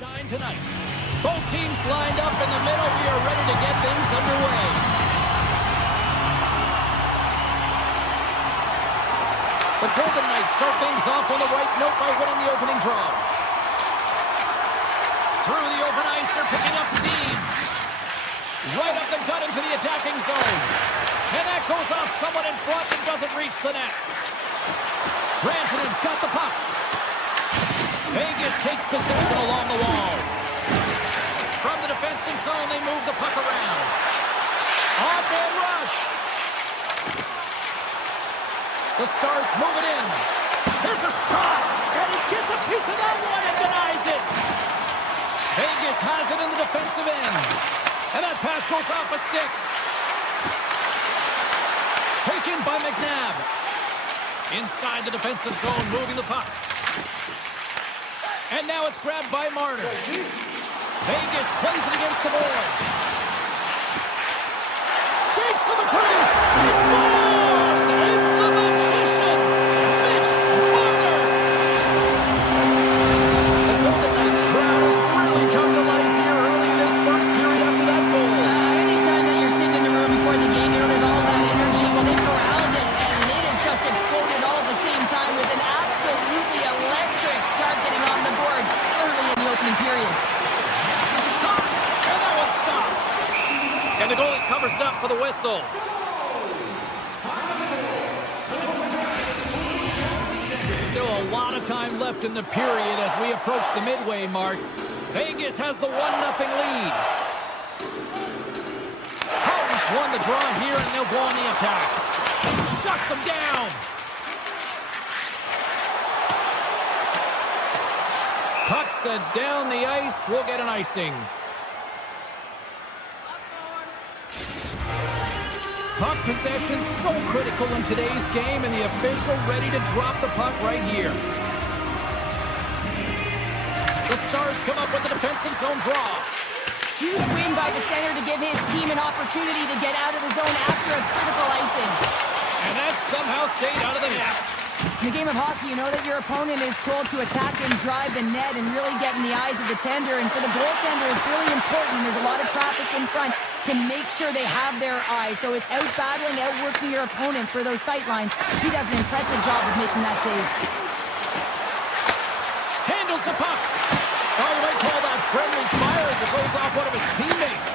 Shine tonight. Both teams lined up in the middle. We are ready to get things underway. The Golden Knights start things off on the right note by winning the opening draw. Through the open ice, they're picking up steam. Right up the gut into the attacking zone. And that goes off someone in front and doesn't reach the net. Rantanen's got the puck. Vegas takes possession along the wall. From the defensive zone, they move the puck around. Odd-man rush. The Stars move it in. There's a shot, and he gets a piece of that one and denies it. Vegas has it in the defensive end. And that pass goes off a stick. Taken by McNabb. Inside the defensive zone, moving the puck. And now it's grabbed by Marner. Vegas plays it against the boards. Skates to the crease. He scores! It's the magician, Mitch Marner. The Golden Knights crowd has really come to life here early in this first period after that goal. Anytime that you're sitting in the room before the game, there's all that energy. Well, they corralled it, and it has just exploded all at the same time with an absolutely electric start getting on the board early in the opening period. And that was stopped. And the goalie covers up for the whistle. Still a lot of time left in the period as we approach the midway mark. Vegas has the 1-0 lead. Houghton's won the draw here, and they'll go on the attack. Shuts them down. Puck set down the ice. We'll get an icing. Puck possession so critical in today's game, and the official ready to drop the puck right here. The Stars come up with the defensive zone draw. Huge win by the center to give his team an opportunity to get out of the zone after a critical icing. And that somehow stayed out of the net. In the game of hockey, you know that your opponent is told to attack and drive the net and really get in the eyes of the tender. And for the goaltender, it's really important. There's a lot of traffic in front to make sure they have their eyes. So it's out-battling, outworking your opponent for those sight lines. He does an impressive job of making that save. Handles the puck. Oh, you might call that friendly fire as it goes off one of his teammates.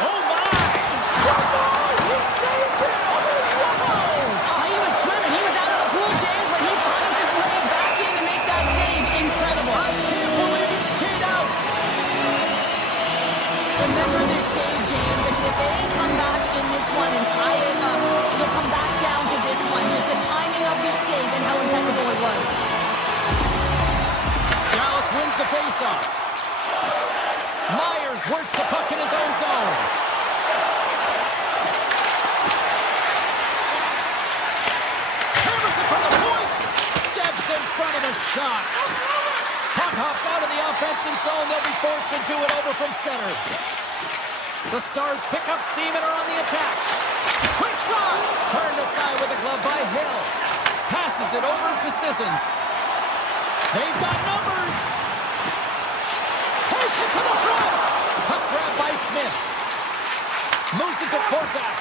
Oh, my! He saved it! He was swimming. He was out of the pool, James, but he finds his way back in to make that save. Incredible. I can't believe he stayed out. Remember their save, James. I mean, if they come back in this one and tie it up, it'll come back down to this one. Just the timing of your save and how impeccable it was. Dallas wins the faceoff. Myers works the puck in his own zone. Hammers it from the point. Steps in front of the shot. Puck hops out of the offensive zone. They'll be forced to do it over from center. The Stars pick up steam and are on the attack. Quick shot. Turned aside with a glove by Hill. Passes it over to Sissons. They've got numbers. Takes it to the front. Puck grabbed by Smith. Moves it to Korczak.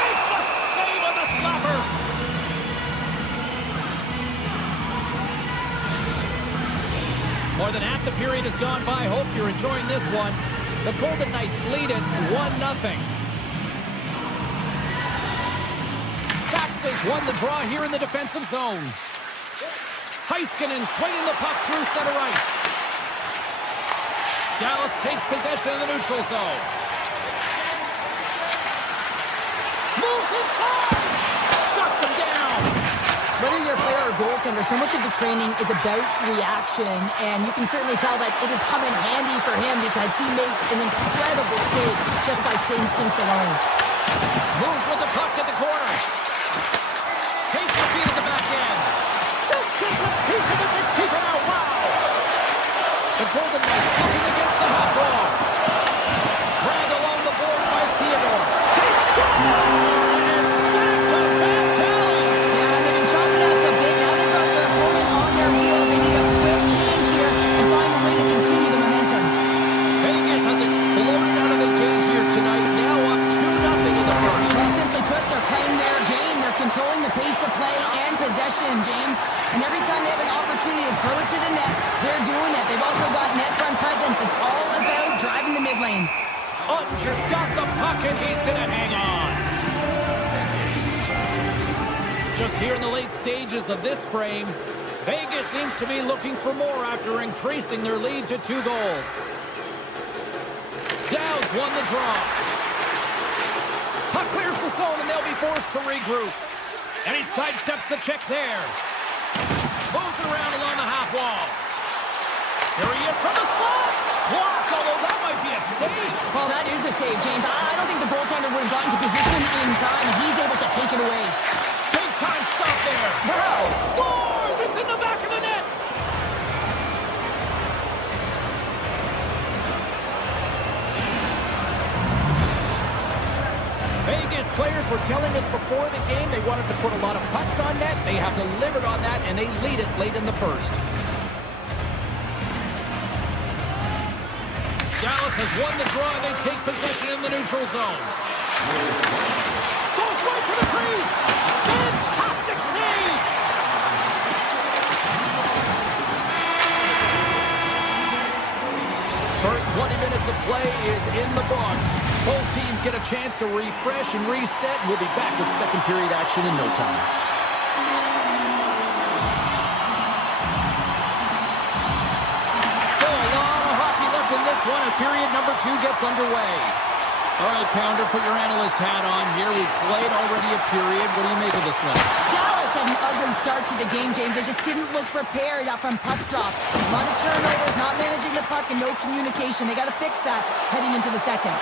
Makes the save on the slapper. More than half the period has gone by. Hope you're enjoying this one. The Golden Knights lead it 1-0. Fax has won the draw here in the defensive zone. Heiskanen swinging the puck through center ice. Dallas takes possession of the neutral zone. Moves inside. Shuts him down. Whether you're a player or goaltender, so much of the training is about reaction, and you can certainly tell that it has come in handy for him because he makes an incredible save just by instincts alone. Moves with the puck at the corner. Takes the feed at the back end. Just gets a piece of it to keep it out. Wow! The Golden Knights looking against the half wall. Grabbed along the board by Theodore. He scores! It's back-to-back tallies! Yeah, they've been chopping out the big. Now they've got their opponent on their wheel. They look, they're playing their game. They're controlling the pace of play and possession, James. And every time they have an opportunity to throw it to the net, they're doing it. They've also got net front presence. It's all about driving the mid lane. Unger's got the puck, and he's going to hang on. Just here in the late stages of this frame, Vegas seems to be looking for more after increasing their lead to 2 goals. Dow's won the draw. Puck clears the zone, and they'll be forced to regroup. And he sidesteps the check there. Moves it around along the half wall. Here he is from the slot. Blocked, although that might be a save. Well, that is a save, James. I don't think the goaltender would have gotten to position in time. He's able to take it away. Big time stop there. Wow. Scores! It's in the back of the net. Vegas players were telling us before the game they wanted to put a lot of pucks on net. They have delivered on that, and they lead it late in the first. Dallas has won the draw, and they take possession in the neutral zone. Goes right to the crease. Fantastic save. First 20 minutes of play is in the books. Both teams get a chance to refresh and reset. We'll be back with second period action in no time. Still a lot of hockey left in this one as period number 2 gets underway. All right, Pounder, put your analyst hat on here. We've played already a period. What do you make of this one? Dallas had an ugly start to the game, James. They just didn't look prepared from puck drop. A lot of turnovers, not managing the puck, and no communication. They got to fix that heading into the second.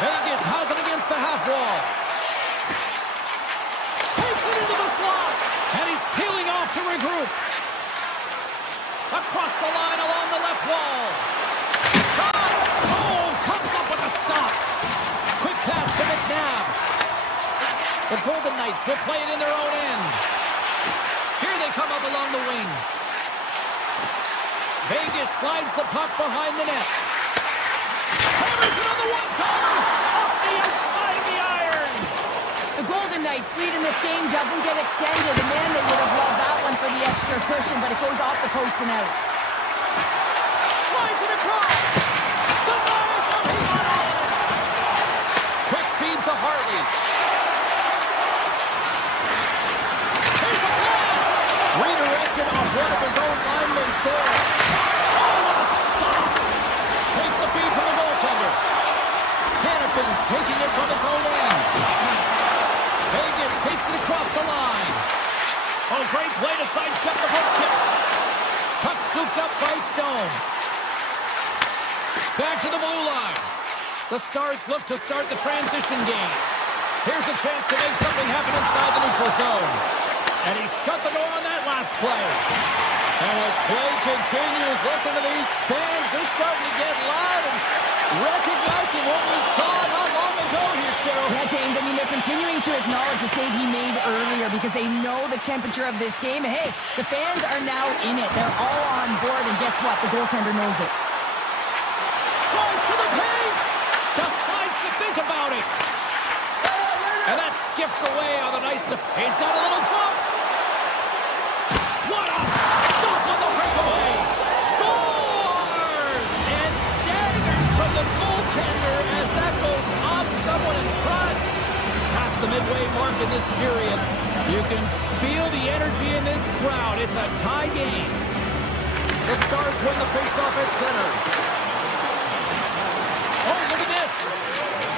Vegas has it against the half wall. Takes it into the slot. And he's peeling off to regroup. Across the line along the left wall. Shot! Oh, comes up with a stop. Quick pass to McNabb. The Golden Knights will play it in their own end. Here they come up along the wing. Vegas slides the puck behind the net. Hammers it on the one-timer. Off the outside of the iron. The Golden Knights lead in this game doesn't get extended. And man, they would have loved that one for the extra cushion, but it goes off the post and out. Slides it across. The Knights have hit on it. Quick feed to Hartley. Here's a blast. Redirected off one of his own line mates there. Oh, what a stop. Takes the feed from the goaltender. Hannafin's taking it from his own end. Vegas takes it across the line. Oh, great play to sidestep the hook kick. Puck scooped up by Stone. Back to the blue line. The Stars look to start the transition game. Here's a chance to make something happen inside the neutral zone. And he shut the door on that last play. And as play continues, listen to these fans. They're starting to get loud and recognizing what we saw not long ago here, Cheryl. Yeah, James, I mean, they're continuing to acknowledge the save he made earlier because they know the temperature of this game. And hey, the fans are now in it. They're all on board, and guess what? The goaltender knows it. Drives to the paint. Decides to think about it. And that skips away on the nice. He's got a little jump. What a stop on the breakaway. Scores! And daggers from the goaltender as that goes off someone in front. Past the midway mark in this period. You can feel the energy in this crowd. It's a tie game. The Stars win the faceoff at center. Oh, look at this.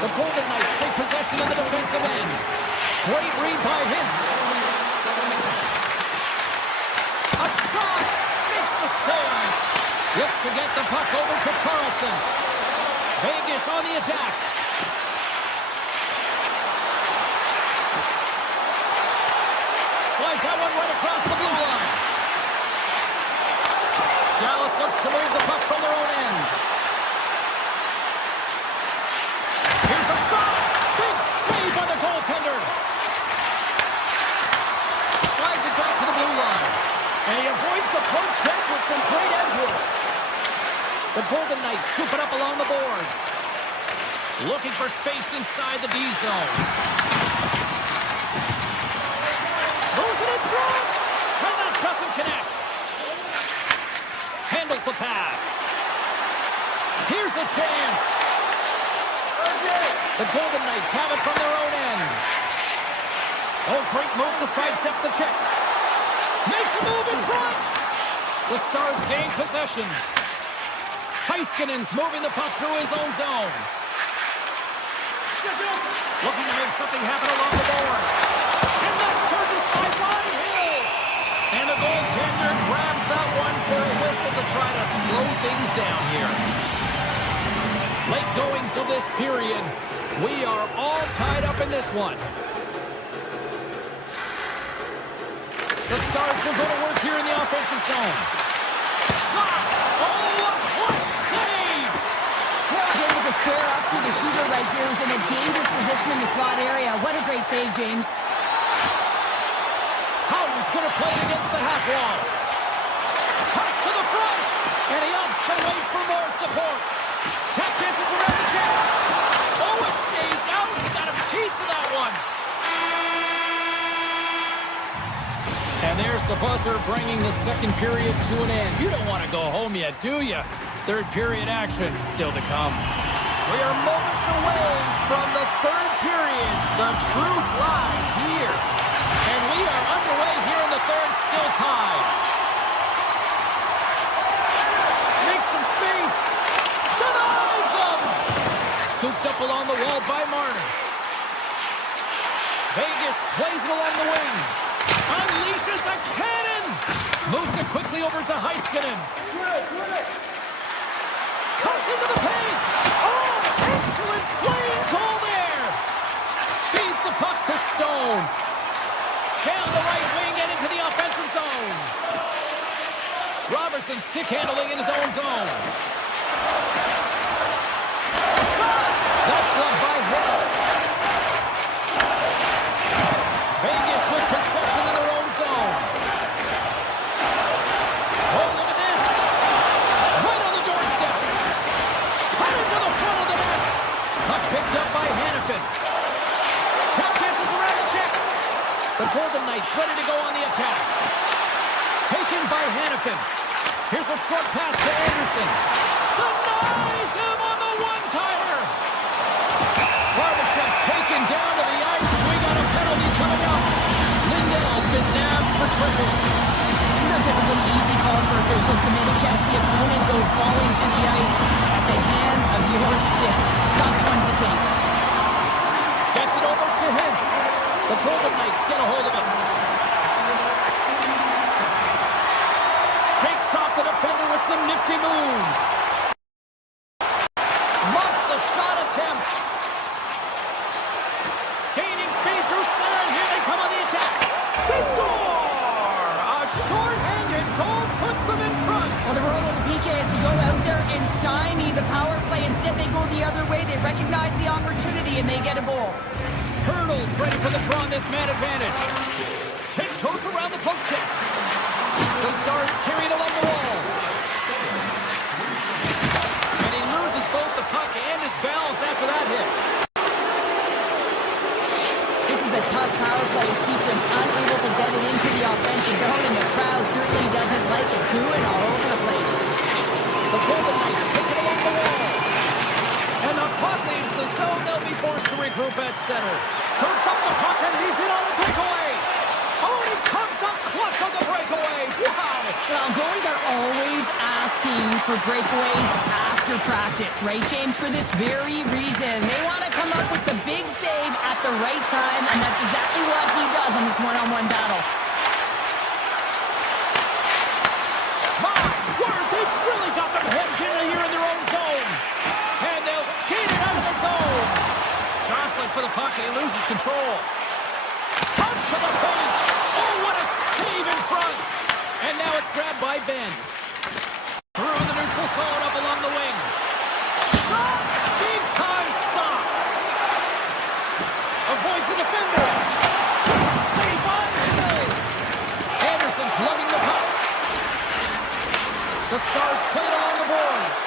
The Golden Knights take possession of the defensive end. Great read by Hintz. A shot. Makes the save. Looks to get the puck over to Carlson. Vegas on the attack. Slides that one right across the blue line. Dallas looks to move the puck from their own end. Here's a shot. Big save by the goaltender. Slides it back to the blue line. And he avoids the poke check with some great edge work. The Golden Knights scoop it up along the boards. Looking for space inside the D zone. Moves it in front. And that doesn't connect. Handles the pass. Here's a chance. The Golden Knights have it from their own end. Oh, great move to sidestep the check. Makes a move in front. The Stars gain possession. Heiskanen's moving the puck through his own zone. Looking to make something happen along the boards. And that's turned to sideline Hill. And the goaltender grabs that one for a whistle to try to slow things down here. Late goings of this period. We are all tied up in this one. The Stars will go to work here in the offensive zone. Shot! Oh, a clutch save! He's able to square up to the shooter right here, who's in a dangerous position in the slot area. What a great save, James. Howden's going to play it against the half wall. Cuts to the front, and he opts to wait for more support. Tap dances around the check. Oh, it stays out. He got a piece of that one. And there's the buzzer bringing the second period to an end. You don't want to go home yet, do you? Third period action still to come. We are moments away from the third period. The truth lies here. And we are underway here in the third, still tied. Makes some space. Denies him. Scooped up along the wall by Marner. Vegas plays it along the wing. Unleashes a cannon. Moves it quickly over to Heiskanen. Comes into the paint. Oh, excellent playing call there. Feeds the puck to Stone. Down the right wing and into the offensive zone. Robertson stick handling in his own zone. Shot! That's blocked by Hill. Vegas with possession in their own zone. Oh, look at this. Right on the doorstep. Cut into the front of the net. Puck picked up by Hanifin. Tap dances around the check. The Golden Knights ready to go on the attack. Taken by Hanifin. Here's a short pass to Anderson. Denies him on the one-timer. Barbashev's taken down to the ice. We got a penalty coming up. Lindell's been nabbed for tripping. These are typically easy calls for officials to make as the opponent goes falling to the ice at the hands of your stick. Tough one to take. Gets it over to Hintz. The Golden Knights get a hold of it. Shakes off the defender with some nifty moves. Muffs the shot attempt. Gaining speed through center, and here they come on the attack. They score! A short-handed goal puts them in front. Well, the role of the PK is to go out there and stymie the power play. Instead, they go the other way. They recognize the opportunity, and they get a goal. Hurdles ready for the draw on this man advantage. Tiptoes around the poke check. The Stars carry it along the wall. And he loses both the puck and his balance after that hit. This is a tough power play sequence, unable to get it into the offensive zone, and the crowd certainly doesn't like it, booing all over the place. The Golden Knights take it along the wall. And the puck leaves the zone. They'll be forced to regroup at center. Skirts up the puck and he's in on a breakaway. Oh, he comes up clutch on the breakaway. Wow. Well, goalies are always asking for breakaways after practice, right, James? For this very reason. They want to come up with the big save at the right time, and that's exactly what he does on this one-on-one battle. My word, they've really got them hemmed in here in their own zone. And they'll skate it out of the zone. Jostling for the puck, and he loses control. Comes to the paint. Oh, what a save in front. And now it's grabbed by Ben. Through the neutral zone, up along the wing. Shot! Big time stop. Avoids the defender. Good save by Hill. Anderson's lugging the puck. The Stars play it along the boards.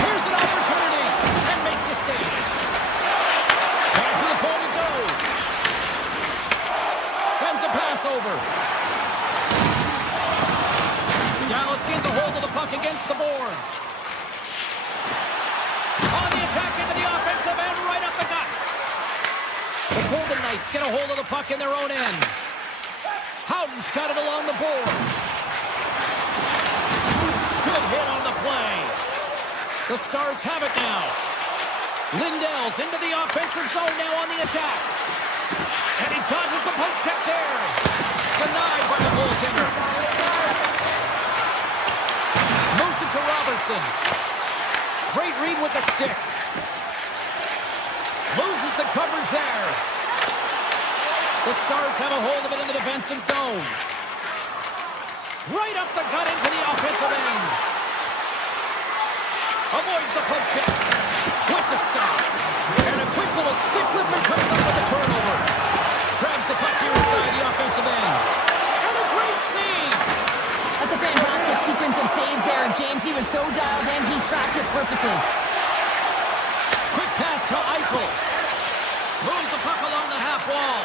Here's an opportunity. Knights get a hold of the puck in their own end. Howden's got it along the boards. Good hit on the play. The Stars have it now. Lindell's into the offensive zone now on the attack. And he dodges the poke check there. Denied by the goaltender. Moves it to Robertson. Great read with the stick. Loses the coverage there. The Stars have a hold of it in the defensive zone. Right up the gut into the offensive end. Avoids the poke check. With the stop. And a quick little stick lifter comes up with a turnover. Grabs the puck here inside the offensive end. And a great save. That's a fantastic sequence of saves there. James, he was so dialed in, he tracked it perfectly. Quick pass to Eichel. Moves the puck along the half wall.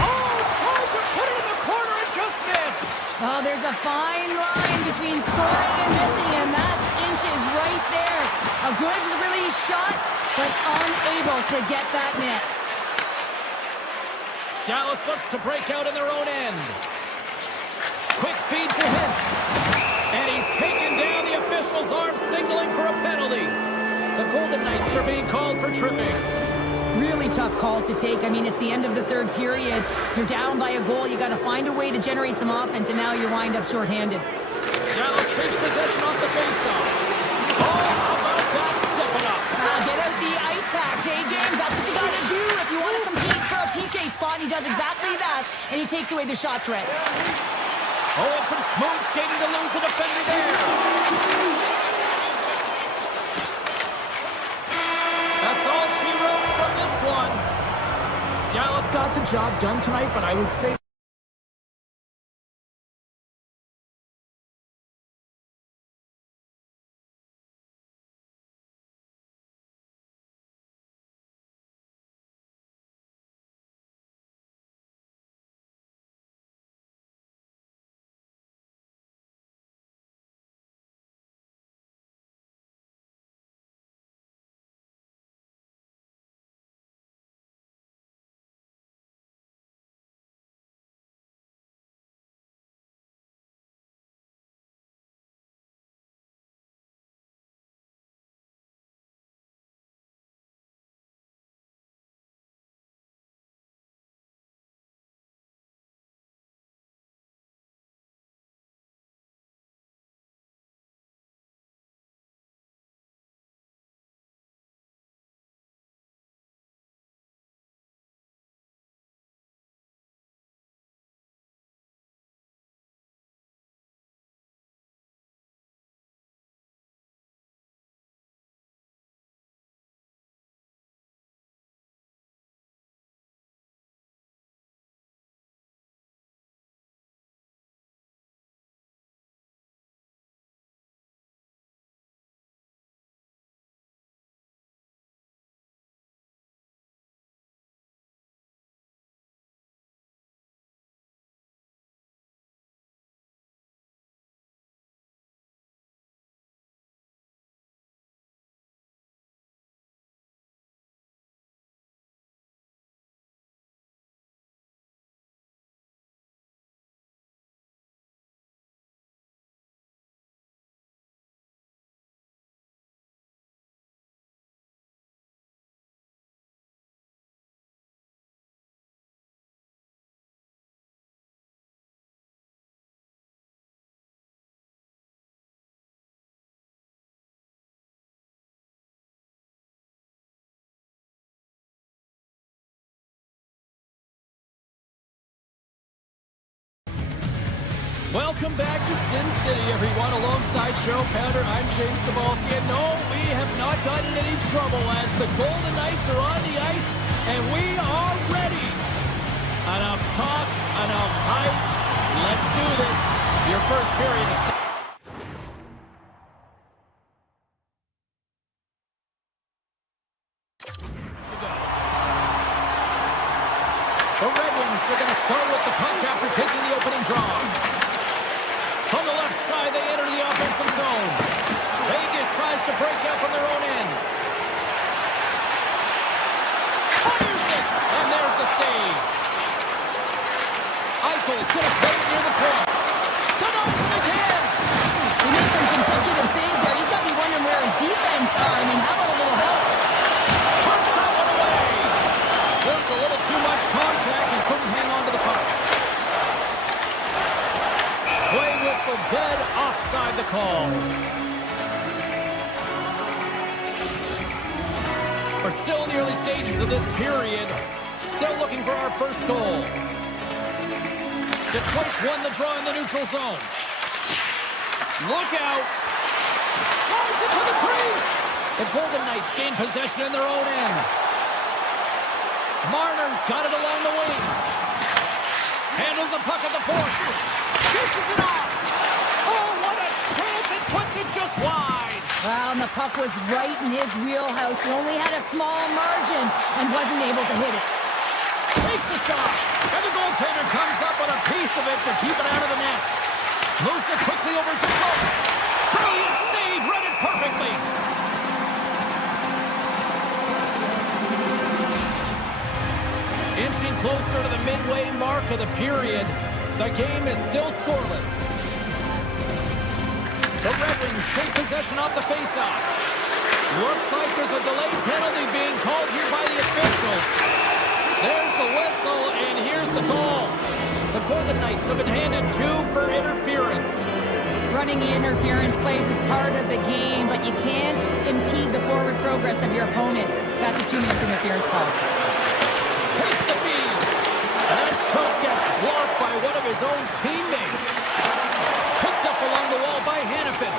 Oh, tried to put it in the corner and just missed. Oh, there's a fine line between scoring and missing, and that's inches right there. A good release shot, but unable to get that net. Dallas looks to break out in their own end. Quick feed to Hintz. And he's taken down. The official's arm signaling for a penalty. The Golden Knights are being called for tripping. Really tough call to take. I mean, it's the end of the third period. You're down by a goal. You got to find a way to generate some offense, and now you wind up shorthanded. Dallas takes possession off the faceoff. Oh, how about that? Stepping up. Get out the ice packs, James? That's what you got to do if you want to compete for a PK spot. He does exactly that, and he takes away the shot threat. Oh, and some smooth skating to lose the defender there. That's all she wrote from this one. Dallas got the job done tonight, but I would say welcome back to Sin City, everyone. Alongside Cheryl Pounder, I'm James Cebulski. And no, we have not gotten in any trouble as the Golden Knights are on the ice, and we are ready. Enough talk, enough hype. Let's do this. Your first period is... The Red Wings are going to start with the puck after taking the opening draw. From the left side, they enter the offensive zone. Vegas tries to break out from their own end. Fires it! And there's the save. Driscoll's going to play it near the point. Denies him again. He made some consecutive saves there. He's got to be wondering where his defense are. I mean, how about a little help? Pucks that one away. Just a little too much contact and couldn't hang on to the puck. Play whistle dead, offside the call. We're still in the early stages of this period. Still looking for our first goal. Detroit's won the draw in the neutral zone. Look out. Drives it to the crease. The Golden Knights gain possession in their own end. Marner's got it along the wing. Handles the puck at the point. Dishes it off. Oh, what a chance. It puts it just wide. Well, and the puck was right in his wheelhouse. He only had a small margin and wasn't able to hit it. Takes a shot. And the goaltender comes up with a piece of it to keep it out of the net. Moves it quickly over to Cole. Brilliant save. Read it perfectly. Inching closer to the midway mark of the period. The game is still scoreless. The Red Wings take possession off the faceoff. Looks like there's a delayed penalty being called here by the officials. There's the whistle, and here's the call. The Golden Knights have been handed 2 for interference. Running the interference plays is part of the game, but you can't impede the forward progress of your opponent. That's a 2-minute interference call. Takes the feed. And that shot gets blocked by one of his own teammates. Picked up along the wall by Hannafin.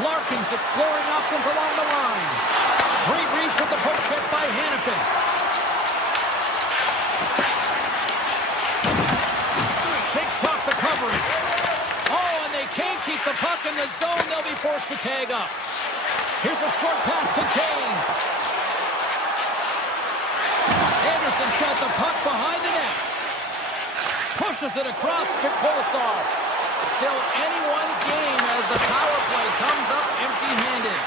Larkin's exploring options along the line. Great reach with the poke check by Hannafin. Shakes off the coverage. Oh, and they can't keep the puck in the zone. They'll be forced to tag up. Here's a short pass to Kane. Anderson's got the puck behind the net. Pushes it across to Kolosov. Still anyone's game as the power play comes up empty-handed.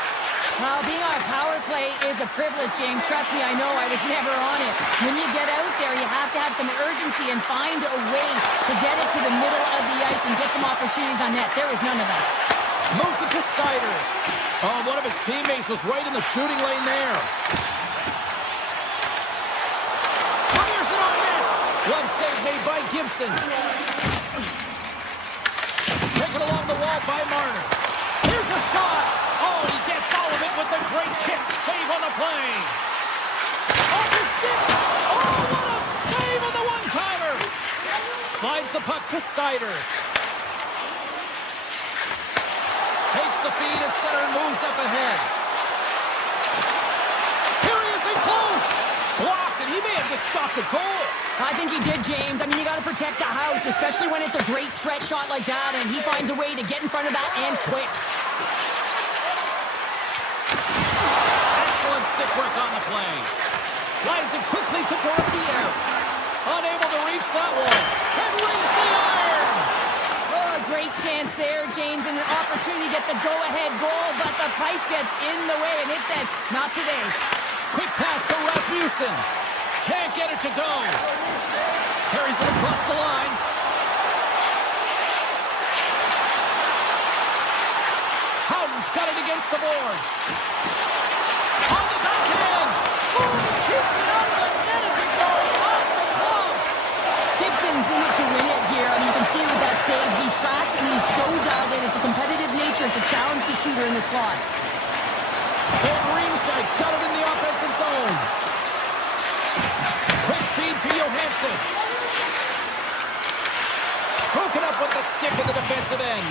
Well, being on a power play is a privilege, James. Trust me, I know. I was never on it. When you get out there, you have to have some urgency and find a way to get it to the middle of the ice and get some opportunities on net. There was none of that. Moves it to Sider. Oh, one of his teammates was right in the shooting lane there. Fires it on net. Glove save made by Gibson. Taken along the wall by Marner. Here's a shot. Oh, he gets all of it with the great kick save on the play. Off his stick. Oh, what a save on the one-timer. Slides the puck to Sider. Takes the feed as center and moves up ahead. Here he is in close. Blocked, and he may have just stopped the goal. I think he did, James. I mean, you got to protect the house, especially when it's a great threat shot like that, and he finds a way to get in front of that and quick. Excellent stick work on the play. Slides it quickly to Dorofiev. Unable to reach that one. And rings the iron. Oh, a great chance there, James, and an opportunity to get the go-ahead goal, but the pipe gets in the way, and it says, not today. Quick pass to Rasmussen. Can't get it to go. Carries it across the line. Howden's got it against the boards. On the backhand. Oh, he keeps it out of the net as it goes off the glove. Gibson's in it to win it here. I mean, you can see with that save, he tracks and he's so dialed in. It's a competitive nature to challenge the shooter in the slot. And Riemsdyk's got it in the offensive zone. Quick feed to Johansson. Broken up with the stick in the defensive end.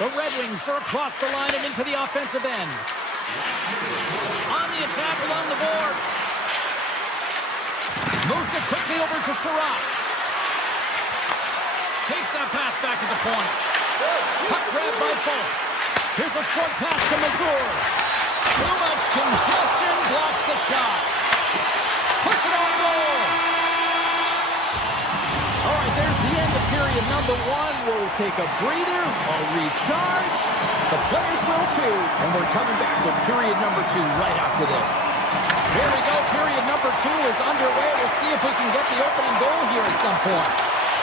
The Red Wings are across the line and into the offensive end. On the attack along the boards. Moves it quickly over to Sherratt. Takes that pass back at the point. Puck grab by Folk. Here's a short pass to Mazur. Too much congestion, blocks the shot. Puts it on goal. All right, there's the end of period number 1. We'll take a breather, a recharge. The players will too, and we're coming back with period number 2 right after this. Here we go. Period number 2 is underway. We'll see if we can get the opening goal here at some point.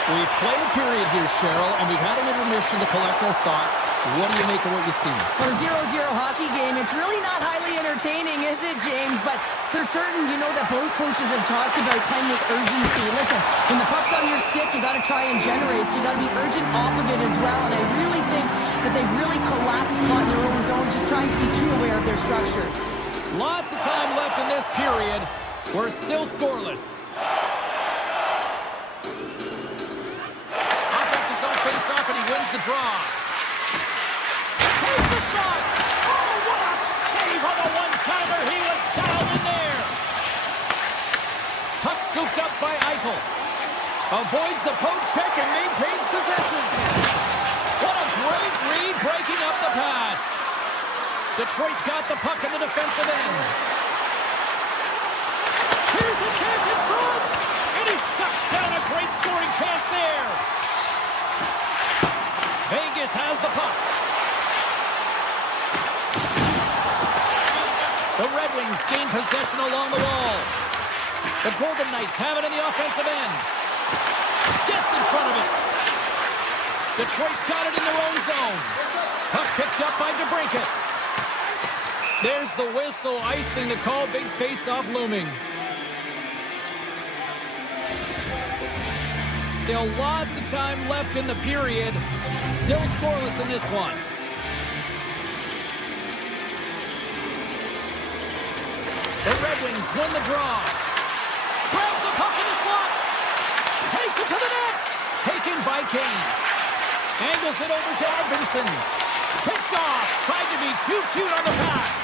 We've played a period here, Cheryl, and we've had an intermission to collect our thoughts. What do you make of what you see? Well, a 0-0 hockey game, it's really not highly entertaining, is it, James? But for certain, you know that both coaches have talked about playing with urgency. Listen, when the puck's on your stick, you got to try and generate, so you got to be urgent off of it as well. And I really think that they've really collapsed on their own zone, just trying to be too aware of their structure. Lots of time left in this period. We're still scoreless. Offense is on face-off, and he wins the draw. Takes the shot. Oh, what a save on the one-timer. He was down in there. Puck scooped up by Eichel. Avoids the poke check and maintains possession. What a great read, breaking up the pass. Detroit's got the puck in the defensive end. Here's a chance in front. And he shuts down a great scoring chance there. Vegas has the puck. The Red Wings gain possession along the wall. The Golden Knights have it in the offensive end. Gets in front of it. Detroit's got it in their own zone. Puck picked up by DeBrincat. There's the whistle, icing the call, big face-off looming. Still lots of time left in the period. Still scoreless in this one. The Red Wings win the draw. Grabs the puck in the slot. Takes it to the net. Taken by Kane. Angles it over to Edvinsson. Picked off. Tried to be too cute on the pass.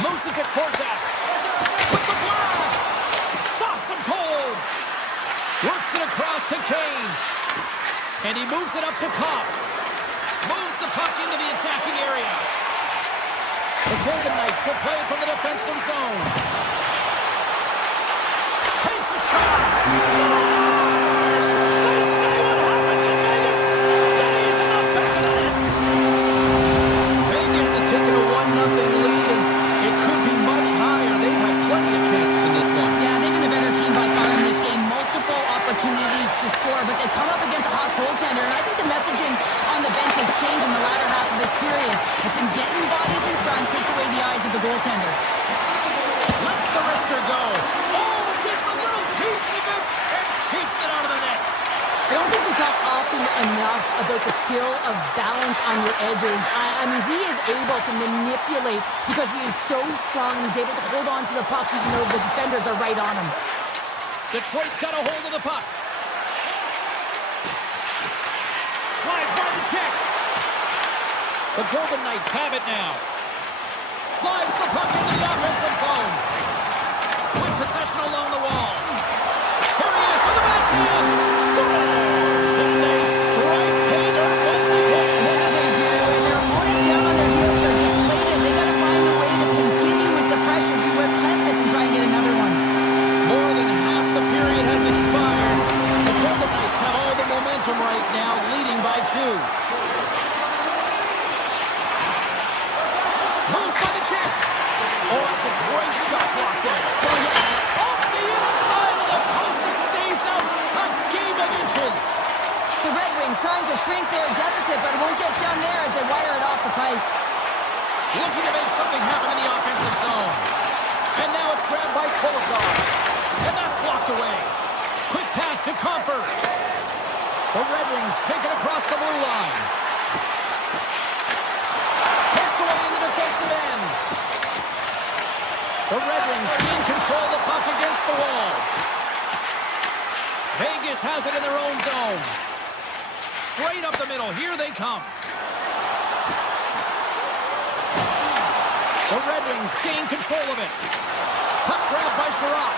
Moves it to Korczak. With the blast. Stops him cold. Works it across to Kane. And he moves it up to Kopp. Moves the puck into the attacking area. The Golden Knights will play from the defensive zone. Takes a shot. Scores! They say what happens in Vegas stays in the back of the net. Vegas has taken a 1-0 lead, and it could be much higher. They've had plenty of chances in this one. Yeah, they've been the better team by far in this game. Multiple opportunities to score, but they've come up against a hot goaltender, and I think the messaging on the bench has changed in the latter half of this period. With them getting bodies in front, take away the eyes of the goaltender. Lets the wrister go. Oh, gets a little piece of it and keeps it out of the net. I don't think we talk often enough about the skill of balance on your edges. I mean, he is able to manipulate because he is so strong. He's able to hold on to the puck even though the defenders are right on him. Detroit's got a hold of the puck. Slides by the check. The Golden Knights have it now. Slides the puck into the offensive zone. Quick possession along the wall. Here he is on the backhand. Scores! And they strike pay dirt once again. Yeah, they do. And their opponents down on their heels are deflated. They got to find a way to continue with the pressure, be relentless, and try and get another one. More than half the period has expired. The Golden Knights have all the momentum right now, leading by 2. Moves by the check. Oh, that's a great shot block there. Oh, yeah. Off the inside of the post, it stays out a game of inches. The Red Wings trying to shrink their deficit, but it won't get down there as they wire it off the pipe. Looking to make something happen in the offensive zone. And now it's grabbed by Kolosov. And that's blocked away. Quick pass to Comfort. The Red Wings take it across the blue line. Picked away in the defensive end. The Red Wings gain control of the puck against the wall. Vegas has it in their own zone. Straight up the middle. Here they come. The Red Wings gain control of it. Puck grabbed by Sherratt.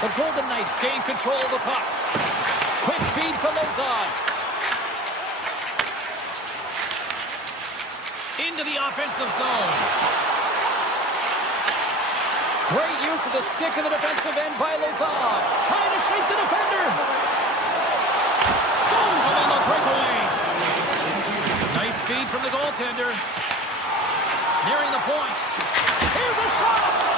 The Golden Knights gain control of the puck. Quick feed to Lozon. Into the offensive zone. Great use of the stick in the defensive end by Lozon. Trying to shake the defender. Stones him on the breakaway. Nice feed from the goaltender. Nearing the point. Here's a shot.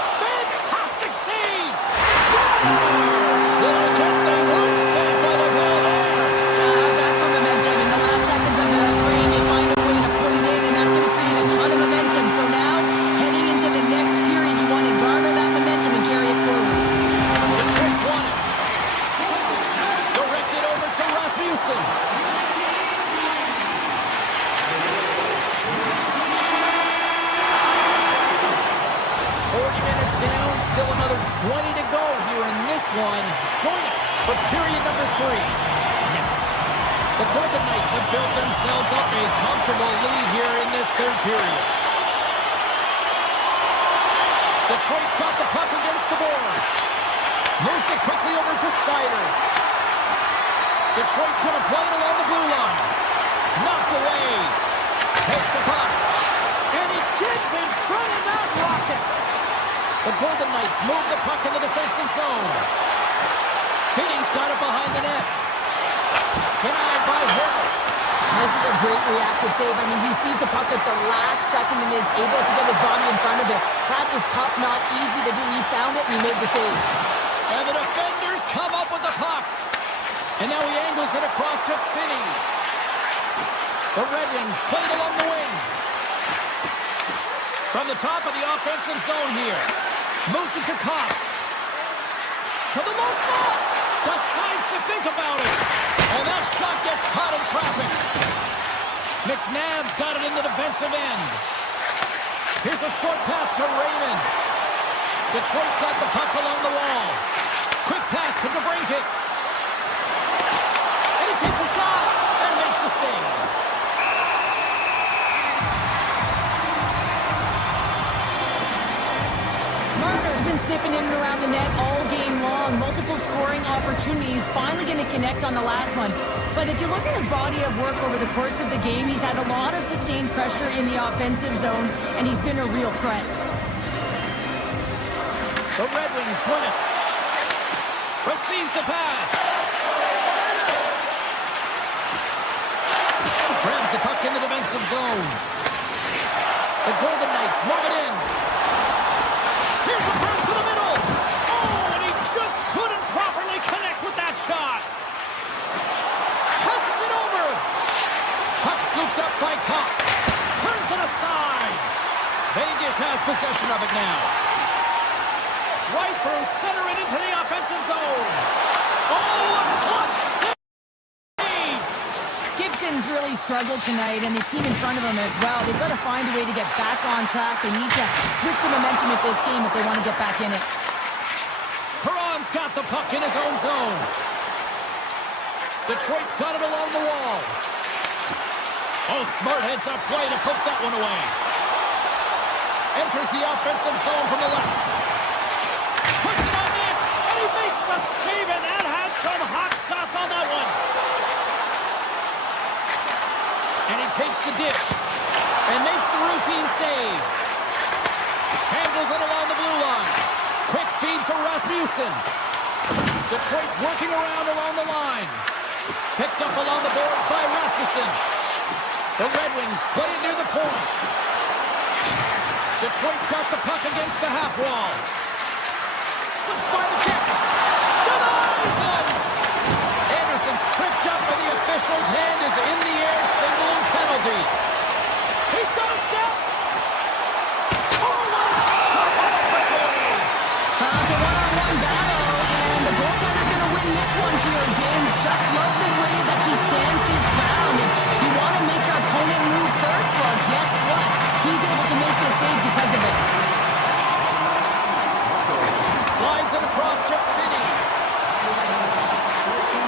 down. Still another 20 to go here in this one. Join us for period number 3. Next. The Golden Knights have built themselves up a comfortable lead here in this third period. Detroit's got the puck against the boards. Moves it quickly over to Sider. Detroit's going to play it along the blue line. Knocked away. Takes the puck. And he gets in front of that rocket. The Golden Knights move the puck in the defensive zone. Finney's got it behind the net. Denied by Hill. This is a great reactive save. I mean, he sees the puck at the last second and is able to get his body in front of it. That is tough, not easy to do. He found it and he made the save. And the defenders come up with the puck. And now he angles it across to Finney. The Red Wings play it along the wing. From the top of the offensive zone here. Moves it to Kopp. To the low slot. Decides to think about it. And that shot gets caught in traffic. McNabb's got it in the defensive end. Here's a short pass to Raymond. Detroit's got the puck along the wall. Quick pass to DeBrincat. And he takes a shot and makes the save. Marner's been sniffing in and around the net all game long. Multiple scoring opportunities. Finally going to connect on the last one. But if you look at his body of work over the course of the game, he's had a lot of sustained pressure in the offensive zone, and he's been a real threat. The Red Wings win it. Receives the pass. Grabs the puck in the defensive zone. The Golden Knights move it in. Here's a pass to the middle. Oh, and he just couldn't properly connect with that shot. Passes it over. Puck scooped up by Kopp. Turns it aside. Vegas has possession of it now. Right through center and into the offensive zone. Oh, a clutch save! Gibson's really struggled tonight, and the team in front of him as well. They've got to find a way to get back on track. They need to switch the momentum of this game if they want to get back in it. Perron's got the puck in his own zone. Detroit's got it along the wall. Oh, smart heads up play to poke that one away. Enters the offensive zone from the left. Puts it on net, and he makes the save, and that has some hot sauce on that one. And he takes the dish and makes the routine save. Handles it along the blue line. Quick feed to Rasmussen. Detroit's working around along the line. Picked up along the boards by Rasmussen. The Red Wings play it near the point. Detroit's got the puck against the half wall. Slips by the check. Denies it! Anderson's tripped up, and the official's hand is in the air, signaling penalty. He's got a step. Oh, what a stop on the breakaway! It's a one-on-one battle, and the goaltender's going to win this one here, James. Just love the way that he stands his ground. And you want to make your opponent move first? Well, guess what? He's able to make this save because of it. Slides it across to Finney.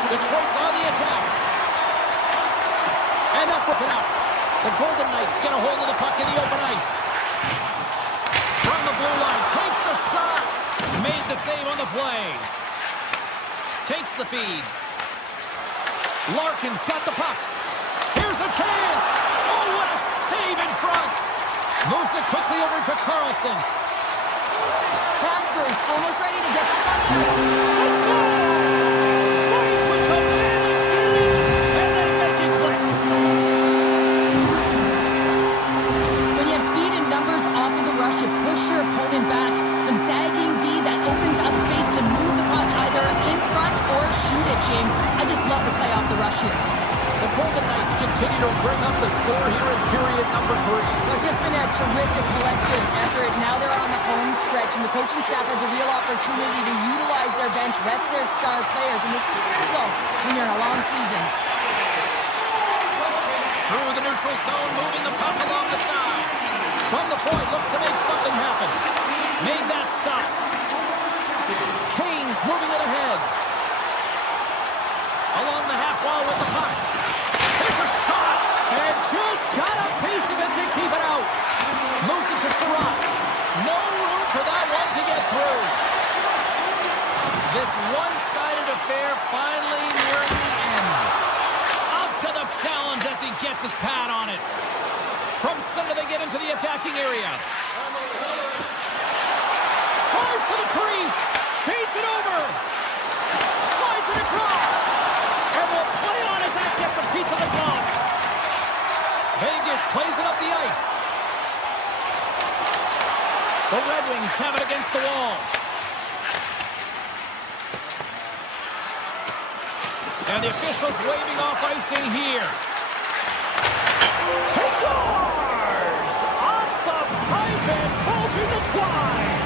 Detroit's on the attack. And that's working out. The Golden Knights get a hold of the puck in the open ice. From the blue line, takes the shot. Made the save on the play. Takes the feed. Larkin's got the puck. Here's a chance. Oh, what a save in front. Moves it quickly over to Carlson. Casper's almost ready to get back on the ice. Let's go! Right with the man advantage, and they make it click. When you have speed and numbers off of the rush, you push your opponent back. Some sagging D that opens up space to move the puck either in front or shoot it, James. I just love the play off the rush here. The Golden Knights continue to bring up the score here in period number 3. It's just been a terrific collective effort. Now they're on the home stretch, and the coaching staff has a real opportunity to utilize their bench, rest their star players, and this is critical when you're in a long season. Through the neutral zone, moving the puck along the side. From the point, looks to make something happen. Made that stop This one-sided affair finally nearing the end. Up to the challenge as he gets his pad on it. From center they get into the attacking area. Tries to the crease. Feeds it over. Slides it across. And will play on as that gets a piece of the glove. Vegas plays it up the ice. The Red Wings have it against the wall. And the officials waving off icing here. He scores! Off the pipe and bulging the twine.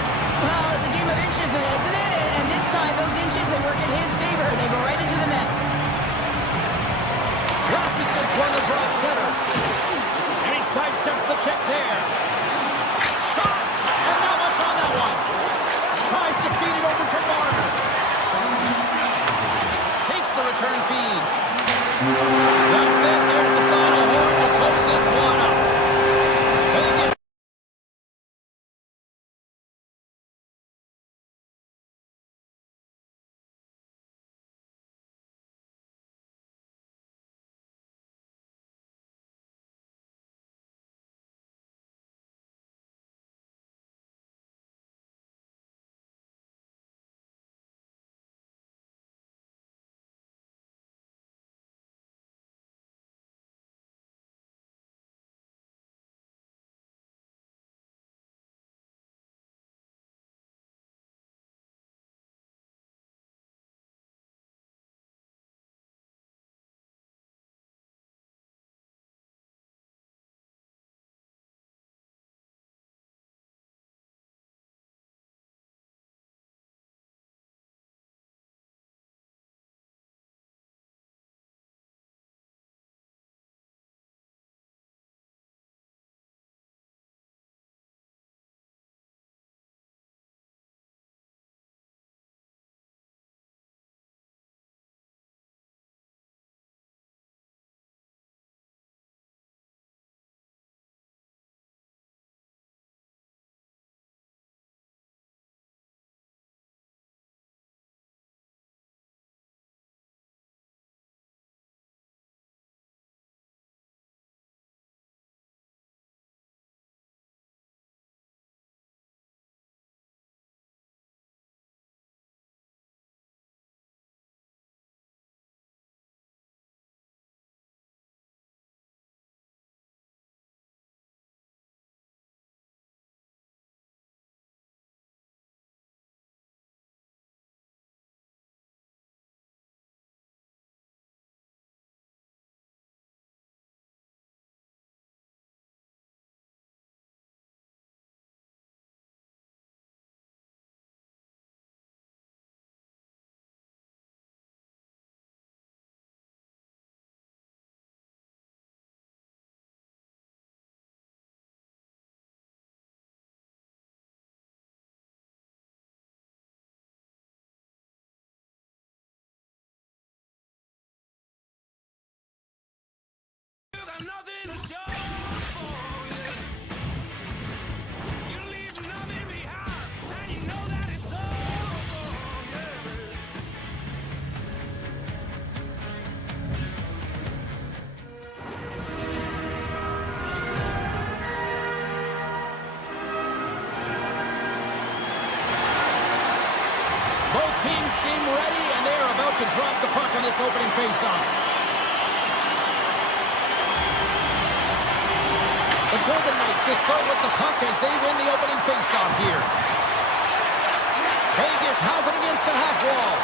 Well, it's a game of inches, isn't it? And this time, those inches, they work in his favor. They go right into the net. Rasmussen's won the draw at center. And he sidesteps the check there. Shot! And not much on that one. Tries to feed it over to Marner. Takes the return feed. That's it. There's the final horn to close this one up. Vegas. Teams seem ready, and they are about to drop the puck on this opening faceoff. The Golden Knights will start with the puck as they win the opening faceoff here. Vegas has it against the half wall.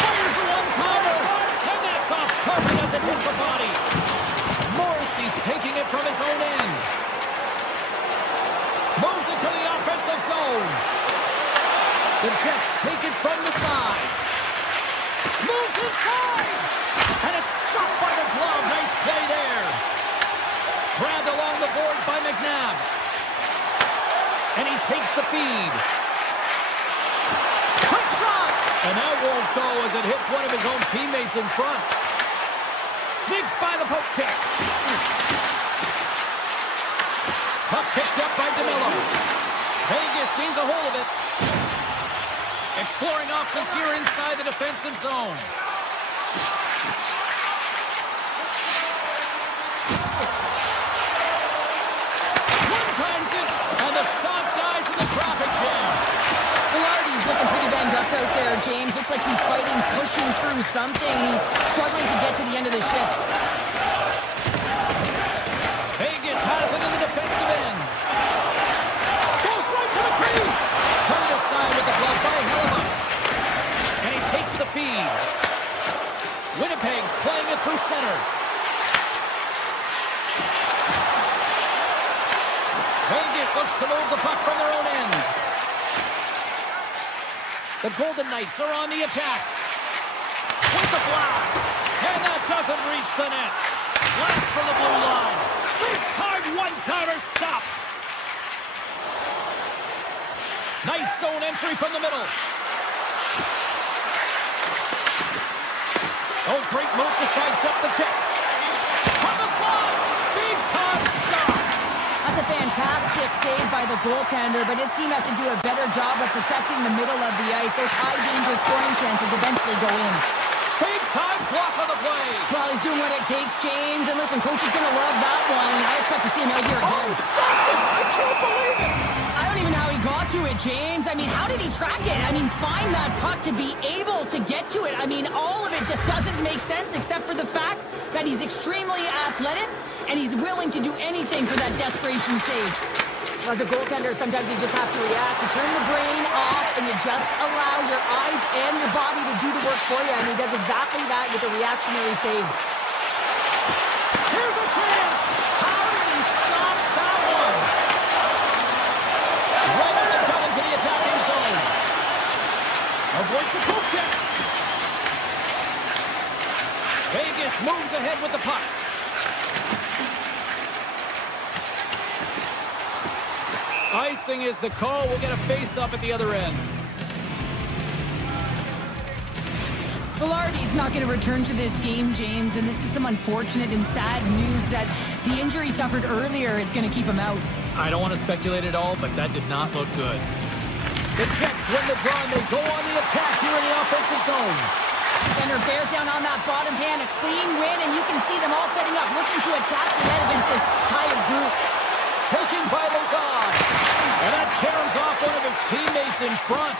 Fires a one-timer, and that's off target as it hits the body. Morrissey's taking it from his own end. Moves it to the offensive zone. The Jets take it from the side. Moves inside. And it's stopped by the glove. Nice play there. Grabbed along the boards by McNabb. And he takes the feed. Quick shot. And that won't go as it hits one of his own teammates in front. Sneaks by the poke check. Puck picked up by DeMello. Vegas gains a hold of it. Exploring options here inside the defensive zone. One times it, and the shot dies in the traffic jam. Velarde's looking pretty banged up out there, James. Looks like he's fighting, pushing through something. He's struggling to get to the end of the shift. Vegas has it in the defensive end. Goes right to the crease. Turned aside with the glove by Hellebuck. And he takes the feed. Winnipeg's playing it through center. Vegas looks to move the puck from their own end. The Golden Knights are on the attack. With the blast. And that doesn't reach the net. Blast from the blue line. Big-time one-timer stop. Nice zone entry from the middle. Oh, great move to sidestep the check. From the slot. Big-time stop. That's a fantastic save by the goaltender, but his team has to do a better job of protecting the middle of the ice. Those high-danger scoring chances eventually go in. Big-time block on the play. Well, he's doing what it takes, James. And listen, coach is going to love that one. I expect to see him out here again. Oh, stop it! I can't believe it! I don't even know how he got to it, James. I mean, how did he track it? I mean, find that puck to be able to get to it. I mean, all of it just doesn't make sense except for the fact that he's extremely athletic and he's willing to do anything for that desperation save. As a goaltender, sometimes you just have to react. You turn the brain off and you just allow your eyes and your body to do the work for you, and he does exactly that with a reactionary save. Here's a chance! How did he stop that one? Right on the gun into the attacking zone. Avoids the poke check. Vegas moves ahead with the puck. Icing is the call. We'll get a face-up at the other end. Velarde's not going to return to this game, James, and this is some unfortunate and sad news that the injury suffered earlier is going to keep him out. I don't want to speculate at all, but that did not look good. The Jets win the draw, and they go on the attack here in the offensive zone. Center bears down on that bottom hand, a clean win, and you can see them all setting up, looking to attack the net against this tired group. Taken by Lazar. And that caroms off one of his teammates in front.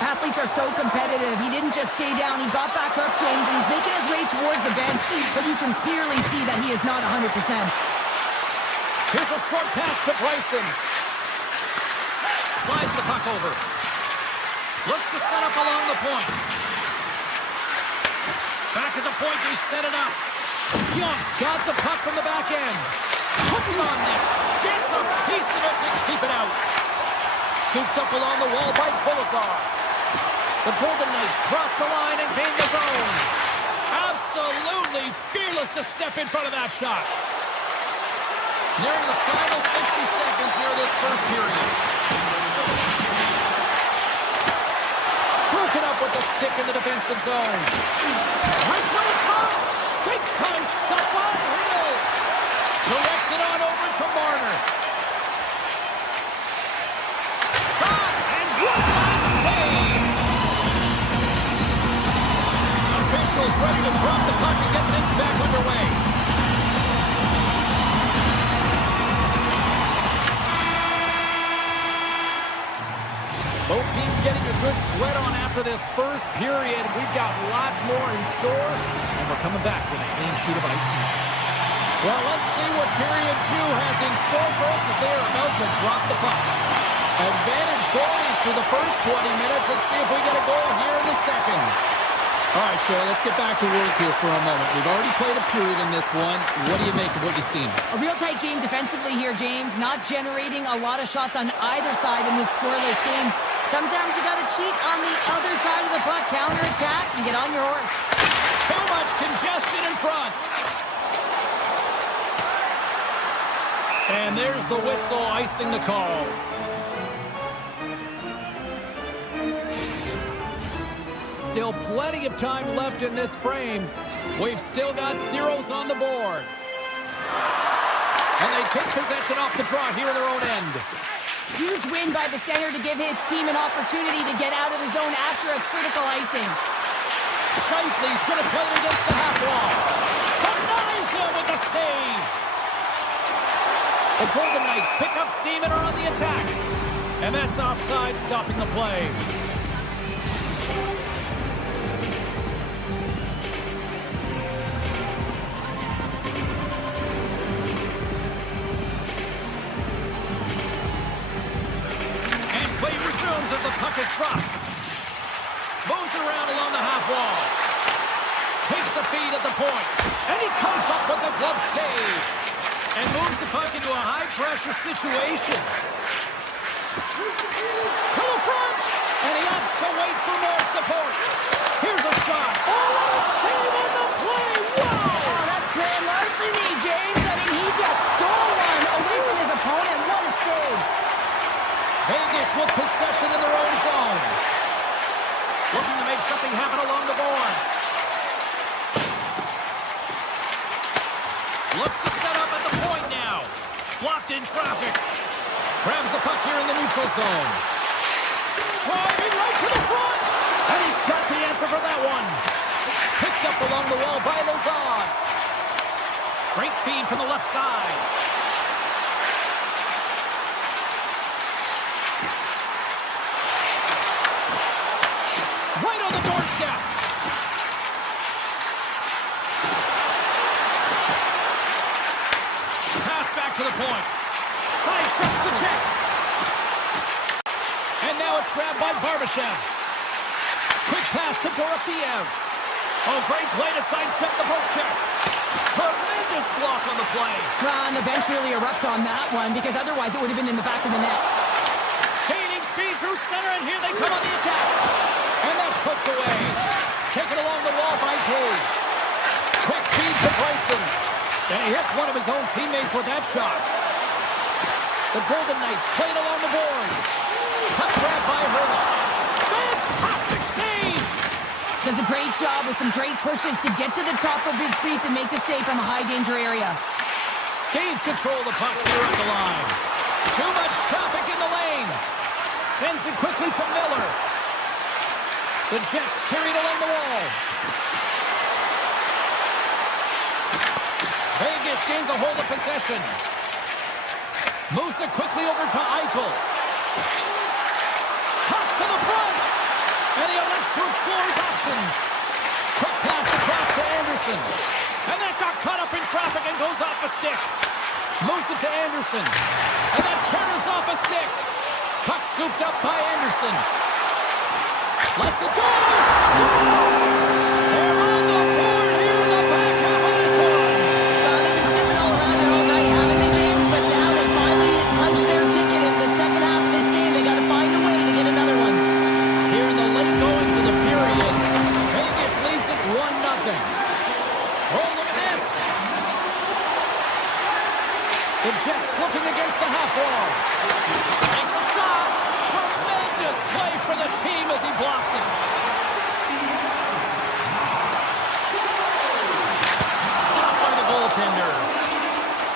Athletes are so competitive. He didn't just stay down. He got back up, James, and he's making his way towards the bench, but you can clearly see that he is not 100%. Here's a short pass to Bryson. Slides the puck over. Looks to set up along the point. Back at the point, they set it up. Pionk's got the puck from the back end. Puts it on net. Gets a piece of it to keep it out. Scooped up along the wall by Kolesar. The Golden Knights cross the line and gain the zone. Absolutely fearless to step in front of that shot. Nearing the final 60 seconds here this first period. Broken up with the stick in the defensive zone. Nice one in front. Big time stop by Hill. Directs it on over to Marner. Shot, and what a save! Officials ready to drop the puck and get things back underway. Both teams getting a good sweat on after this first period. We've got lots more in store, and we're coming back with a clean sheet of ice next. Well, let's see what period 2 has in store for us as they are about to drop the puck. Advantage goalies through the first 20 minutes. Let's see if we get a goal here in the second. All right, Cheryl, let's get back to work here for a moment. We've already played a period in this one. What do you make of what you've seen? A real tight game defensively here, James. Not generating a lot of shots on either side in this scoreless games. Sometimes you got to cheat on the other side of the puck, counterattack, and get on your horse. Too much congestion in front. And there's the whistle icing the call. Still plenty of time left in this frame. We've still got zeros on the board. And they take possession off the draw here in their own end. Huge win by the center to give his team an opportunity to get out of the zone after a critical icing. Shifley's going to play it against the half wall. Denies him with the save. The Golden Knights pick up steam and are on the attack. And that's offside, stopping the play. And play resumes as the puck is dropped. Moves around along the half wall. Takes the feed at the point. And he comes up with the glove save. And moves the puck into a high-pressure situation. To the front. And he opts to wait for more support. Here's a shot. Oh, what a save on the play. Wow. Oh, that's grand larceny, James. I mean, he just stole one away from his opponent. What a save. Vegas with possession in their own zone. Looking to make something happen along the boards. Looks to set up at the point now. Blocked in traffic. Grabs the puck here in the neutral zone. Driving right to the front. And he's got the answer for that one. Picked up along the wall by Lozon. Great feed from the left side. Right on the doorstep. Pass back to the point. Sidesteps the check. And now it's grabbed by Barbashev. Quick pass to Dorofeev. Oh, great play to sidestep the poke check. Tremendous block on the play. And the bench really erupts on that one because otherwise it would have been in the back of the net. Gaining speed through center, and here they come on the attack. And that's poked away. Taken along the wall by Toews. Quick feed to Bryson. And he hits one of his own teammates with that shot. The Golden Knights played along the boards. Puck grabbed by Hurley. Fantastic save! Does a great job with some great pushes to get to the top of his crease and make the save from a high-danger area. Gains control of the puck here at the line. Too much traffic in the lane. Sends it quickly to Miller. The Jets carried along the wall. Vegas gains a hold of possession. Moves it quickly over to Eichel. Toss to the front. And he elects to explore his options. Quick pass across to Anderson. And that got caught up in traffic and goes off a stick. Moves it to Anderson. And that carries off a stick. Puck scooped up by Anderson. Lets it go. Scores! They're on the board here in the back half of this one. They've been sniffing all around it all night, haven't they, James? But now they finally punched their ticket in the second half of this game. They got to find a way to get another one. Here in the late goings of the period, Vegas leads it 1-0. Oh, look at this. The Jets looking against the half wall. Takes a shot. Tremendous play for the team as he blocks it. Stopped by the goaltender.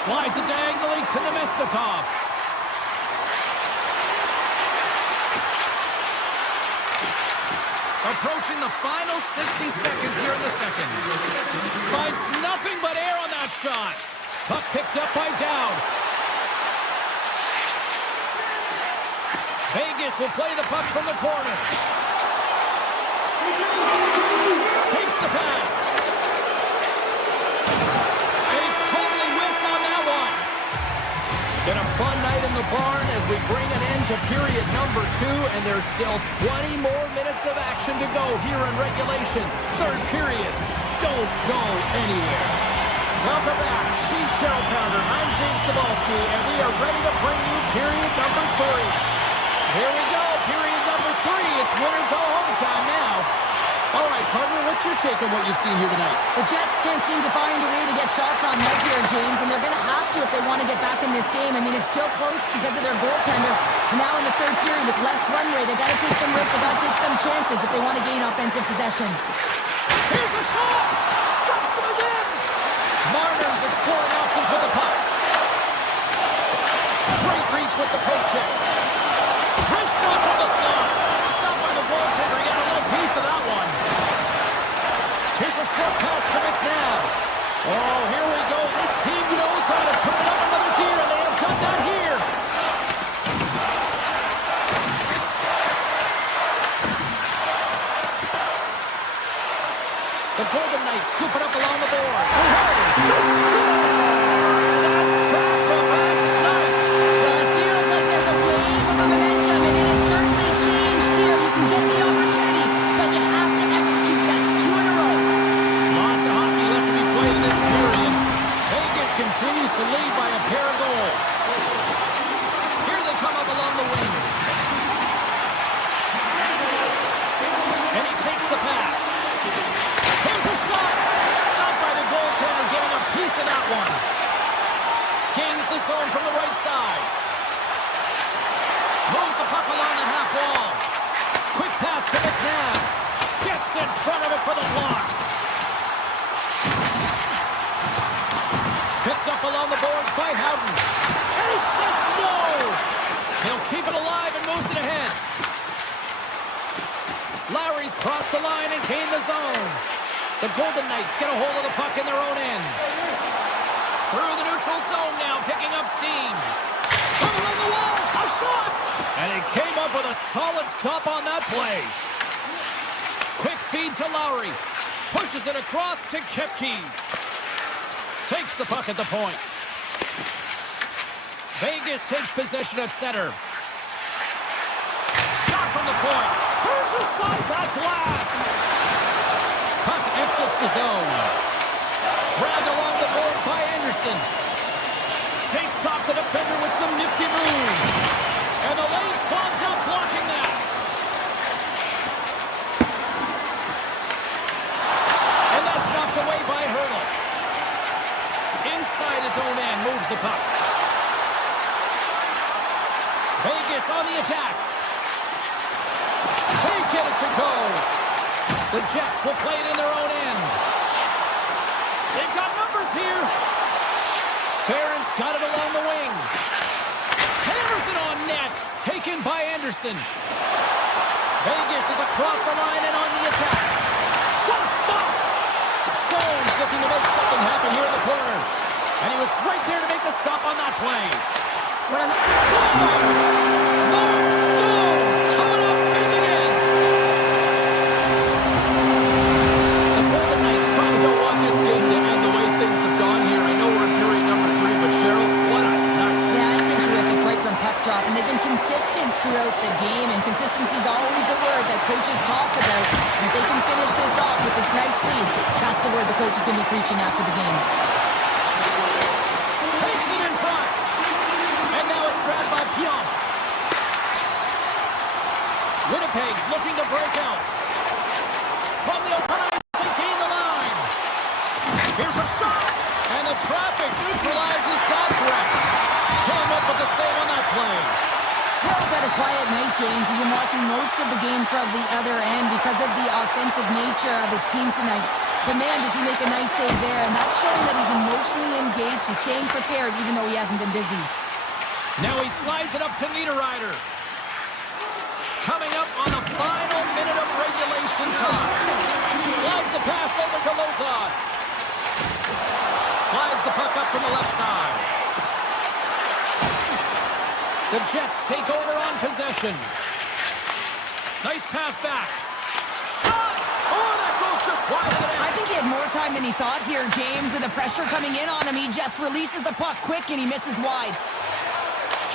Slides it diagonally to Nemestikov. Approaching the final 60 seconds here in the second. Finds nothing but air on that shot. Puck picked up by Dowd. Vegas will play the puck from the corner. Takes the pass. They totally whiffs on that one. Been a fun night in the barn as we bring an end to period number 2, and there's still 20 more minutes of action to go here in regulation. Third period. Don't go anywhere. Welcome back. She's Cheryl Pounder. I'm James Cebulski, and we are ready to bring you period number 3. Here we go, period number 3. It's win-or-go-home time now. All right, partner, what's your take on what you've seen here tonight? The Jets can't seem to find a way to get shots on net here, James, and they're going to have to if they want to get back in this game. I mean, it's still close because of their goaltender. Now in the third period with less runway, they've got to take some risks, they've got to take some chances if they want to gain offensive possession. Here's a shot! Stuffs him again! Marner's exploring options with the puck. Great reach with the poke check. the puck along the half wall. Quick pass to McNabb. Gets in front of it for the block. Picked up along the boards by Howden. And he says no! He'll keep it alive and moves it ahead. Lowry's crossed the line and gained the zone. The Golden Knights get a hold of the puck in their own end. Through the neutral zone now, picking up steam. Coming on the wall, a shot! And he came up with a solid stop on that play. Quick feed to Lowry. Pushes it across to Kepke. Takes the puck at the point. Vegas takes possession at center. Shot from the point. Turns aside that glass. Puck exits the zone. Grabbed along the board by Anderson. Takes off the defender with some nifty moves. And the lane's clogged up, blocking that. And that's knocked away by Hurdle. Inside his own end, moves the puck. Vegas on the attack. Can't get it to go. The Jets will play it in their own end. They've got numbers here. Barron's got it along the wing. Hammers it on net. Taken by Anderson. Vegas is across the line and on the attack. What a stop! Stone's looking to make something happen here in the corner. And he was right there to make the stop on that play. What a Stones! Mark Stone coming up big again. The Golden Knights probably don't want this game to end the way things have gone here. I know we're in period number 3, but Cheryl, what a night. Yeah, it's been terrific right from puck drop, and they've been consistent throughout the game, and consistency is always the word that coaches talk about. And if they can finish this off with this nice lead, that's the word the coach is going to be preaching after the game. Takes it in front. And now it's grabbed by Pionk. Winnipeg's looking to break out. From the open ice, they gain the line. Here's a shot. And the traffic neutralizes that threat. Came up with the save on that play. Hill's had a quiet night, James. You've been watching most of the game from the other end because of the offensive nature of his team tonight. But man, does he make a nice save there. And that's showing that he's emotionally engaged. He's staying prepared even though he hasn't been busy. Now he slides it up to Niederreiter. Coming up on the final minute of regulation time. Slides the pass over to Lozon. Slides the puck up from the left side. The Jets take over on possession. Nice pass back. Shot! Oh, that goes just wide of the net. I think he had more time than he thought here, James. With the pressure coming in on him, he just releases the puck quick and he misses wide.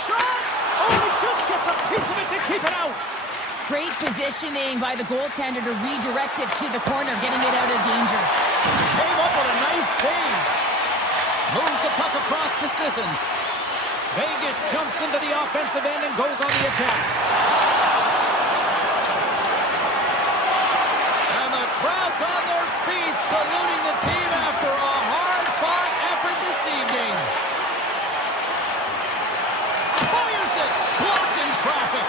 Shot! Oh, he just gets a piece of it to keep it out. Great positioning by the goaltender to redirect it to the corner, getting it out of danger. Came up with a nice save. Moves the puck across to Sissons. Vegas jumps into the offensive end and goes on the attack. And the crowd's on their feet saluting the team after a hard-fought effort this evening. Fires it! Blocked in traffic.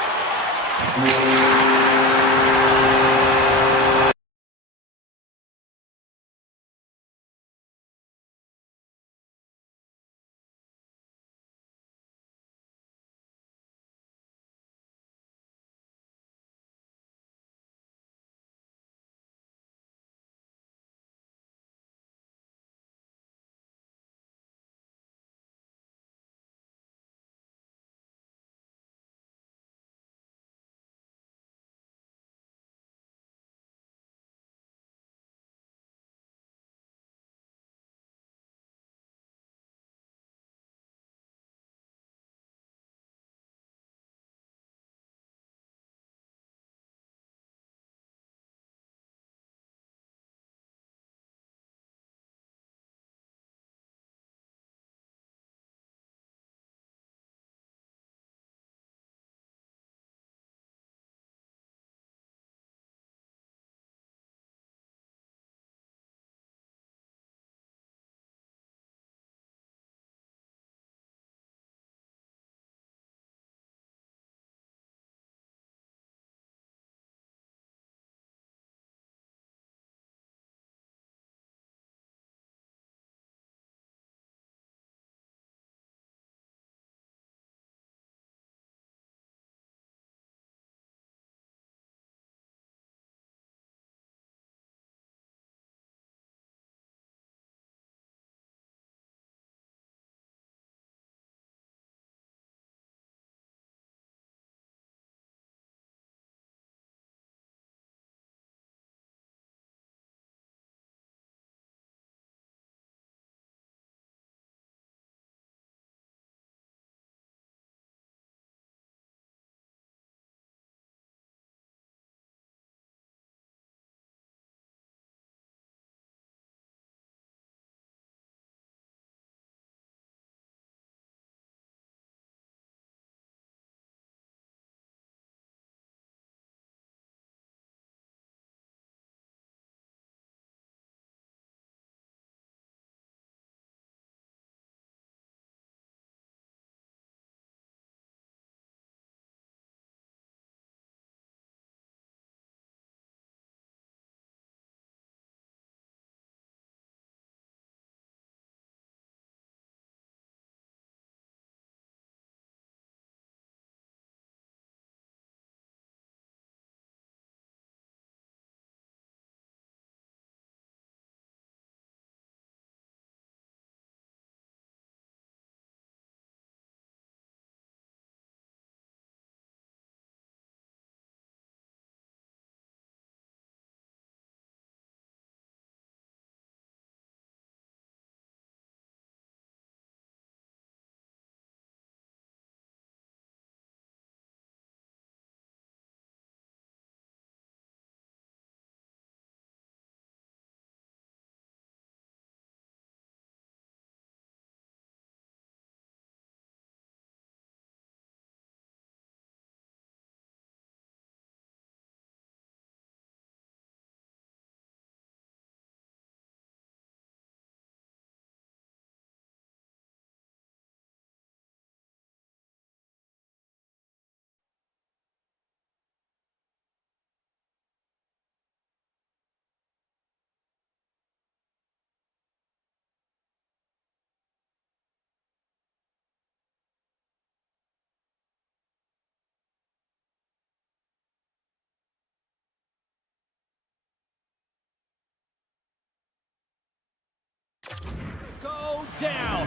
go down.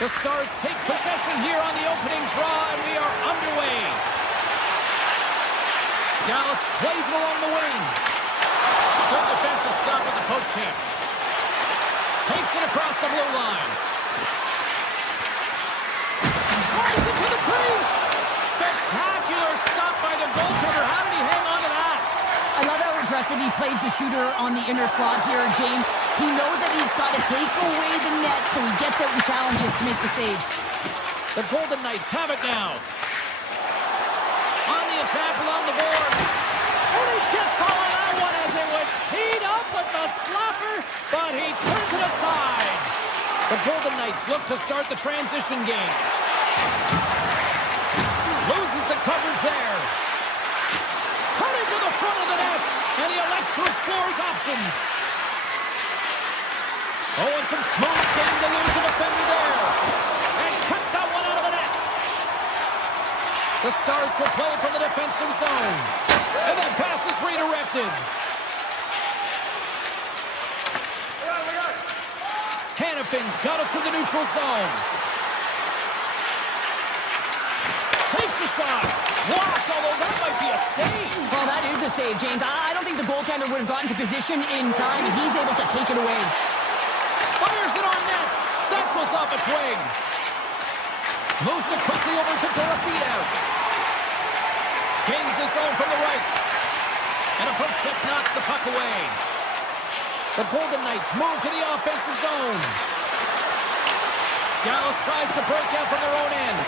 The Stars take possession here on the opening draw, and we are underway. Dallas plays it along the wing. Good defensive stop with the poke check. Takes it across the blue line. Drives it to the crease. Spectacular stop by the goaltender. How did he hang on to that? I love how aggressive he plays the shooter on the inner slot here, James. He knows that he's got to take away the net, so he gets out and challenges to make the save. The Golden Knights have it now. On the attack along the boards. And he gets all of that one as it was teed up with the slapper, but he turns it aside. The Golden Knights look to start the transition game. Loses the coverage there. Cutting to the front of the net, and he elects to explore his options. Oh, and some smooth skating to lose the defender there. And cut that one out of the net. The Stars will play from the defensive zone. And that pass is redirected. Hannafin's got it through the neutral zone. Takes a shot. Blocked, although that might be a save. Well, that is a save, James. I don't think the goaltender would have gotten to position in time, and he's able to take it away. Fires it on net. That goes off a twig. Moves it quickly over to Dorofeev. Gains the zone from the right. And a poke check knocks the puck away. The Golden Knights move to the offensive zone. Dallas tries to break out from their own end.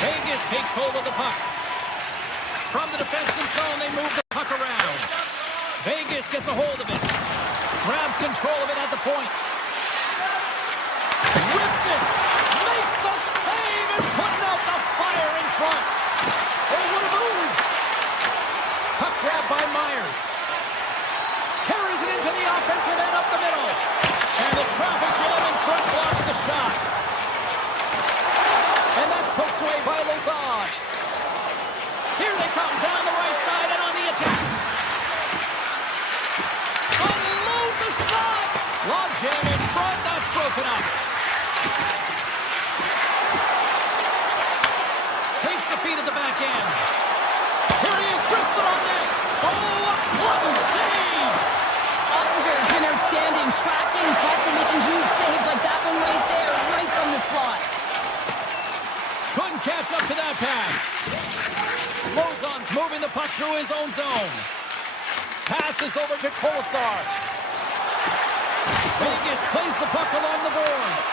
Vegas takes hold of the puck. From the defensive zone, they move the puck around. Vegas gets a hold of it. Grabs control of it at the point. Whips it. Makes the save and putting out the fire in front. Oh, what a move. Puck grab by Myers. Carries it into the offensive end up the middle. And the traffic jam in front blocks the shot. And that's poked away by Lozage. Here they come down the right side and on the attack. Unloads the shot. Log jam in front. That's broken up. Takes the feed at the back end. Here he is, wristed on net. Oh, a clutch save. Ottinger's been outstanding, tracking pucks and making huge saves like that one right there, right from the slot. Couldn't catch up to that pass. Lozon's moving the puck through his own zone. Passes over to Kolesar. Vegas plays the puck along the boards.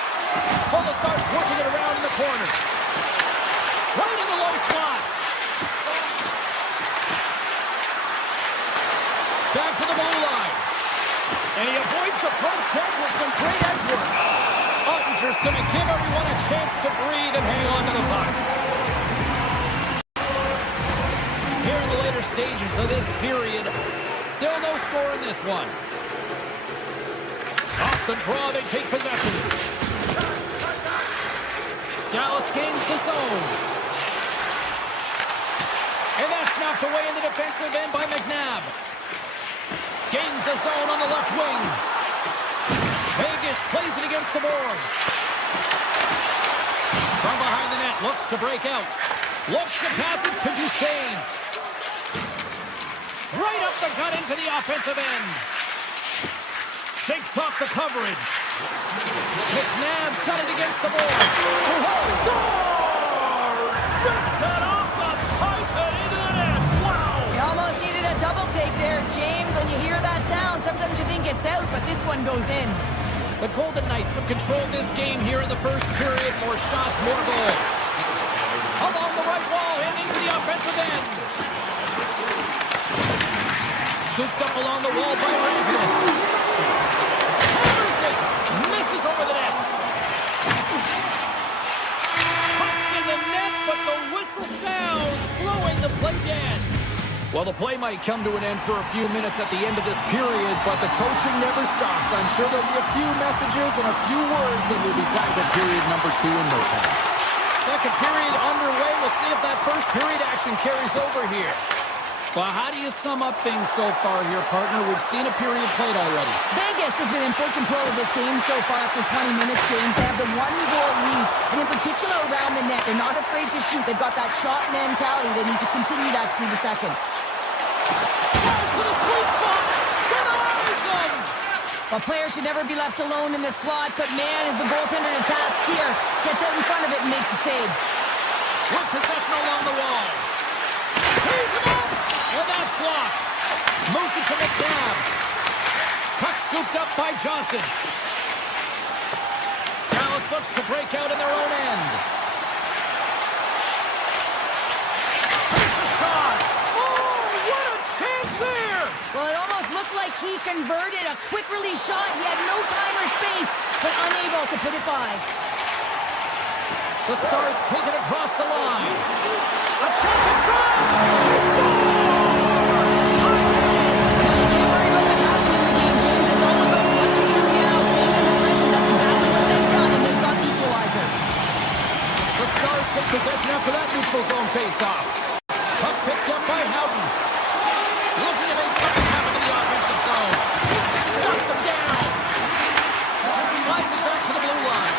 Kolesar's working it around in the corner. Right in the low slot. Back to the blue line. And he avoids the poke check with some great edge work. Ottinger's going to give everyone a chance to breathe and hang on to the puck. Here in the later stages of this period, still no score in this one. Off the draw, they take possession. Dallas gains the zone. And that's knocked away in the defensive end by McNabb. Gains the zone on the left wing. Vegas plays it against the boards. From behind the net, looks to break out. Looks to pass it to Duchesne. Right up the gut into the offensive end. Shakes off the coverage. McNabb's got it against the boards. Stars! Rips it off the pipe and into the net. Wow! You almost needed a double take there, James. When you hear that sound, sometimes you think it's out, but this one goes in. The Golden Knights have controlled this game here in the first period. More shots, more goals. Along the right wall and into the offensive end. Scooped up along the wall by Rantanen. Hammers it. Misses over the net. Pucks in the net, but the whistle sounds, blowing the play dead. Well, the play might come to an end for a few minutes at the end of this period, but the coaching never stops. I'm sure there'll be a few messages and a few words, and we'll be back with period number 2 in no time. Second period underway. We'll see if that first period action carries over here. Well, how do you sum up things so far here, partner? We've seen a period played already. Vegas has been in full control of this game so far after 20 minutes, James. They have the one-goal lead, and in particular around the net. They're not afraid to shoot. They've got that shot mentality. They need to continue that through the second. Drives to the sweet spot. Denies him. A player should never be left alone in the slot, but man, is the goaltender to task here. Gets out in front of it and makes the save. With possession along the wall. Tees him up. And that's blocked. Moves it to McNabb. Puck scooped up by Johnston. Dallas looks to break out in their own end. Takes a shot. Oh, what a chance there. Well, it almost looked like he converted a quick release shot. He had no time or space, but unable to put it by. The Stars take it across the line. A chance in front. He scores! Take possession after that neutral zone face-off. Puck picked up by Houghton. Looking to make something happen in the offensive zone. Shuts him down. Slides it back to the blue line.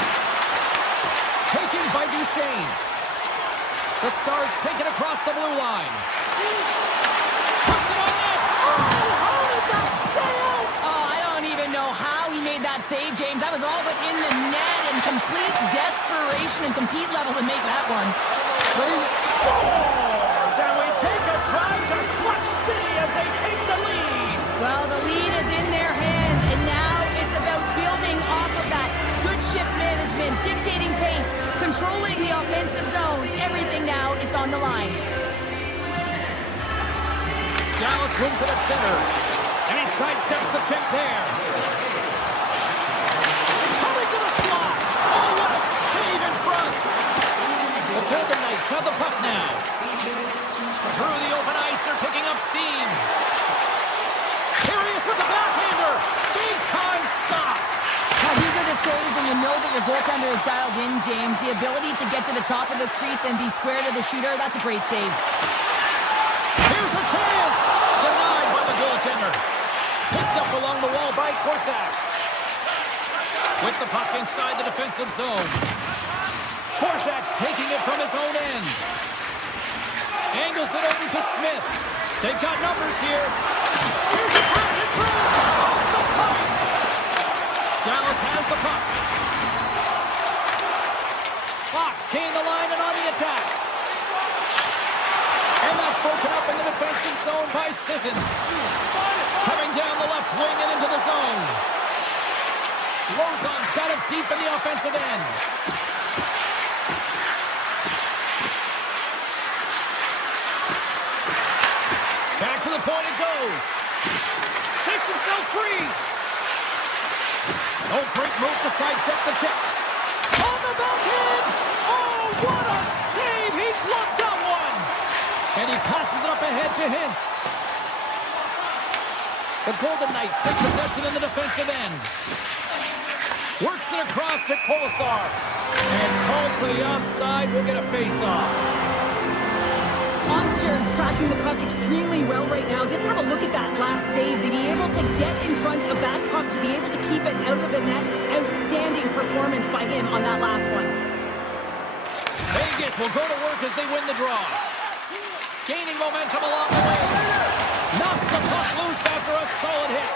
Taken by Duchesne. The Stars take it across the blue line. Puts it on net. Oh, how did that stay out? Oh, I don't even know how he made that save, James. That was all but in the net and complete desperation and compete level to make that one. Scores! And we take a drive to Clutch City as they take the lead. Well, the lead is in their hands, and now it's about building off of that. Good shift management, dictating pace, controlling the offensive zone. Everything now, it's on the line. Dallas wins it at center. And he sidesteps the check there. Coming to the slot. Oh, what a save in front. The Golden Knights have the puck now. Through the open ice, they're picking up steam. Here he is with the backhander. Big time stop. Now, these are the saves when you know that your goaltender is dialed in, James. The ability to get to the top of the crease and be square to the shooter, that's a great save. Here's a chance. Denied by the goaltender. Picked up along the wall by Korsak. With the puck inside the defensive zone. Korsak's taking it from his own end. Angles it over to Smith. They've got numbers here. Here's a pass in front. Off the pipe. Dallas has the puck. Fox gained the line and on the attack. And that's broken up in the defensive zone by Sissons. Coming down the left wing and into the zone. Lozon's got it deep in the offensive end. Back to the point it goes. Takes himself free. Oh, great move to sidestep the check. On the backhand. Oh, what a save. He gloved that one. And he passes it up ahead to Hintz. The Golden Knights take possession in the defensive end. Works it across to Kolesar. And called for the offside. We'll get a face-off. Monsters tracking the puck extremely well right now. Just have a look at that last save. To be able to get in front of that puck, to be able to keep it out of the net. Outstanding performance by him on that last one. Vegas will go to work as they win the draw. Gaining momentum along the way. Knocks the puck loose after a solid hit.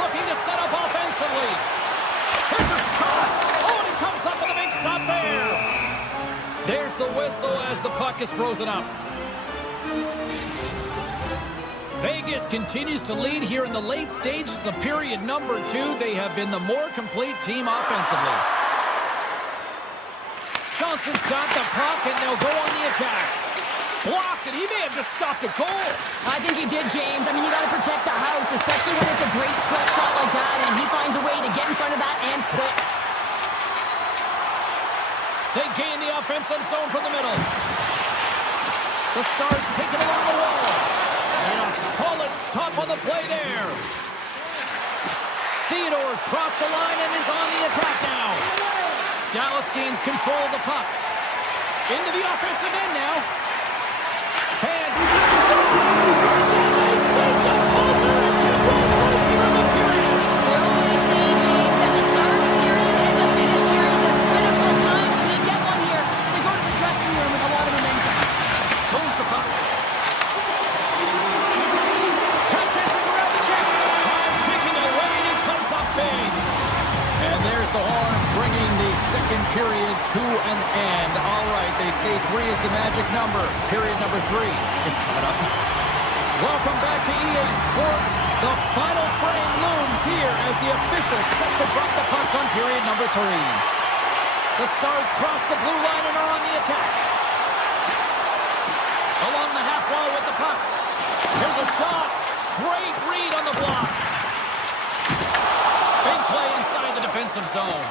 Looking to set up offensively. Here's a shot. Oh, and he comes up with a big stop there. There's the whistle as the puck is frozen up. Vegas continues to lead here in the late stages of period number 2. They have been the more complete team offensively. Johnston's got the puck, and they'll go on the attack. Blocked, and he may have just stopped a goal. I think he did, James. I mean, you got to protect the house, especially when it's a great sweat shot like that, and he finds a way to get in front of that and quick. They gain the offensive zone from the middle. The Stars take it along the wall. And a solid stop on the play there. Theodore's crossed the line and is on the attack now. Dallas gains control of the puck. Into the offensive end now. Fans. second period to an end. All right, they say 3 is the magic number. Period number 3 is coming up next. Welcome back to EA Sports. The final frame looms here as the officials set to drop the puck on period number 3. The Stars cross the blue line and are on the attack. Along the half wall with the puck. Here's a shot. Great read on the block. Big play inside the defensive zone.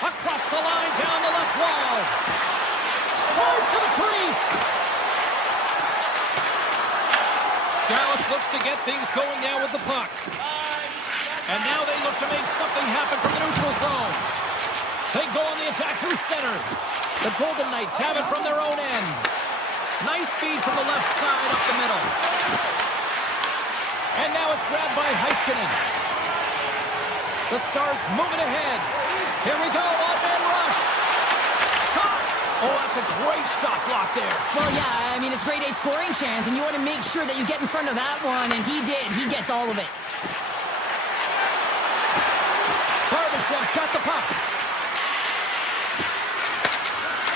Across the line, down the left wall. Drives to the crease. Dallas looks to get things going now with the puck. And now they look to make something happen from the neutral zone. They go on the attack through center. The Golden Knights have it from their own end. Nice feed from the left side up the middle. And now it's grabbed by Heiskanen. The Stars move it ahead. Here we go, one-man rush. Shot! Oh, that's a great shot block there. Well, yeah, I mean, it's grade A scoring chance, and you want to make sure that you get in front of that one, and he did. He gets all of it. Barbashev's got the puck.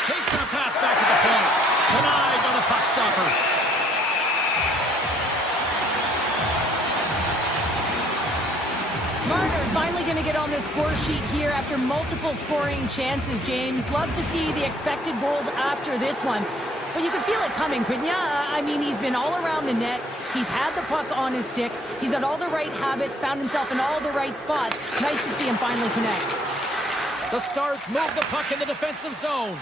Takes their pass back to the point. Denied by the puck stopper. Marner's finally going to get on the score sheet here after multiple scoring chances, James. Love to see the expected goals after this one. But you could feel it coming, couldn't you? I mean, he's been all around the net. He's had the puck on his stick. He's had all the right habits, found himself in all the right spots. Nice to see him finally connect. The Stars move the puck in the defensive zone.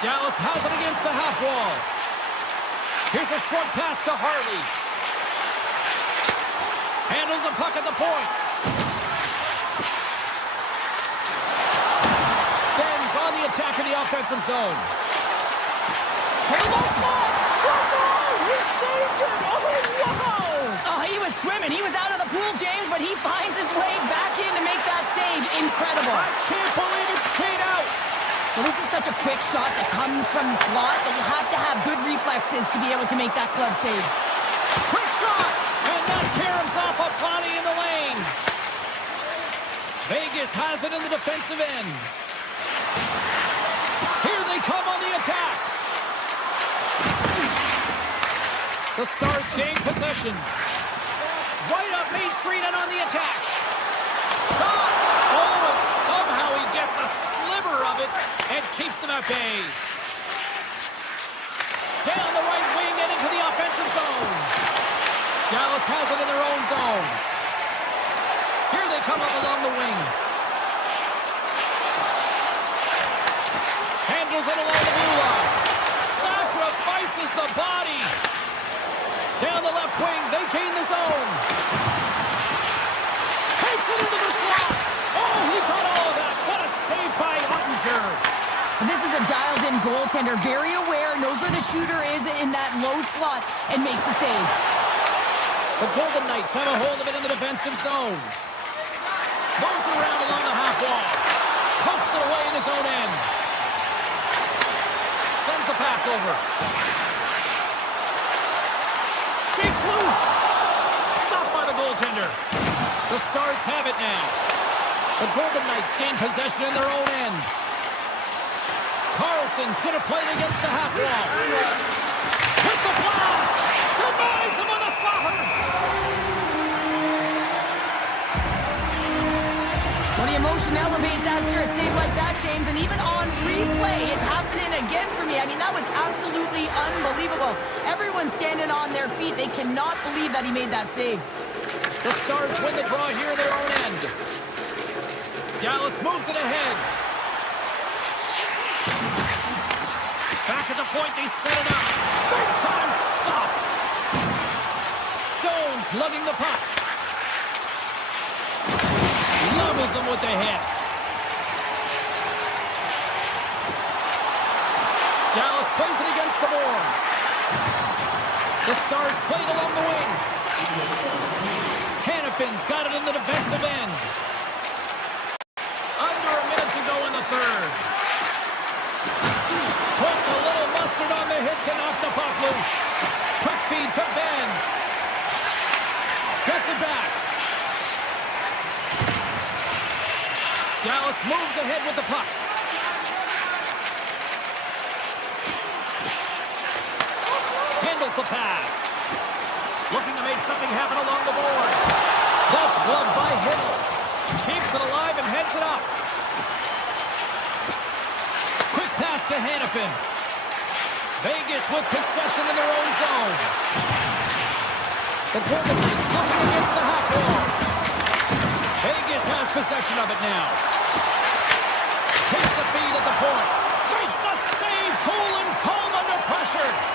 Dallas has it against the half wall. Here's a short pass to Harley. Handles the puck at the point. Ben's on the attack in the offensive zone. Taylor slot! Score goal! He saved it! Oh, wow! Oh, he was swimming. He was out of the pool, James, but he finds his way back in to make that save. Incredible. I can't believe it stayed out. Well, this is such a quick shot that comes from the slot that you have to have good reflexes to be able to make that glove save. Quick shot! And that caroms off a body in the lane. Vegas has it in the defensive end. Here they come on the attack. The Stars gain possession. Right up Main Street and on the attack. Shot! Oh, and somehow he gets a sliver of it and keeps them at bay. Down the right wing and into the offensive zone. Dallas has it in their own zone. Here they come up along the wing. Handles it along the blue line. Sacrifices the body. Down the left wing, they gain the zone. Takes it into the slot. Oh, he caught all of that. What a save by Ottinger. This is a dialed-in goaltender, very aware, knows where the shooter is in that low slot, and makes the save. The Golden Knights have a hold of it in the defensive zone. Moves it around along the half wall. Pumps it away in his own end. Sends the pass over. Shakes loose. Stopped by the goaltender. The Stars have it now. The Golden Knights gain possession in their own end. Carlson's going to play it against the half wall. With the blast. Denies him on the slapper. Well, the emotion elevates after a save like that, James, and even on replay, it's happening again for me. I mean, that was absolutely unbelievable. Everyone's standing on their feet. They cannot believe that he made that save. The Stars win the draw here in their own end. Dallas moves it ahead. Back at the point, they set it up. Big time stop. Stones lugging the puck. Levels them with the hit. Dallas plays it against the boards. The Stars played along the wing. Hannafin's got it in the defensive end. Under a minute to go in the third. Puts a little mustard on the hit to knock the puck loose. Quick feed to Ben. Gets it back. Dallas moves ahead with the puck. Handles the pass. Looking to make something happen along the boards. That's gloved by Hill. Keeps it alive and heads it up. Quick pass to Hannafin. Vegas with possession in their own zone. The Golden Knights looking against the half wall. Vegas has possession of it now. Takes the feed at the point. Makes the save. Cool and calm under pressure.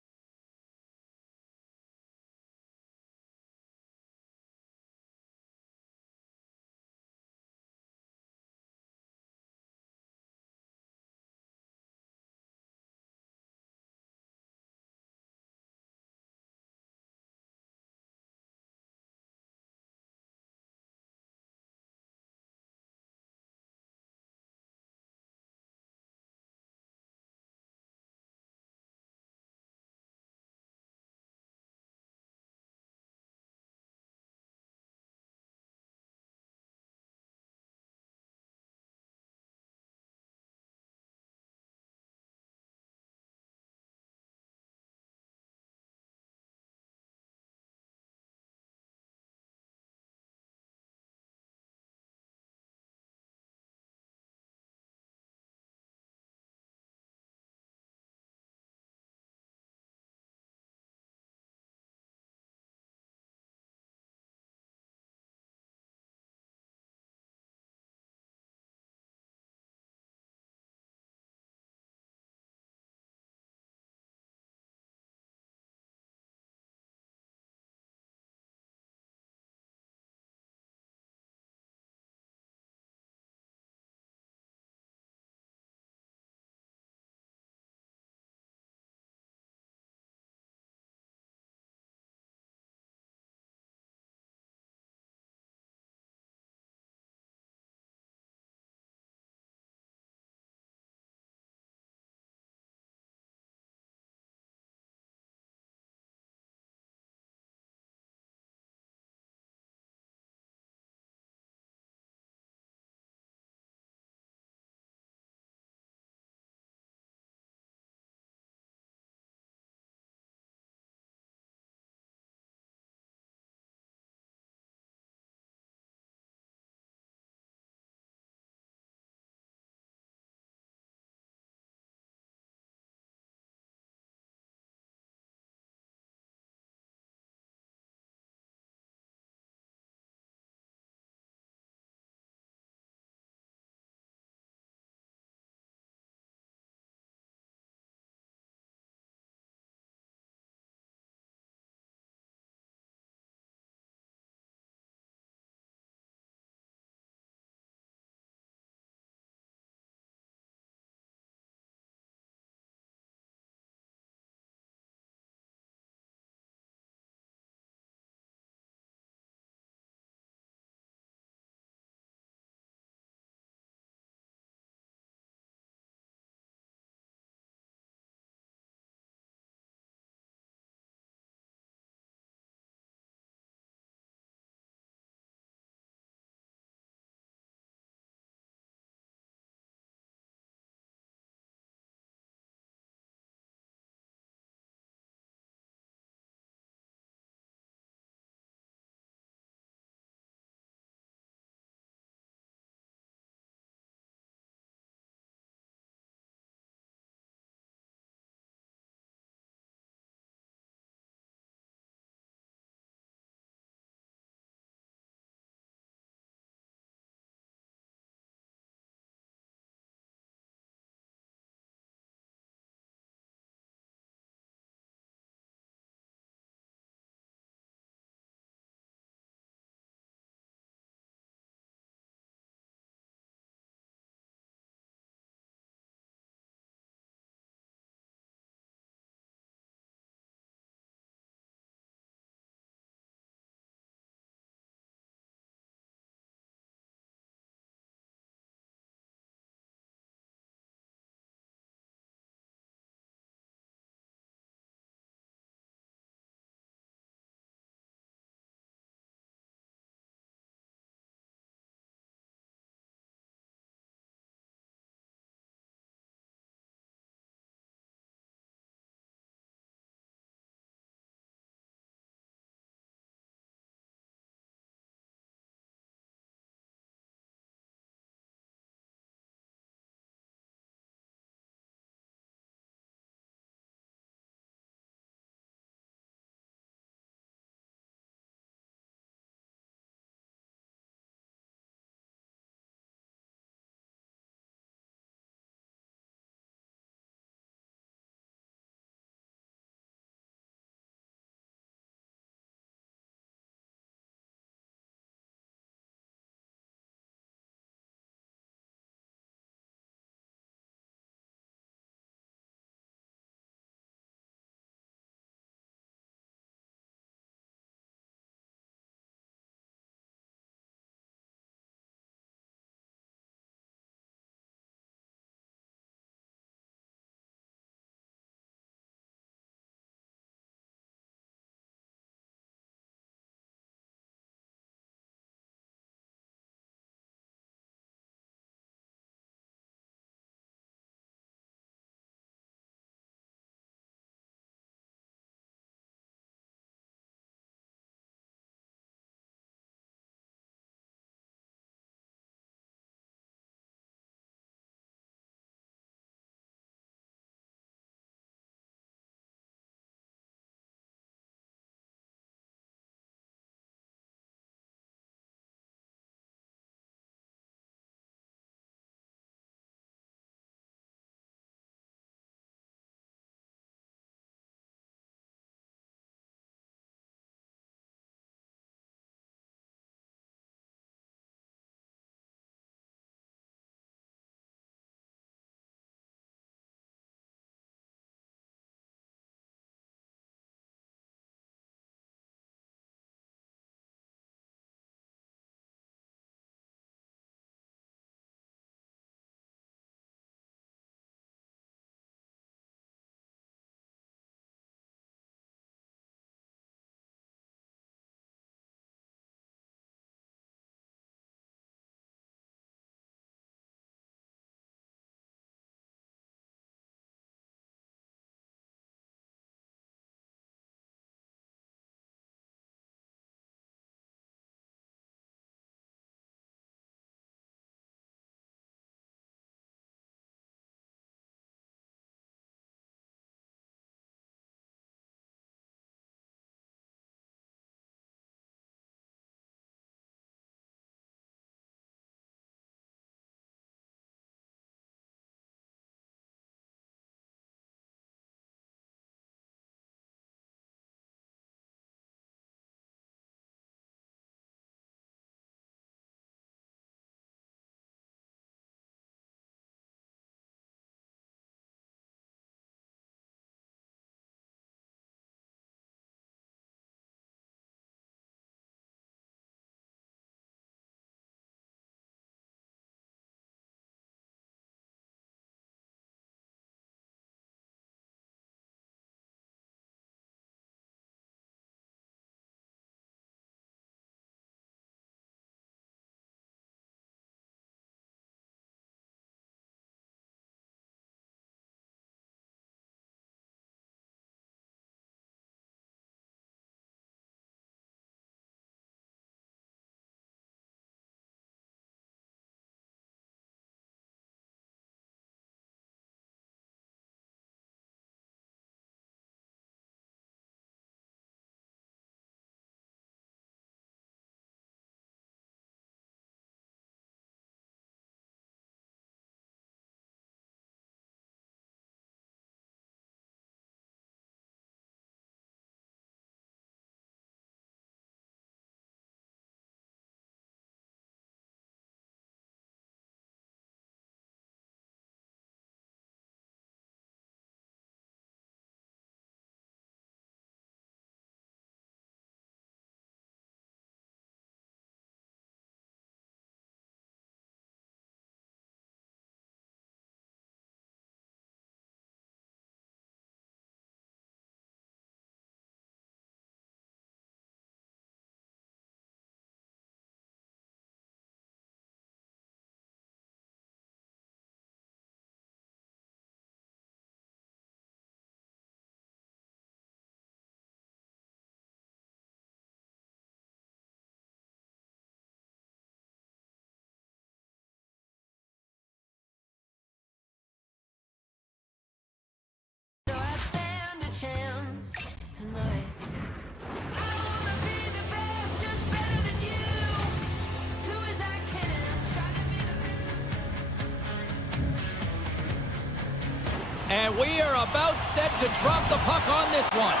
And we are about set to drop the puck on this one.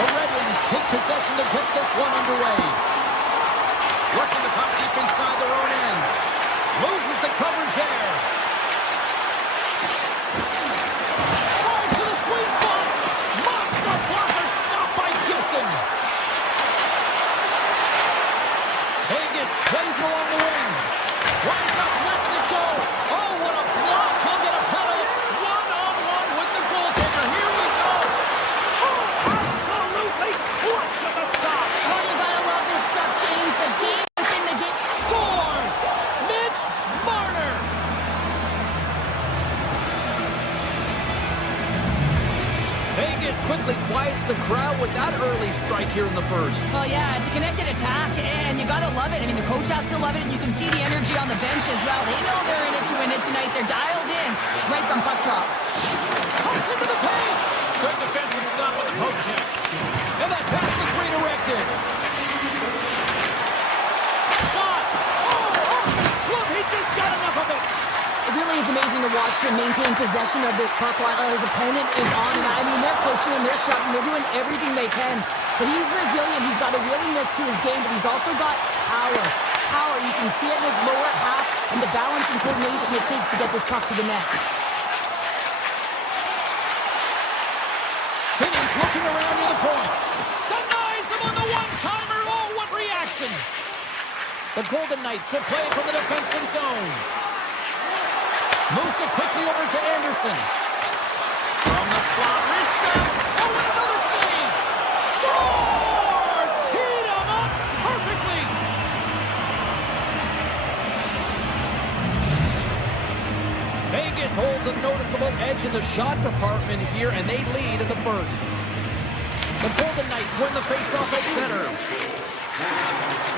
The Red Wings take possession to get this one underway. Working the puck deep inside their own end. Loses the coverage there. Drives to the sweet spot. Monster blocker stopped by Gibson. Vegas plays it along the wing. Rise up, lets it go. Oh, what a block. He'll get a penalty. One-on-one with the goaltender. Here we go. Oh, absolutely clutch at the stop. Oh, you gotta love this stuff, James. The game within the game. Scores! Mitch Marner. Vegas quickly quiets the crowd with that early strike here in the first. Well, yeah, it's a connected attack, and you gotta love it. I mean, the coach has to love it, and you can see the energy on the bench as well. They know they're in it to win it tonight. They're dialed in right from puck drop. Comes into the paint. Good defensive stop with the poke check. And that pass is redirected. Shot. Oh, off his glove. He just got enough of it. It really is amazing to watch him maintain possession of this puck while his opponent is on him. I mean, they're pushing him, they're shoving, they're doing everything they can. But he's resilient. He's got a willingness to his game, but he's also got power. Power. You can see it in his lower half and the balance and coordination it takes to get this puck to the net. Finney's looking around near the point. Denies him on the one-timer. Oh, what reaction. The Golden Knights will play from the defensive zone. Moves it quickly over to Anderson. From the slot, wrist shot. Oh, and another save. Scores! Teed him up perfectly. Vegas holds a noticeable edge in the shot department here, and they lead in the first. The Golden Knights win the faceoff at center.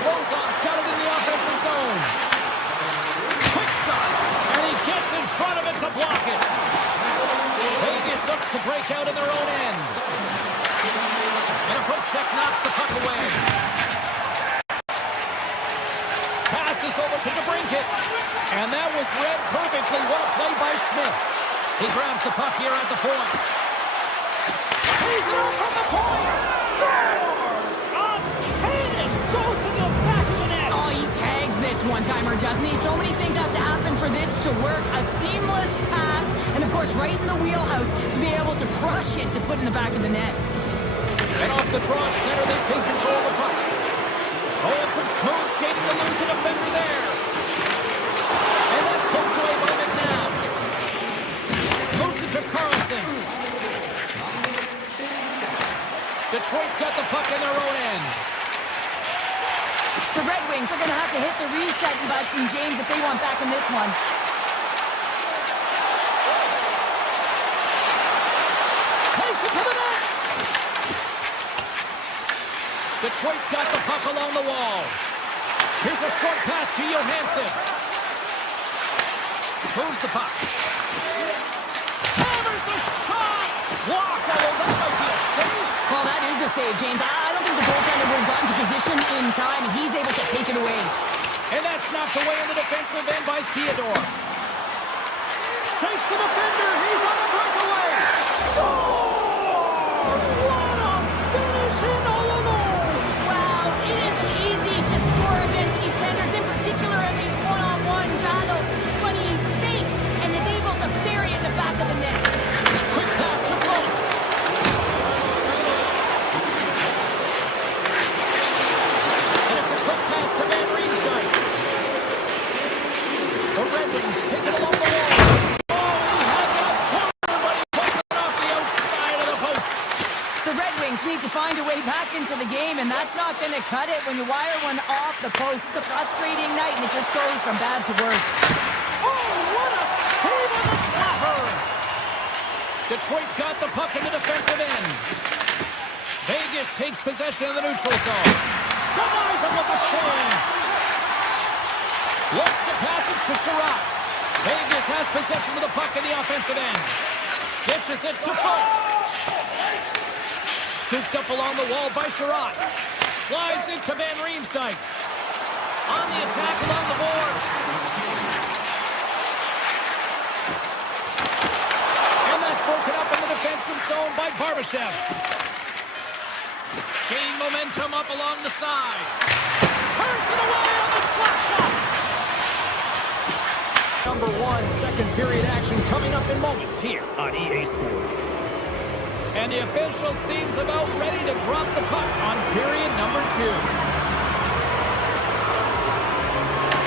Lozon's got it in the offensive zone. Quick shot, and he gets in front of it to block it. Vegas looks to break out in their own end. And a poke check knocks the puck away. Passes over to DeBrincat. And that was read perfectly. What a play by Smith. He grabs the puck here at the point. He's out from the point. Scores! A cannon goes in the back of the net. Oh, he tags this one-timer, doesn't he? So many things have to happen for this to work. A seamless pass, and of course, right in the wheelhouse to be able to crush it to put in the back of the net. And off the draw at center, they take control of the puck. Oh, and some smooth skating to lose a defender there. And that's poked away by McNabb. Moves it to Carlson. Detroit's got the puck in their own end. The Red Wings are going to have to hit the reset button, James, if they want back in this one. Takes it to the net. Detroit's got the puck along the wall. Here's a short pass to Johansson. Moves the puck. Hammers the shot. Walk. Oh, that might be a save. Well, that is a save, James. I don't think the goaltender would have gotten to position in time, and he's able to take it away. And that's knocked away in the defensive end by Theodore. Shakes the defender. He's on a breakaway. Scores! What a finish in all alone. Wow, it isn't easy to score against these tenders, in particular in these one-on-one battles, but he fakes and is able to bury in the back of the net. Quick pass to Funk. And it's a quick pass to Van Riemsdyk. The Red Wings take it along the wall. Oh, he had that corner, but he puts it off the outside of the post. The Red Wings need to find a way back into the game, and that's not going to cut it when you wire one off the post. It's a frustrating night, and it just goes from bad to worse. Oh, what a save on the slapper! Detroit's got the puck in the defensive end. Vegas takes possession of the neutral zone. Denies him with the save. Looks to pass it to Sherratt. Vegas has possession of the puck in the offensive end. Dishes it to Folk. Scooped up along the wall by Sherratt. Slides it to Van Riemsdyk. On the attack along the boards. broken up in the defensive zone by Barbashev. Gaining momentum up along the side. Turns it away on the slap shot. Number 1, second period action coming up in moments here on EA Sports. And the official seems about ready to drop the puck on period number 2.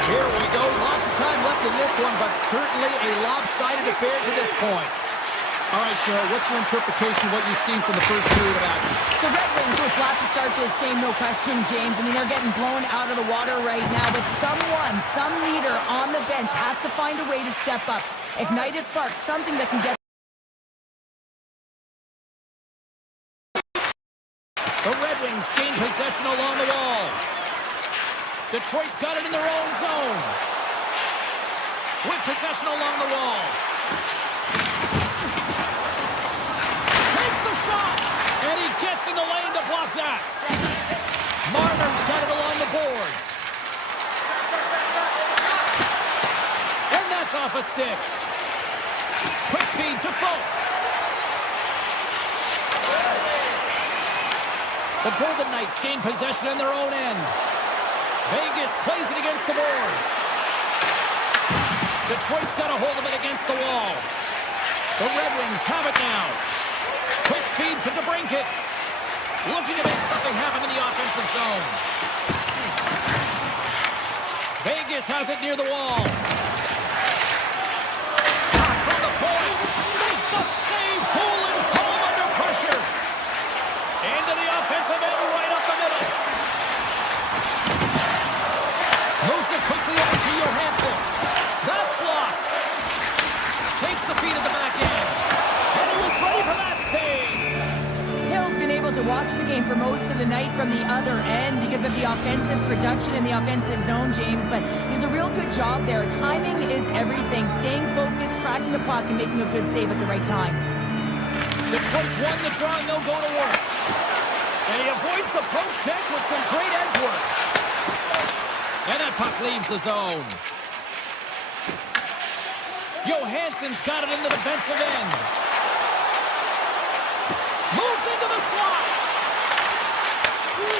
Here we go. Lots of time left in this one, but certainly a lopsided affair to this point. All right, Cheryl, what's your interpretation of what you've seen from the first period of action? The Red Wings were flat to start this game, no question, James. I mean, they're getting blown out of the water right now, but some leader on the bench has to find a way to step up, ignite a spark, something that can get... The Red Wings gain possession along the wall. Detroit's got it in their own zone. With possession along the wall. Takes the shot. And he gets in the lane to block that. Marner's got it along the boards. And that's off a stick. Quick feed to Folk. The Golden Knights gain possession in their own end. Vegas plays it against the boards. Detroit's got a hold of it against the wall. The Red Wings have it now. Quick feed to DeBrincat. Looking to make something happen in the offensive zone. Vegas has it near the wall. Shot from the point. Makes the save. Cool and calm under pressure. Into the offensive end right up the middle. Moves it quickly over to Johansson. That's blocked. Takes the feed at the back end. And he was ready for that save. Hill's been able to watch the game for most of the night from the other end because of the offensive production in the offensive zone, James, but he's a real good job there. Timing is everything. Staying focused, tracking the puck, and making a good save at the right time. Detroit's won the draw and they'll go to work. And he avoids the poke check with some great edge work. And that puck leaves the zone. Johansson's got it in the defensive end. Moves into the slot.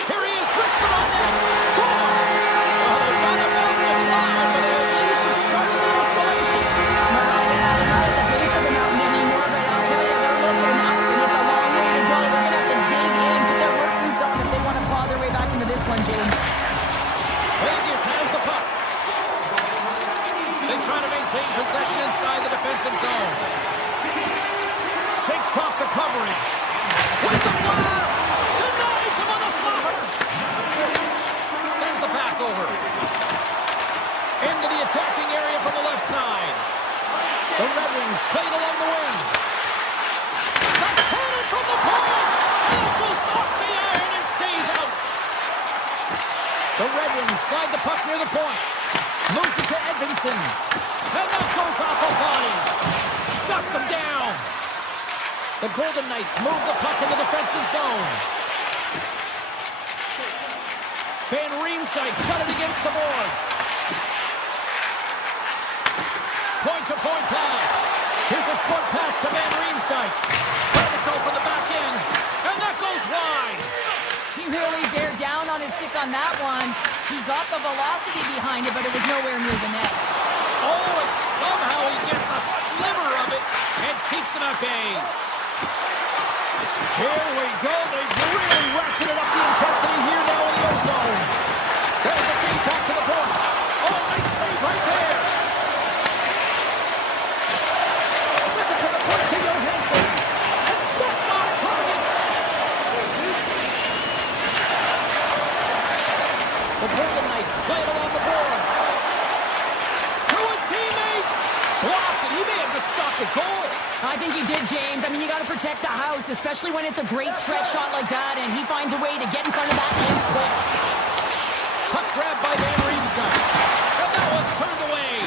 Here he is, wrists it on net. Scores! Oh, they got him out of the drive, but at least has started the escalation. Well, they're not at the base of the mountain anymore, but I'll tell you, they're looking up, and it's a long way to go. They're going to have to dig in, put their work boots on if they want to claw their way back into this one, James. Vegas has the puck. They try to maintain possession inside the defensive zone. Shakes off the coverage. With the blast! Denies him on the slapper! Sends the pass over. Into the attacking area from the left side. The Red Wings played along the wing. The cannon from the point! And it goes off the iron and stays out. The Red Wings slide the puck near the point. Moves it to Edvinsson. And that goes off a body. Shuts him down. The Golden Knights move the puck in the defensive zone. Van Riemsdyk's got it against the boards. Point-to-point pass. Here's a short pass to Van Riemsdyk. Lets it go from the back end. And that goes wide. He really bear down on his stick on that one. He got the velocity behind it, but it was nowhere near the net. Oh, and somehow he gets a sliver of it and keeps it at bay. Here we go. They've really ratcheted up the intensity here now in the O-zone. There's a feed back to the point. Oh, nice save right there. Sends it to the point to Johansson. And that's on target. The Golden Knights play it along the boards. To his teammate. Blocked it. He may have just stopped the goal. I think he did, James. I mean, you got to protect the house, especially when it's a great threat shot like that, and he finds a way to get in front of that and quick. Puck grabbed by Van Riemsdyk. And that one's turned away.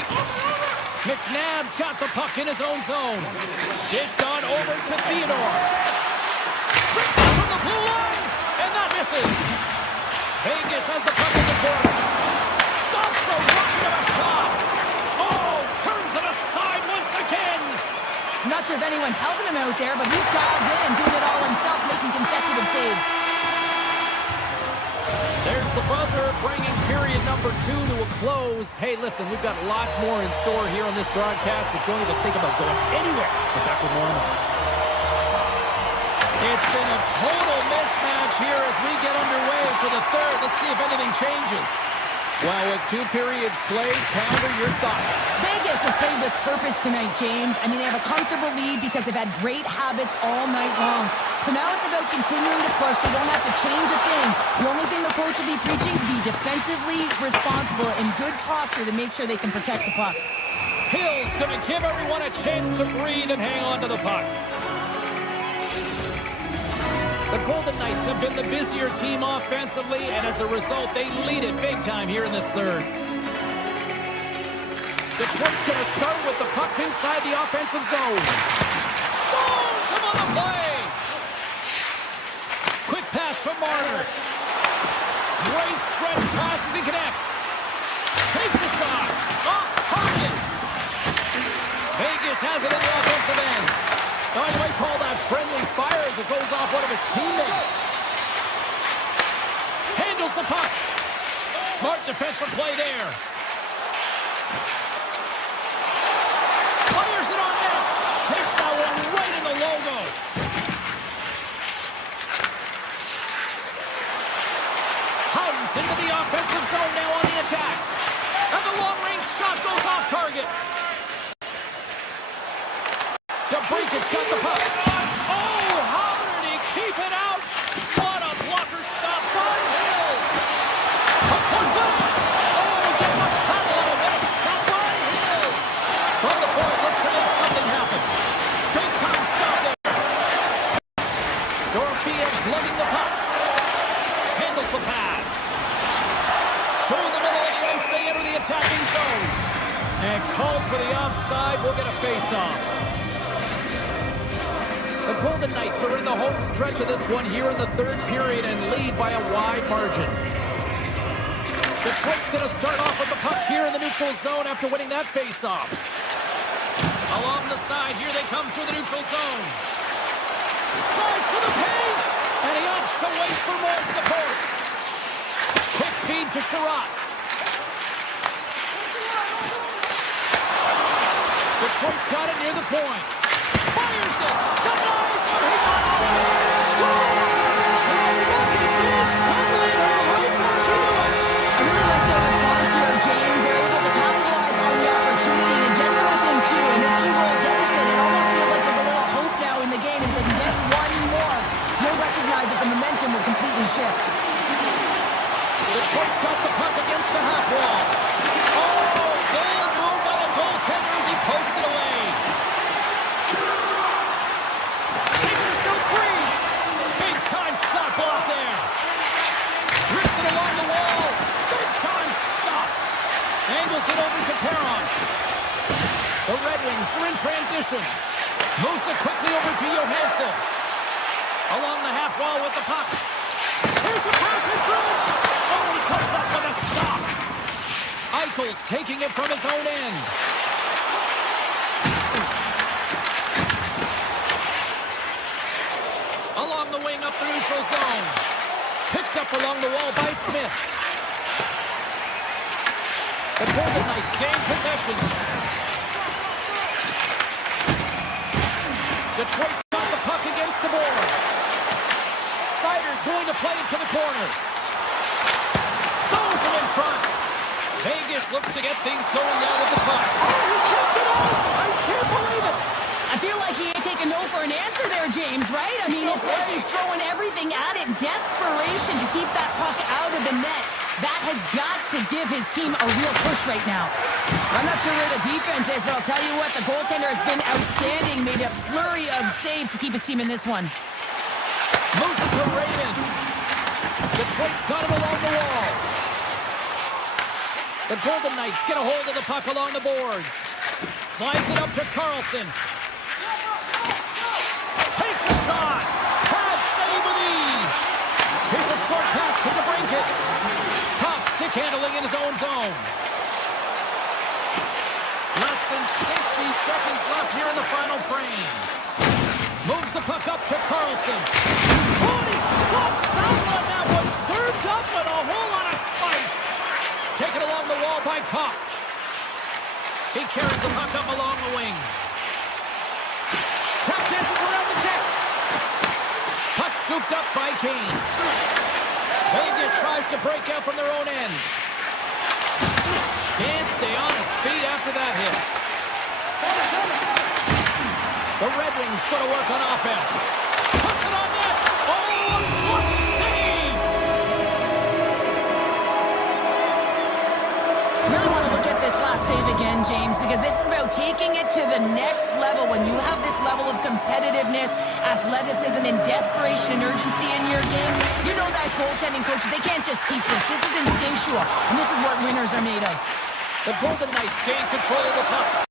McNabb's got the puck in his own zone. Dished on over to Theodore. Brings it from the blue line, and that misses. Vegas has the puck in the corner. Stops the rocket of a shot. Oh, turns it aside once again. Not sure if anyone's helping him out there, but he's dialed in and doing it all himself, making consecutive saves. There's the buzzer, bringing period number 2 to a close. Hey, listen, we've got lots more in store here on this broadcast, so don't even think about going anywhere. But back with more in a moment. It's been a total mismatch here as we get underway for the third. Let's see if anything changes. Well, with 2 periods played, Pounder, your thoughts? Vegas has played with purpose tonight, James. I mean, they have a comfortable lead because they've had great habits all night long. So now it's about continuing to push. They don't have to change a thing. The only thing the coach should be preaching, be defensively responsible and good posture to make sure they can protect the puck. Hill's going to give everyone a chance to breathe and hang on to the puck. The Golden Knights have been the busier team offensively, and as a result, they lead it big time here in this third. Detroit's going to start with the puck inside the offensive zone. Stones him on the play. Quick pass to Marner. Great stretch pass as he connects. Takes a shot. Off target. Vegas has it in the offensive end. Now, you might call that friendly fire as it goes off one of his teammates. Handles the puck. Smart defensive play there. Fires it on net. Takes that one right in the logo. Howden's into the offensive zone now on the attack. And the long-range shot goes off target. DeBrinket's got the puck. Oh, how did he keep it out? What a blocker stop by Hill. A puck back. Oh, gets a paddle on it. What a stop by Hill. From the point, looks to make something happen. Big time stop there. Dorofeyev's lugging the puck. Handles the pass. Through the middle of the ice, they enter the attacking zone. And called for the offside. We'll get a face-off. The Golden Knights are in the home stretch of this one here in the third period and lead by a wide margin. Detroit's going to start off with the puck here in the neutral zone after winning that face-off. Along the side, here they come through the neutral zone. Drives to the paint, and he opts to wait for more support. Quick feed to Sherratt. Detroit's got it near the point. Fires it. Denies him. He got all of it. Scores! And look at this. Suddenly they're right back into it. I really like their response here, James. They're able to capitalize on the opportunity and get them within 2. In this 2-goal deficit, it almost feels like there's a little hope now in the game. If they can get one more, you'll recognize that the momentum will completely shift. Detroit's got the puck against the half wall. Oh, good move by the goaltender as he pokes it away. Along the wall. Big time stop. Angles it over to Perron. The Red Wings are in transition. Moves it quickly over to Johansson. Along the half wall with the puck. Here's a pass in front. Oh, he comes up with a stop. Eichel's taking it from his own end. Along the wing up the neutral zone. Picked up along the wall by Smith. The Golden Knights gain possession. Detroit's got the puck against the boards. Sider's going to play it to the corner. Stones him in front. Vegas looks to get things going now with the puck. Oh, he kept it out! I can't believe it! I feel like he ain't taking no for an answer there, James, right? I mean, it's like he's throwing everything at it. Desperation to keep that puck out of the net. That has got to give his team a real push right now. I'm not sure where the defense is, but I'll tell you what, the goaltender has been outstanding. Made a flurry of saves to keep his team in this one. Moves it to Raymond. Detroit's got him along the wall. The Golden Knights get a hold of the puck along the boards. Slides it up to Carlson. Takes a shot. Pad save with ease. Here's a short pass to DeBrincat. Pop stick handling in his own zone. Less than 60 seconds left here in the final frame. Moves the puck up to Carlson. Oh, and he stops that one. That was served up with a whole lot of spice. Taken along the wall by Kopp. He carries the puck up along the wing. Tap dances around the check. Puck scooped up by Kane. Vegas tries to break out from their own end. Can't stay on his feet after that hit. The Red Wings go to work on offense. Puts it on net. Oh, short save! Really want to look at this last save again, James, because this is about taking it to the next level. When you have this level of competitiveness, athleticism, and desperation and urgency in your game, you know that goaltending coaches, they can't just teach this. This is instinctual, and this is what winners are made of. The Golden Knights gain control of the puck.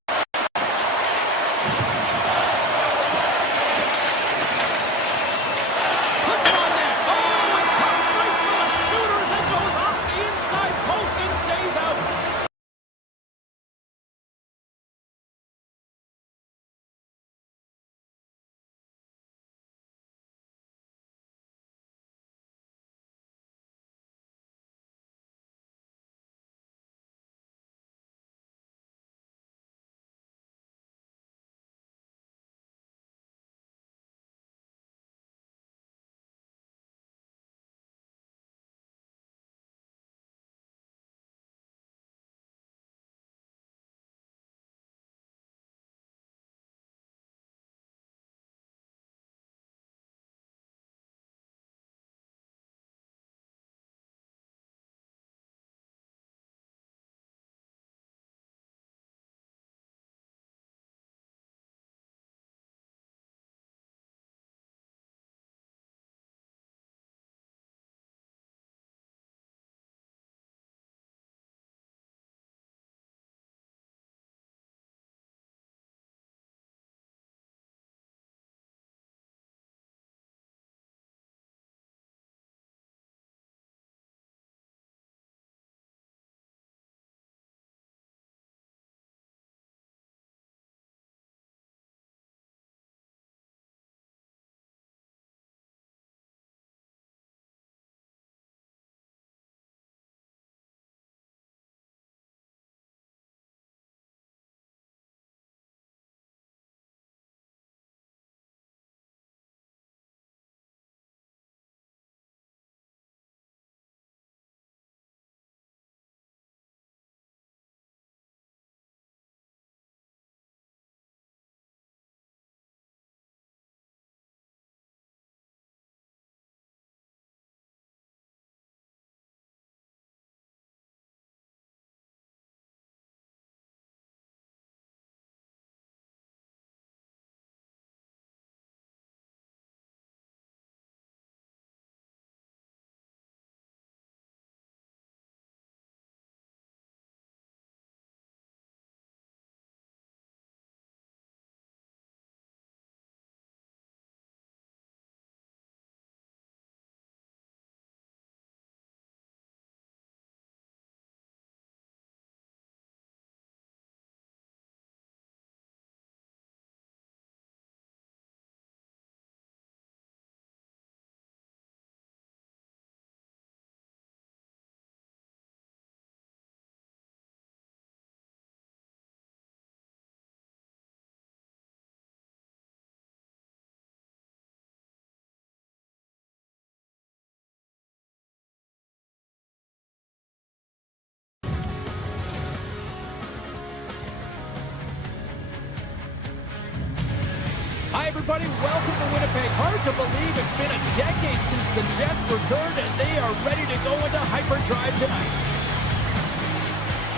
Hi, everybody. Welcome to Winnipeg. Hard to believe it's been a decade since the Jets returned, and they are ready to go into hyperdrive tonight.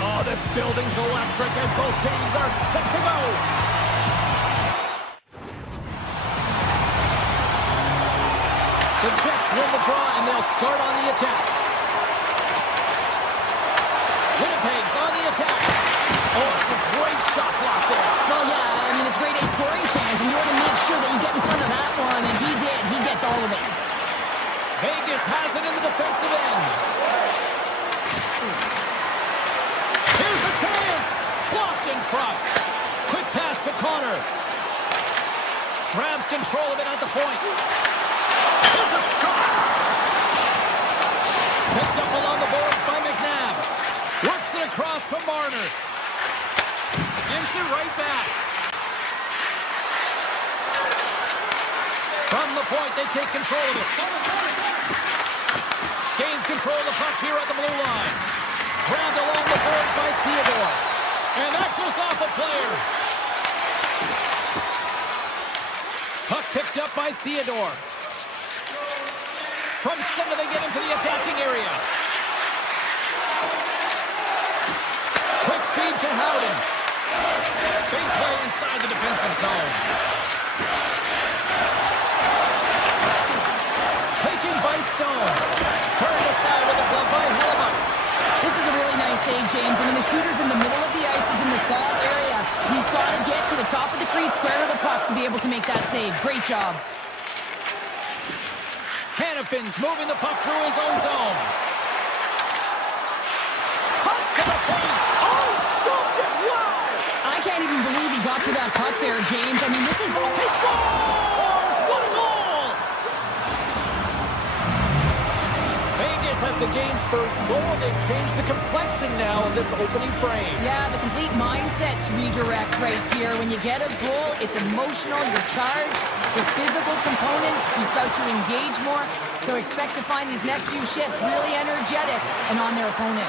Oh, this building's electric, and both teams are set to go. The Jets win the draw, and they'll start on the attack. Winnipeg's on the attack. Oh, it's a great shot block there. Well, yeah, I mean, it's a great scoring chance, and you want to make sure that you get in front of that one, and he did. He gets all of it. Vegas has it in the defensive end. Here's a chance. Blocked in front. Quick pass to Grabs control of it at the point. There's a shot. Picked up along the boards by McNabb. Works it across to Marner. Gives it right back. From the point, they take control of it. Gains control of the puck here at the blue line. Grabbed along the boards by Theodore. And that goes off a player. Puck picked up by Theodore. From center, they get into the attacking area. Quick feed to Howden. Big play inside the defensive zone. Taken by Stone. Turned aside with a glove by Hellebuck. This is a really nice save, James. I mean, the shooter's in the middle of the ice. He's in the slot area. He's got to get to the top of the crease, square of the puck to be able to make that save. Great job. Hannafin's moving the puck through his own zone. Cuts to the point. Oh, stopped it. Wow! I can't even believe he got to that puck there, James. I mean, this is... He scores! What a goal! Vegas has the game's first goal. They've changed the complexion now of this opening frame. Yeah, the complete mindset redirect right here. When you get a goal, it's emotional, you're charged. The physical component, you start to engage more. So expect to find these next few shifts really energetic and on their opponent.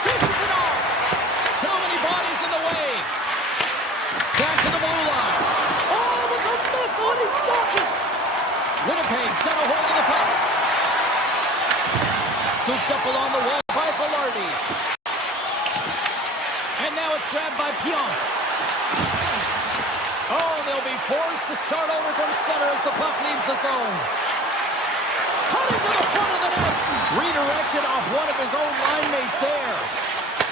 Pushes it off. Too many bodies in the way. Back to the blue line. Oh, it was a missile and he stopped it. Winnipeg's got a hold of the puck. Scooped up along the wall by Velarde. And now it's grabbed by Pionk. Oh, they'll be forced to start over from center as the puck leaves the zone. Cutting to the front of the net. Redirected off one of his own line mates there.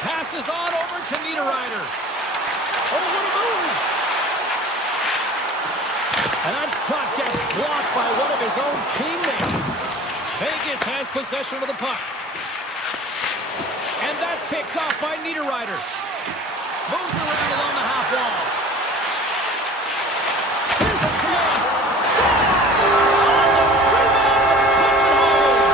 Passes on over to Niederreiter. Oh, what a move! And that shot gets blocked by one of his own teammates. Vegas has possession of the puck. And that's picked off by Niederreiter. Moves around along the half wall. Here's a chance. Scores! On the rebound, puts it home.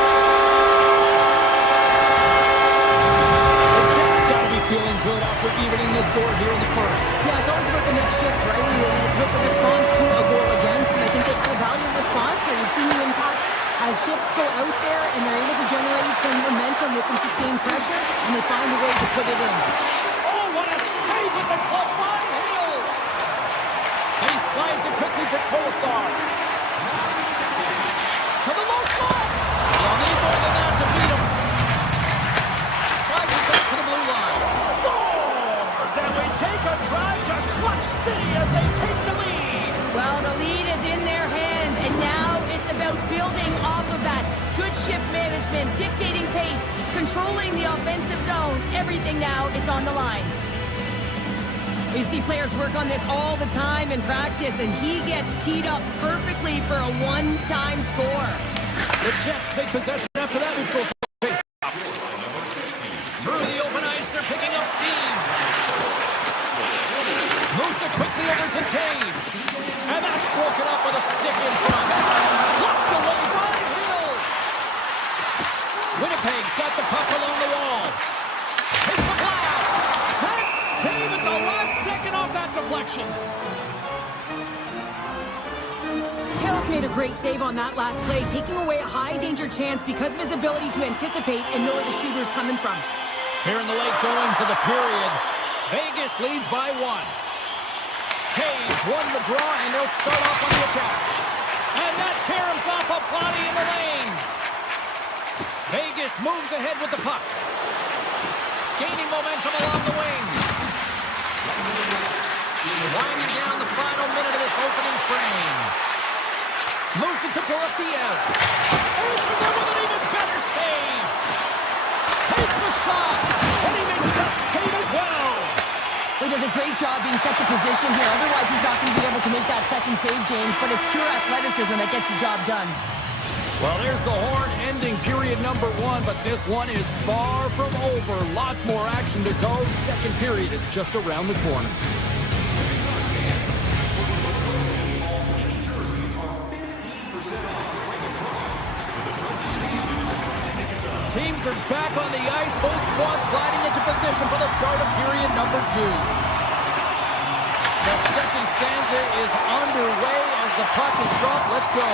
The Jets got to be feeling good after evening this score here in the first. Yeah, it's always about the next shift, right? And it's about the response to a goal against, and I think they will value response here. You've seen the impact as shifts go out there, and they're able to generate some momentum with some sustained pressure, and they find a way to put it in. Oh, what a save with the glove by Hill! And he slides it quickly to Kolesar. To the low slot! They'll need more than that to beat him. Slides it back to the blue line. Scores! And we take a drive to Clutch City as they take the lead. Well, the lead is in their hands, and now it's about building off of that. Good shift management, dictating pace, controlling the offensive zone. Everything now, it's on the line. We see players work on this all the time in practice, and he gets teed up perfectly for a one-time score. The Jets take possession after that neutral zone face-off. Through the open ice, they're picking up steam. Moves it quickly over to Taves. And that's broken up with a stick in front. Blocked away by Hill. Winnipeg's got the puck along the wall. Takes a blast. That's save at the last second off that deflection. Hill's made a great save on that last play, taking away a high-danger chance because of his ability to anticipate and know where the shooter's coming from. Here in the late goings of the period, Vegas leads by 1. Hayes won the draw, and they'll start off on the attack. And that tears off a body in the lane. Vegas moves ahead with the puck. Gaining momentum along the wing. Winding down the final minute of this opening frame. Moves it to Dorofiev. Answers it with an even better save. Takes a shot, and he makes that save as well. He does a great job being such a position here. Otherwise, he's not going to be able to make that second save, James. But it's pure athleticism that gets the job done. Well, there's the horn ending period number 1, but this one is far from over. Lots more action to go. Second period is just around the corner. Teams are back on the ice. Both squads gliding into position for the start of period number 2. The second stanza is underway as the puck is dropped. Let's go.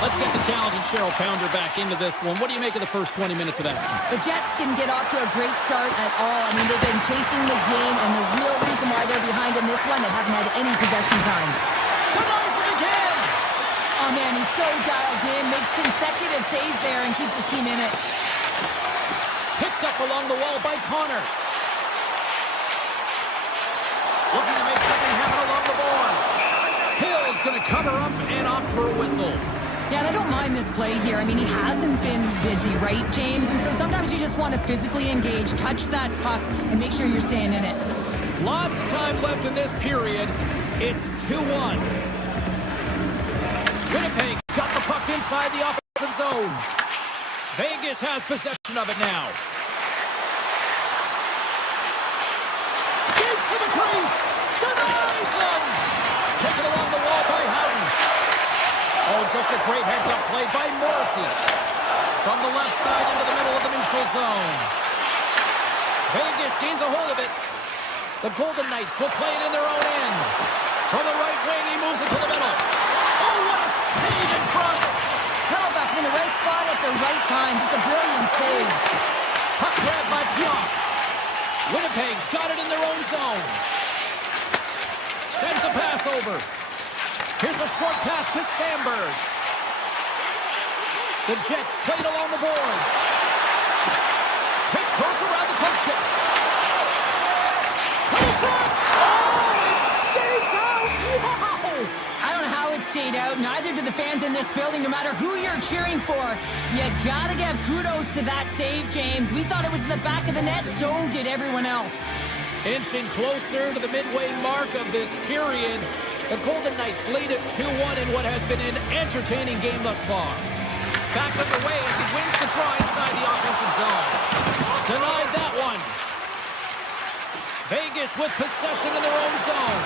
Let's get the talented Cheryl Pounder back into this one. What do you make of the first 20 minutes of action? The Jets didn't get off to a great start at all. I mean, they've been chasing the game, and the real reason why they're behind in this one, they haven't had any possession time. Denies it again! Oh, man, he's so dialed in, makes consecutive saves there, and keeps his team in it. Picked up along the wall by Connor. Looking to make something happen along the boards. Hill's going to cover up and opt for a whistle. Yeah, and I don't mind this play here. I mean, he hasn't been busy, right, James? And so sometimes you just want to physically engage, touch that puck, and make sure you're staying in it. Lots of time left in this period. It's 2-1. Winnipeg got the puck inside the offensive zone. Vegas has possession of it now. Skates to the crease. Denies him. Taken along the wall by Houghton. Oh, just a great heads-up play by Morrissey. From the left side into the middle of the neutral zone. Vegas gains a hold of it. The Golden Knights will play it in their own end. From the right wing, he moves it to the middle. Oh, what a save in front. Hellbuck's in the right spot at the right time. Just a brilliant save. Puck grab by Pionk. Winnipeg's got it in their own zone. Sends a pass over. Here's a short pass to Sandberg. The Jets played along the boards. Tiptoes around the puck check. To the front! Oh, it stays out! Wow! I don't know how it stayed out. Neither did the fans in this building, no matter who you're cheering for. You gotta give kudos to that save, James. We thought it was in the back of the net, so did everyone else. Inching closer to the midway mark of this period, the Golden Knights lead it 2-1 in what has been an entertaining game thus far. Back underway as he wins the draw inside the offensive zone. Denied that one. Vegas with possession in their own zone.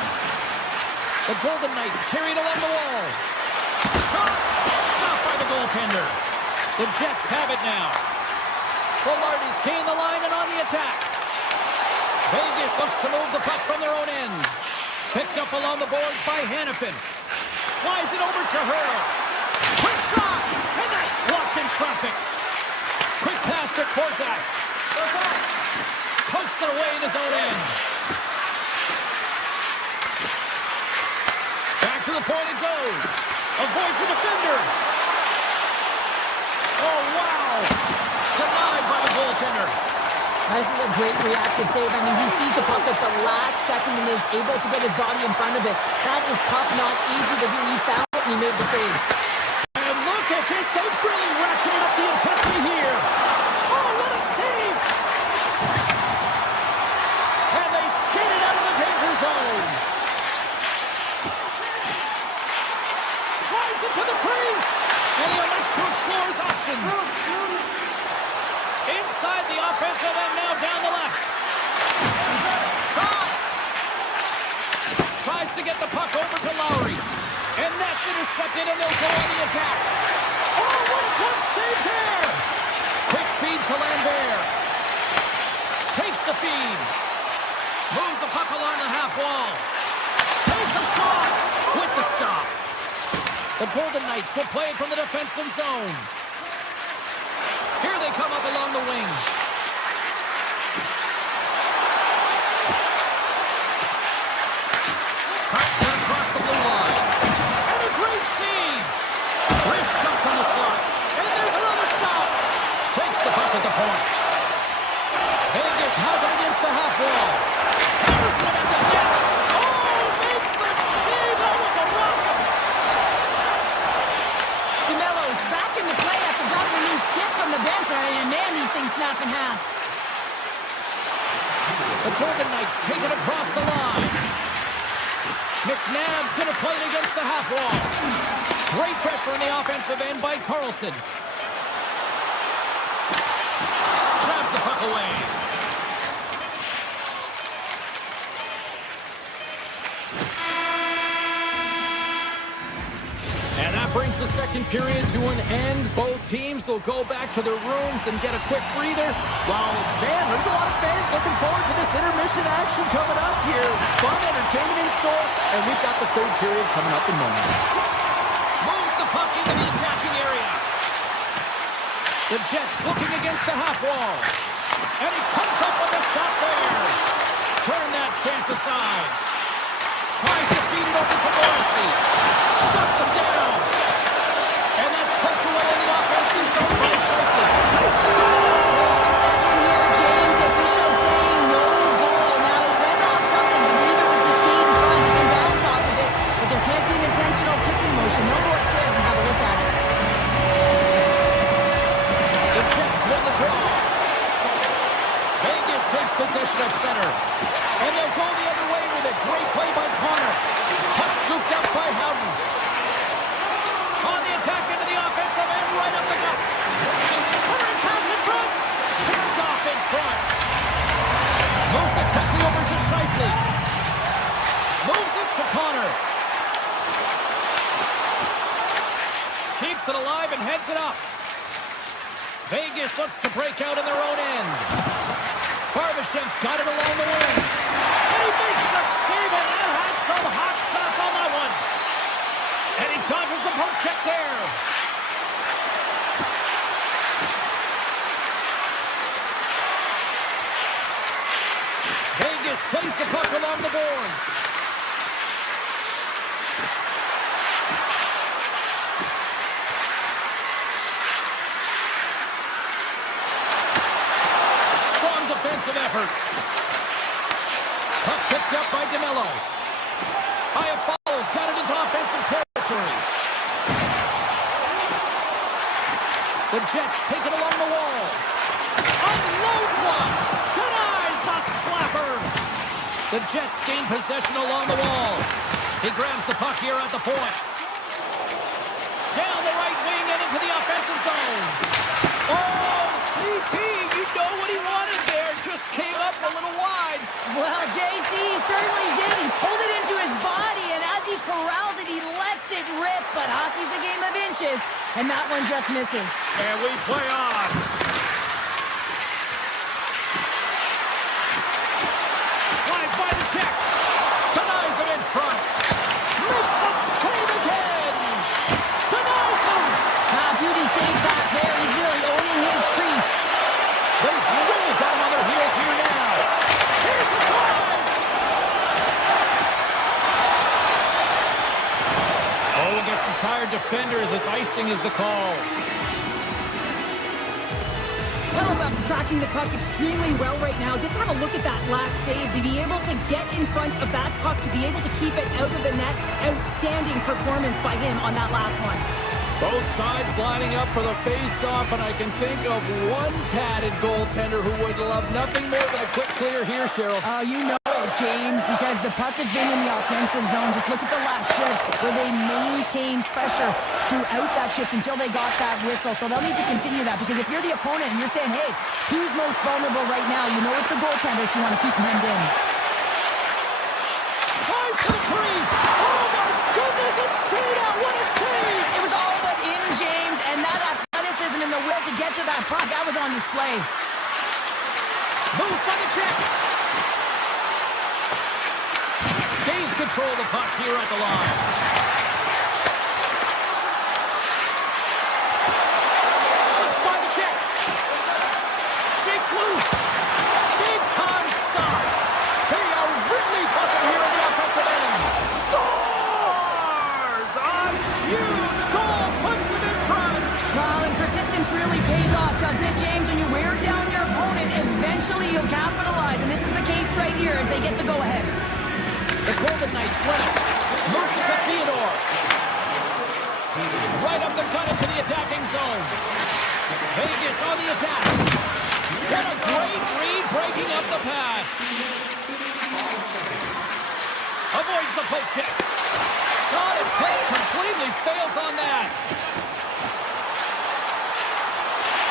The Golden Knights carried along the wall. Shot! Stopped by the goaltender. The Jets have it now. The Lardies gain the line and on the attack. Vegas looks to move the puck from their own end. Picked up along the boards by Hannafin. Slides it over to her. Quick shot! And that's blocked in traffic. Quick pass to Korzak. Pokes it away in his own end. Back to the point it goes. Avoids the defender. Oh, wow! Denied by the goaltender. This is a great reactive save. I mean, he sees the puck at the last second and is able to get his body in front of it. That is tough, not easy to do. He found it and he made the save. And look at this. They've really ratcheted up the intensity here. Oh, what a save! And they skated out of the danger zone. Drives it to the crease. And he elects to explore his options. Inside the offensive end, now down the left. Shot! Tries to get the puck over to Lowry. And that's intercepted, and they'll go on the attack. Oh, what a good save there! Quick feed to Lambert. Takes the feed. Moves the puck along the half wall. Takes a shot with the stop. The Golden Knights will play it from the defensive zone. Here they come up along the wing. Puck sent across the blue line. And a great seed. Wrist shot from the slot. And there's another stop. Takes the puck at the point. Vegas has it against the half wall. Henderson at the net. Oh, makes the save. That was a rocket. DeMello's back in the play after grabbing a new stick from the bench. And man, these things snap in half. The Golden Knights take it across the line. McNabb's going to play it against the half wall. Great pressure in the offensive end by Carlson. Drives the puck away. And that brings the second period to an end. Both teams will go back to their rooms and get a quick breather. Well, man, there's a lot of fans looking forward to this intermission action coming up here. Fun entertainment in store, and we've got the third period coming up in moments. Moves the puck into the attacking area. The Jets looking against the half wall. And he comes up with a stop there. Turn that chance aside. Tries to feed it over to Morrissey. Shuts him down. And that's poked away in the offensive zone by Shifley. They score! Second here, James. The official saying no goal. Now, it went off something. I believe it was the skate in front. You can bounce off of it, but there can't be an intentional kicking motion. They'll go upstairs and have a look at it. The Jets win the draw. Vegas takes possession of center. And they'll go the other way with a great play by Connor. Puck scooped up by Howden. On the attack into the offensive end, right up the gut. Centering pass in front. Picked off in front. Moves it quickly over to Shifley. Moves it to Connor. Keeps it alive and heads it up. Vegas looks to break out in their own end. Barbashev's got it along the wing. And he makes the save, and that had some hot sauce on that one. And he dodges the poke check there. Vegas plays the puck along the boards. Strong defensive effort. Puck picked up by DeMello. Buffallo's got it into offensive territory. The Jets take it along the wall. Unloads one. Denies the slapper. The Jets gain possession along the wall. He grabs the puck here at the point. Down the right wing and into the offensive zone. Oh, CP, you know what he wanted there. Just came up a little wide. Well, JC certainly did. He pulled it into his body, and as he corrals it, he lets it rip. But hockey's a game of inches, and that one just misses. And we play on. Slides by the check. Denies him in front. Makes a save again. Denies him. Beauty save back there. He's really owning his crease. They've really got him on their heels here now. Here's the drive. Oh, we'll get some tired defenders as icing is the call. Buff's tracking the puck extremely well right now. Just have a look at that last save. To be able to get in front of that puck, to be able to keep it out of the net, outstanding performance by him on that last one. Both sides lining up for the face-off, and I can think of one padded goaltender who would love nothing more than a quick clear here, Cheryl. Oh, you know it, James, because the puck has been in the offensive zone. Just look at the last shift where they maintained pressure throughout that shift until they got that whistle. So they'll need to continue that, because if you're the opponent and you're saying, hey, who's most vulnerable right now? You know it's the goaltenders you want to keep them hemmed in. Drives to the crease. Oh, my goodness, it stayed out. What a save. It was all but in, James, and that athleticism and the will to get to that puck, that was on display. Moves by the check. Gains control of the puck here at the line. Slips by the check. Shakes loose. Big time stop. They are really buzzing here in the offensive end. Scores! A huge goal puts them in front. Well, and persistence really pays off, doesn't it, James? When you wear down your opponent, eventually you'll capitalize, and this is the case right here as they get the go-ahead. The Golden Knights win it. Moves it to Theodore. Right up the gut into the attacking zone. Vegas on the attack. What a great read, breaking up the pass. Avoids the poke check. Shot attempt completely fails on that.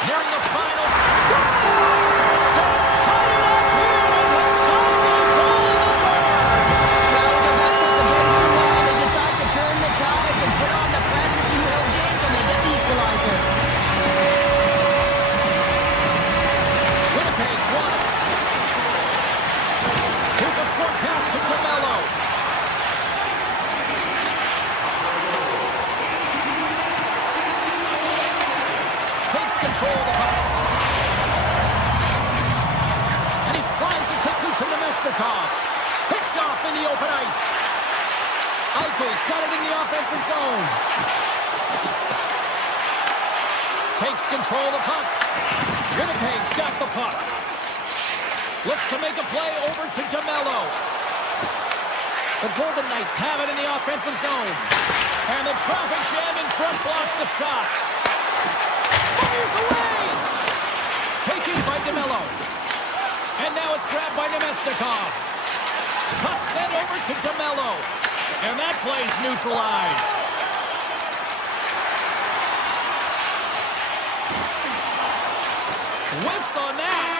Nearing the final. Scores! They've tied it up here with the timely goal in the third. Now with their backs up against the wall, they decide to turn the tides and put on the press, if you will, James, and they get the equalizer. Winnipeg's won it. Here's a short pass to DeMello. Takes control of the puck. And he slides it quickly to Nemestikov. Picked off in the open ice. Eichel's got it in the offensive zone. Takes control of the puck. Winnipeg's got the puck. Looks to make a play over to DeMello. The Golden Knights have it in the offensive zone. And the traffic jam in front blocks the shot. Fires away! Taken by DeMello. And now it's grabbed by Nemestikov. Puck sent over to DeMello. And that play's neutralized. Whiffs on that.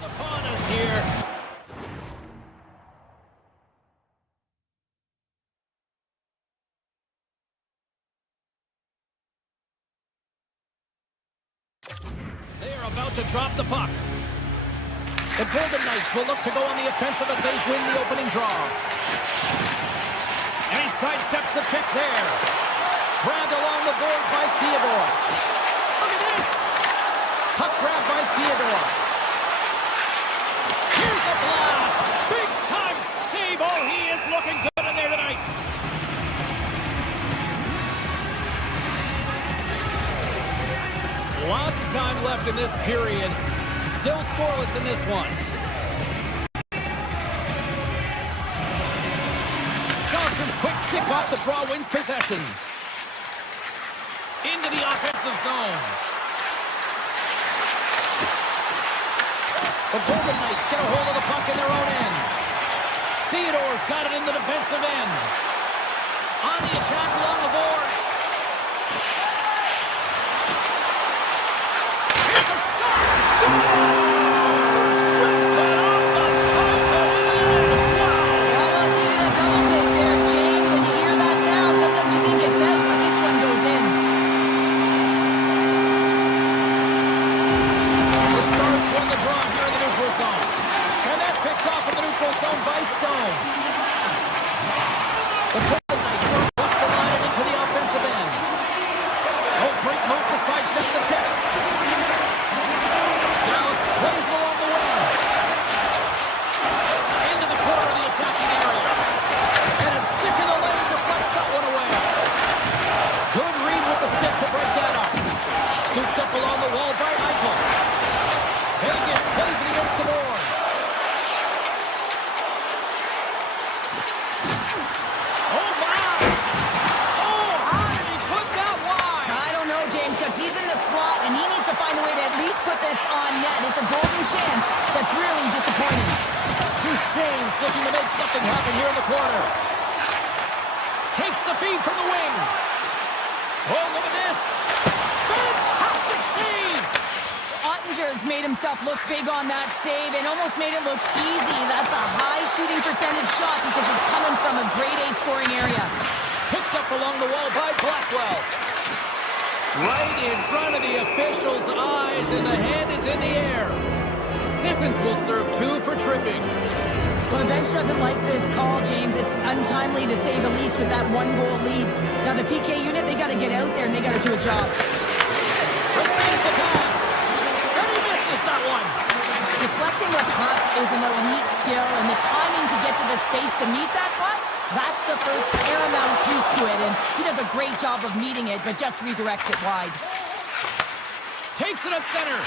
Upon us here. They are about to drop the puck. The Golden Knights will look to go on the offensive as they win the opening draw. And he sidesteps the pick there. Grabbed along the boards by Theodore. Look at this! Puck grabbed by Theodore. in this period. Still scoreless in this one. Johnson's quick stick off the draw wins possession. Into the offensive zone. The Golden Knights get a hold of the puck in their own end. Theodore's got it in the defensive end. On the attack along the boards. Here's a shot! Scores! Rips it off the puck and in! Wow! Almost needed a double take there, James. When you hear that sound, sometimes you think it's out, but this one goes in. The Stars won the draw here in the neutral zone. And that's picked off in the neutral zone by Stone. The Golden Knights are across the line and into the offensive end. Oh, great move to sidestep the check. Dallas plays it along the wing. Into the corner of the attacking area. And a stick in the lane deflects that one away. Good read with the stick to break that up. Scooped up along the wall by Eichel. Vegas plays it against the boards. Oh, my! Oh, how did he put that wide? I don't know, James, because he's in the slot, and he needs to find a way to at least put this on net. It's a golden chance that's really disappointing. Duchesne's looking to make something happen here in the corner. Takes the feed from the wing. Oh, look at this. Fantastic save! Ottinger's made himself look big on that save and almost made it look easy. That's a high shooting percentage shot because it's coming from a grade A scoring area. Picked up along the wall by Blackwell. Right in front of the official's eyes, and the hand is in the air. Sissons will serve 2 for tripping. Well, the bench doesn't like this call, James. It's untimely to say the least with that 1-goal lead. Now the PK unit, they got to get out there and they got to do a job. Receives the pass. And he misses that one. Deflecting a puck is an elite skill, and the timing to get to the space to meet that puck, that's the first paramount piece to it, and he does a great job of meeting it, but just redirects it wide. Takes it at center.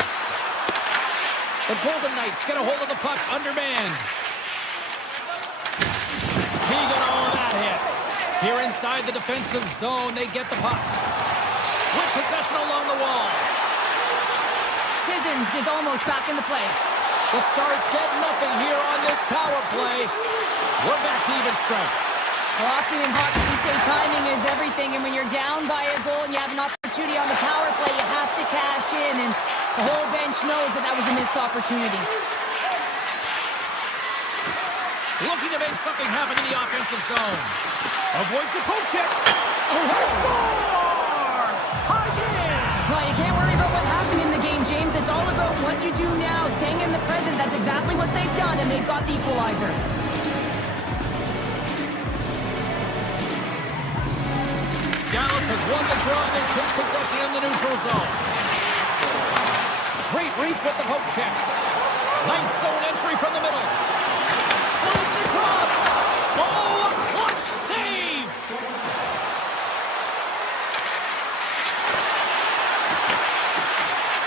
The Golden Knights get a hold of the puck undermanned. He got all of that hit. Here inside the defensive zone, they get the puck. With possession along the wall. Sissons is almost back in the play. The Stars get nothing here on this power play. We're back to even strength. Well, often in hockey, we say timing is everything, and when you're down by a goal and you have an opportunity on the power play, you have to cash in, and the whole bench knows that that was a missed opportunity. Looking to make something happen in the offensive zone. Avoids the poke check. Stars! Tied in! Well, you can't worry about what happened in the game, James. It's all about what you do now, staying in the present. That's exactly what they've done, and they've got the equalizer. Dallas has won the draw and they take possession in the neutral zone. Great reach with the poke check. Nice zone entry from the middle. Slides it across. Oh, a clutch save!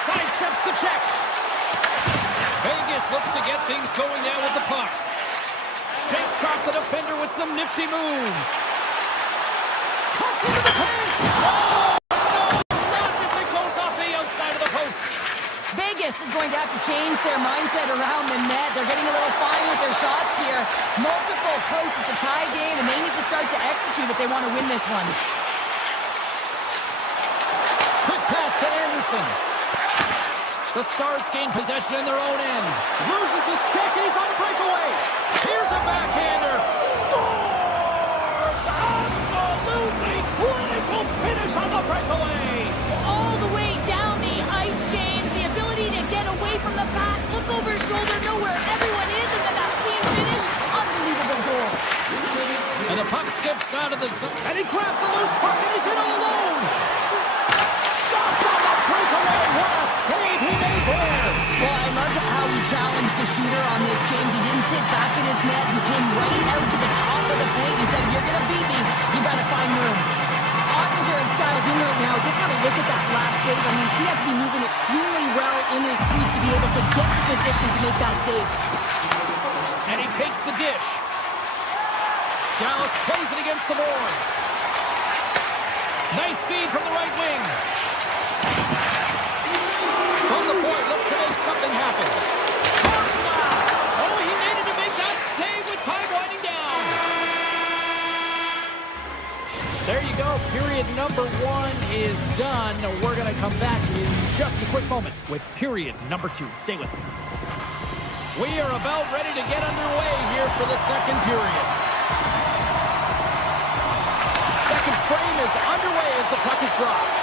Sidesteps the check. Vegas looks to get things going now with the puck. Shakes off the defender with some nifty moves. Cuts into the paint. Oh, no, not as it goes off the outside of the post. Vegas is going to have to change their mindset around the net. They're getting a little fine with their shots here. Multiple posts. It's a tie game, and they need to start to execute if they want to win this one. Quick pass to Anderson. The Stars gain possession in their own end. Loses his check, and he's on a breakaway. Here's a backhander. Scores! Absolutely clinical finish on the breakaway. All the way down the ice, James. The ability to get away from the pack, look over his shoulder, know where everyone is, and then that clean finish. Unbelievable goal. And the puck skips out of the zone. And he grabs the loose puck, and he's in all alone. Stopped on the breakaway. What a save he made there. Well, I loved how he challenged the shooter on this, James. He didn't sit back in his net. He came right out to the top of the paint. He said, if you're going to beat me, you got to find room. Ottinger is dialed in right now. Just have a look at that last save. I mean, he had to be moving extremely well in his crease to be able to get to position to make that save. And he takes the dish. Dallas plays it against the boards. Nice feed from the right wing. From the point, looks to make something happen. Hard blast. Oh, he needed to make that save with time winding down. There you go. Period number 1 is done. We're going to come back in just a quick moment with period number 2. Stay with us. We are about ready to get underway here for the second period. Second frame is underway as the puck is dropped.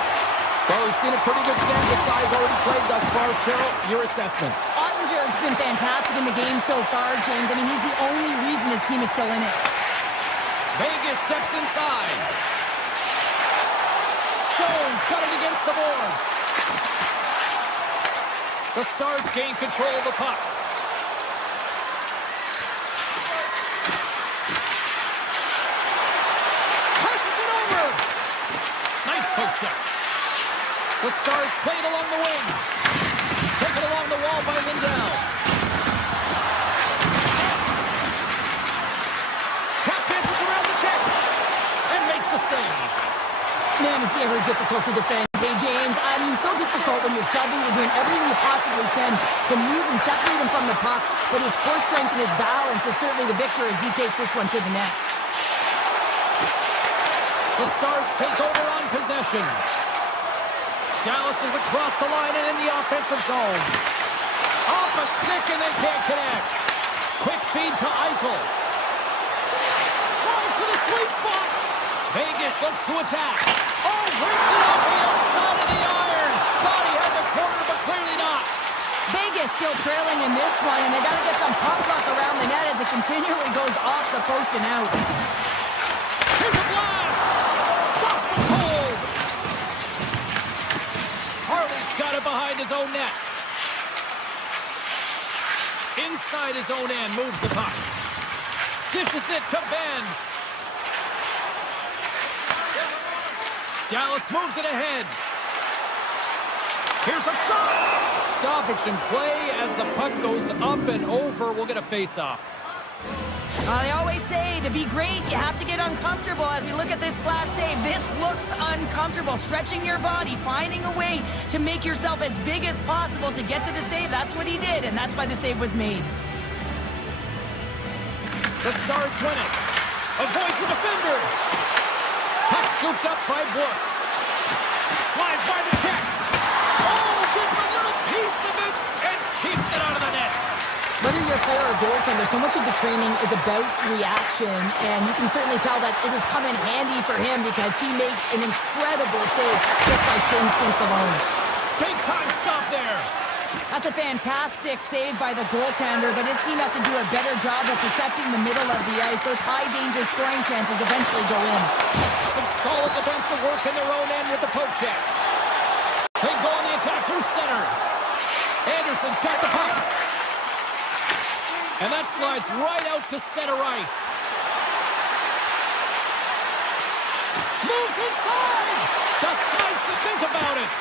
Well, we've seen a pretty good sample size already played thus far. Cheryl, your assessment. Ottinger's been fantastic in the game so far, James. I mean, he's the only reason his team is still in it. Vegas steps inside. Stones got it against the boards. The Stars gain control of the puck. Passes it over. Nice poke check. The Stars play it along the wing. Taken along the wall by Lindell. Tap dances around the check and makes the save. Man, is he ever difficult to defend. Hey, James, I mean, so difficult when you're shoving. You're doing everything you possibly can to move and separate him from the puck. But his core strength and his balance is certainly the victor as he takes this one to the net. The Stars take over on possession. Dallas is across the line and in the offensive zone. Off a stick and they can't connect. Quick feed to Eichel. Drives to the sweet spot. Vegas looks to attack. Oh, brings it off the outside of the iron. Thought he had the corner, but clearly not. Vegas still trailing in this one, and they got to get some puck luck around the net as it continually goes off the post and out. Here's a blast. Stops him cold. Harley's got it behind his own net. Inside his own end, moves the puck. Dishes it to Ben. Dallas moves it ahead. Here's a shot. Stoppage in play as the puck goes up and over. We'll get a face-off. They always say to be great, you have to get uncomfortable. As we look at this last save, this looks uncomfortable. Stretching your body, finding a way to make yourself as big as possible to get to the save. That's what he did, and that's why the save was made. The Stars win it. Avoids the defender. Puck scooped up by Brook. Slides by the check. Oh, gets a little piece of it and keeps it out of the net. Whether you're a player or goaltender, so much of the training is about reaction, and you can certainly tell that it has come in handy for him because he makes an incredible save just by instincts alone. Big time stop there. That's a fantastic save by the goaltender, but his team has to do a better job of protecting the middle of the ice. Those high-danger scoring chances eventually go in. Some solid defensive work in their own end with the poke check. They go on the attack through center. Anderson's got the puck. And that slides right out to center ice. Moves inside. Decides to think about it.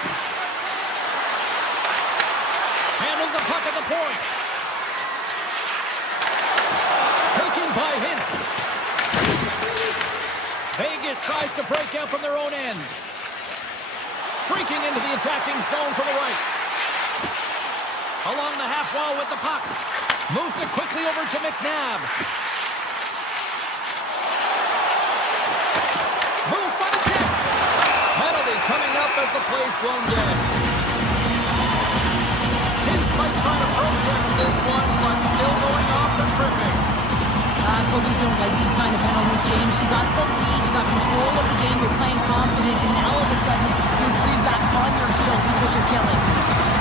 Handles the puck at the point. Taken by Hintz. Vegas tries to break out from their own end. Streaking into the attacking zone from the right. Along the half wall with the puck. Moves it quickly over to McNabb. Moves by the check. Penalty coming up as the play's blown dead. Hintz might try to protest this one, but still going off for tripping. Coaches don't like these kind of penalties, James. You got the lead, you got control of the game, you're playing confident, and now all of a sudden you retrieve back on your heels because you're killing.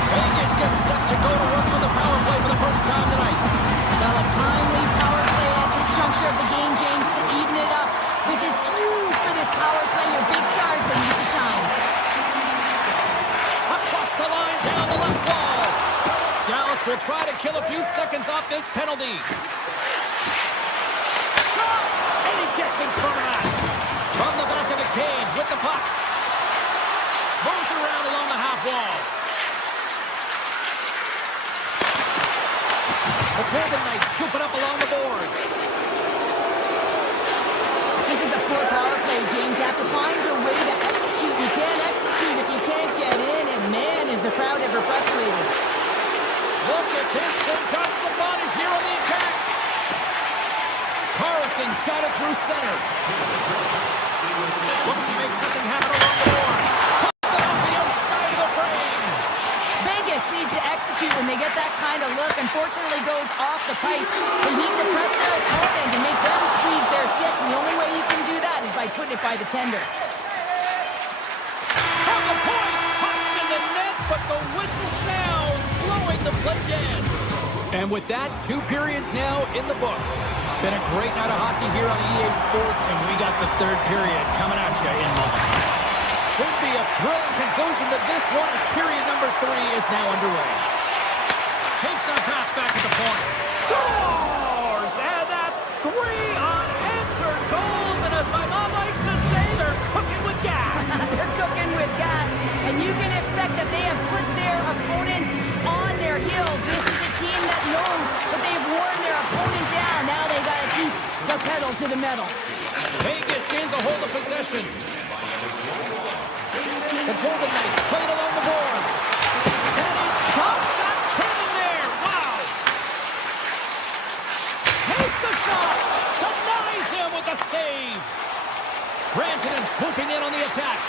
Vegas gets set to go to work on the power play for the first time tonight. Well, a timely power play at this juncture of the game, James, to even it up. This is huge for this power play. Your big stars, they need to shine. Across the line, down the left wall. Dallas will try to kill a few seconds off this penalty. Shot! And he gets in front of that. From the back of the cage with the puck. The Golden Knights scoop it up along the boards. This is a poor power play, James. You have to find a way to execute. You can't execute if you can't get in, and man, is the crowd ever frustrated. Look at this. They've got some bodies here on the attack. Carlson's got it through center. Looking to make something happen along the boards. Puts it off the outside of the frame. Vegas needs to execute when they get that kind of look. Unfortunately, goes off the pipe. They need to press their opponent and make them squeeze their sticks. And the only way you can do that is by putting it by the tender. From the point, punched in the net, but the whistle sounds, blowing the play dead. And with that, 2 periods now in the books. Been a great night of hockey here on EA Sports, and we got the 3rd period coming at you in moments. Should be a thrilling conclusion to this one as period number 3 is now underway. Takes that pass back to the point. Scores! And that's 3 unanswered goals, and as my mom likes to say, they're cooking with gas. They're cooking with gas, and you can expect that they have put their opponents on their heels. This is a team that knows that they've worn their opponent down. Now they got to keep the pedal to the metal. Vegas gains a hold of possession. The Golden Knights played along the boards. And he stops that kid in there. Wow. Takes the shot. Denies him with the save. Brantanen swooping in on the attack.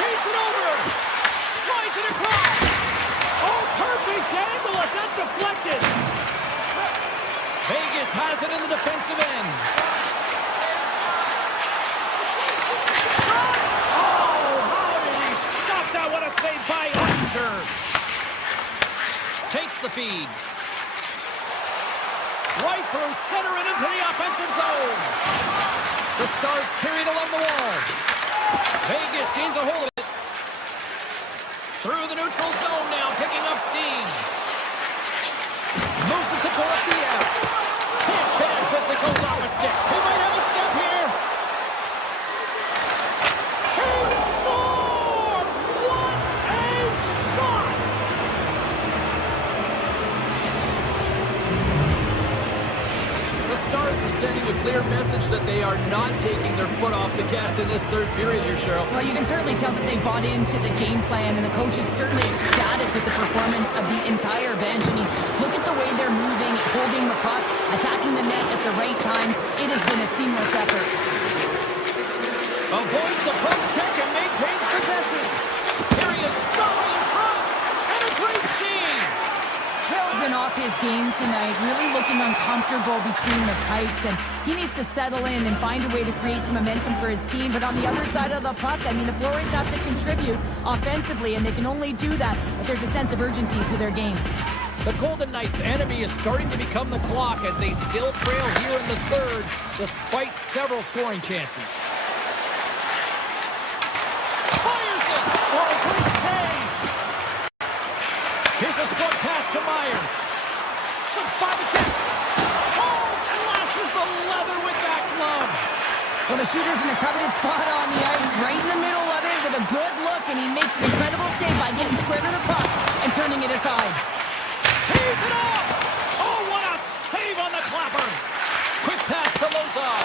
Feeds it over. Slides it across. Oh, perfect angle as that deflected. Vegas has it in the defensive end. Oh, how did he stop that? What a save by Ottinger. Takes the feed. Right through center and into the offensive zone. The Stars carried along the wall. Vegas gains a hold of it. Through the neutral zone now, picking up steam. Moves it to Torofiev. Can't connect as it goes off a stick. He might have a step here. He scores! What a shot! The Stars are sending a clear message that they are not taking their foot off the gas in this 3rd period here, Cheryl. Well, you can certainly tell that they bought into the game plan, and the coach is certainly ecstatic with the performance of the entire bench. I mean, look at the way they're moving, holding the puck, attacking the net at the right times. It has been a seamless effort. Avoids the poke check and maintains possession. Here he is, solid in front, and a great save. Hill's been off his game tonight, really looking uncomfortable between the pipes, and he needs to settle in and find a way to create some momentum for his team. But on the other side of the puck, I mean, the forwards have to contribute offensively, and they can only do that if there's a sense of urgency to their game. The Golden Knights' enemy is starting to become the clock as they still trail here in the 3rd, despite several scoring chances. Fires it! Oh, great save! Here's a short pass to Myers. Slips by the check. Oh, flashes the leather with that glove. Well, the shooter's in a coveted spot on the ice, right in the middle of it with a good look, and he makes an incredible save by getting square to the puck and turning it aside. Tees it off! Oh, what a save on the clapper! Quick pass to Lozov.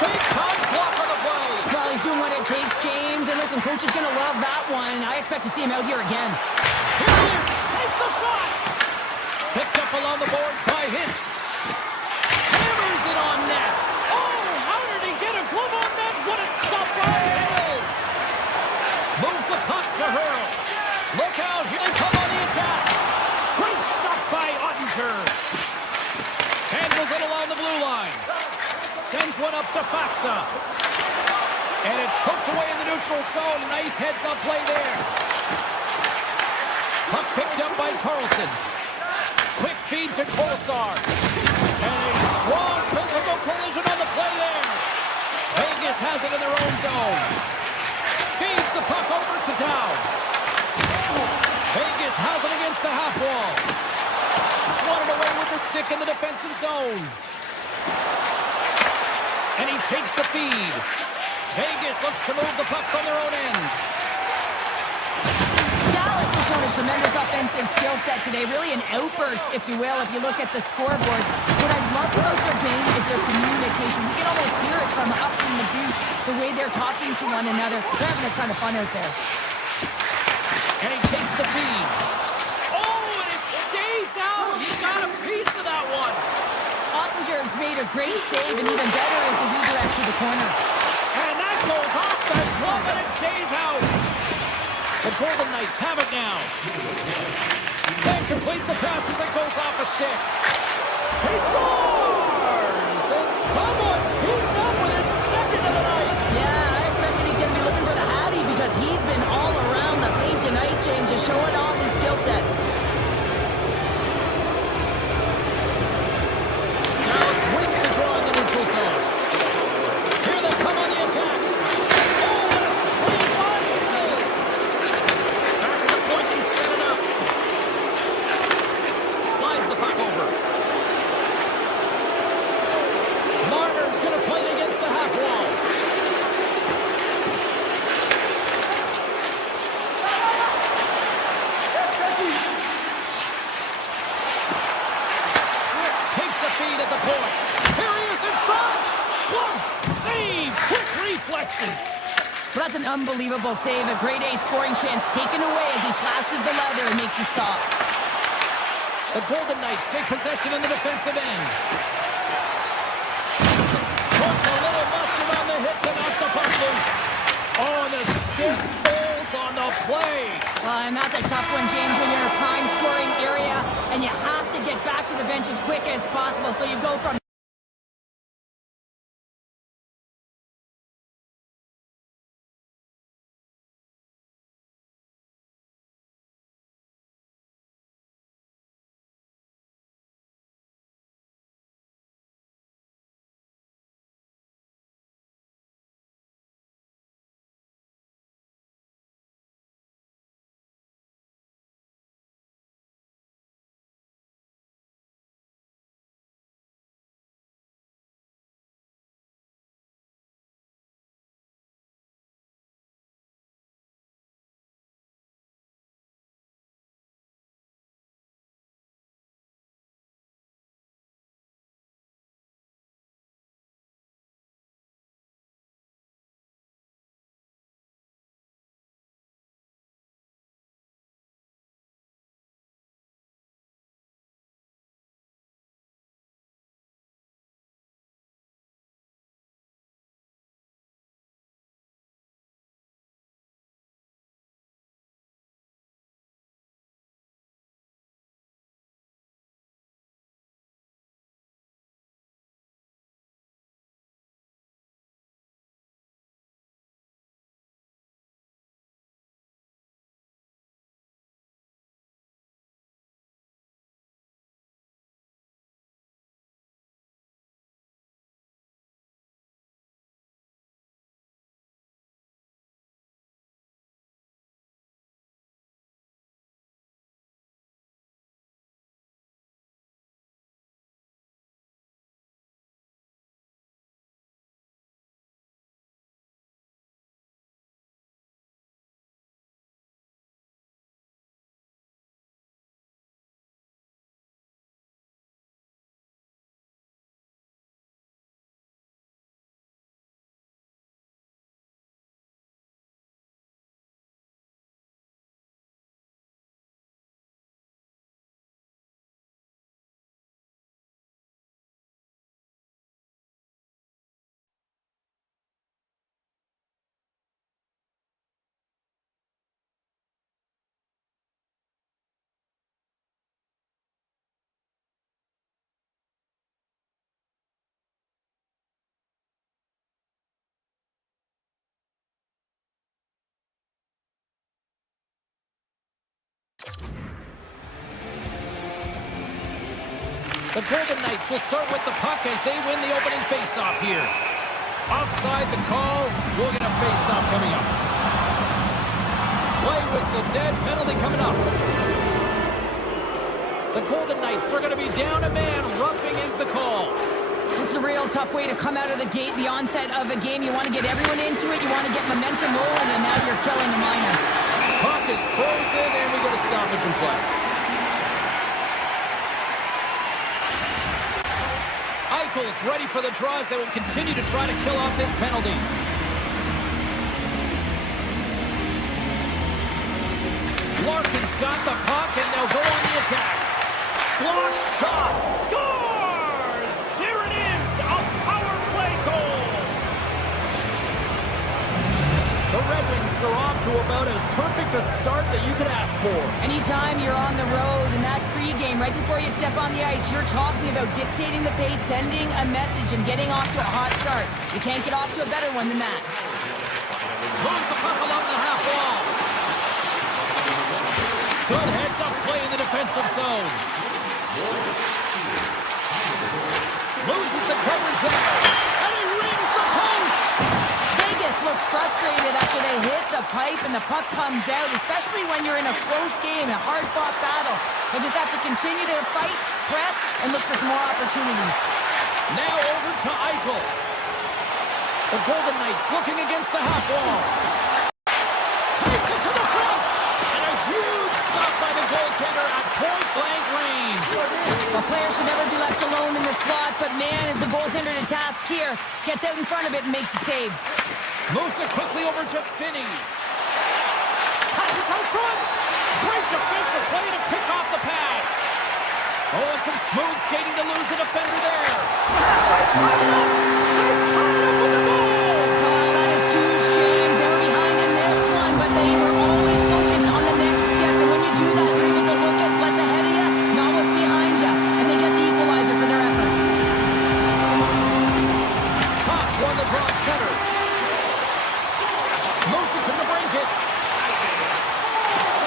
Big time block on the play. Well, he's doing what it takes, James. And listen, coach is going to love that one. I expect to see him out here again. Here he is. Takes the shot. Picked up along the boards by Hintz. Hammers it on net. Oh, how did he get a glove on net? What a stop by Hale. Moves the puck to Hurl. Look out. Here they come on the attack. Great stop by Ottinger. Handles it along the blue line. Sends one up to Faxa. And it's poked away in the neutral zone. Nice heads-up play there. Puck picked up by Carlson. Quick feed to Kolesar. And a strong physical collision on the play there. Vegas has it in their own zone. Feeds the puck over to Dow. Vegas has it against the half wall. Swatted away with the stick in the defensive zone. And he takes the feed. Vegas looks to move the puck from their own end. Dallas has shown a tremendous offensive skill set today. Really an outburst, if you will, if you look at the scoreboard. What I love about their game is their communication. You can almost hear it from up in the booth, the way they're talking to one another. They're having a ton of fun out there. And he takes the feed. Oh, and it stays out. He got a piece of that one. Ottinger's made a great save, and even better is the redirect to the corner. And that goes off the glove, and it stays out. The Golden Knights have it now. Can't complete the pass as it goes off a stick. He scores! And someone's heating up with his second of the night. Yeah, I expect that he's going to be looking for the Hattie because he's been all around the paint tonight, James, just showing off his skill set. Dallas wins the draw in the neutral zone. Here they come on the attack. Oh, what a save by Hill. Back at the point, they set it up. Slides the puck over. Marner's going to play it against the half wall. Takes the feed at the point. Here he is in front. Close save. Quick reflexes. Well, that's an unbelievable save. A grade A scoring chance taken away as he flashes the leather and makes the stop. The Golden Knights take possession in the defensive end. Puts a little mustard on the hit to knock the puck loose. Oh, and the stick falls on the play. And that's a tough one, James, when you're in a prime scoring area and you have to get back to the bench as quick as possible. So you go from The Golden Knights will start with the puck as they win the opening faceoff here. Offside the call. We'll get a faceoff coming up. Play whistle dead. Penalty coming up. The Golden Knights are going to be down a man. Roughing is the call. This is a real tough way to come out of the gate, the onset of a game. You want to get everyone into it. You want to get momentum rolling, and now you're killing the minor. Puck is frozen, and we get a stoppage in play. Eichel's ready for the draws. They will continue to try to kill off this penalty. Larkin's got the puck, and they'll go on the attack. Block shot. Scores! There it is, a power play goal. The Red Wings are off to about as perfect a start that you could ask for. Anytime you're on the road in that pregame, right before you step on the ice, you're talking about dictating the pace, sending a message, and getting off to a hot start. You can't get off to a better one than that. Moves the puck along the half wall. Good heads-up play in the defensive zone. Loses the coverage there, and he rings the post. Vegas looks frustrated after they hit the pipe and the puck comes out, especially when you're in a close game, a hard-fought battle. They just have to continue to fight, press, and look for some more opportunities. Now over to Eichel. The Golden Knights looking against the half wall. Takes it to the front. And a huge stop by the goaltender at point-blank range. A player should never be left alone in the slot, but man, is the goaltender to task here. Gets out in front of it and makes the save. Moves it quickly over to Finney. Passes out front. Great defensive play to pick off the pass. Oh, and some smooth skating to lose a defender there. They're tied up. They're tied up with the goal. Oh, that is huge, James. They were behind in this one, but they were always focused on the next step. And when you do that, you're able to look at what's ahead of you, not what's behind you. And they get the equalizer for their efforts. Cox won the draw at center. Moves it to the blanket.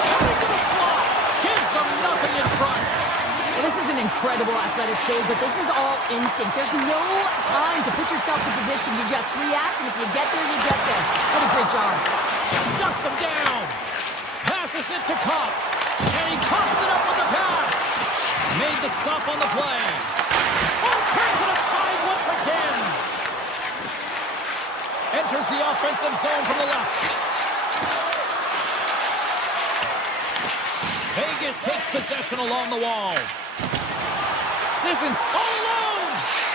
Cutting to the slot. Gives them nothing in front. Well, this is an incredible athletic save, but this is all instinct. There's no time to put yourself in position. You just react, and if you get there, you get there. What a great job. Shuts him down. Passes it to Kopp. And he coughs it up with the pass. Made the stop on the play. Oh, turns it aside once again. Enters the offensive zone from the left. Vegas takes possession along the wall. Sissons all alone.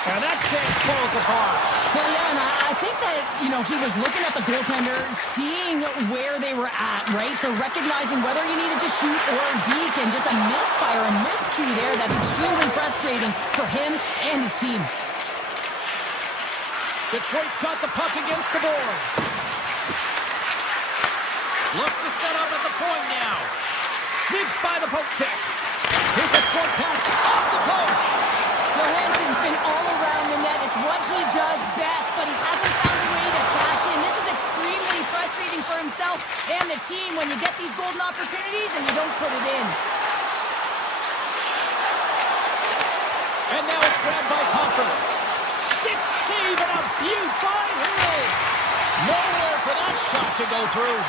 And that chance falls apart. Well, yeah, and I think that, he was looking at the goaltender, seeing where they were at, right? So recognizing whether you needed to shoot or deke, and just a misfire, a miscue there that's extremely frustrating for him and his team. Detroit's got the puck against the boards. Looks to set up at the point now. Sneaks by the poke check. Here's a short pass off the post. Johansson's been all around the net. It's what he does best, but he hasn't found a way to cash in. This is extremely frustrating for himself and the team when you get these golden opportunities and you don't put it in. And now it's grabbed by Comfort. Stick save and a beaut by Hill. Nowhere for that shot to go through.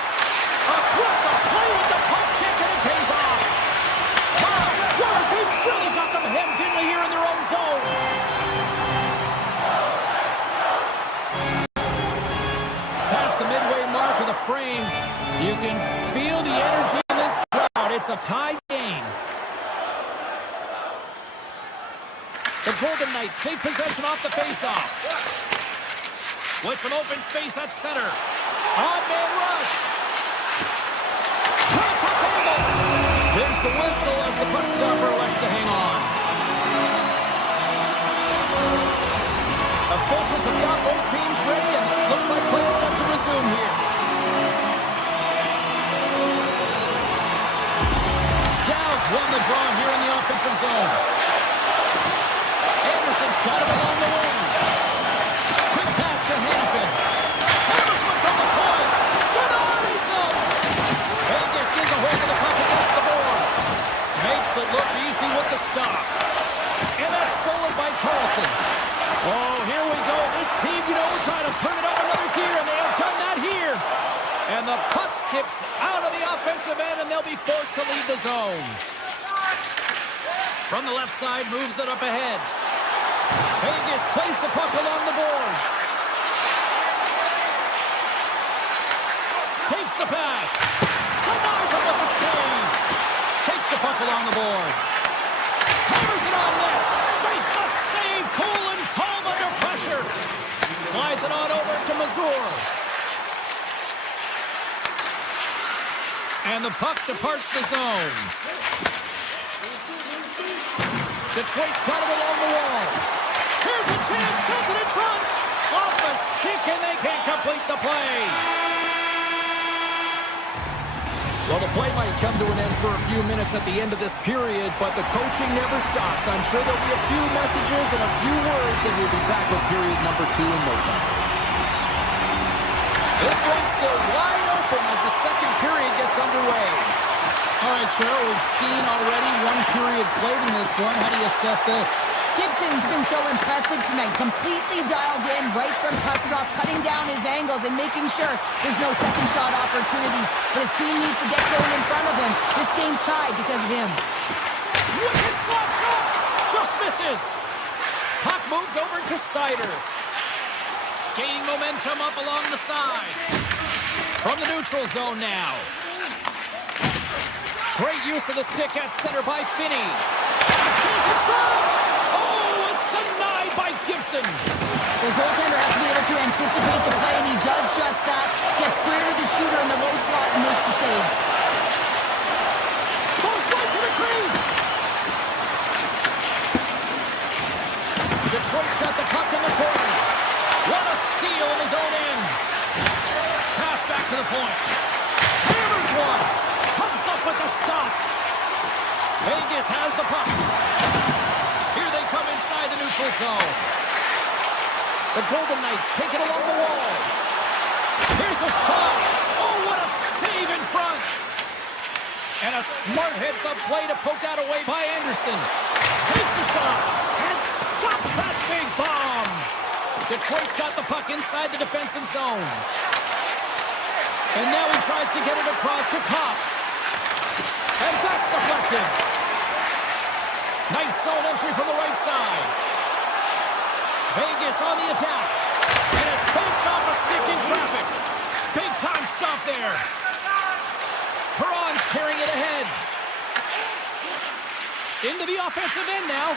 Aggressive play with the poke check, and it pays off. Wow, they've really got them hemmed in here in their own zone. Past the midway mark of the frame, you can feel the energy in this crowd. It's a tie game. The Golden Knights take possession off the faceoff. With some open space at center. On-man rush. Tough angle. There's the whistle as the puck stopper elects to hang on. Officials have got both teams ready, and looks like play is set to resume here. Downs won the draw here in the offensive zone. Anderson's got it along the wing. Quick pass to Hanifin. Hammersman from the point. Denies him. Vegas gets a hold of the puck against the boards. Makes it look easy with the stop. And that's stolen by Carlson. Oh, here we go. This team, knows how to turn it up another gear, and they have done that here. And the puck skips out of the offensive end, and they'll be forced to leave the zone. From the left side, moves it up ahead. Vegas plays the puck along the boards. Takes the pass. boards. Hammers it on net. Makes the save. Cool and calm under pressure. Slides it on over to Mazur. And the puck departs the zone. Detroit's got it along the wall. Here's a chance. Sends it in front. Off the stick, and they can't complete the play. Well, the play might come to an end for a few minutes at the end of this period, but the coaching never stops. I'm sure there'll be a few messages and a few words, and we'll be back with period number 2 in no time. This one's still wide open as the second period gets underway. All right, Cheryl, we've seen already one period played in this one. How do you assess this? Gibson's been so impressive tonight, completely dialed in right from puck drop, cutting down his angles and making sure there's no second shot opportunities. But his team needs to get going in front of him. This game's tied because of him. Wicked slot shot! Just misses. Puck moved over to Sider. Gaining momentum up along the side. From the neutral zone now. Great use of the stick at center by Finney. A chance in front! Oh, it's denied by Gibson. The goaltender has to be able to anticipate the play, and he does just that. Gets clear to the shooter in the low slot and makes the save. Goes right to the crease. Detroit's got the puck in the corner. What a steal in his own end. Pass back to the point. Hammers one. Comes up with the stop. Vegas has the puck. Here they come inside the neutral zone. The Golden Knights take it along the wall. Here's a shot. Oh, what a save in front. And a smart heads-up play to poke that away by Anderson. Takes a shot and stops that big bomb. Detroit's got the puck inside the defensive zone. And now he tries to get it across to Kopp. And that's deflected. Nice zone entry from the right side. Vegas on the attack. And it banks off a stick in traffic. Big time stop there. Perron's carrying it ahead. Into the offensive end now.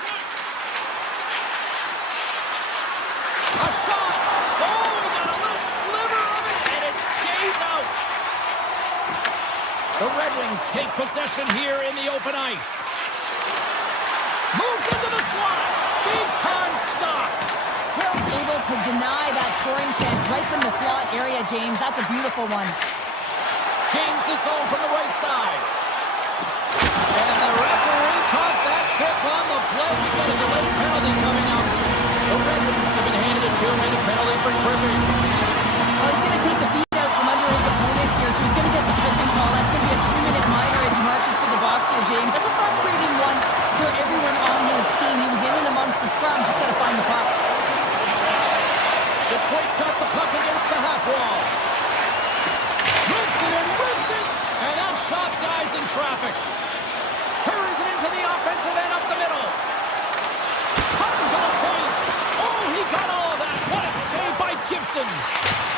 A shot. Oh, we got a little sliver of it, and it stays out. The Red Wings take possession here in the open ice. Moves into the slot. Big time stop. Hill's able to deny that scoring chance right from the slot area, James. That's a beautiful one. Gains the zone from the right side. And the referee caught that trip on the play. We got a delayed penalty coming up. The Red Wings have been handed a 2-minute penalty for tripping. Well, he's going to take the feet out from under his opponent here, so he's going to get the tripping call. That's going to be a 2-minute minor as he marches to the box here, James. That's a frustrating one for everyone on his team. He was in and amongst the scrum, just got to find the puck. Detroit's got the puck against the half wall. Rips it and rips it, and that shot dies in traffic. Carries it into the offensive end up the middle. Cuts to the point. Oh, he got all of that. What a save by Gibson.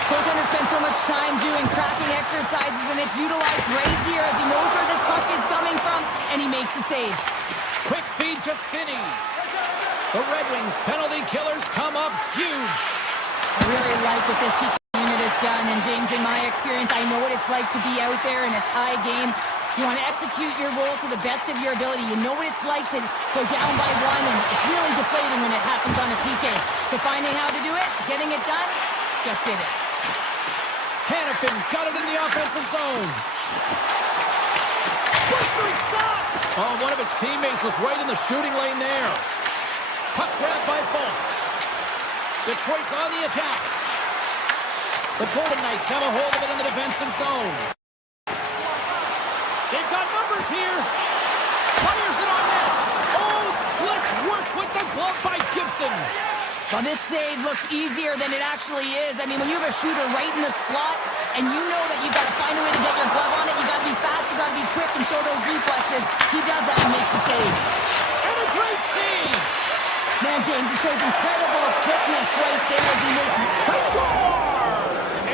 Goaltender spends so much time doing tracking exercises, and it's utilized right here as he knows where this puck is coming from, and he makes the save. Quick feed to Finney. The Red Wings penalty killers come up huge. I really like what this unit has done, and James, in my experience, I know what it's like to be out there in a tie game. You want to execute your role to the best of your ability. You know what it's like to go down by one, and it's really deflating when it happens on a PK. So finding how to do it, getting it done, just did it. Hannafin's got it in the offensive zone. Blistering shot! Oh, one of his teammates was right in the shooting lane there. Puck grabbed by Falk. Detroit's on the attack. The Golden Knights have a hold of it in the defensive zone. They've got numbers here. Fires it on net. Oh, slick work with the glove by Gibson. Well, this save looks easier than it actually is. I mean, when you have a shooter right in the slot, and you know that you've got to find a way to get your glove on it, you got to be fast, you got to be quick and show those reflexes. He does that and makes the save. And a great save. Man, James, he shows incredible quickness right there as he makes They score!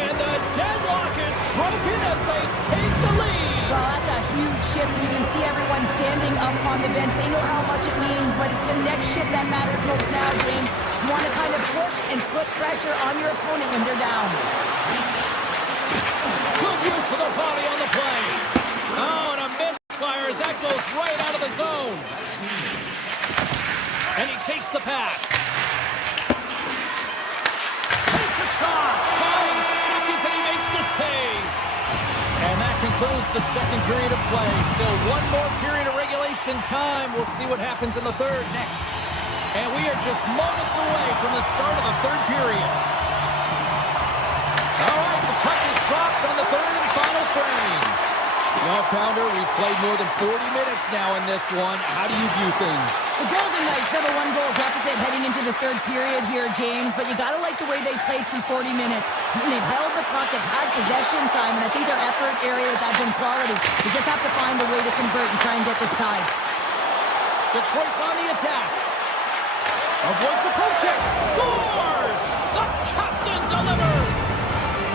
And the deadlock is broken as they take the lead. Well, that's a huge shift, and you can see everyone standing up on the bench. They know how much it means, but it's the next shift that matters most now, James. You want to kind of push and put pressure on your opponent when they're down. Good use of the body on the play. Oh, and a misfire as that goes right out of the zone. And he takes the pass. Takes a shot. 5 seconds and he makes the save. And that concludes the second period of play. Still one more period of regulation time. We'll see what happens in the third next. And we are just moments away from the start of the third period. All right, the puck is dropped on the third and final frame. Well, Pounder, we've played more than 40 minutes now in this one. How do you view things? The Golden Knights have a 1-goal deficit heading into the third period here, James, but you got to like the way they played through 40 minutes. And they've held the puck, they've had possession time, and I think their effort areas have been quality. They just have to find a way to convert and try and get this tied. Detroit's on the attack. Avoids the poke check. Scores! The captain delivers!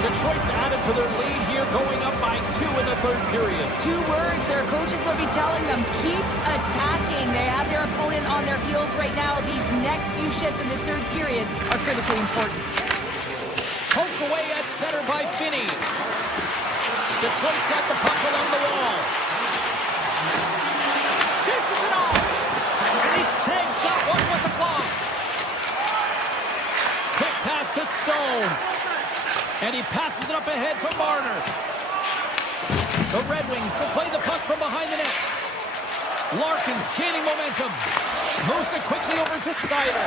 Detroit's added to their lead here, going up by 2 in the third period. 2 words their coaches will be telling them: keep attacking. They have their opponent on their heels right now. These next few shifts in this third period are critically important. Poked away at center by Finney. Detroit's got the puck along the wall. Dishes it off. And he stays shot one with the glove. Quick pass to Stone. And he passes it up ahead to Marner. The Red Wings will play the puck from behind the net. Larkin's gaining momentum. Moves it quickly over to Seider.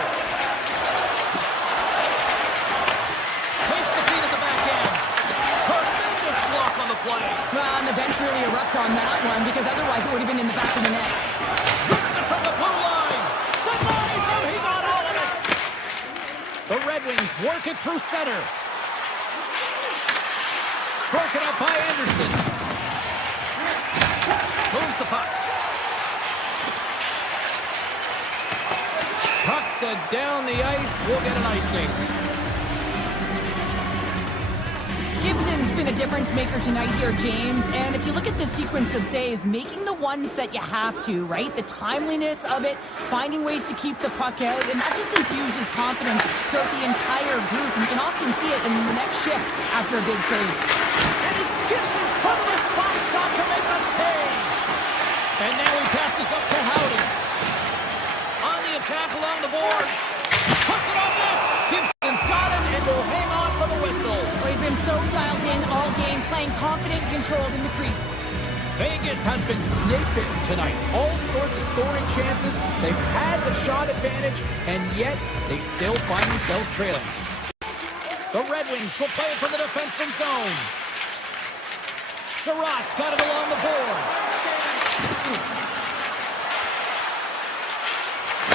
Takes the feed at the back end. Tremendous block on the play. Well, and the bench really erupts on that one, because otherwise it would have been in the back of the net. Hits it from the blue line. Denies him. He got all of it. The Red Wings work it through center. Broken up by Anderson. Moves the puck. Puck set down the ice. We'll get an icing. Gibson's been a difference maker tonight here, James. And if you look at the sequence of saves, making the ones that you have to, right? The timeliness of it, finding ways to keep the puck out, and that just infuses confidence throughout the entire group. And you can often see it in the next shift after a big save. And he gets in front of the slot shot to make the save. And now he passes up to Howden. On the attack along the boards. Puts it on net. Gibson's got it and will hang on for the whistle. Well, he's been so dialed in all game, playing confident and controlled in the crease. Vegas has been snake bitten tonight. All sorts of scoring chances. They've had the shot advantage, and yet they still find themselves trailing. The Red Wings will play it from the defensive zone. Sherratt's got it along the boards.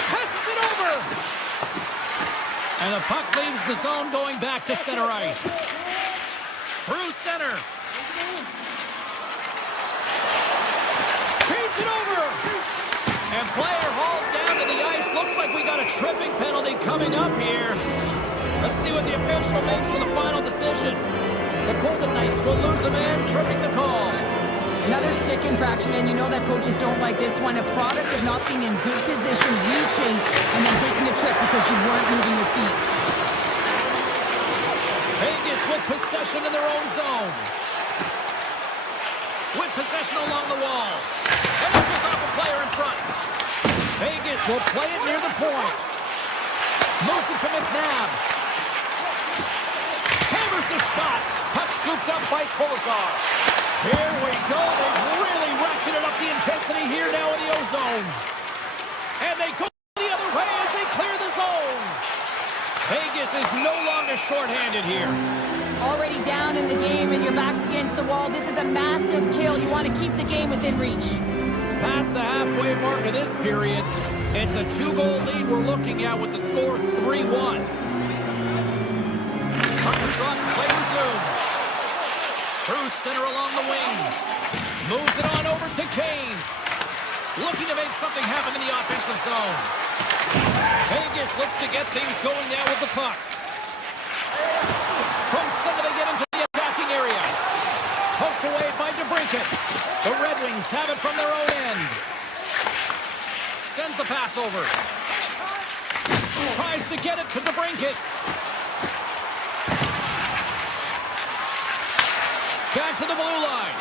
Passes it over. And the puck leaves the zone going back to center ice. Through center. Feeds it over. And player hauled down to the ice. Looks like we got a tripping penalty coming up here. Let's see what the official makes for the final decision. The Golden Knights will lose a man, tripping the call. Another stick infraction, and you know that coaches don't like this one. A product of not being in good position, reaching, and then taking the trip because you weren't moving your feet. Vegas with possession in their own zone. With possession along the wall. And it goes off a player in front. Vegas will play it near the point. Moves it to McNabb. Hammers the shot. Puck scooped up by Kolazar. Here we go. They've really ratcheted up the intensity here now in the O-zone. And they go the other way as they clear the zone. Vegas is no longer shorthanded here. Already down in the game and your back's against the wall. This is a massive kill. You want to keep the game within reach. Past the halfway mark of this period, it's a 2-goal lead we're looking at with the score 3-1. Puck-a-shot play resumes. Through center along the wing. Moves it on over to Kane. Looking to make something happen in the offensive zone. Vegas looks to get things going now with the puck. From center they get into the attacking area. Poked away by DeBrincat. The Red Wings have it from their own end. Sends the pass over. Tries to get it to the brinket. Back to the blue line.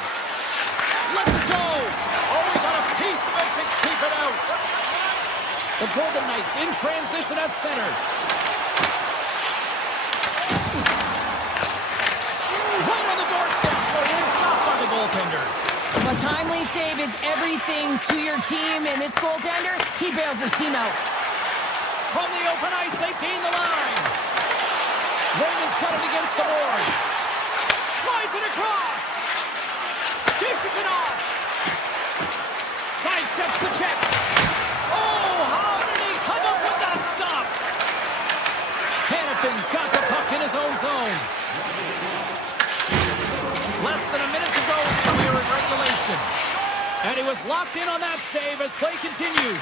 Lets it go. Oh, he got a piece of it to keep it out. The Golden Knights in transition at center. Right on the doorstep. Stopped by the goaltender. A timely save is everything to your team, and this goaltender, he bails his team out. From the open ice, they gain the line. Raymond's got it against the boards. Slides it across. Dishes it off. Sidesteps the check. Oh, how did he come up with that stop? Hannafin's got the puck in his own zone. Less than a minute to go, and we are in regulation. And he was locked in on that save as play continues.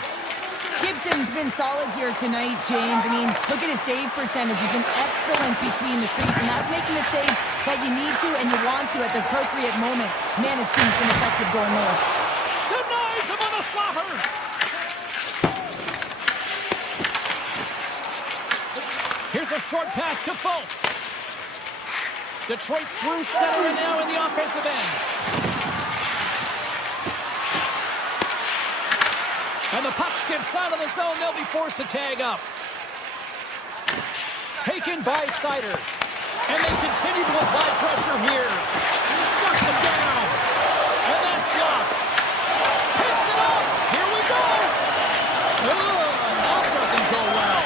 Gibson's been solid here tonight, James. I mean, look at his save percentage. He's been excellent between the crease, and that's making the saves that you need to and you want to at the appropriate moment. Man, his team's been effective going north. Denies him on the slapper. Here's a short pass to Folk. Detroit's through center and now in the offensive end. And the puck skips out of the zone. They'll be forced to tag up. Taken by Sider. And they continue to apply pressure here. Shuts him down. And that's blocked. Picks it up. Here we go. That doesn't go well.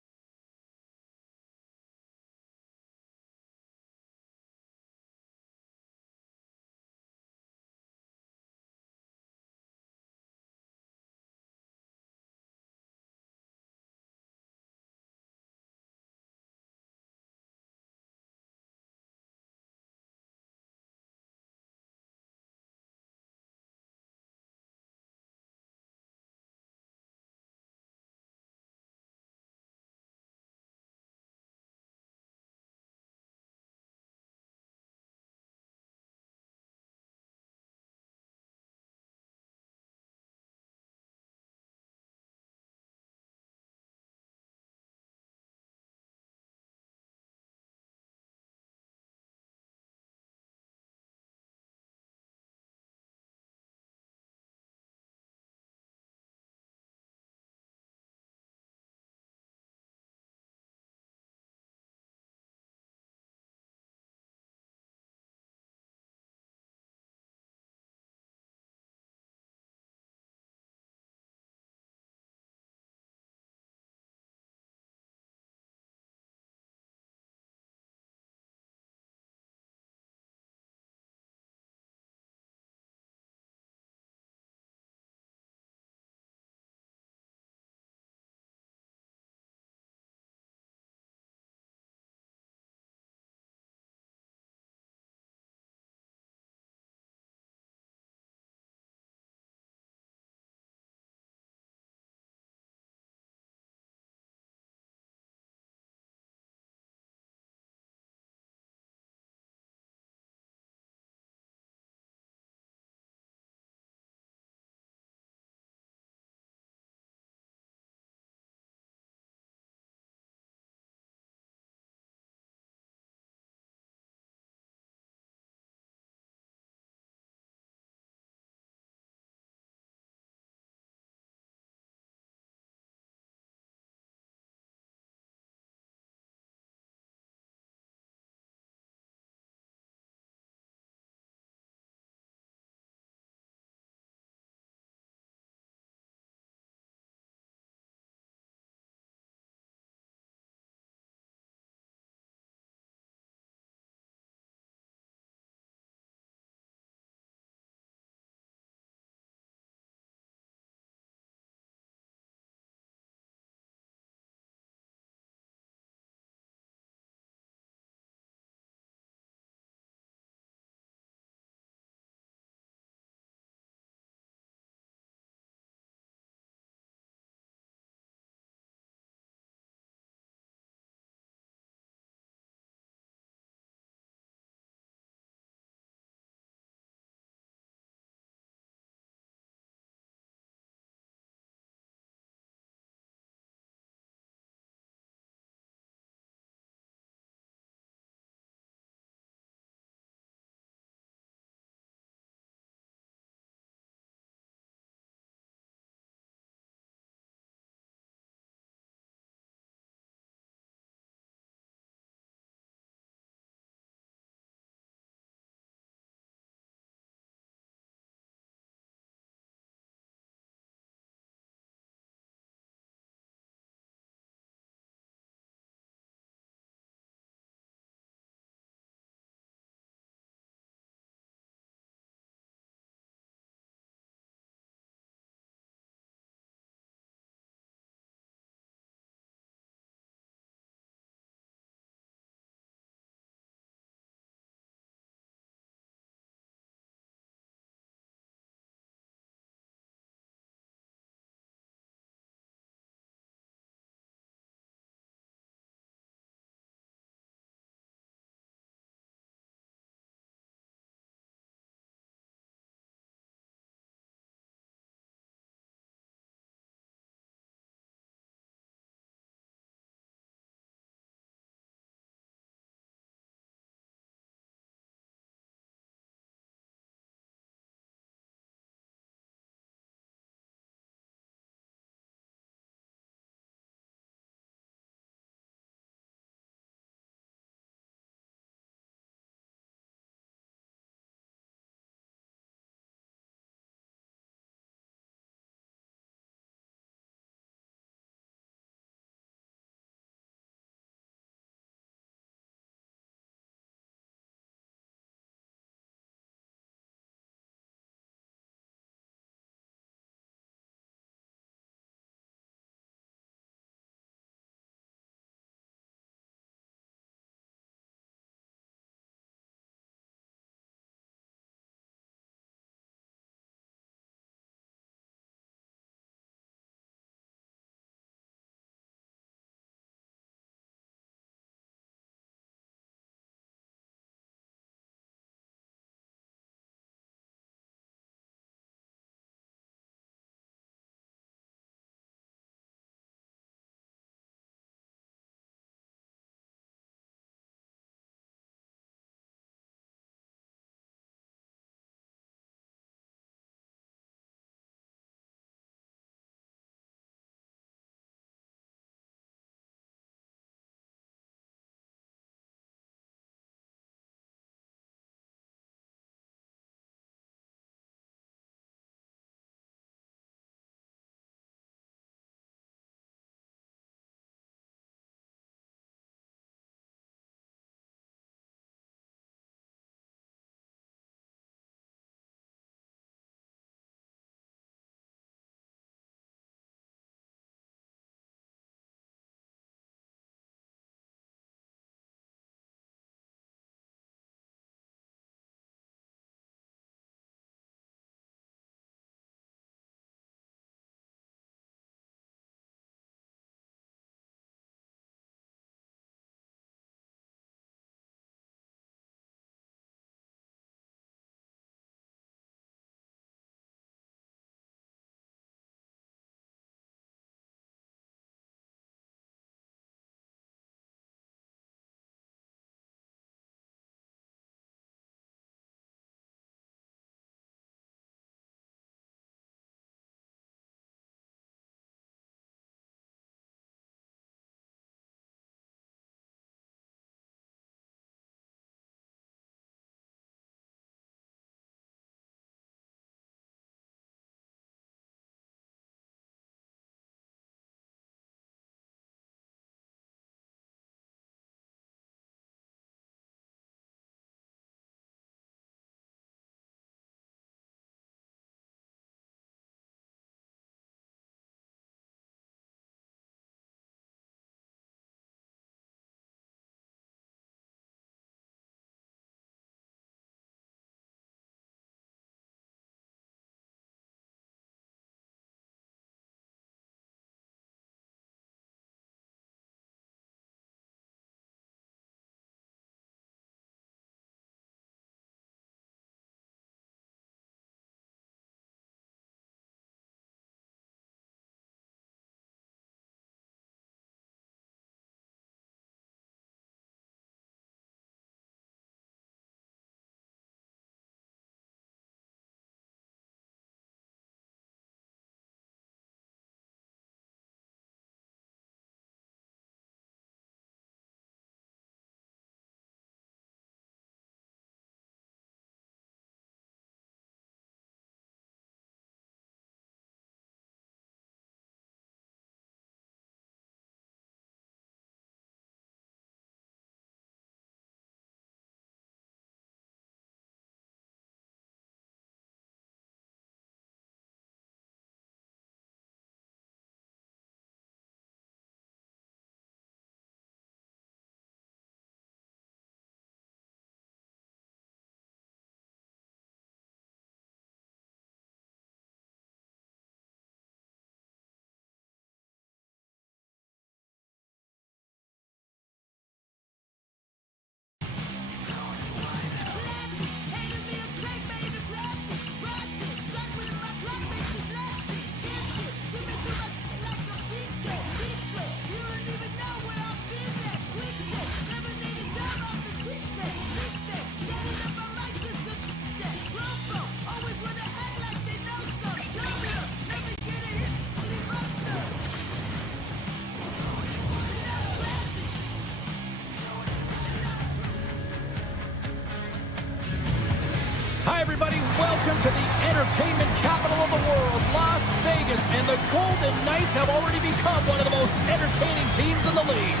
return to the entertainment capital of the world, Las Vegas, and the Golden Knights have already become one of the most entertaining teams in the league.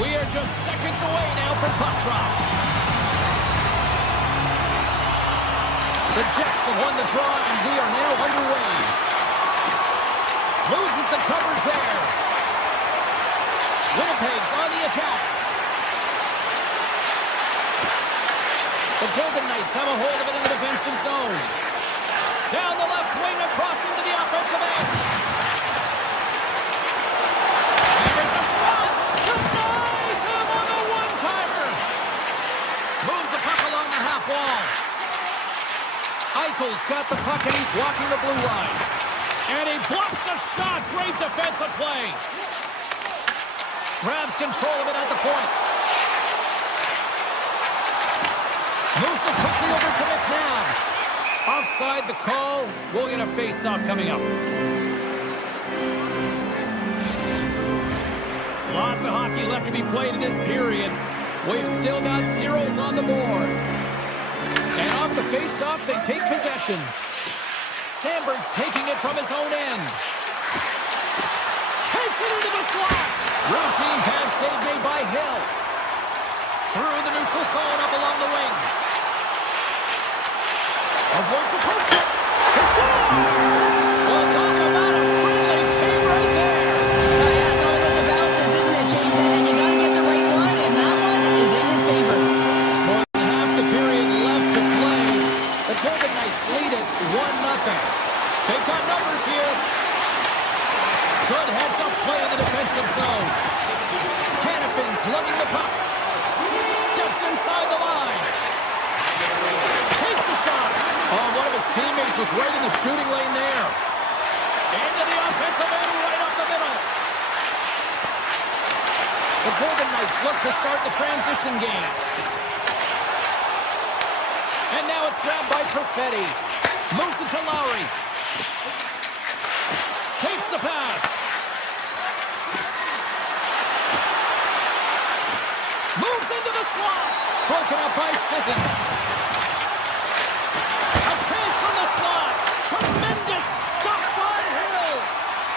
We are just seconds away now from puck drop. The Jets have won the draw, and we are now underway. Loses the covers there. Winnipeg's on the attack. The Golden Knights have a hold of it in the defensive zone. Down the left wing, across into the offensive end. There's a shot. Denies him on the one-timer. Moves the puck along the half wall. Eichel's got the puck and he's walking the blue line. And he blocks the shot. Great defensive play. Grabs control of it at the point. Moves it quickly over to McNabb. Offside the call. We'll get a face-off coming up. Lots of hockey left to be played in this period. We've still got zeros on the board. And off the face-off, they take possession. Sandberg's taking it from his own end. Takes it into the slot. Routine pass save made by Hill. Through the neutral zone up along the wing. Avoids the post. It's gone! We'll talk about a friendly save right there. Yeah, it's all about the bounces, isn't it, James? And you got to get the right one, and that one is in his favor. More than half the period left to play. The Golden Knights lead it 1-0. They've got numbers here. Good heads-up play in the defensive zone. Hannafin's lugging the puck. Steps inside the line. Takes the shot. Oh, one of his teammates was right in the shooting lane there. Into the offensive end, right up the middle. The Golden Knights look to start the transition game. And now it's grabbed by Perfetti. Moves it to Lowry. Takes the pass. Moves into the slot. Broken up by Sissons. A chance from the slot. Tremendous stop by Hill.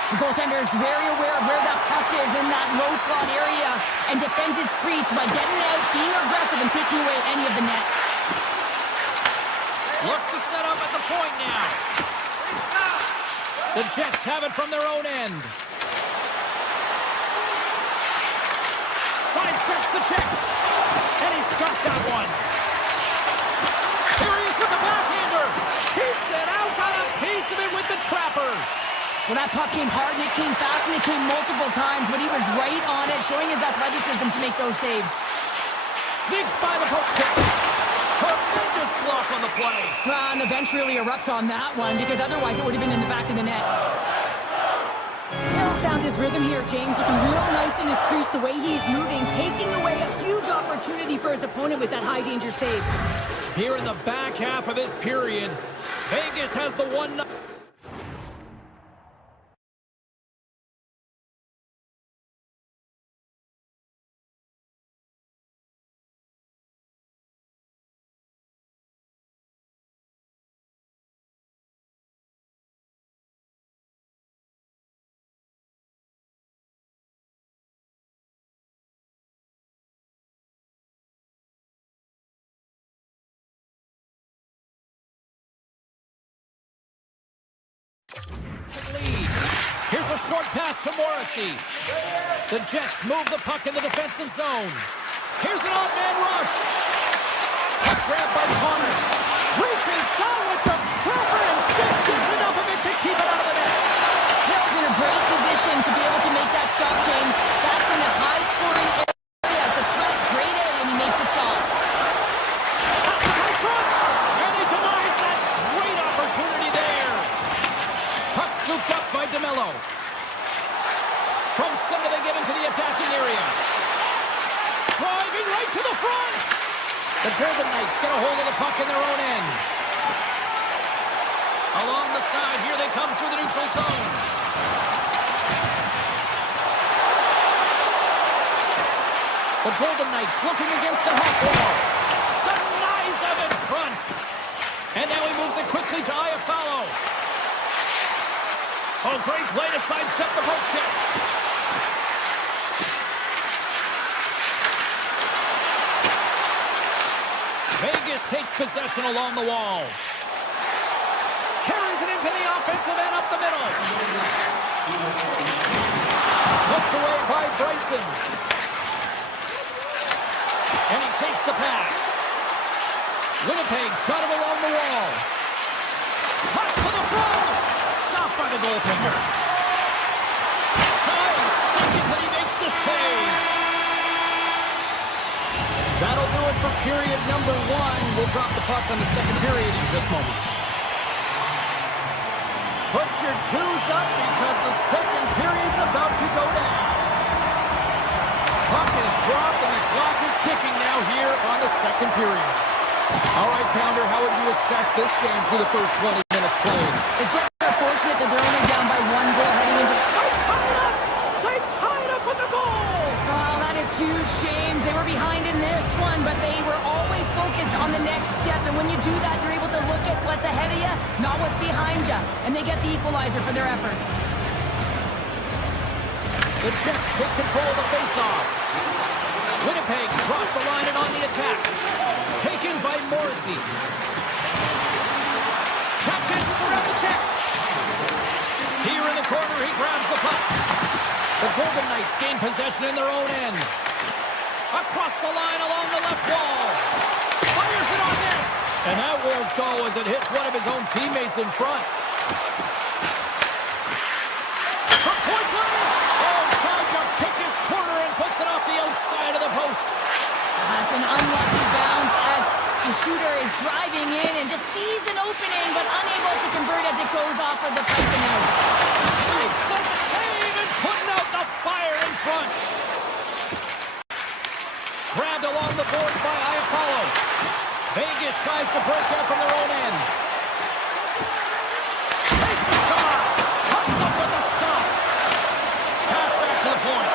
The goaltender is very aware of where that puck is in that low slot area and defends his crease by getting out, being aggressive, and taking away any of the net. Looks to set up at the point now. The Jets have it from their own end. Sidesteps the check. And he's got that one. Here he is with the backhander. Keeps it out. Got a piece of it with the trapper. Well, that puck came hard, and it came fast, and it came multiple times, but he was right on it, showing his athleticism to make those saves. Sneaks by the poke check. Tremendous block on the play. And the bench really erupts on that one, because otherwise it would have been in the back of the net. Hill found his rhythm here, James, looking real nice in his crease, the way he's moving, taking away a huge opportunity for his opponent with that high-danger save. Here in the back half of this period, Vegas has the 1-0. Lead. Here's a short pass to Morrissey. The Jets move the puck in the defensive zone. Here's an odd-man rush. Puck grabbed by Connor. Reaches on with the trapper and just gets enough of it to keep it out of the net. Hill's in a great position to be able to make that stop, James. That's in a high-scoring area. It's a threat, grade A, and he makes the stop. Passes out front, and he denies that great opportunity there. Puck scooped up by DeMello. From center, they get into the attacking area. Driving right to the front. The Golden Knights get a hold of the puck in their own end. Along the side, here they come through the neutral zone. The Golden Knights looking against the half wall. Denies them in front. moves it quickly to Buffallo. Oh, great play to sidestep the poke check. Vegas takes possession along the wall. Carries it into the offensive end up the middle. Hooked away by Bryson. And he takes the pass. Winnipeg's got it along the wall. Toss to the front. Stopped by the goaltender. Dives, seconds, and he makes the save. That'll do it for period number 1. We'll drop the puck on the second period in just moments. Put your twos up because the second period's about to go down. Puck is dropped and the clock is ticking now here on the second period. All right, Pounder, how would you assess this game through the first 20 minutes played? The Jets are fortunate that they're only down by 1 goal heading into... They tied up with the goal! Oh, that is huge, James. They were behind in this one, but they were always focused on the next step. And when you do that, you're able to look at what's ahead of you, not what's behind you. And they get the equalizer for their efforts. The Jets take control of the faceoff. Winnipeg cross the line and on the attack. Taken by Morrissey. Tap dances around the check. Here in the corner, he grabs the puck. The Golden Knights gain possession in their own end. Across the line along the left wall. Fires it on net. And that won't go as it hits one of his own teammates in front. From point blank. Oh, trying to pick his corner and puts it off the outside of the post. That's an unlucky bounce as the shooter is driving in and just sees an opening but unable to convert as it goes off of the pipe and out. Makes the save and putting out the fire in front. Grabbed along the boards by Buffallo. Vegas tries to break out from their own end. Takes a shot. Comes up with a stop. Pass back to the point.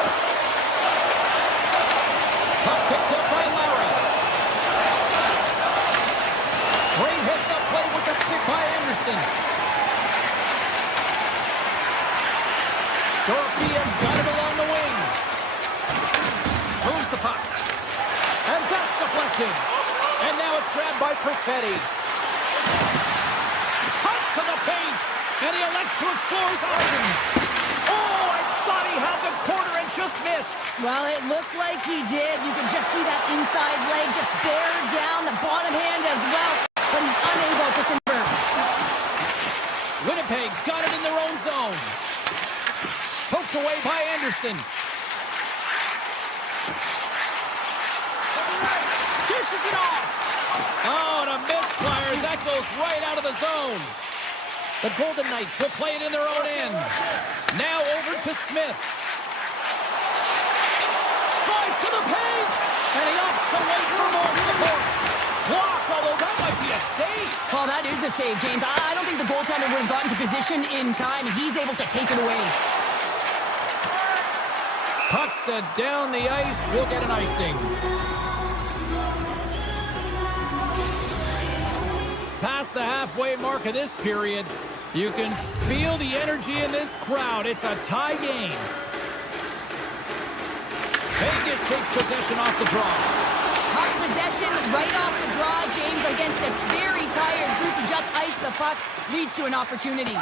Puck picked up by Lowry. Great hits-up play with the stick by Anderson. Dorothea's got it along the wing. Moves the puck. And that's deflected. And now it's grabbed by Perfetti. Cuts to the paint. And he elects to explore his options. Oh, I thought he had the corner and just missed. Well, it looked like he did. You can just see that inside leg just bear down the bottom hand as well. But he's unable to convert. Winnipeg's got it in their own zone. Poked away by Anderson. Dishes it off. Oh, and a misfire as that goes right out of the zone. The Golden Knights will play it in their own end. Now over to Smith. Drives to the paint. And he opts to wait for more support. Blocked, although that might be a save. Well, that is a save, James. I don't think the goaltender would have gotten to position in time. He's able to take it away. Puck set down the ice. We'll get an icing. Past the halfway mark of this period, you can feel the energy in this crowd. It's a tie game. Vegas takes possession off the draw. Puck possession right off the draw, James, against a very tired group who just iced the puck, leads to an opportunity.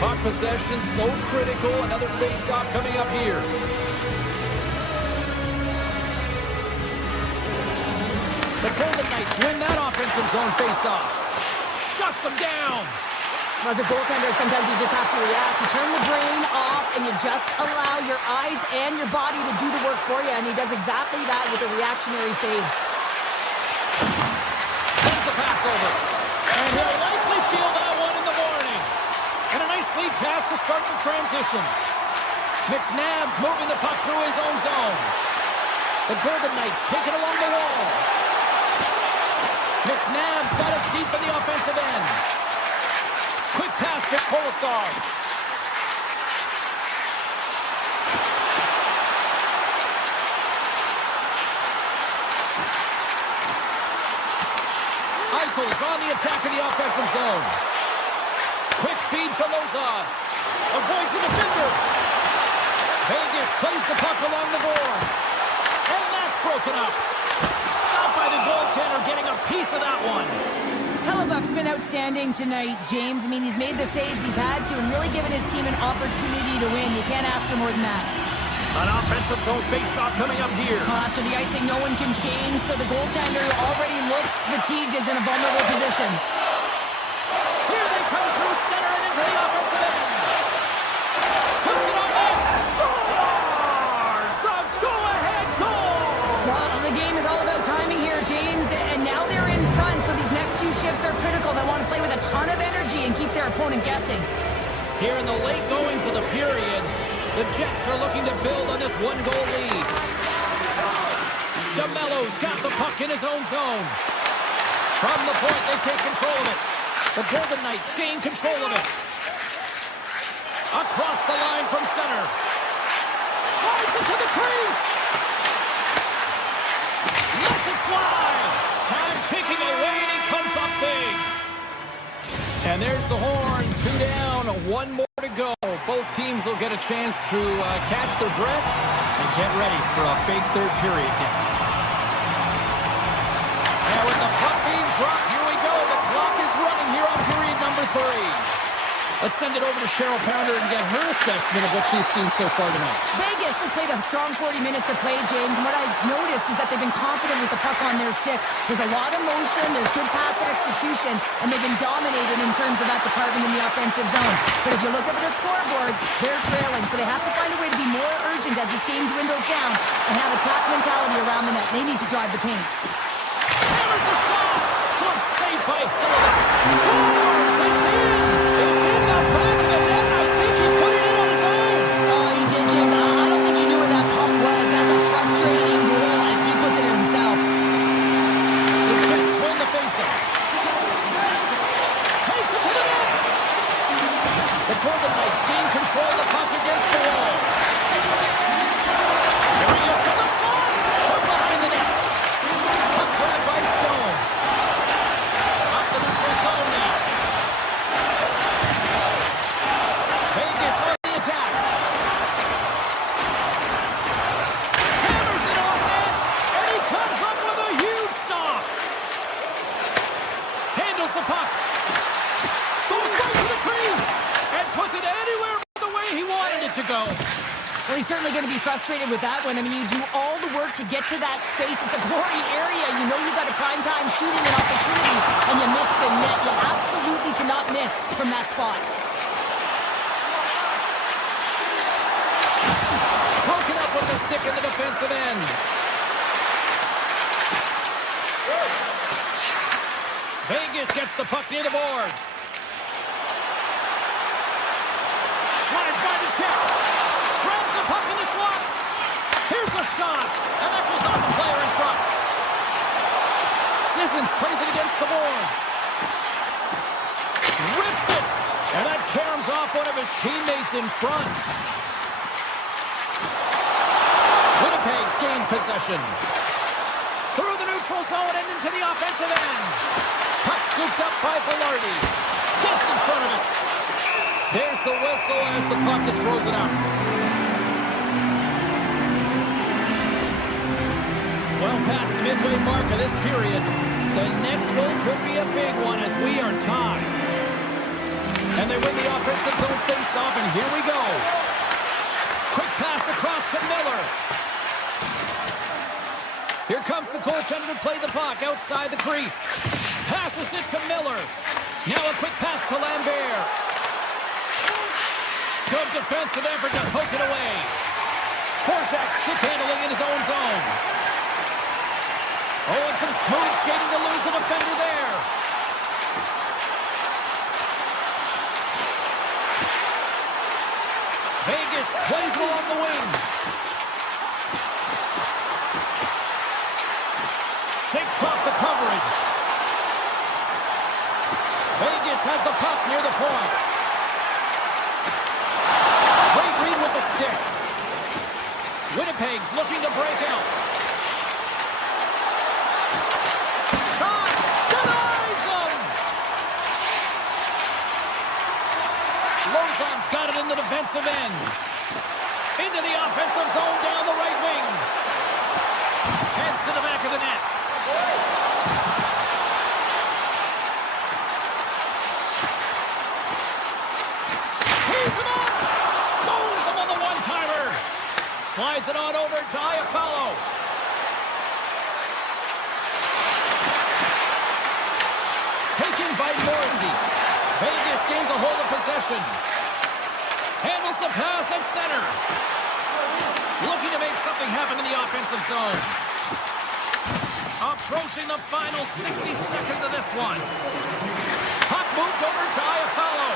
Puck possession so critical. Another face-off coming up here. The Golden Knights win that offensive zone face-off. Shuts them down. As a goaltender, sometimes you just have to react. You turn the brain off and you just allow your eyes and your body to do the work for you. And he does exactly that with a reactionary save. Sends the pass over. And he'll likely feel that one in the morning. And a nice lead pass to start the transition. McNabb's moving the puck through his own zone. The Golden Knights take it along the wall. McNabb's got it deep in the offensive end. Quick pass to Kolosar. Michaels on the attack in the offensive zone. Quick feed to Lozon. Avoids the defender. Vegas plays the puck along the boards. And that's broken up. Stopped by the goaltender, getting a piece of that one. Hellebuck's been outstanding tonight, James. I mean, he's made the saves he's had to and really given his team an opportunity to win. You can't ask for more than that. An offensive zone face-off coming up here. Well, after the icing, no one can change, so the goaltender who already looks fatigued is in a vulnerable position. Here they come through center and into the offensive end. Puts it on net. Scores! The go-ahead goal! Well, the game is all about timing here, James, and now they're in front, so these next few shifts are critical. They want to play with a ton of energy and keep their opponent guessing. Here in the late goings of the period, the Jets are looking to build on this one-goal lead. DeMello's got the puck in his own zone. From the point, they take control of it. The Golden Knights gain control of it. Across the line from center. Drives it to the crease. Lets it fly. Time ticking away, and he comes up big. And there's the horn. 2 down, 1 more to go. Both teams will get a chance to catch their breath and get ready for a big third period next. And with the puck being dropped, here we go. The clock is running here on period number 3. Let's send it over to Cheryl Pounder and get her assessment of what she's seen so far tonight. Vegas has played a strong 40 minutes of play, James, and what I've noticed is that they've been confident with the puck on their stick. There's a lot of motion, there's good pass execution, and they've been dominated in terms of that department in the offensive zone. But if you look up at the scoreboard, they're trailing, so they have to find a way to be more urgent as this game dwindles down and have attack mentality around the net. They need to drive the paint. Hammers a shot! Good save by Hellebuck. Scores! It's in! It's in the back of the net. I think he put it in on his own. Oh, he did, James. I don't think he knew where that puck was. That's a frustrating goal as he puts it in himself. The Jets win the faceoff. Takes it to the net. The Golden Knights gain control of the puck against the wall. Here he is from the slot. From behind the net. Puck grabbed by Stone. Up the neutral zone now. Vegas on the attack. Hammers it on net. And he comes up with a huge stop. Handles the puck. Goes right to the crease. And puts it anywhere but the way he wanted it to go. Well, he's certainly going to be frustrated with that one. I mean, you do all the work to get to that space. It's a glory area. You know you've got a primetime shooting an opportunity, and you miss the net. You absolutely cannot miss from that spot. Broken up with the stick in the defensive end. Vegas gets the puck near the boards. Slides by the check. Grabs the puck in the slot. Here's a shot. And that goes off the player in front. Sissons plays it against the boards. Rips it. And that caroms off one of his teammates in front. Winnipeg's gained possession. Through the neutral zone and into the offensive end. Puck scooped up by Velarde. Gets in front of it. There's the whistle as the puck is frozen up. Well past the midway mark of this period, the next goal could be a big one as we are tied. And they win the offensive zone face-off, and here we go. Quick pass across to Miller. Here comes the goaltender to play the puck outside the crease. Passes it to Miller. Now a quick pass to Lambert. Good defensive effort to poke it away. Horchak stick handling in his own zone. Oh, and some smooth skating to lose the defender there. Vegas plays it along the wing. Shakes off the coverage. Vegas has the puck near the point. Great read with the stick. Winnipeg's looking to break out. Shot! Denies defensive end. Into the offensive zone down the right wing. Heads to the back of the net. Tees him up. Stones him on the one-timer. Slides it on over to Buffallo. Taken by Morrissey. Vegas gains a hold of possession. Handles the pass at center. Looking to make something happen in the offensive zone. Approaching the final 60 seconds of this one. Puck moved over to Buffallo.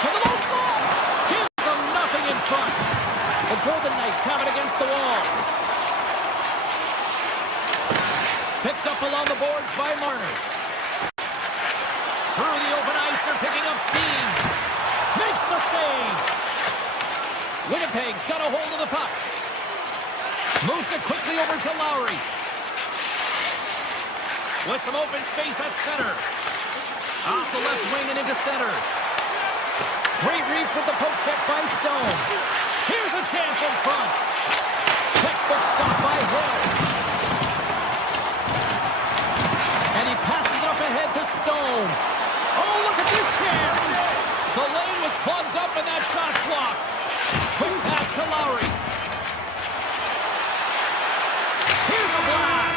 To the low slot. Gives them nothing in front. The Golden Knights have it against the wall. Picked up along the boards by Marner. Through the open ice, they're picking up steam. Makes the save. Winnipeg's got a hold of the puck. Moves it quickly over to Lowry. With some open space at center. Off the left wing and into center. Great reach with the poke check by Stone. Here's a chance in front. Textbook stop by Hill. And he passes it up ahead to Stone. Oh, look at this chance. The lane was plugged up and that shot's blocked. Quick pass to Lowry. Here's a blast.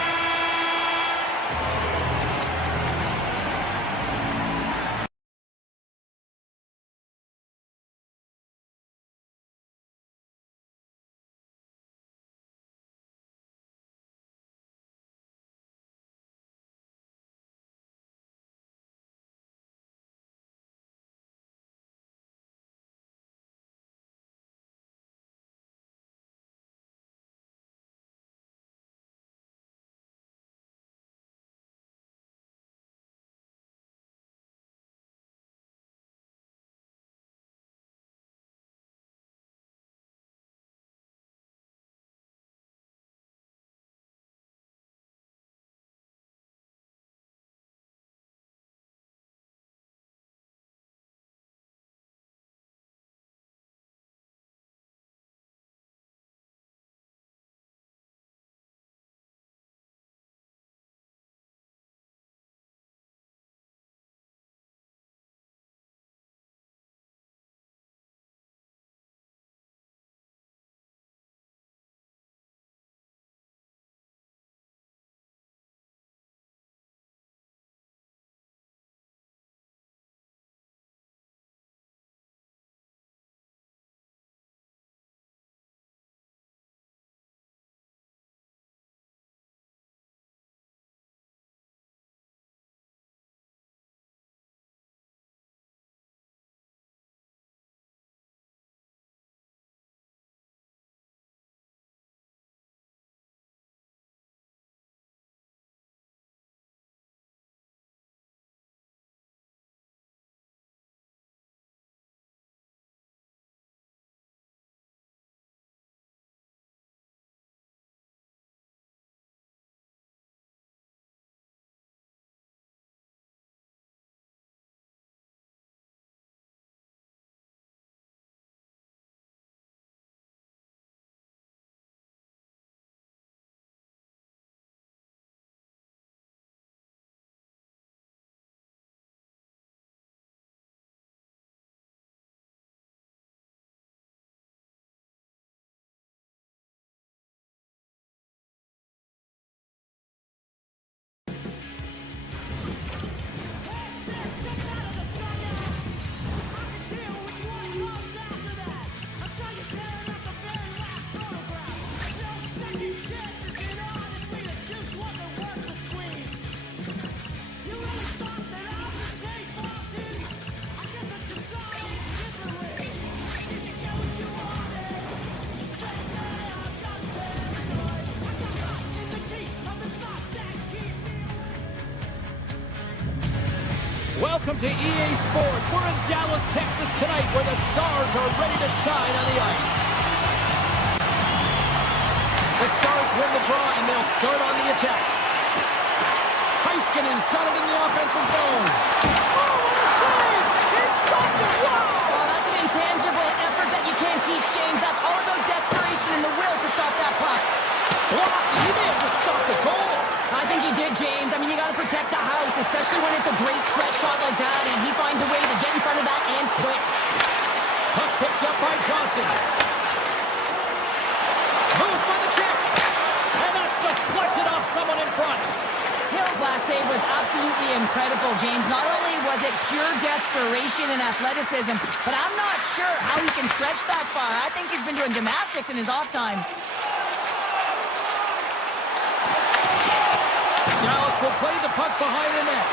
Welcome to EA Sports. We're in Dallas, Texas tonight where the Stars are ready to shine on the ice. The Stars win the draw and they'll start on the attack. Heiskanen's got it in the offensive zone. Oh, what a save! He stopped it! Wow! Oh, that's especially when it's a great threat shot like that, and he finds a way to get in front of that and quick. Puck picked up by Johnston. Moves by the check. And that's deflected off someone in front. Hill's last save was absolutely incredible, James. Not only was it pure desperation and athleticism, but I'm not sure how he can stretch that far. I think he's been doing gymnastics in his off time. Dallas will play the puck behind the net.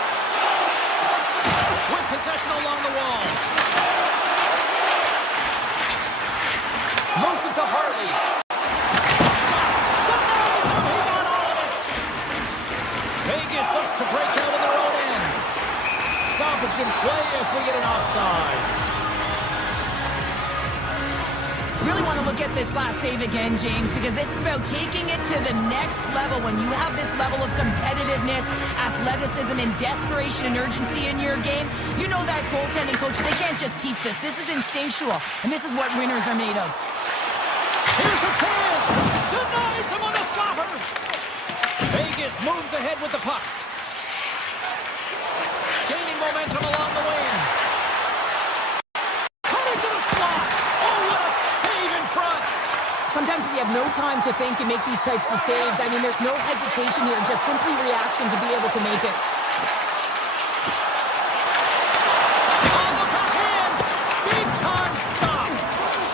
With possession along the wall. Moves it to Hartley. Shot. Denies him. He got all of it. Vegas looks to break out in their own end. Stoppage in play as we get an offside. Really want to look at this last save again, James, because this is about taking it to the next level. When you have this level of competitiveness, athleticism, and desperation and urgency in your game, you know that goaltending coach, they can't just teach this. This is instinctual, and this is what winners are made of. Here's a chance. Denies him on the slapper. Vegas moves ahead with the puck. Gaining momentum along the wing. Cutting to the slot. Oh, what a save in front. Sometimes we have no time to think and make these types of saves. I mean, there's no hesitation here, just simply reaction to be able to make it. On the backhand. Big time stop.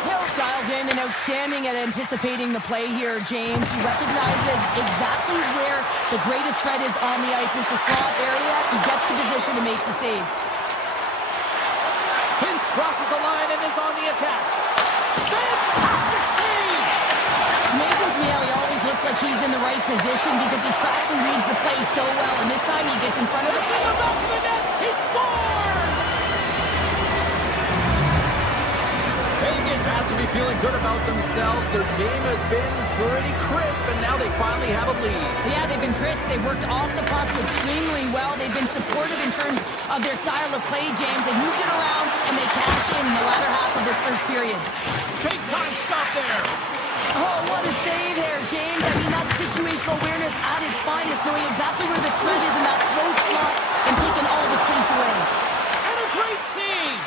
Hill's dialed in and outstanding at anticipating the play here, James. He recognizes exactly where the greatest threat is on the ice. It's a slot area. He gets to position and makes the save. Hintz crosses the line and is on the attack. Fantastic save. It's amazing to me how he always looks like he's in the right position because he tracks and reads the play so well. And this time he gets in front of it. It's in the back of the net. He scores. Vegas has to be feeling good about themselves. Their game has been pretty crisp, and now they finally have a lead. Yeah, they've been crisp. They've worked off the puck extremely well. They've been supportive in terms of their style of play, James. They moved it around, and they cashed in the latter half of this first period. Big time stop there. Oh, what a save there, James. I mean, that's situational awareness at its finest, knowing exactly where the threat is in that slow slot and taking all the space away. And a great save.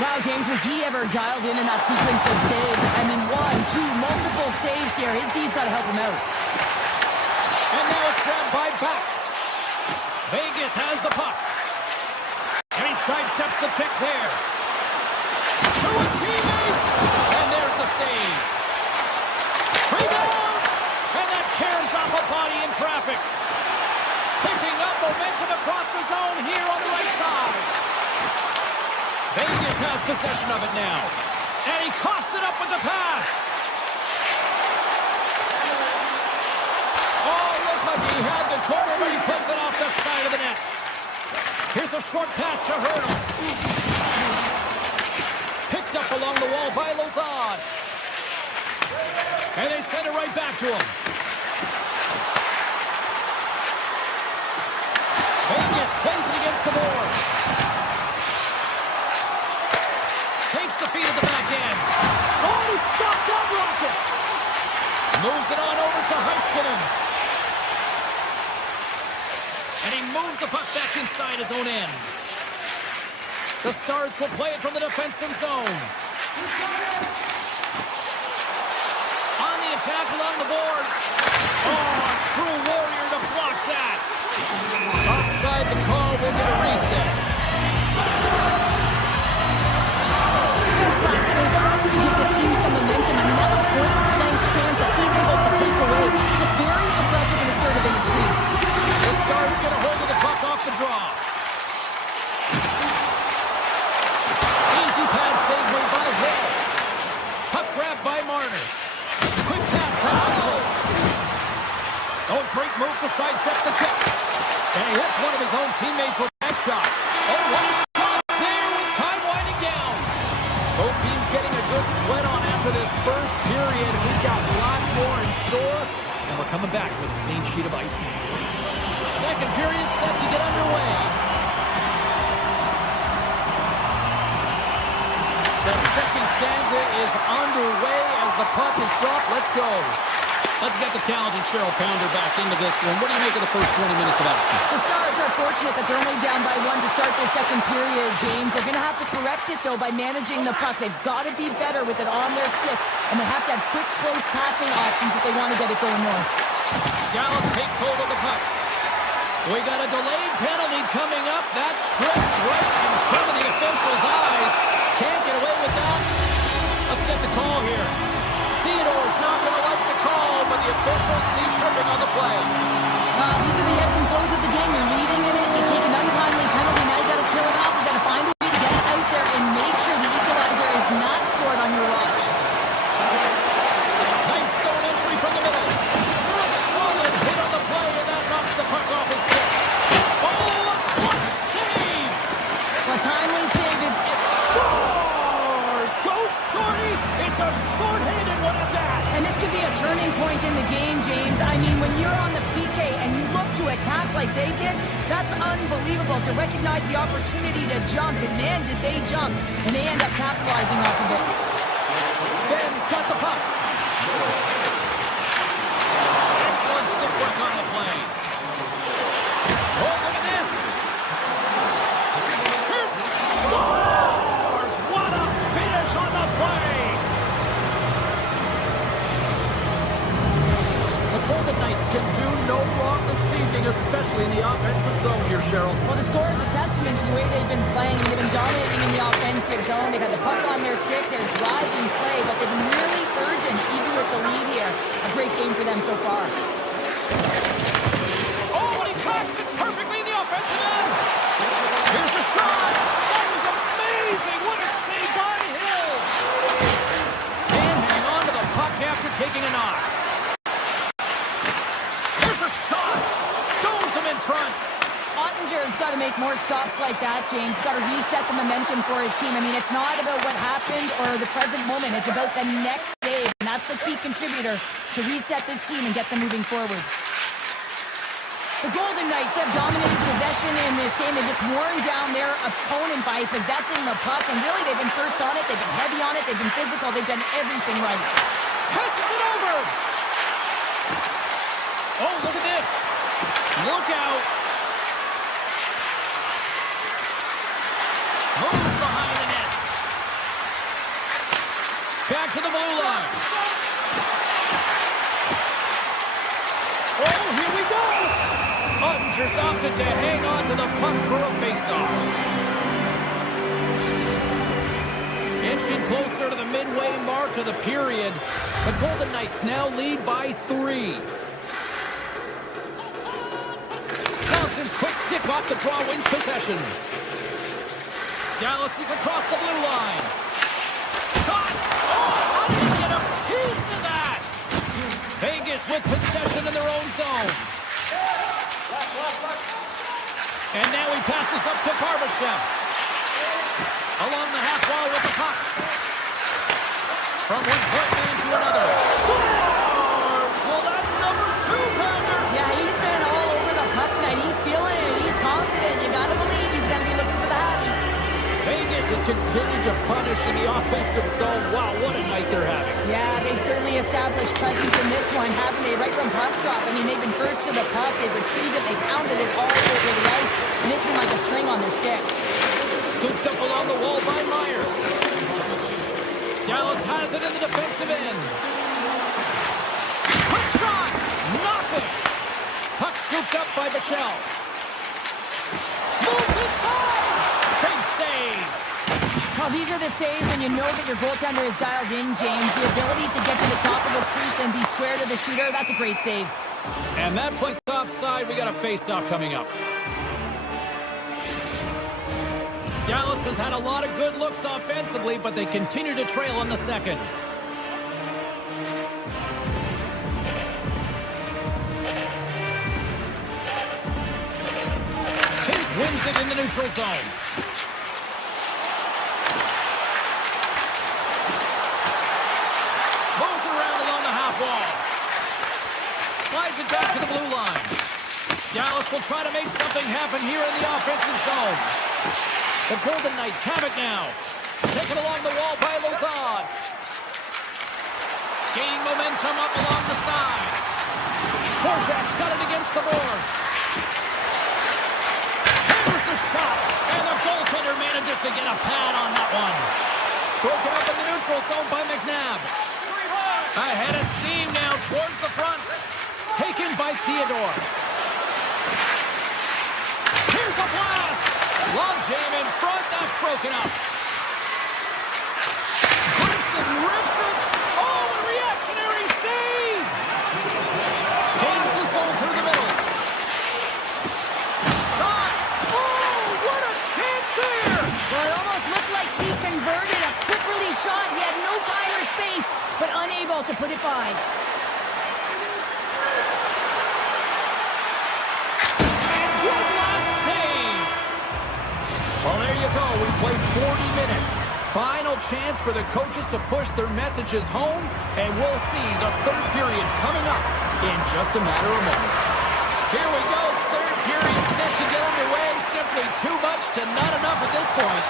Wow, James, was he ever dialed in that sequence of saves? I mean, one, two, multiple saves here. His D's got to help him out. And now it's grabbed by Back. Vegas has the puck. And he sidesteps the check there. To his teammate. And there's the save. Rebound. And that caroms off a body in traffic. Picking up momentum across the zone here on the right side. Vegas has possession of it now. And he coughs it up with the pass. Oh, looked like he had the corner, but he puts it off the side of the net. Here's a short pass to Hurdle. Picked up along the wall by Lozad. And they send it right back to him. Vegas plays it against the boards. Takes the feed at the back end. Oh, he stopped that rocket. Moves it on over to Heiskanen. And he moves the puck back inside his own end. The Stars will play it from the defensive zone. On the attack along the boards. Oh, a true warrior to block that. Offside the call, will get a reset. Last save has to give this team some momentum. I mean, that's a point-blank chance that he's able to take away. Just very aggressive and assertive in his crease. The Stars get a hold of the puck off the draw. Easy pass save made by Hill. Puck grab by Marner. Quick pass to Eichel. Oh, great move to sidestep the check. And he hits one of his own teammates with that shot. Oh, what a stop there with time winding down. Both teams getting a good sweat on after this first period. We've got lots more in store. And we're coming back with a clean sheet of ice. Second period set to get underway. The second stanza is underway as the puck is dropped. Let's go. Let's get the talented Cheryl Pounder back into this one. What do you make of the first 20 minutes of action? The Stars are fortunate that they're only down by 1 to start this second period, James. They're going to have to correct it, though, by managing the puck. They've got to be better with it on their stick, and they have to have quick, close passing options if they want to get it going north. Dallas takes hold of the puck. We got a delayed penalty coming up. That tripped right in front of the official's eyes. Can't get away with that. Let's get the call here. Theodore's not going to like the call, but the officials see tripping on the play. These are the ebbs and flows of the game. You're leading in it. You take an untimely penalty. Now you got to kill it off. You got to find a way to get it out there and make sure the equalizer is not scored on your watch. Nice zone entry from the middle. Solid hit on the play, and that knocks the puck off his stick. Oh, a clutch save! A timely save is... Scores! Go Shorty! It's a short-handed one at that. And this could be a turning point in the game, James. I mean, when you're on the PK and you look to attack like they did, that's unbelievable to recognize the opportunity to jump. And man, did they jump. And they end up capitalizing off of it. Ben's got the puck. Excellent stick work on the play. Oh, look at this. Scores! What a finish on the play! The Golden Knights can do no wrong this evening, especially in the offensive zone here, Cheryl. Well, the score is a testament to the way they've been playing. They've been dominating in the offensive zone. They've had the puck on their stick. They're driving play, but they've been really urgent, even with the lead here. A great game for them so far. Oh, and he cocks it perfectly in the offensive end. Here's a shot. That was amazing. What a save by Hill. Can't hang on to the puck after taking a knock. Here's a shot. Stones him in front. Ottinger's got to make more stops like that, James. He's got to reset the momentum for his team. I mean, it's not about what happened or the present moment. It's about the next save, and that's the key contributor to reset this team and get them moving forward. The Golden Knights have dominated possession in this game. They've just worn down their opponent by possessing the puck, and really they've been first on it. They've been heavy on it. They've been physical. They've done everything right. Passes it over. Oh, look at this. Look out. Moves behind the net. Back to the blue line. Oh, here we go. Ottinger's opted to hang on to the puck for a faceoff. Inching closer to the midway mark of the period. The Golden Knights now lead by 3. Johnson's quick stick off the draw wins possession. Dallas is across the blue line. Shot! Oh, how did he get a piece of that? Vegas with possession in their own zone. And now he passes up to Barbashev. Along the half wall with the puck. From one point man to another. Scores! Well, that's number 2, Pounder. Yeah, he's been all over the puck tonight. He's feeling it. He's confident. You got to believe he's going to be looking for the hattie. Vegas has continued to punish in the offensive zone. Wow, what a night they're having. Yeah, they've certainly established presence in this one, haven't they? Right from puck drop. I mean, they've been first to the puck. They've retrieved it. They pounded it all over the ice. And it's been like a string on their stick. Scooped up along the wall by Myers. Dallas has it in the defensive end. Quick shot! Nothing! Puck scooped up by Michelle. Moves inside! Big save! Well, these are the saves when you know that your goaltender is dialed in, James. The ability to get to the top of the crease and be square to the shooter, that's a great save. And that plays offside. We got a face-off coming up. Dallas has had a lot of good looks offensively, but they continue to trail in the second. Hayes wins it in the neutral zone. Moves around along the half wall. Slides it back to the blue line. Dallas will try to make something happen here in the offensive zone. The Golden Knights have it now. Taken along the wall by Lozad. Gaining momentum up along the side. Korczak's got it against the boards. Here's the shot. And the goaltender manages to get a pad on that one. Broken up in the neutral zone by McNabb. Ahead of steam now towards the front. Taken by Theodore. Here's a blast. Long jam in front. That's broken up. Grimson rips it. Oh, a reactionary save. Gains the zone through the middle. Shot. Oh, what a chance there. Well, it almost looked like he converted a quick release shot. He had no time or space, but unable to put it by. And one last save. Well, there you go. We played 40 minutes. Final chance for the coaches to push their messages home, and we'll see the third period coming up in just a matter of moments. Here we go. Third period set to get underway. Simply too much to not enough at this point.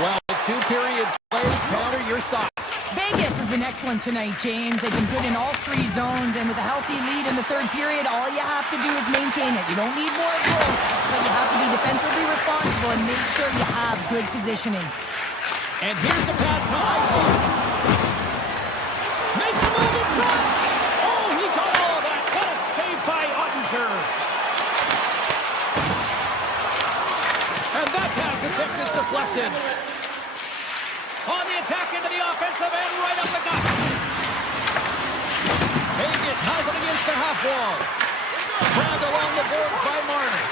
Well, 2 periods played. Counter, your thoughts. Vegas has been excellent tonight, James. They've been good in all 3 zones, and with a healthy lead in the third period, all you have to do is maintain it. You don't need more goals, but you have to be defensively responsible and make sure you have good positioning. And here's a pass to Eichel. Makes a move in front. Oh, he got all of that. What a save by Ottinger. And that pass attempt is deflected. On the attack into the offensive end, right up the gut. Vegas has it against the half wall. Grabbed along the board by Marner.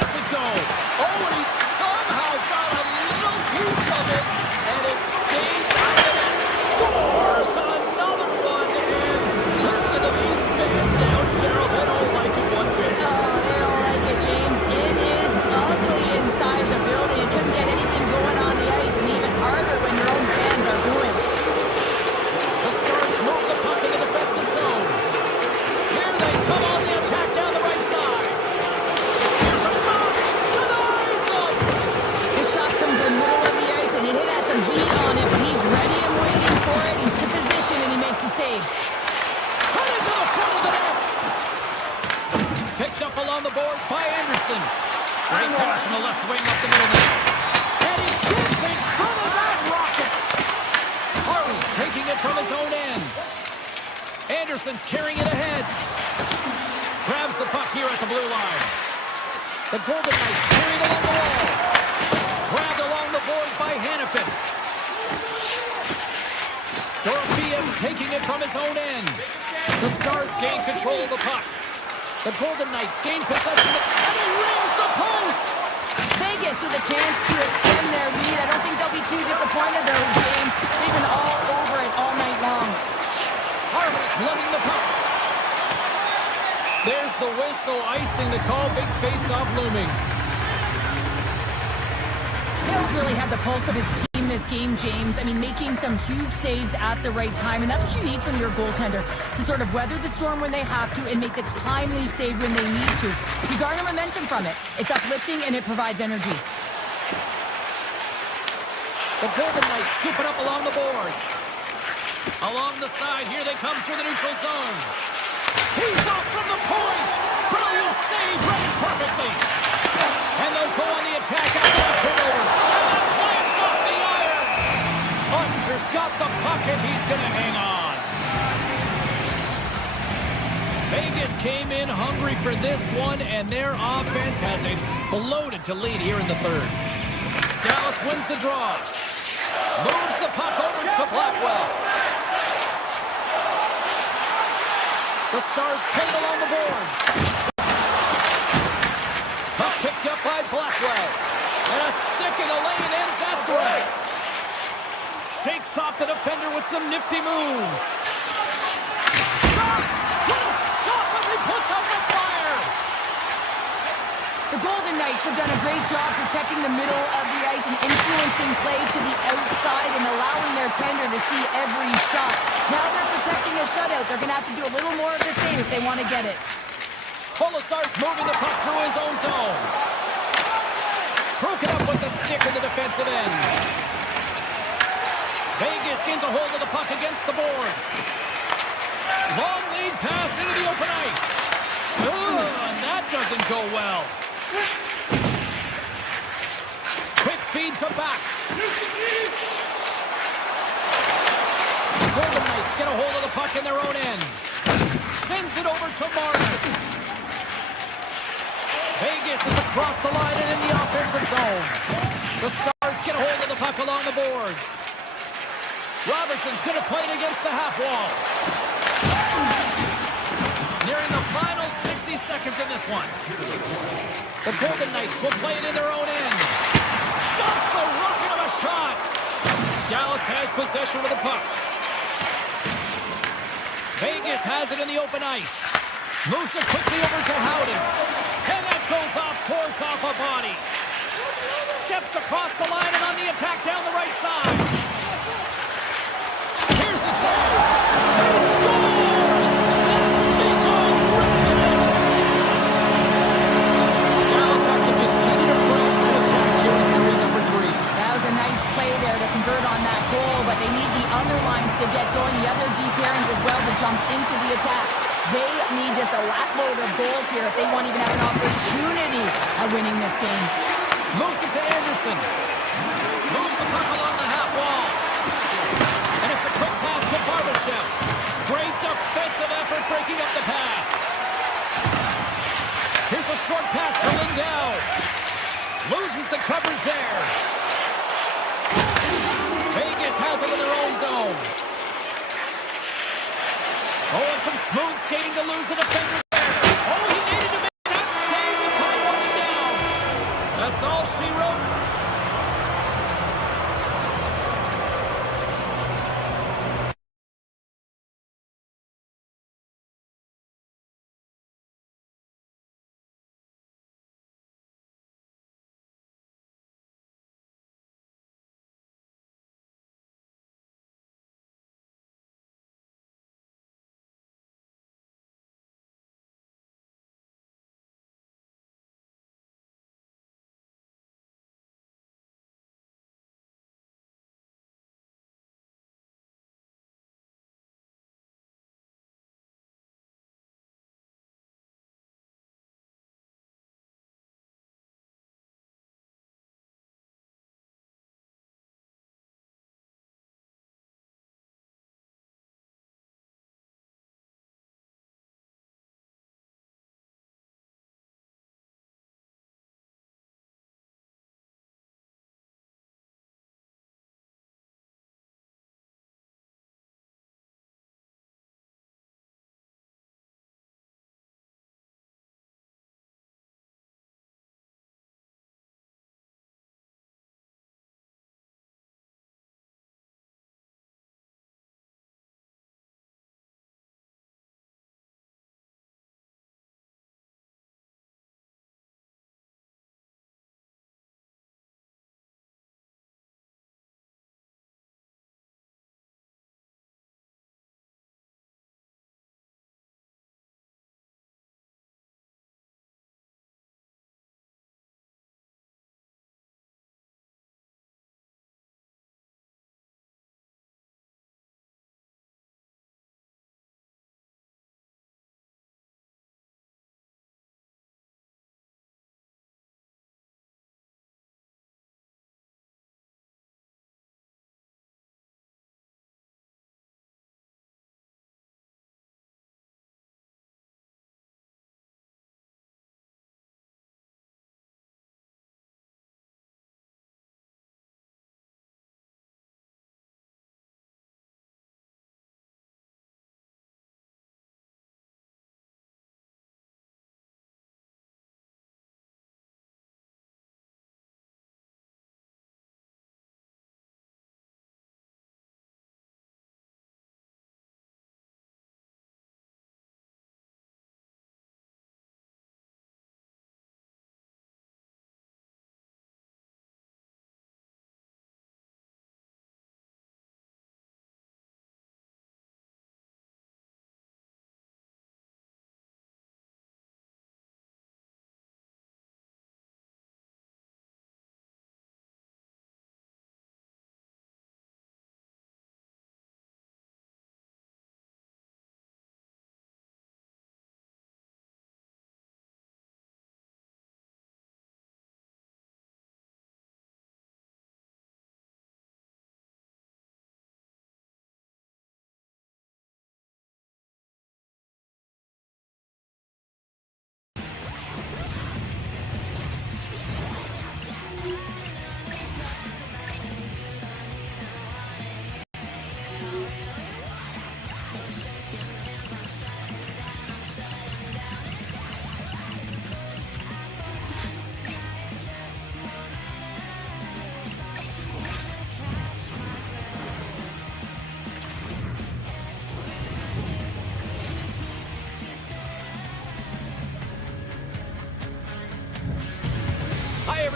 Lets it go. Oh, and he somehow got a little piece of it, and it stays out of it. Scores another one, and listen to these fans now, Cheryl. They don't like it one bit. Oh, they don't like it, James. It is ugly inside the building. You couldn't get anything going on the ice, and even harder when your own fans are booing. The Stars move the puck in the defensive zone. Here they come on the attack down the right side. Here's a shot. Denies him. His shots come to the middle of the ice, and it has some heat on it, but he's ready and waiting for it. He's to position, and he makes the save. Cut into the front of the net. Picked up along the boards by Anderson. Great pass from the left wing up the middle net. And he gets in front of that rocket. Harley's taking it from his own end. Anderson's carrying it ahead. Grabs the puck here at the blue line. The Golden Knights carried along the wall. Grabbed along the boards by Hannafin. Dorofiev's taking it from his own end. The Stars gain control of the puck. The Golden Knights gain possession, and he rings the post! Vegas with a chance to extend their lead. I don't think they'll be too disappointed, though, James. They've been all over it all night long. Harvey's lugging the puck. There's the whistle, icing the call, big face-off looming. Hales really had the pulse of his team this game, James. I mean, making some huge saves at the right time, and that's what you need from your goaltender, to sort of weather the storm when they have to and make the timely save when they need to. You garner momentum from it. It's uplifting, and it provides energy. The Golden Knights scoop it up along the boards. Along the side, here they come through the neutral zone. He's off from the point. Brilliant save, read perfectly. And they'll go on the attack after the turnover. And that clamps off the iron. Ottinger's got the puck, and he's going to hang on. Vegas came in hungry for this one, and their offense has exploded to lead here in the third. Dallas wins the draw. Moves the puck over to Blackwell. The Stars played along the boards. Puck picked up by Blackwell. And a stick in the lane ends that threat. Shakes off the defender with some nifty moves. Shot! What a stop as he puts up the fire! The Golden Knights have done a great job protecting the middle of the ice and influencing play to the outside and allowing their tender to see every shot. Now they're protecting a shutout. They're going to have to do a little more of the same if they want to get it. Colasar's moving the puck through his own zone. Broken up with the stick in the defensive end. Vegas gains a hold of the puck against the boards. Long lead pass into the open ice. And that doesn't go well. Quick feed to back. Golden Knights get a hold of the puck in their own end. Sends it over to Marner. Vegas is across the line and in the offensive zone. The Stars get a hold of the puck along the boards. Robertson's going to play it against the half wall. Nearing the final 60 seconds in this one. The Golden Knights will play it in their own end. Stops the rocket of a shot. Dallas has possession of the puck. Vegas has it in the open ice. Moves it quickly over to Howden. And that goes off course off a body. Steps across the line and on the attack down the right side. Here's the chance. He scores! That's Mikko Rantanen! Dallas has to continue to press and attack here in period number 3. That was a nice play there to convert on that goal, but they need the other lines to get going, the other deep pairings as well to jump into the attack. They need just a lot load of goals here if they want to even have an opportunity at winning this game. Moves it to Anderson. Moves the puck along the half wall. And it's a quick pass to Barbashev. Great defensive effort breaking up the pass. Here's a short pass to Lindell. Loses the coverage there. Vegas has it in their own zone. Oh, and some smooth skating to lose the defender there. Oh, he needed to make that save with time running down. That's all she wrote.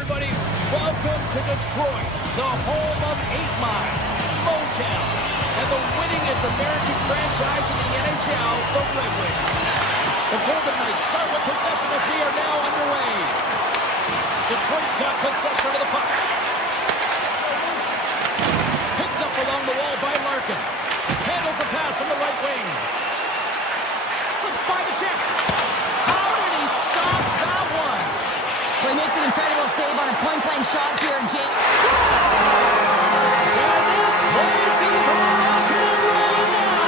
everybody. Welcome to Detroit, the home of 8 Mile, Motown, and the winningest American franchise in the NHL, the Red Wings. The Golden Knights start with possession as we are now underway. Detroit's got possession of the puck. Picked up along the wall by Larkin. Handles the pass from the right wing. Slips by the check. How did he stop that one? Well, he makes an incredible save on a point-blank shot here, James. And this place is rocking right now.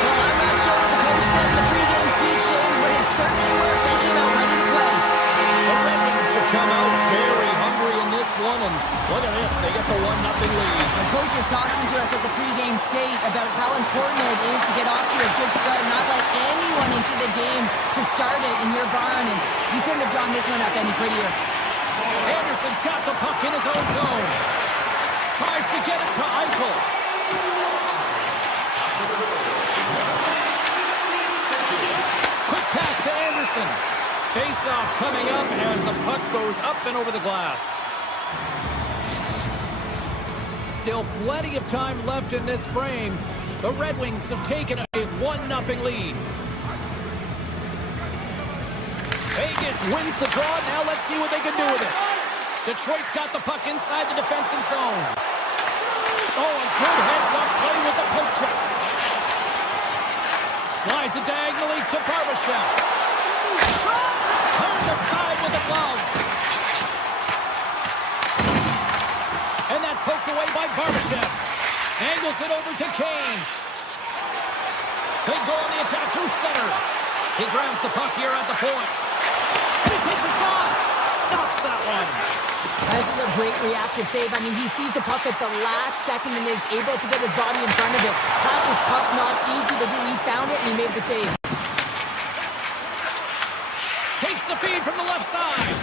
Well, I'm not sure what the coach said in the pregame speech, James, but it's certainly worth thinking about ready to play. The Red Wings have come out very hungry in this one, and look at this. They get the 1-0 lead. The coach was talking to us at the pregame skate about how important it is to get off to a good start, not let anyone into the game to start it in your barn, and you couldn't have drawn this one up any prettier. Anderson's got the puck in his own zone. Tries to get it to Eichel. Quick pass to Anderson. Face-off coming up as the puck goes up and over the glass. Still plenty of time left in this frame. The Red Wings have taken a 1-0 lead. Vegas wins the draw. Now let's see what they can do with it. Detroit's got the puck inside the defensive zone. Oh, a good heads-up play with the poke check. Slides it diagonally to Barbashev. Turned aside with the glove. And that's poked away by Barbashev. Angles it over to Kane. They go on the attack through center. He grabs the puck here at the point. And he takes a shot. Stops that one. This is a great reactive save. I mean, he sees the puck at the last second and is able to get his body in front of it. That was tough, not easy to do. He found it and he made the save. Takes the feed from the left side.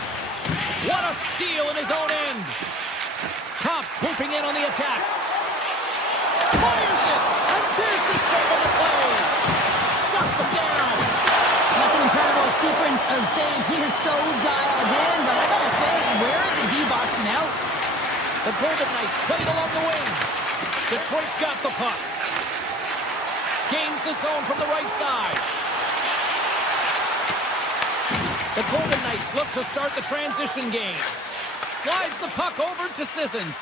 What a steal in his own end. Copp swooping in on the attack. Fires it. And there's the save on the play. Shuts him down. That's an incredible sequence of saves. He is so dialed in, but I gotta say, where are the D-boxing out? The Golden Knights played along the wing. Detroit's got the puck. Gains the zone from the right side. The Golden Knights look to start the transition game. Slides the puck over to Sissons.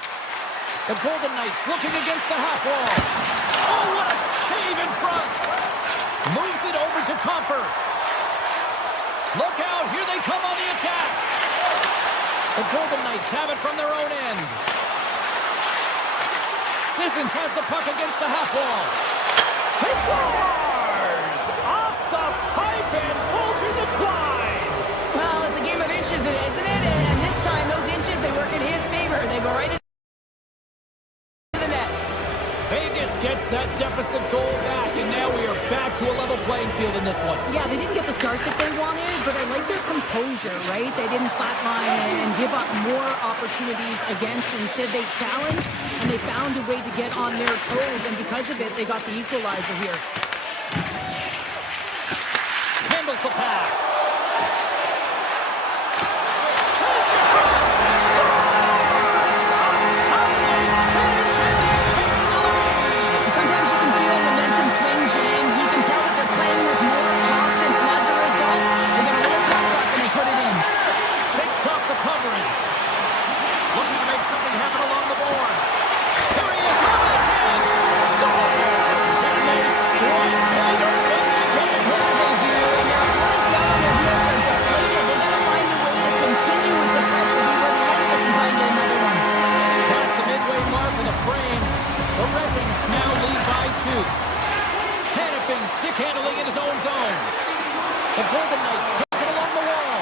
The Golden Knights looking against the half wall. Oh, what a save in front. Moves it over to Comfort. Look out, here they come on the attack. The Golden Knights have it from their own end. Sissons has the puck against the half wall. He scores! Off the pipe and bulging the twine. Well, it's a game of inches, isn't it? And this time, those inches, they work in his favor. They go right into the net. Vegas gets that deficit goal back, and now we are back to a level playing field in this one. Yeah, they didn't get the start that they wanted, but I like their composure, right? They didn't flatline and give up more opportunities against. Instead, they challenged, and they found a way to get on their toes, and because of it, they got the equalizer here. Handles the pass. Sometimes you can feel momentum swing, James. You can tell that they're playing with more confidence, and as a result, they get a little pop up and they put it in. Takes off the coverage. Looking to make something happen along the boards. Here he is. Scores! And they strike later once again. Yeah, they do. And their opponents down on their heels are deflated. They gotta find a way to continue with the pressure, be relentless, and try and get another one. Past the midway mark of the frame, the Red Wings now lead by 2. Hannafin stick handling in his own zone. The Golden Knights take it along the wall.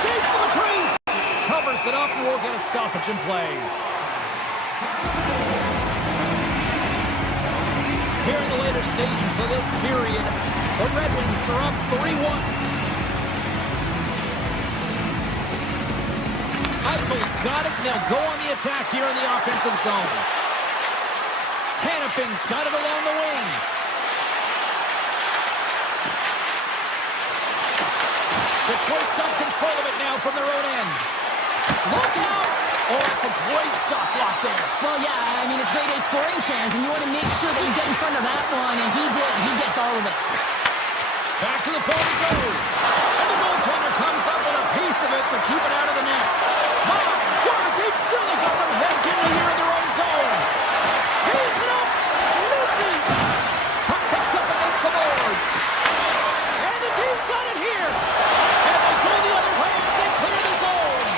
Skates to the crease. Covers it up and we'll get a stoppage in play. Here in the later stages of this period, the Red Wings are up 3-1. Eichel's got it. They'll go on the attack here in the offensive zone. Hannafin's got it along the wing. Detroit's got control of it now from their own end. Look out! Oh, that's a great shot block there. Well, yeah, I mean, it's grade A scoring chance, and you want to make sure that you get in front of that one, and he did. He gets all of it. Back to the point it goes. And the goaltender comes up with a piece of it to keep it out of the net. My word, they've really got them hemmed in here in their own zone. He's it up. Misses. Puck picked up against the boards. And the team's got it here. And they go the other way as they clear the zone.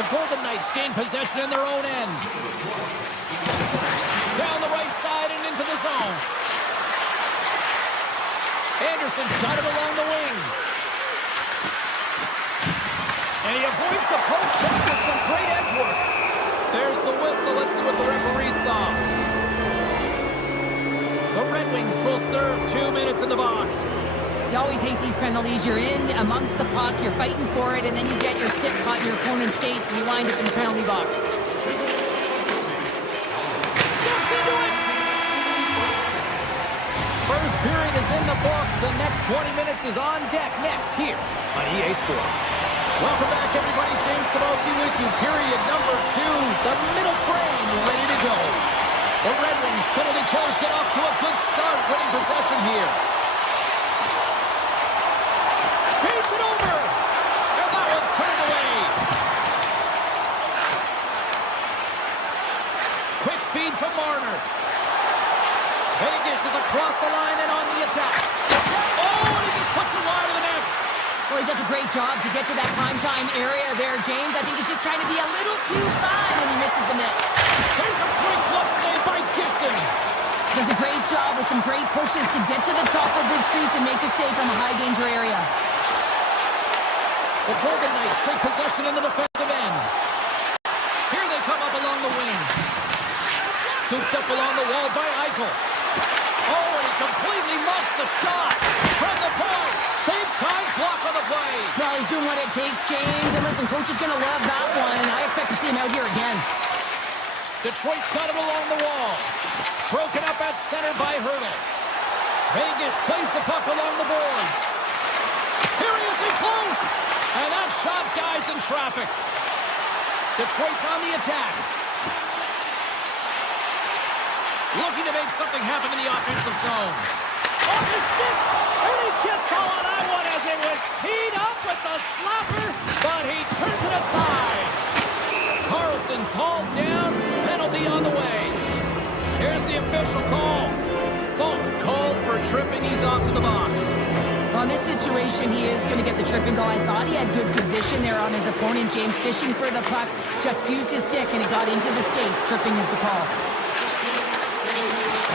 The Golden Knights gain possession in their own end. Down the right side and into the zone. Anderson's got it along the wing. And he avoids the poke check with some great edge work. There's the whistle. Let's see what the referee saw. The Red Wings will serve 2 minutes in the box. You always hate these penalties. You're in amongst the puck, you're fighting for it, and then you get your stick caught in your opponent's skates, and you wind up in the penalty box. Steps into it. First period is in the books. The next 20 minutes is on deck next here on EA Sports. Welcome back, everybody. James Cebulski with you. Period number 2. The middle frame ready to go. The Red Wings penalty killers get off to a good start, winning possession here. Beats it over. And that one's turned away. Quick feed to Marner. Vegas is across the line and on the attack. Oh, and he just puts it wide of the net. Well, he does a great job to get to that prime-time area there, James. I think he's just trying to be a little too fine, and he misses the net. There's a great glove save by Gibson. Does a great job with some great pushes to get to the top of his crease and make the save from a high-danger area. The Golden Knights take possession in the defensive end. Here they come up along the wing. Scooped up along the wall by Eichel. Oh, and he completely muffs the shot from the point. Big-time block on the play. Well, he's doing what it takes, James. And listen, coach is going to love that one, and I expect to see him out here again. Detroit's got it along the wall. Broken up at center by Hurdle. Vegas plays the puck along the boards. Here he is in close. And that shot dies in traffic. Detroit's on the attack. Looking to make something happen in the offensive zone. Off his stick. And he gets all on that one as it was teed up with the slapper. But he turns it aside. Carlson's hauled down. Penalty on the way. Here's the official call. Folks called for tripping. He's off to the box. Well, in this situation, he is going to get the tripping goal. I thought he had good position there on his opponent. James fishing for the puck. Just used his stick, and it got into the skates. Tripping is the call.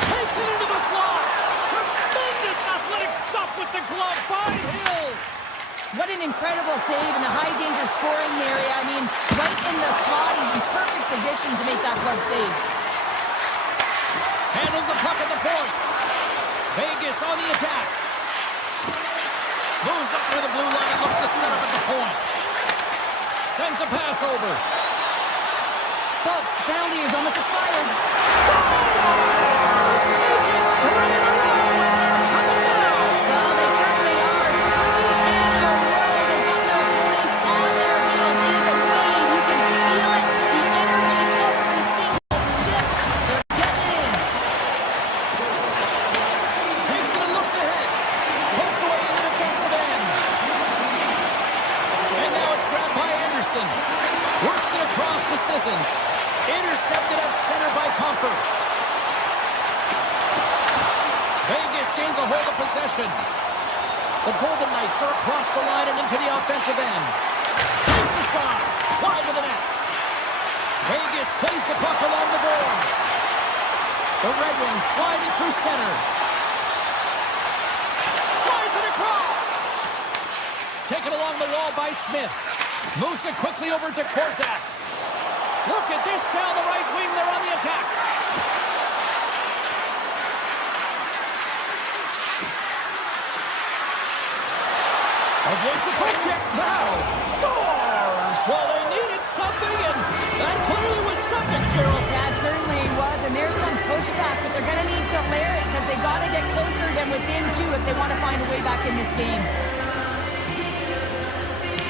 Takes it into the slot. Tremendous athletic stop with the glove by Hill. What an incredible save in the high-danger scoring area. I mean, right in the slot. He's in perfect position to make that glove save. Handles the puck at the point. Vegas on the attack. Moves up near the blue line. Looks to set up at the point. Sends a pass over. Folks, penalty is almost expired. Stars! Make it 3 in a row. They're coming down. Well, they certainly are. 3 in a row. They've got their opponents on their heels. It is a wave. You can feel it. The energy every single shift. They're getting in. Takes it and looks ahead. Poked away in the defensive end. And now it's grabbed by Anderson. Works it across to Sissons. Intercepted at center by Comfort. Vegas gains a hold of possession. The Golden Knights are across the line and into the offensive end. Takes a shot. Wide of the net. Vegas plays the puck along the boards. The Red Wings sliding through center. Slides it across. Taken along the wall by Smith. Moves it quickly over to Korzak. Look at this down the right wing. They're on the attack. Avoids the quick check. Now scores. Well, they needed something, and that clearly was something, Cheryl. That certainly was, and there's some pushback, but they're going to need to layer it because they got to get closer than within 2 if they want to find a way back in this game.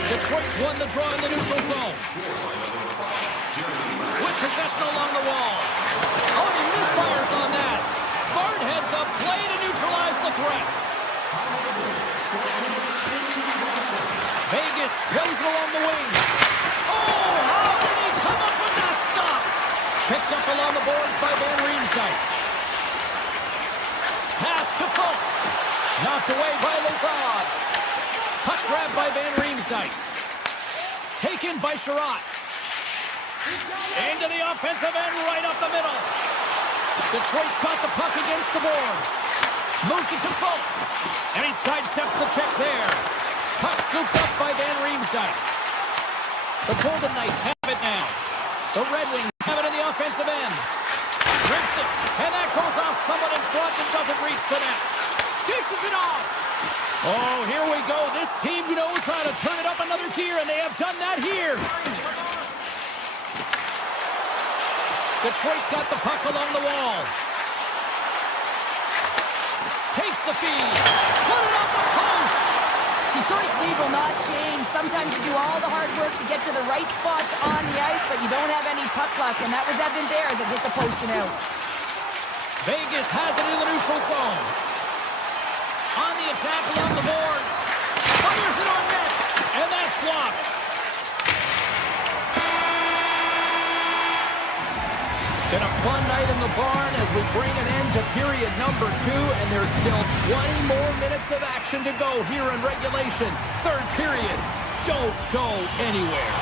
Detroit's won the draw in the neutral zone. With possession along the wall. Oh, he misfires on that. Smart heads up play to neutralize the threat. Vegas plays it along the wing. Oh, how did he come up with that stop? Picked up along the boards by Van Riemsdyk. Pass to Fulk. Knocked away by Lazard. Puck grabbed by Van Riemsdyk. Taken by Sherratt. Into the offensive end, right up the middle. Detroit's got the puck against the boards. Moves it to Fulk. And he sidesteps the check there. Puck scooped up by Van Riemsdyk. The Golden Knights have it now. The Red Wings have it in the offensive end. Rips it. And that goes off someone in front and doesn't reach the net. Dishes it off. Oh, here we go. This team knows how to turn it up another gear, and they have done that here. Detroit's got the puck along the wall. Takes the feed. Put it off the post. Detroit's lead will not change. Sometimes you do all the hard work to get to the right spots on the ice, but you don't have any puck luck, and that was evident there as it hit the post and out. Vegas has it in the neutral zone. On the attack along the boards. Fires it on net, and that's blocked. Been a fun night in the barn as we bring an end to period number 2, and there's still 20 more minutes of action to go here in regulation. Third period. Don't go anywhere.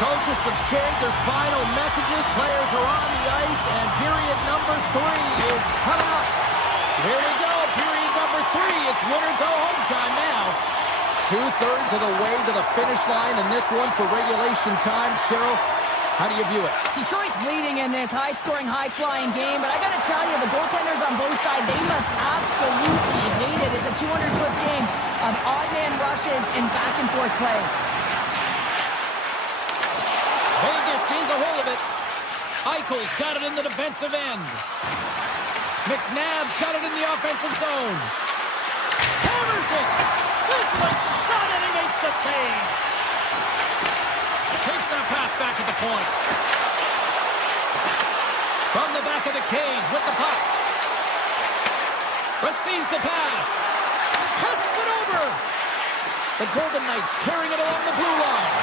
Coaches have shared their final messages. Players are on the ice, and period number 3 is coming up. Here we go. Period number 3. It's winner go home time now. 2/3 of the way to the finish line in this one for regulation time. Cheryl, how do you view it? Detroit's leading in this high-scoring, high-flying game, but I got to tell you, the goaltenders on both sides, they must absolutely hate it. It's a 200-foot game of odd-man rushes and back-and-forth play. Vegas gains a hold of it. Eichel's got it in the defensive end. McNabb's got it in the offensive zone. Hammers it. Sizzling shot, and he makes the save. Takes that pass back at the point. From the back of the cage with the puck. Receives the pass. Passes it over. The Golden Knights carrying it along the blue line.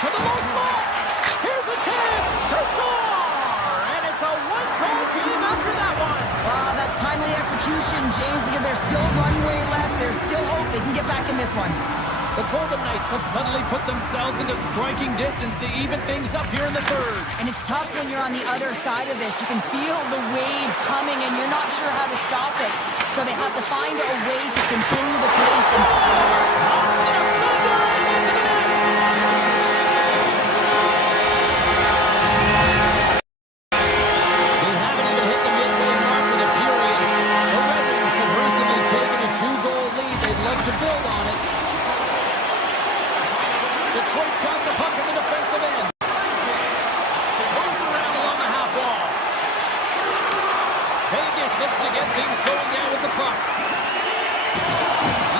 To the low slot. Here's a chance. To score. And it's a one-goal game after that one. Wow, that's timely execution, James, because there's still runway left. There's still hope they can get back in this one. The Golden Knights have suddenly put themselves into striking distance to even things up here in the third. And it's tough when you're on the other side of this. You can feel the wave coming, and you're not sure how to stop it. So they have to find a way to continue the pace. They haven't even hit the midway mark of the period. The Red Wings have recently taken a 2-goal lead. They'd love to build on it. Detroit's got the puck in the defensive end. Moves around along the half wall. Vegas looks to get things going now with the puck.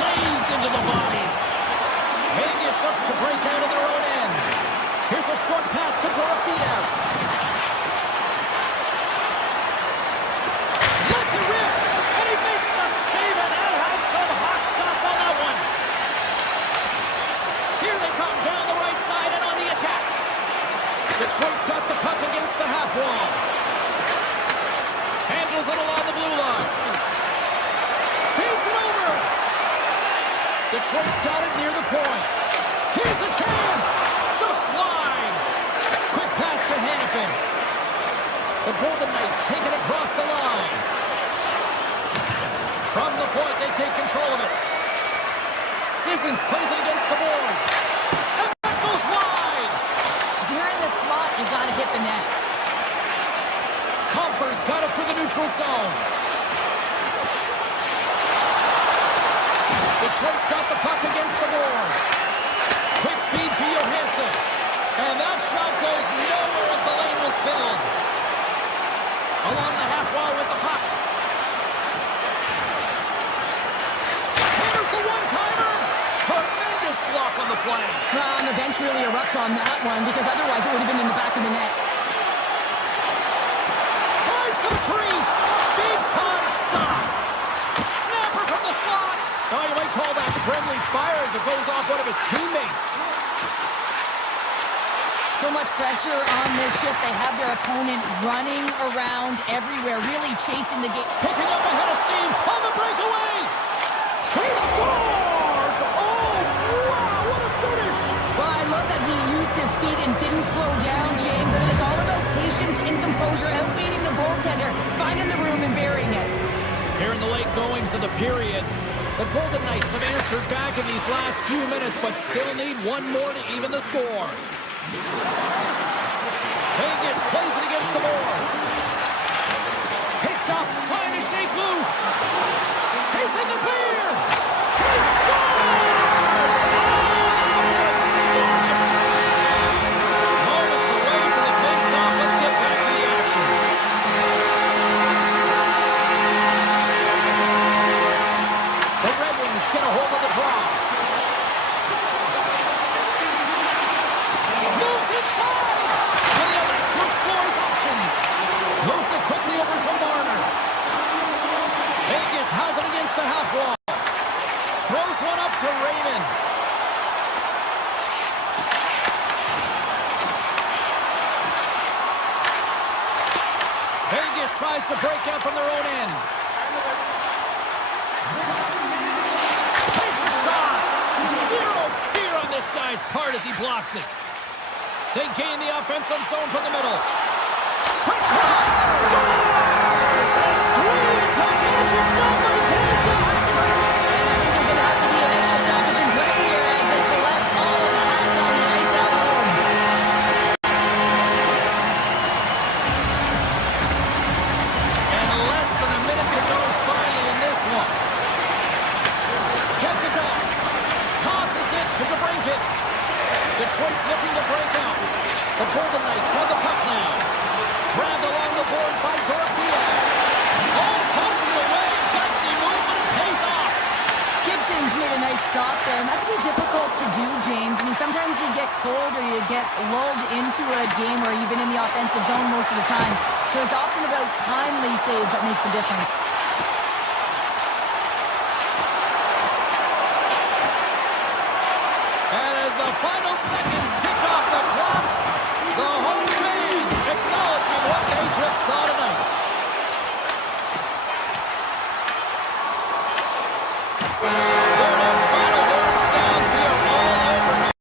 Lays into the body. Vegas looks to break out of their own end. Here's a short pass to Dorofeev. Lets it rip, and he makes the save, and that has some hot sauce on that one. Here they come down the right side and on the attack. Detroit's got the puck against the half wall. Handles it along the blue line. Feeds it over. Detroit's got it near the point. Here's a chance. Just wide. Quick pass to Hanifin. The Golden Knights take it across the line. From the point, they take control of it. Sissons plays it against the boards. And that goes wide. If you're in the slot, you've got to hit the net. Comfer's got it for the neutral zone. Detroit's got the puck against the boards. Quick feed to Johansson. And that shot goes nowhere as the lane was filled. Along the half wall with the puck. Here's the one-timer. Tremendous block on the play. stops on that one because otherwise it would have been in the back of the net. Drives to the crease. Big time stop. Snapper from the slot. Oh, you might call that friendly fire as it goes off one of his teammates. So much pressure on this shift. They have their opponent running around everywhere, really chasing the game. Picking up ahead of steam on the breakaway. He scores! Oh, wow, what a finish! Well, I love that he used his speed and didn't slow down, James. And it's all about patience and composure, outweighing the goaltender, finding the room and burying it. Here in the late goings of the period, the Golden Knights have answered back in these last few minutes, but still need one more to even the score. Vegas plays it against the boards. Picked up, trying to shake loose. He's in the clear. He scores! Oh, that was gorgeous. Moments away from the face-off. Let's get back to the action. The Red Wings get a hold of the draw. Moves inside. And he elects to explore his options. Moves it quickly over to Marner. Vegas has it against the half wall. Throws one up to Raymond. Vegas tries to break out from their own end. Takes a shot. Zero fear on this guy's part as he blocks it. They gain the offensive zone from the middle. Quick shot! Scores! And three is the magic number. There's the hat-trick. And I think there's going to have to be an extra stoppage in play here as they collect all of the hats on the ice at home. And less than a minute to go finally in this one. Gets it back. Tosses it to DeBrincat. Detroit's looking to break out. The Golden Knights have the puck now. Grabbed along the board by Dorofeev. Oh, pumps it away. Gutsy move, but it pays off. Gibson's made a nice stop there, and that can be difficult to do, James. I mean, sometimes you get cold or you get lulled into a game where you've been in the offensive zone most of the time. So it's often about timely saves that makes the difference. And as the final seconds tick off the clock, the home fans acknowledging what they just saw tonight. There it is, final horn sounds. We are all over here.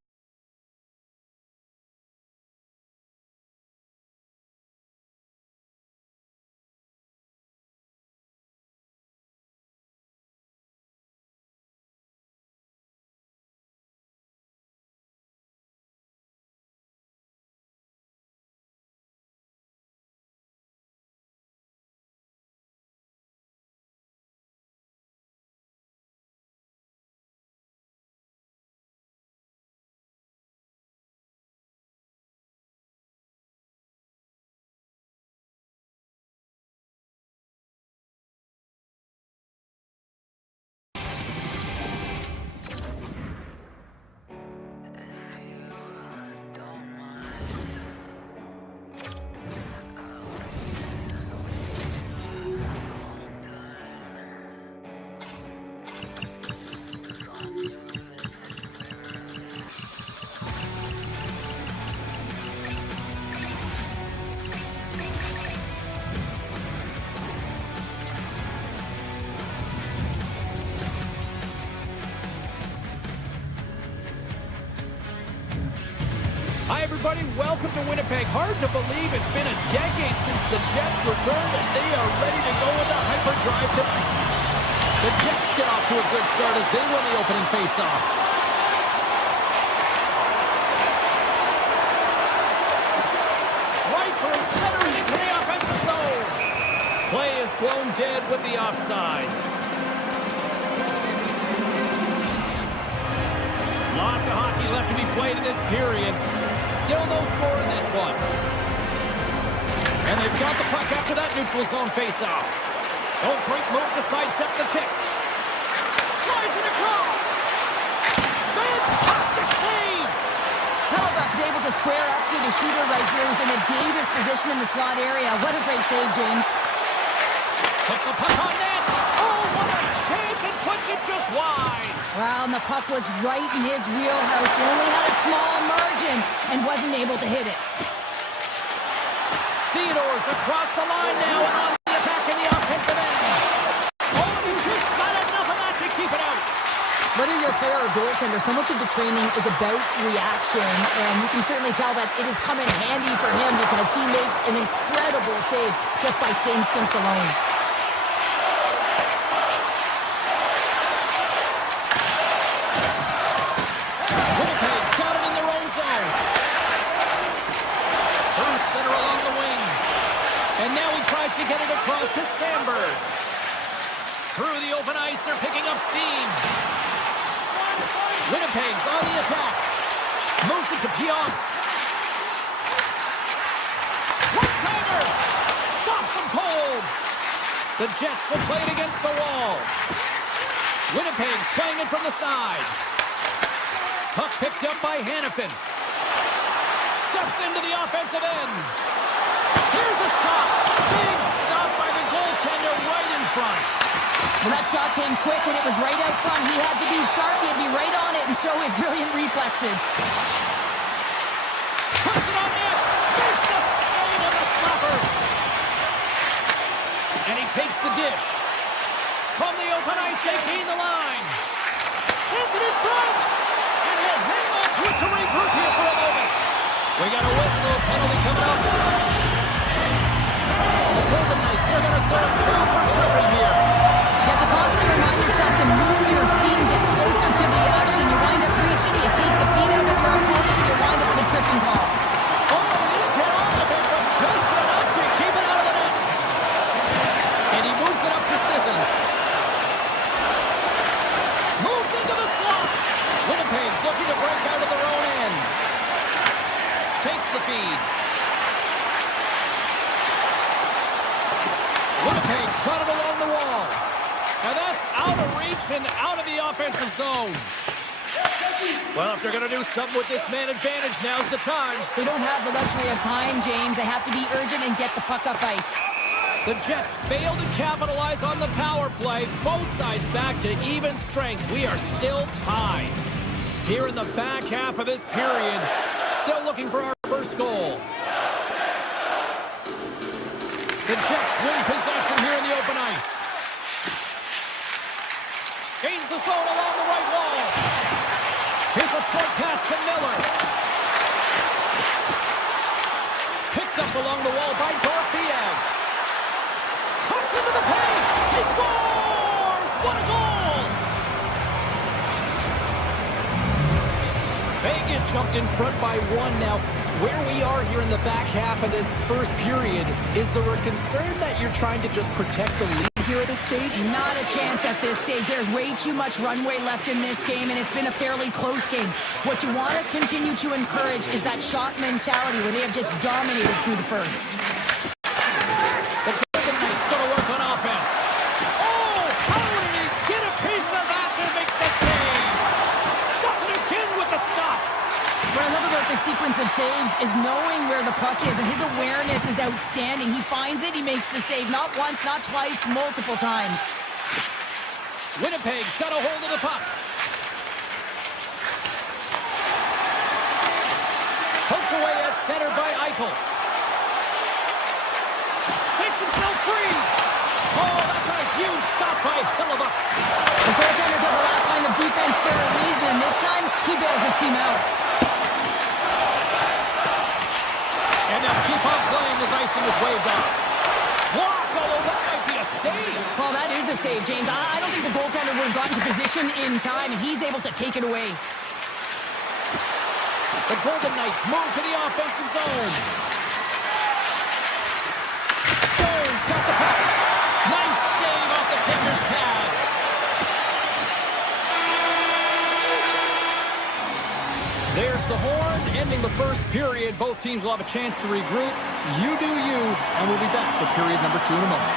Hi, everybody. Welcome to Winnipeg. Hard to believe it's been a decade since the Jets returned, and they are ready to go into hyperdrive tonight. The Jets get off to a good start as they win the opening faceoff. Right through center into the offensive zone. Play is blown dead with the offside. Lots of hockey left to be played in this period. Still no score in this one. And they've got the puck after that neutral zone faceoff. Oh, great move to sidestep the kick. Slides it across. Fantastic save. Hellebuck's able to square up to the shooter right here, who's in a dangerous position in the slot area. What a great save, James. Puts the puck on net. Oh, what a chance, and puts it just wide. Well, and the puck was right in his wheelhouse. He only had a small margin and wasn't able to hit it. Theodore's across the line now and on the attack in the offensive end. Oh, and he just got enough of that to keep it out. Whether you're a player or goaltender, so much of the training is about reaction, and you can certainly tell that it has come in handy for him because he makes an incredible save just by instincts alone. Winnipeg's got it in their own zone. Through center along the wing. And now he tries to get it across to Sandberg. Through the open ice, they're picking up steam. Winnipeg's on the attack. Moves it to Pionk. One-timer! Stops him cold. The Jets will play it against the wall. Winnipeg's playing it from the side. Puck picked up by Hannafin. Steps into the offensive end. Here's a shot. Big stop by the goaltender right in front. Well, that shot came quick and it was right out front. He had to be sharp. He had to be right on it and show his brilliant reflexes. Puts it on net. Makes the save on the slapper. And he takes the dish. From the open ice, they gain the line. Sends it in front. And he'll hang on to it to regroup here for a moment. We got a whistle. Penalty coming up. The Golden Knights are going to serve two for tripping here. You have to constantly remind yourself to move your feet and get closer to the action. You wind up reaching, you take the feet out of your opponent, and you wind up with a tripping call. Oh, he didn't get all of it, but just enough to keep it out of the net. And he moves it up to Sissons. Moves into the slot. Winnipeg's looking to break out of their own end. Takes the feed. Winnipeg's got it along the wall. Now that's out of reach and out of the offensive zone. Well, if they're going to do something with this man advantage, now's the time. They don't have the luxury of time, James. They have to be urgent and get the puck up ice. The Jets fail to capitalize on the power play. Both sides back to even strength. We are still tied. Here in the back half of this period, still looking for our first goal. The Jets win possession here in the open ice. Gains the zone along the right wall. Here's a short pass to Miller. Picked up along the wall by Dorfiev. Cuts into the paint. He scores! What a goal! Vegas jumped in front by one. Now, where we are here in the back half of this first period, is there a concern that you're trying to just protect the lead here at this stage? Not a chance at this stage. There's way too much runway left in this game, and it's been a fairly close game. What you want to continue to encourage is that shot mentality where they have just dominated through the first. The Golden Knights going to work on offense. Oh, how did he get a piece of that to make the save? Does it again with the stop. What I love about this sequence of saves is knowing where the puck is, and his awareness is outstanding. He finds it, he makes the save not once, not twice, multiple times. Winnipeg's got a hold of the puck. Poked away at center by Eichel. Shakes himself free. Oh, that's a huge stop by Hellebuck. The goaltenders are the last line of defense for a reason. This time, he bails his team out. And they'll keep on playing as icing is waved off. Block, although that might be a save. Well, that is a save, James. I don't think the goaltender would have gotten to position in time, and he's able to take it away. The Golden Knights move to the offensive zone. Stone's got the puck. Nice save off the tender's pad. There's the horn, ending the first period. Both teams will have a chance to regroup. You do you, and we'll be back with period number 2 in a moment.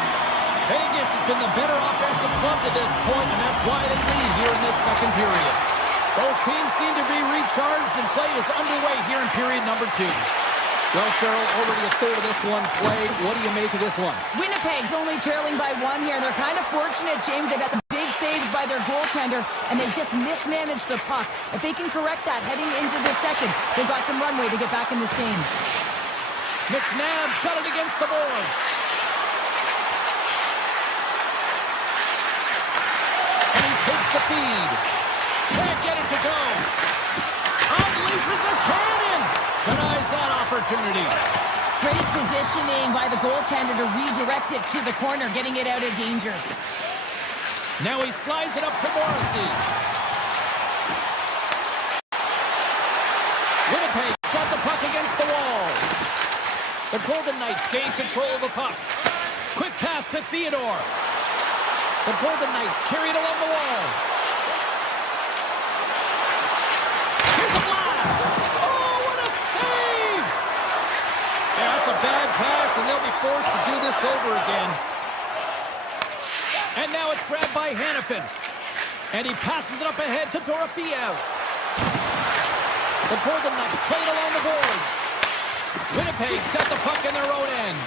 Vegas has been the better offensive club to this point, and that's why they lead here in this second period. Both teams seem to be recharged, and play is underway here in period number 2. Well, Cheryl, already a third of this one played. What do you make of this one? Winnipeg's only trailing by 1 here. They're kind of fortunate, James. They've had some big saves by their goaltender, and they've just mismanaged the puck. If they can correct that heading into the second, they've got some runway to get back in this game. McNabb's got it against the boards. And he takes the feed. Can't get it to go. Unleashes a cannon. Denies that opportunity. Great positioning by the goaltender to redirect it to the corner, getting it out of danger. Now he slides it up to Morrissey. Winnipeg's got the puck against the wall. The Golden Knights gain control of the puck. Quick pass to Theodore. The Golden Knights carry it along the wall. Here's a blast. Oh, what a save! Yeah, that's a bad pass, and they'll be forced to do this over again. And now it's grabbed by Hanifin. And he passes it up ahead to Dorofeev. The Golden Knights play it along the boards. Winnipeg's got the puck in their own end.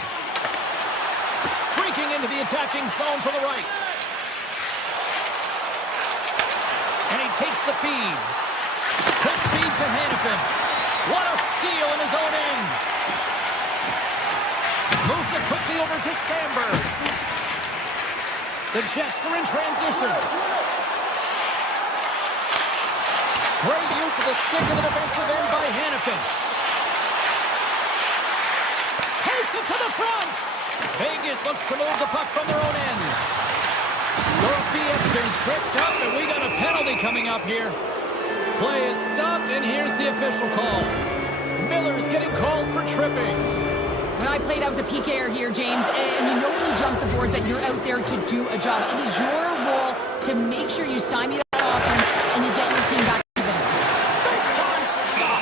Streaking into the attacking zone from the right. And he takes the feed. Quick feed to Hanifin. What a steal in his own end. Moves it quickly over to Sandberg. The Jets are in transition. Great use of the stick of the defensive end by Hanifin. Takes it to the front. Vegas looks to move the puck from their own end. Dorotheev's been tripped up, and we got a penalty coming up here. Play is stopped, and here's the official call. Miller's getting called for tripping. When I played, I was a PKer here, James, and you know when you jump the boards that you're out there to do a job. It is your role to make sure you stymie that offense and you get your team back even. Big time stop.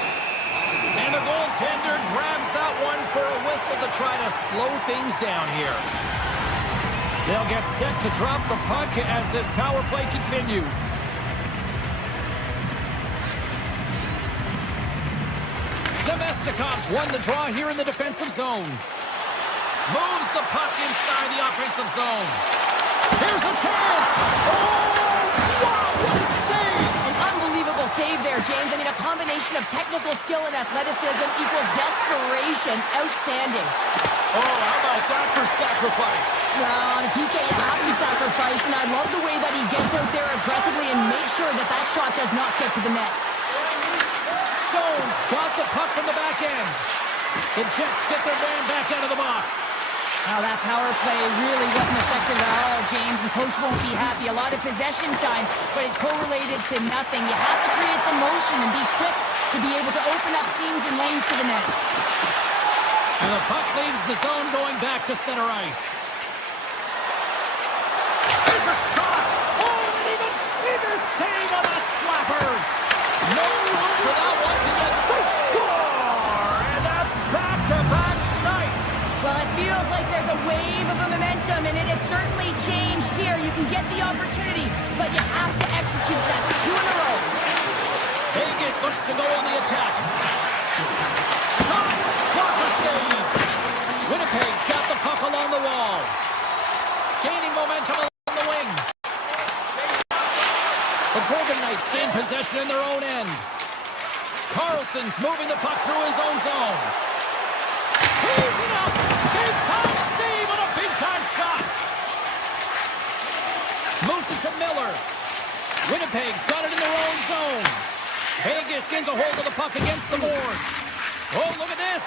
And the goaltender grabs that one for a whistle to try to slow things down here. They'll get set to drop the puck as this power play continues. Domestikov's won the draw here in the defensive zone. Moves the puck inside the offensive zone. Here's a chance. Oh, wow, what a save. An unbelievable save there, James. I mean, a combination of technical skill and athleticism equals desperation. Outstanding. Oh, how about that for sacrifice? Well, on a PK, you have to sacrifice, and I love the way that he gets out there aggressively and makes sure that that shot does not get to the net. Stones got the puck from the back end. The Jets get their man back out of the box. Now that power play really wasn't effective at all, James. The coach won't be happy. A lot of possession time, but it correlated to nothing. You have to create some motion and be quick to be able to open up seams and lanes to the net. And the puck leaves the zone going back to center ice. There's a shot. Oh, and even save on a slapper. No room for that one to get the score. And that's back-to-back snipes. Well, it feels like there's a wave of a momentum, and it has certainly changed here. You can get the opportunity, but you have to execute. That's 2 in a row. Vegas looks to go on the attack. Shot. Blocker save. Winnipeg's got the puck along the wall. Gaining momentum along the wing. The Golden Knights gain possession in their own end. Carlson's moving the puck through his own zone. He's it up. Big-time save on a big-time shot. Moves it to Miller. Winnipeg's got it in their own zone. Vegas gains a hold of the puck against the boards. Oh, look at this.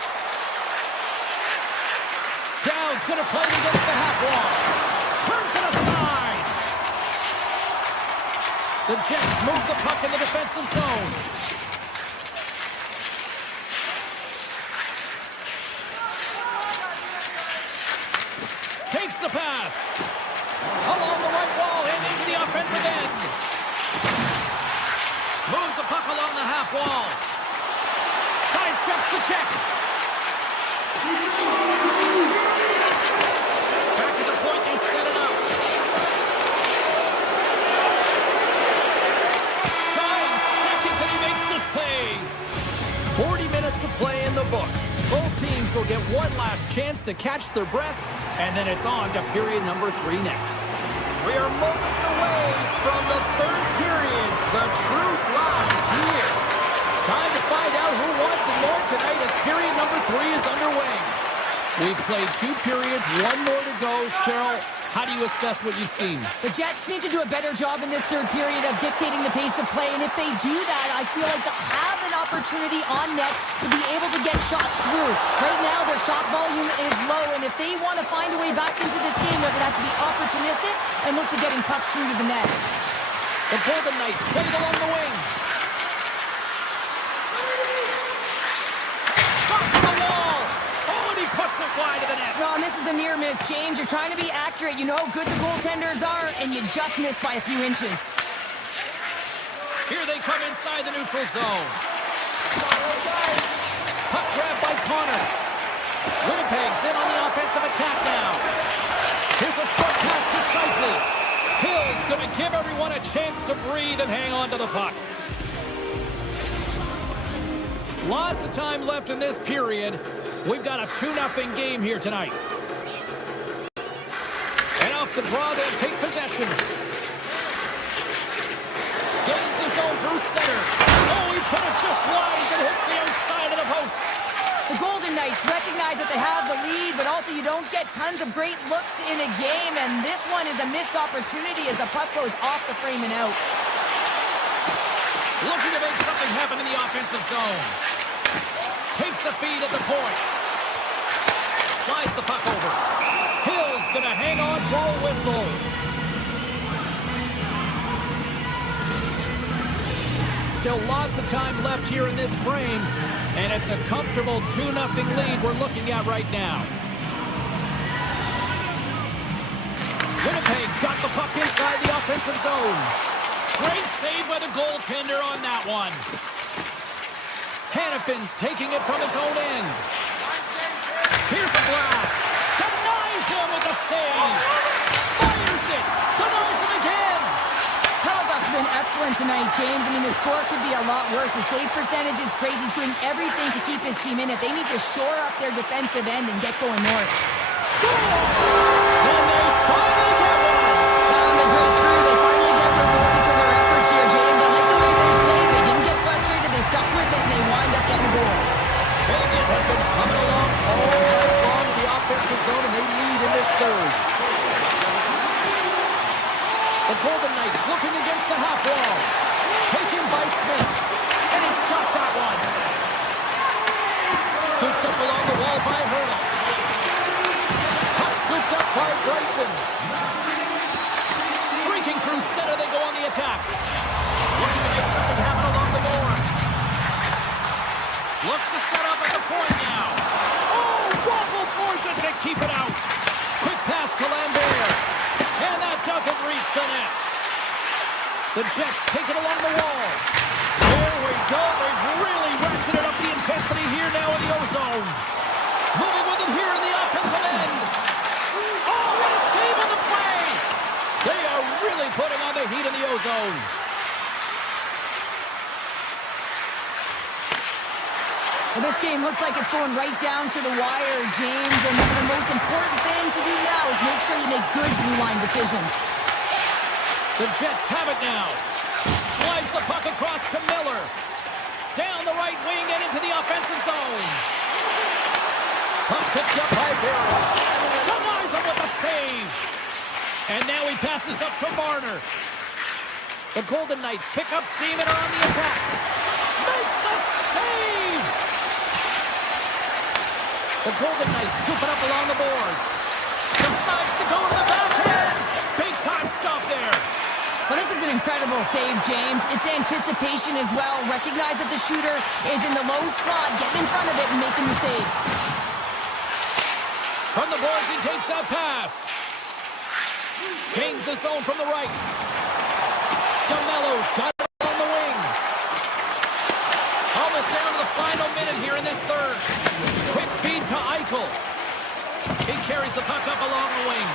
Dowd's going to play it against the half wall. Turns it aside. The Jets move the puck in the defensive zone. Takes the pass. Along the right wall and into the offensive end. Moves the puck along the half wall. Sidesteps the check. Back at the point, they set it up. Giants 2 chance to catch their breaths, and then it's on to period number 3 next. We are moments away from the third period. The truth lies here. Time to find out who wants it more tonight as period number 3 is underway. We've played 2 periods, 1 more to go. Cheryl, how do you assess what you've seen? The Jets need to do a better job in this third period of dictating the pace of play, and if they do that, I feel like they'll have an opportunity on net to be able to get shots through. Right now, their shot volume is low, and if they want to find a way back into this game, they're going to have to be opportunistic and look to getting pucks through to the net. The Golden Knights playing along the wing. Shots to the wall. Oh, and he puts it wide of the net. No, and this is a near miss, James. You're trying to be accurate. You know how good the goaltenders are, and you just missed by a few inches. Here they come inside the neutral zone. Puck grab by Connor. Winnipeg's in on the offensive attack now. Here's a short pass to Scheifele. Hill's going to give everyone a chance to breathe and hang on to the puck. Lots of time left in this period. We've got a 2-0 game here tonight. And off the draw, they'll take possession. Gains the zone through center. Oh, he put it just wide as it hits the outside of the post. The Golden Knights recognize that they have the lead, but also you don't get tons of great looks in a game, and this one is a missed opportunity as the puck goes off the frame and out. Looking to make something happen in the offensive zone. Takes the feed at the point. Slides the puck over. Hill's going to hang on for a whistle. Still lots of time left here in this frame, and it's a comfortable 2-0 lead we're looking at right now. Winnipeg's got the puck inside the offensive zone. Great save by the goaltender on that one. Hannafin's taking it from his own end. Here's the blast. Denies him with the save. Fires it. Denies him again. Hellebuck's been excellent tonight, James. I mean, the score could be a lot worse. The save percentage is great. He's doing everything to keep his team in it. They need to shore up their defensive end and get going north. Scores! And they finally get one. And they break through. They finally get rewarded for their efforts here, James. I like the way they played. They didn't get frustrated. They stuck with it, and they wind up getting a goal. Vegas has been humming along all night long in the offensive zone, and they lead in this third. The Golden Knights looking against the half wall. Taken by Smith. And he's got that one. Scooped up along the wall by Hurdle. Puck scooped up by Bryson. Streaking through center, they go on the attack. Looking to make something happen along the boards. Looks to set up at the point now. Oh, Waffle boards it to keep it out. Quick pass to Lambert. And that doesn't reach the net. The Jets take it along the wall. There we go. They've really ratcheted up the intensity here now in the O-zone. Moving with it here in the offensive end. Oh, what a save on the play. They are really putting on the heat in the O-zone. Well, this game looks like it's going right down to the wire, James, and one of the most important things to do now is make sure you make good blue line decisions. The Jets have it now. Slides the puck across to Miller. Down the right wing and into the offensive zone. Puck picked up by Barron. Denies him with a save. And now he passes up to Marner. The Golden Knights pick up steam and are on the attack. Makes the save! The Golden Knights scoop it up along the boards. Decides to go to the backhand. Big time stop there. Well, this is an incredible save, James. It's anticipation as well. Recognize that the shooter is in the low slot, getting in front of it and making the save. From the boards, he takes that pass. Gains the zone from the right. DeMello's got it on the wing. Almost down to the final minute here in this third. Quick feed to Eichel. He carries the puck up along the wing.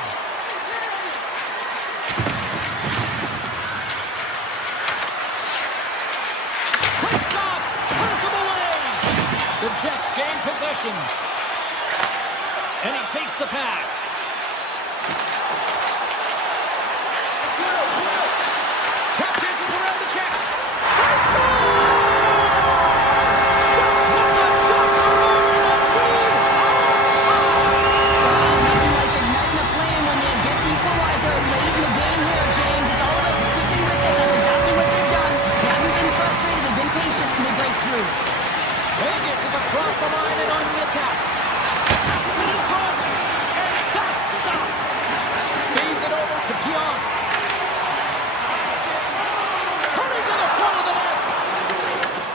Quick shot. Puts him away. The Jets gain possession. And he takes the pass. Tap dances around the check. He scores! Just what the doctor ordered, and we Nothing like igniting a flame when you get the equalizer late in the game here, James. It's all about sticking with it. That's exactly what they've done. They haven't been frustrated. They've been patient, and they break through. Vegas is across the line and on the attack. Passes it in front, and that's stopped. Feeds it over to Pionk. Turning to the front of the net.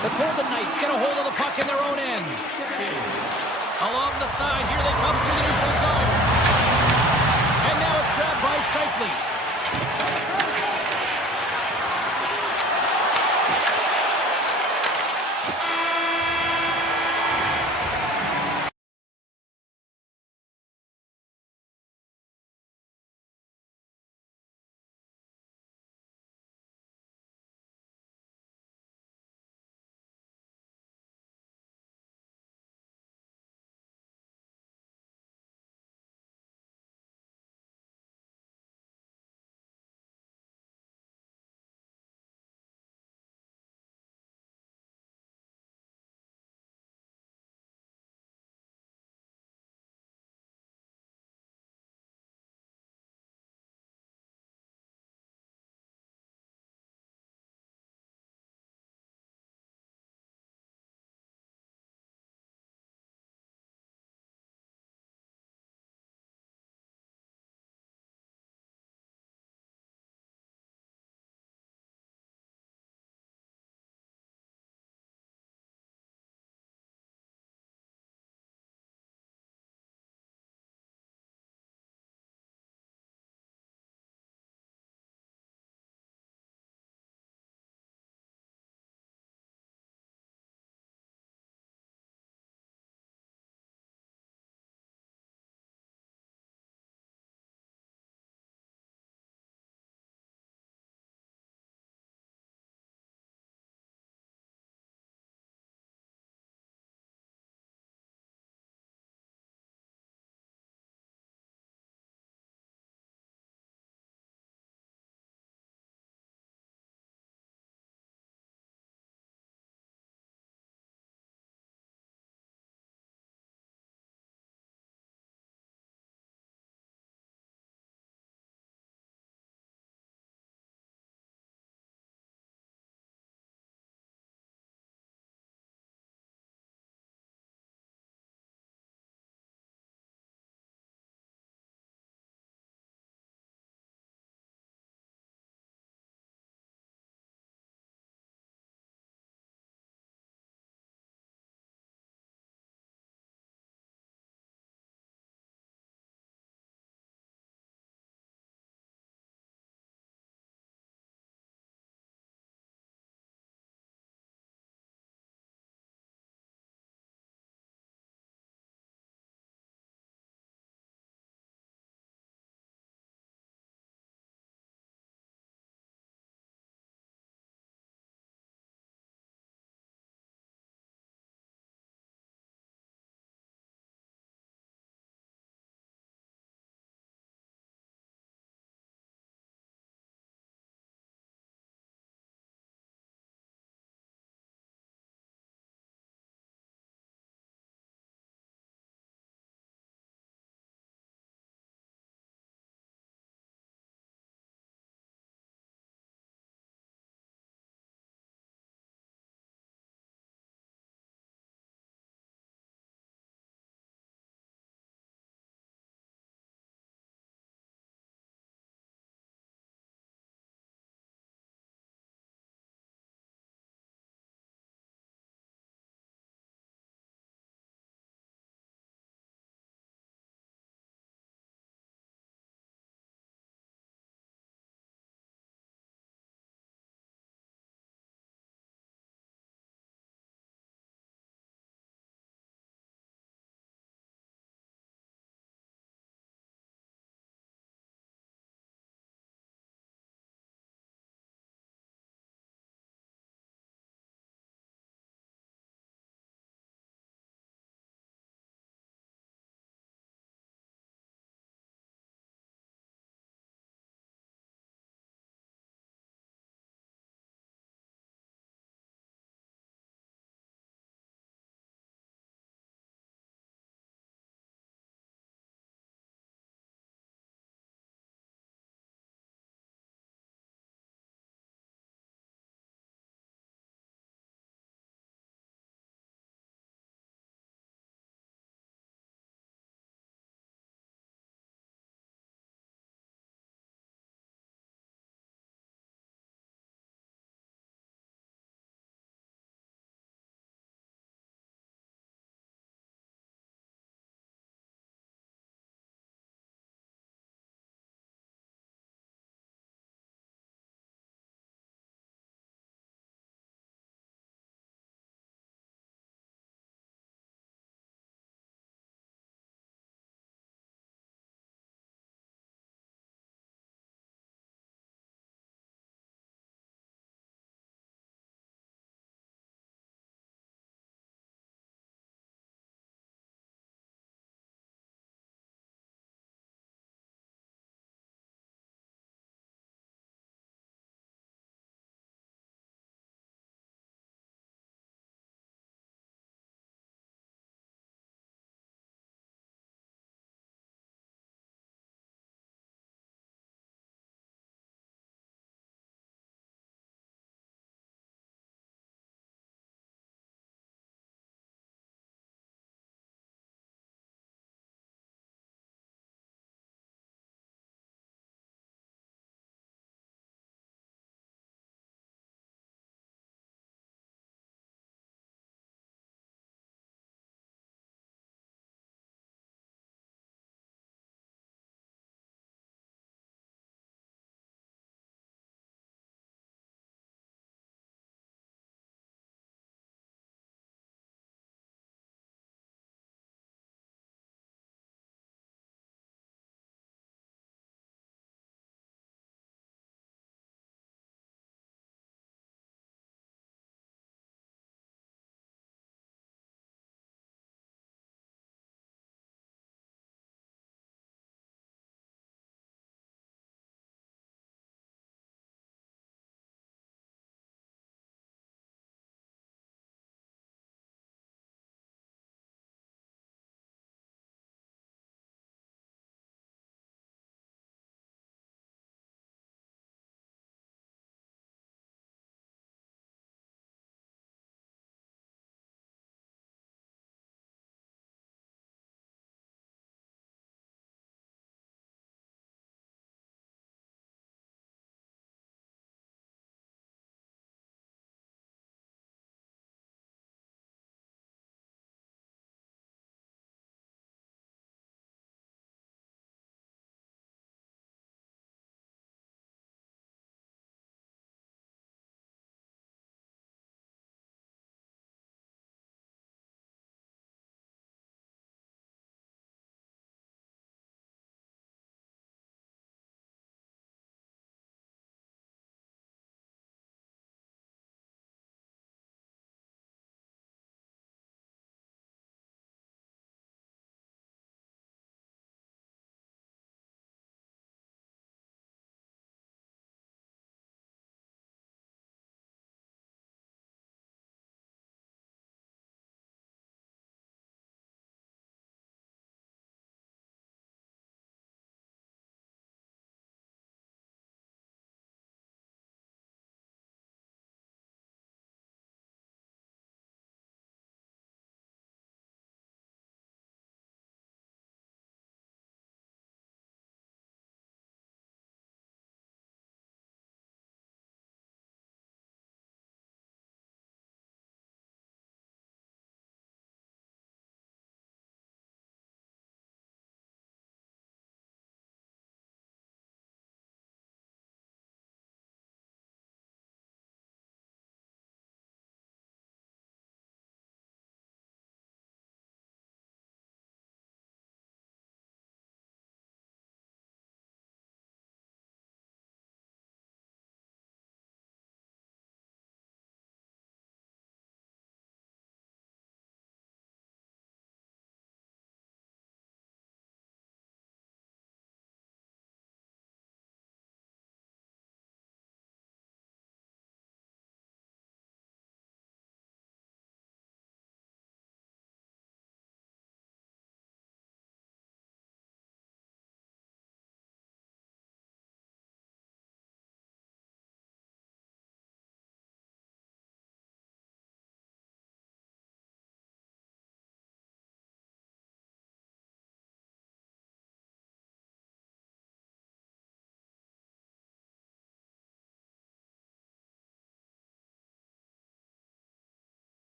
The Golden Knights get a hold of the puck in their own end. Along the side, here they come through the neutral zone. And now it's grabbed by Scheifele.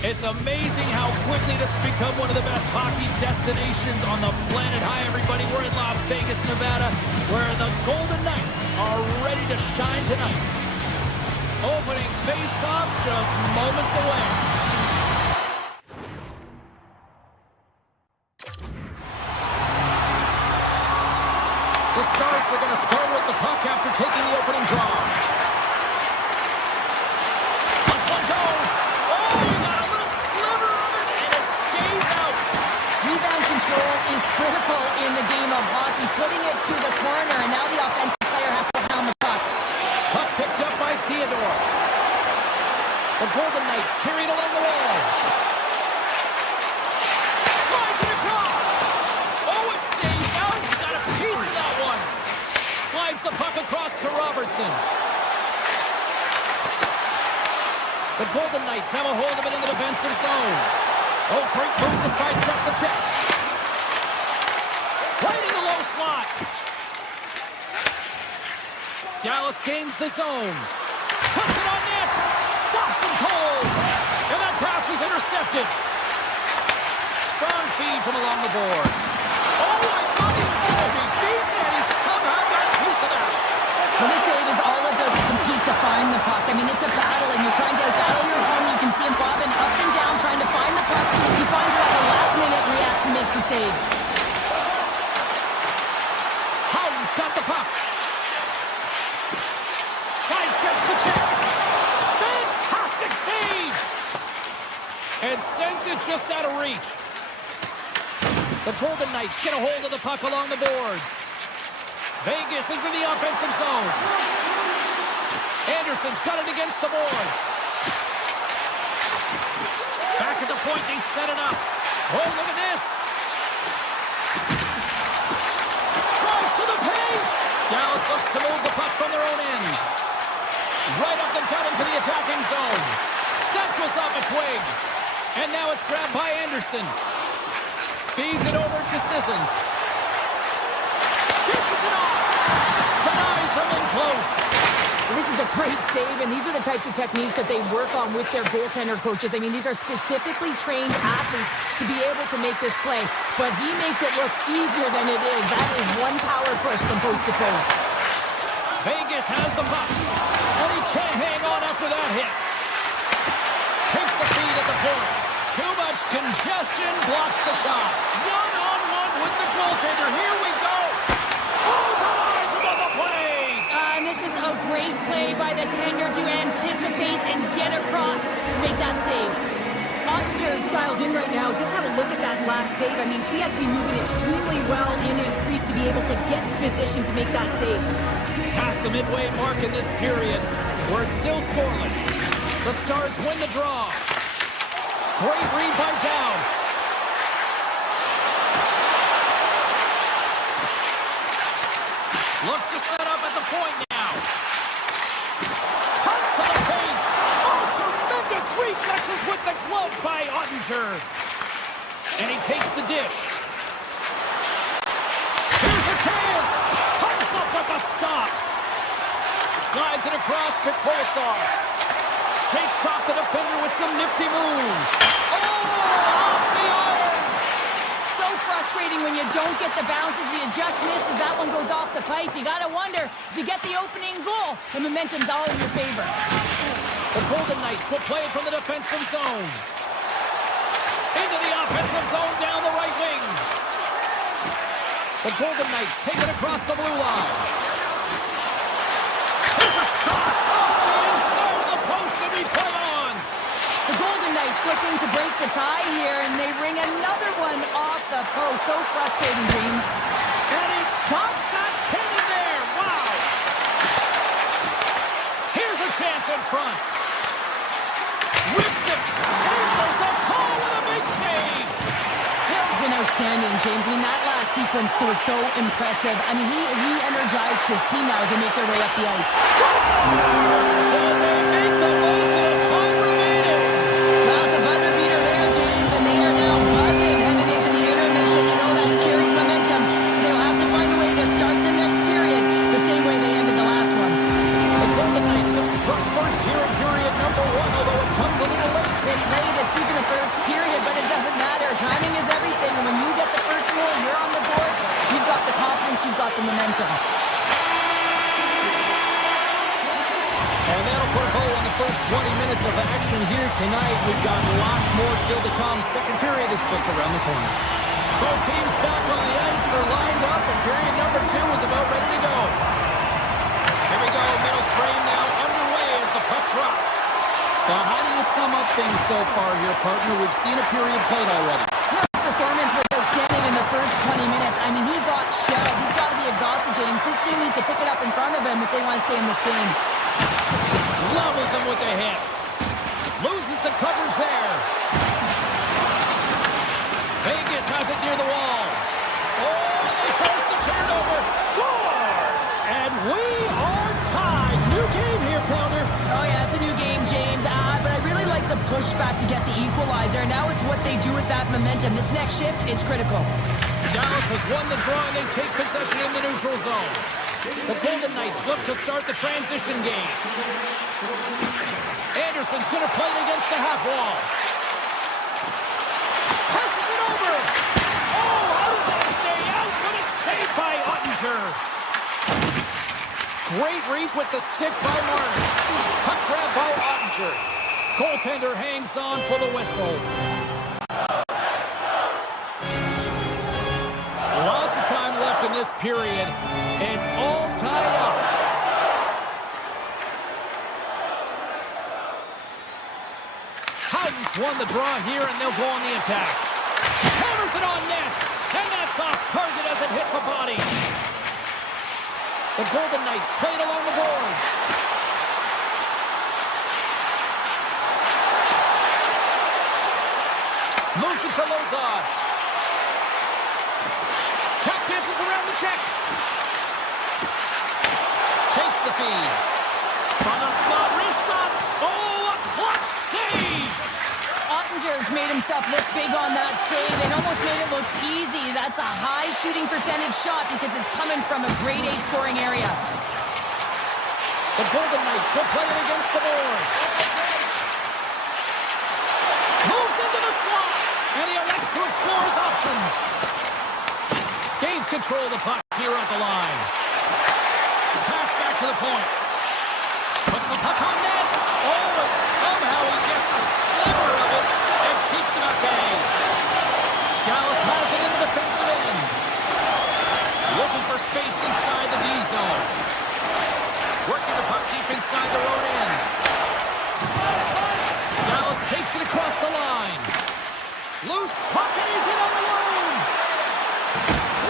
It's amazing how quickly this has become one of the best hockey destinations on the planet. Hi, everybody. We're in Las Vegas, Nevada, where the Golden Knights are ready to shine tonight. Opening face-off just moments away. The Stars are going to start with the puck after taking the opening draw. Let's one go. Oh, he got a little sliver of it, and it stays out. Rebound control is critical in the game of hockey. Putting it to the corner, and now the offensive player has to pound the puck. Puck picked up by Theodore. The Golden Knights carry it along the wall. Slides it across. Oh, it stays out. He got a piece of that one. Slides the puck across to Robertson. The Golden Knights have a hold of it in the defensive zone. Oh, great move to sidestep the check. Right in the low slot. Dallas gains the zone. Puts it on net. Stops him cold. And that pass is intercepted. Strong feed from along the boards. Oh, I thought he was going to be beaten, and he somehow got a piece of that. Well, this save is all about to compete to find the puck. I mean, it's a battle, and you're trying to battle your opponent. You can see him bobbing up and down, trying to find the puck. He finds it at the last minute, reacts and makes the save. Howden's got the puck. Sidesteps the check. Fantastic save! And sends it just out of reach. The Golden Knights get a hold of the puck along the boards. Vegas is in the offensive zone. Anderson's got it against the boards. Back at the point, they set it up. Oh, look at this. Drives to the paint. Dallas looks to move the puck from their own end. Right up the gut into the attacking zone. That goes off a twig. And now it's grabbed by Anderson. Feeds it over to Sissons. Dishes it off. Denies him in close. This is a great save, and these are the types of techniques that they work on with their goaltender coaches. I mean, these are specifically trained athletes to be able to make this play, but he makes it look easier than it is. That is one power push from post to post. Vegas has the puck, and he can't hang on after that hit. Takes the feed at the point. Too much congestion, blocks the shot. One-on-one with the goaltender. Here we go. Oh, denies him on the play. And this is a great play by the tender to anticipate and get across to make that save. Ottinger is dialed in right now. Just have a look at that last save. I mean, he has to be moving extremely well in his crease to be able to get to position to make that save. Past the midway mark in this period, we're still scoreless. The Stars win the draw. Great read by Down. Looks to set up at the point now. Cuts to the paint. Oh, tremendous reflexes with the glove by Ottinger. And he takes the dish. Here's a chance. Comes up with a stop. Slides it across to Kolesar. Shakes off the defender with some nifty moves. Oh, off the iron. So frustrating when you don't get the bounces. You just misses. That one goes off the pipe. You got to wonder, if you get the opening goal, the momentum's all in your favor. The Golden Knights will play it from the defensive zone. Into the offensive zone down the right wing. The Golden Knights take it across the blue line. Here's a shot off the inside of the post, and we play on. The Golden Knights looking to break the tie here, and they ring another one off the post. So frustrating, James. And he stops that cannon there. Wow. Here's a chance in front. Rips it. Answers the call with a big save. Hill's been outstanding, James. I mean, that last sequence was so impressive. I mean, he re-energized his team now as they make their way up the ice. So they make the most of the time remaining. Well, it's a buzzer beater there, James, and they are now buzzing heading into the intermission. You know that's carrying momentum. They'll have to find a way to start the next period the same way they ended the last one. The Golden Knights have struck first here in period number one, although it comes a little late. It's late. It's deep in momentum. And that'll put a bow on the first 20 minutes of action here tonight. We've got lots more still to come. Second period is just around the corner. Both teams back on the ice. They're lined up, and period number 2 is about ready to go. Here we go. Middle frame now underway as the puck drops. Now, how do you sum up things so far here, partner? We've seen a period played already. His performance was outstanding in the first 20 minutes. I mean, he got shelled. He's got to be exhausted, James. This team needs to pick it up in front of him if they want to stay in this game. Levels him with the hit. Loses the coverage there. Vegas has it near the wall. Oh, they force the turnover. Scores! And we are tied. New game here, Pounder. Oh, yeah, it's a new game, James. But I really like the pushback to get the equalizer. Now it's what they do with that momentum. This next shift, it's critical. Dallas has won the draw, and they take possession in the neutral zone. The Golden Knights look to start the transition game. Anderson's going to play it against the half wall. Passes it over. Oh, how did that stay out? What a save by Ottinger. Great reach with the stick by Martin. Puck grab by Ottinger. Goaltender hangs on for the whistle. Lots of time left in this period. It's all tied up. Howden's won the draw here, and they'll go on the attack. Hammers it on net, and that's off target as it hits a body. The Golden Knights play it along the boards. Moves it to Lozad. Tap dances around the check. Takes the feed. From the slot, wrist shot. Oh, a clutch save! Ottinger's made himself look big on that save and almost made it look easy. That's a high shooting percentage shot because it's coming from a grade A scoring area. The Golden Knights will play it against the boards. Moves into the slot, and he elects to explore his options. Gains control of the puck here at the line. Pass back to the point. Puts the puck on net. Oh, and somehow he gets a sliver of it and keeps it at bay. Dallas has it in the defensive end. Looking for space inside the D zone. Working the puck deep inside their own end. Dallas takes it across the line. Loose puck, and he's in on the alone.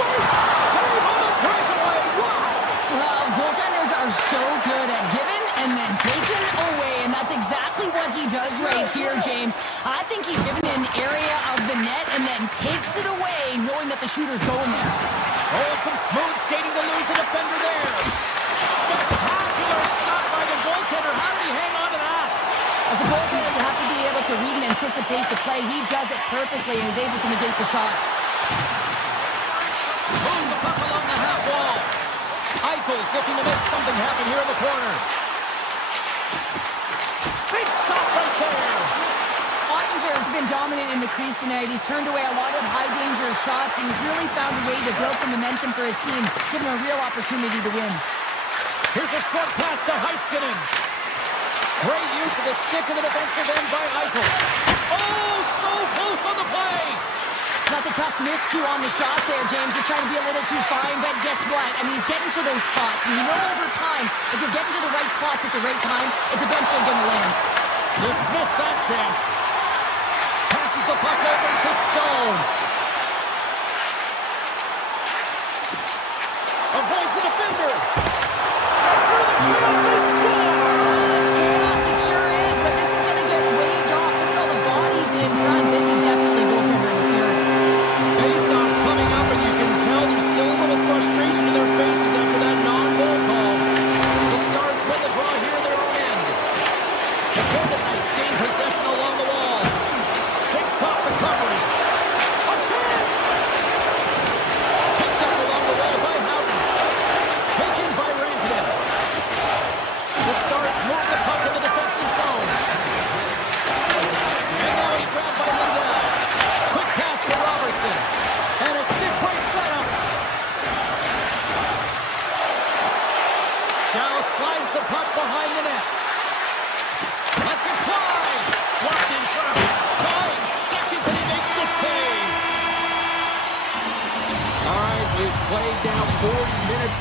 Great save on the breakaway. Wow. Well, goaltenders are so good at giving and then taking away, and that's exactly what he does right here, James. I think he's given an area of the net and then takes it away, knowing that the shooter's going there. Oh, and some smooth skating to lose a defender there. Spectacular stop by the goaltender. How did he hang on to that? As a goaltender, you have to be able to read and anticipate the play. He does it perfectly and is able to negate the shot. Moves the puck along the half wall. Eichel's looking to make something happen here in the corner. Big stop right there. Ottinger has been dominant in the crease tonight. He's turned away a lot of high-danger shots, and he's really found a way to build some momentum for his team, giving him a real opportunity to win. Here's a short pass to Heiskanen. Great use of the stick in the defensive end by Eichel. Oh, so close on the play. That's a tough miscue on the shot there, James. He's trying to be a little too fine, but guess what? I mean, he's getting to those spots, and you know over time, if you're getting to the right spots at the right time, it's eventually going to land. Dismissed that chance. Passes the puck over to Stone. Avoids the defender. Through the crease, they score! Yes, it sure is, but this is going to get waved off. Look at all the bodies in front. This is definitely goaltender interference. Face-off coming up, and you can tell there's still a little frustration in their faces after that non-goal call. The Stars win the draw here in their own end. The Golden Knights gain possession along the wall. Shakes off the coverage. A chance! Picked up along the wall by Howden. Taken by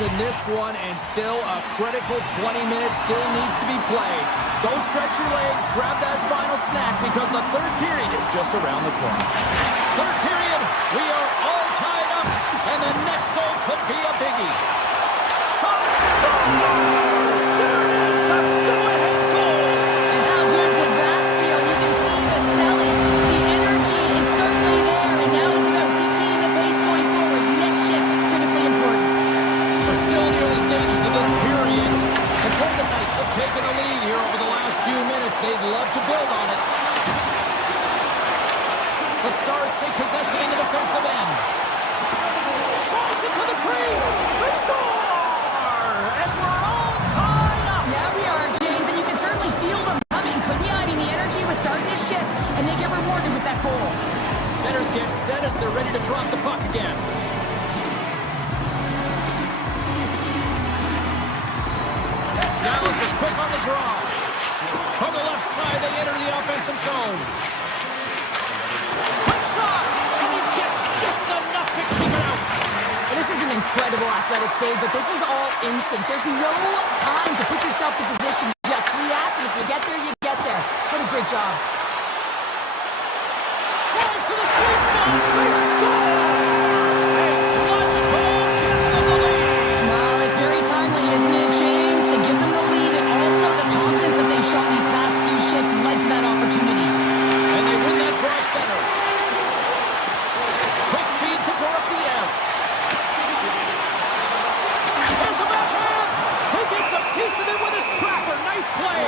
in this one, and still a critical 20 minutes still needs to be played. Go stretch your legs, grab that final snack, because the third period is just around the corner. Third period, we are all tied up, and the next goal could be a biggie. Shot, scores! There is the go-ahead goal! And how good does that feel? You can see the selling. The energy is certainly there, and now it's about dictating the pace going forward. Next shift, critically important. We're still in the early stages of this period. The Golden Knights have taken a lead here over the last few minutes. They'd love to build on it. The Stars take possession in the defensive end. Tries it to the crease. They score! And we're all tied up. Yeah, we are, James, and you can certainly feel them coming, couldn't you? I mean, the energy was starting to shift, and they get rewarded with that goal. Centers get set as they're ready to drop the puck again. Dallas is quick on the draw. From the left side, they enter the offensive zone. Quick shot! And he gets just enough to keep it out. Well, this is an incredible athletic save, but this is all instant. There's no time to put yourself in position. Just react, and if you get there, you get there. What a great job. Drives to the sweet spot. They score! A clutch goal gives them the lead. Well, it's very timely, isn't it, James? To give them the lead and also the confidence that they've shown these past few shifts led to that opportunity. And they win that draw center. Quick feed to Dorofiev. There's a backhand. He gets a piece of it with his trapper. Nice play.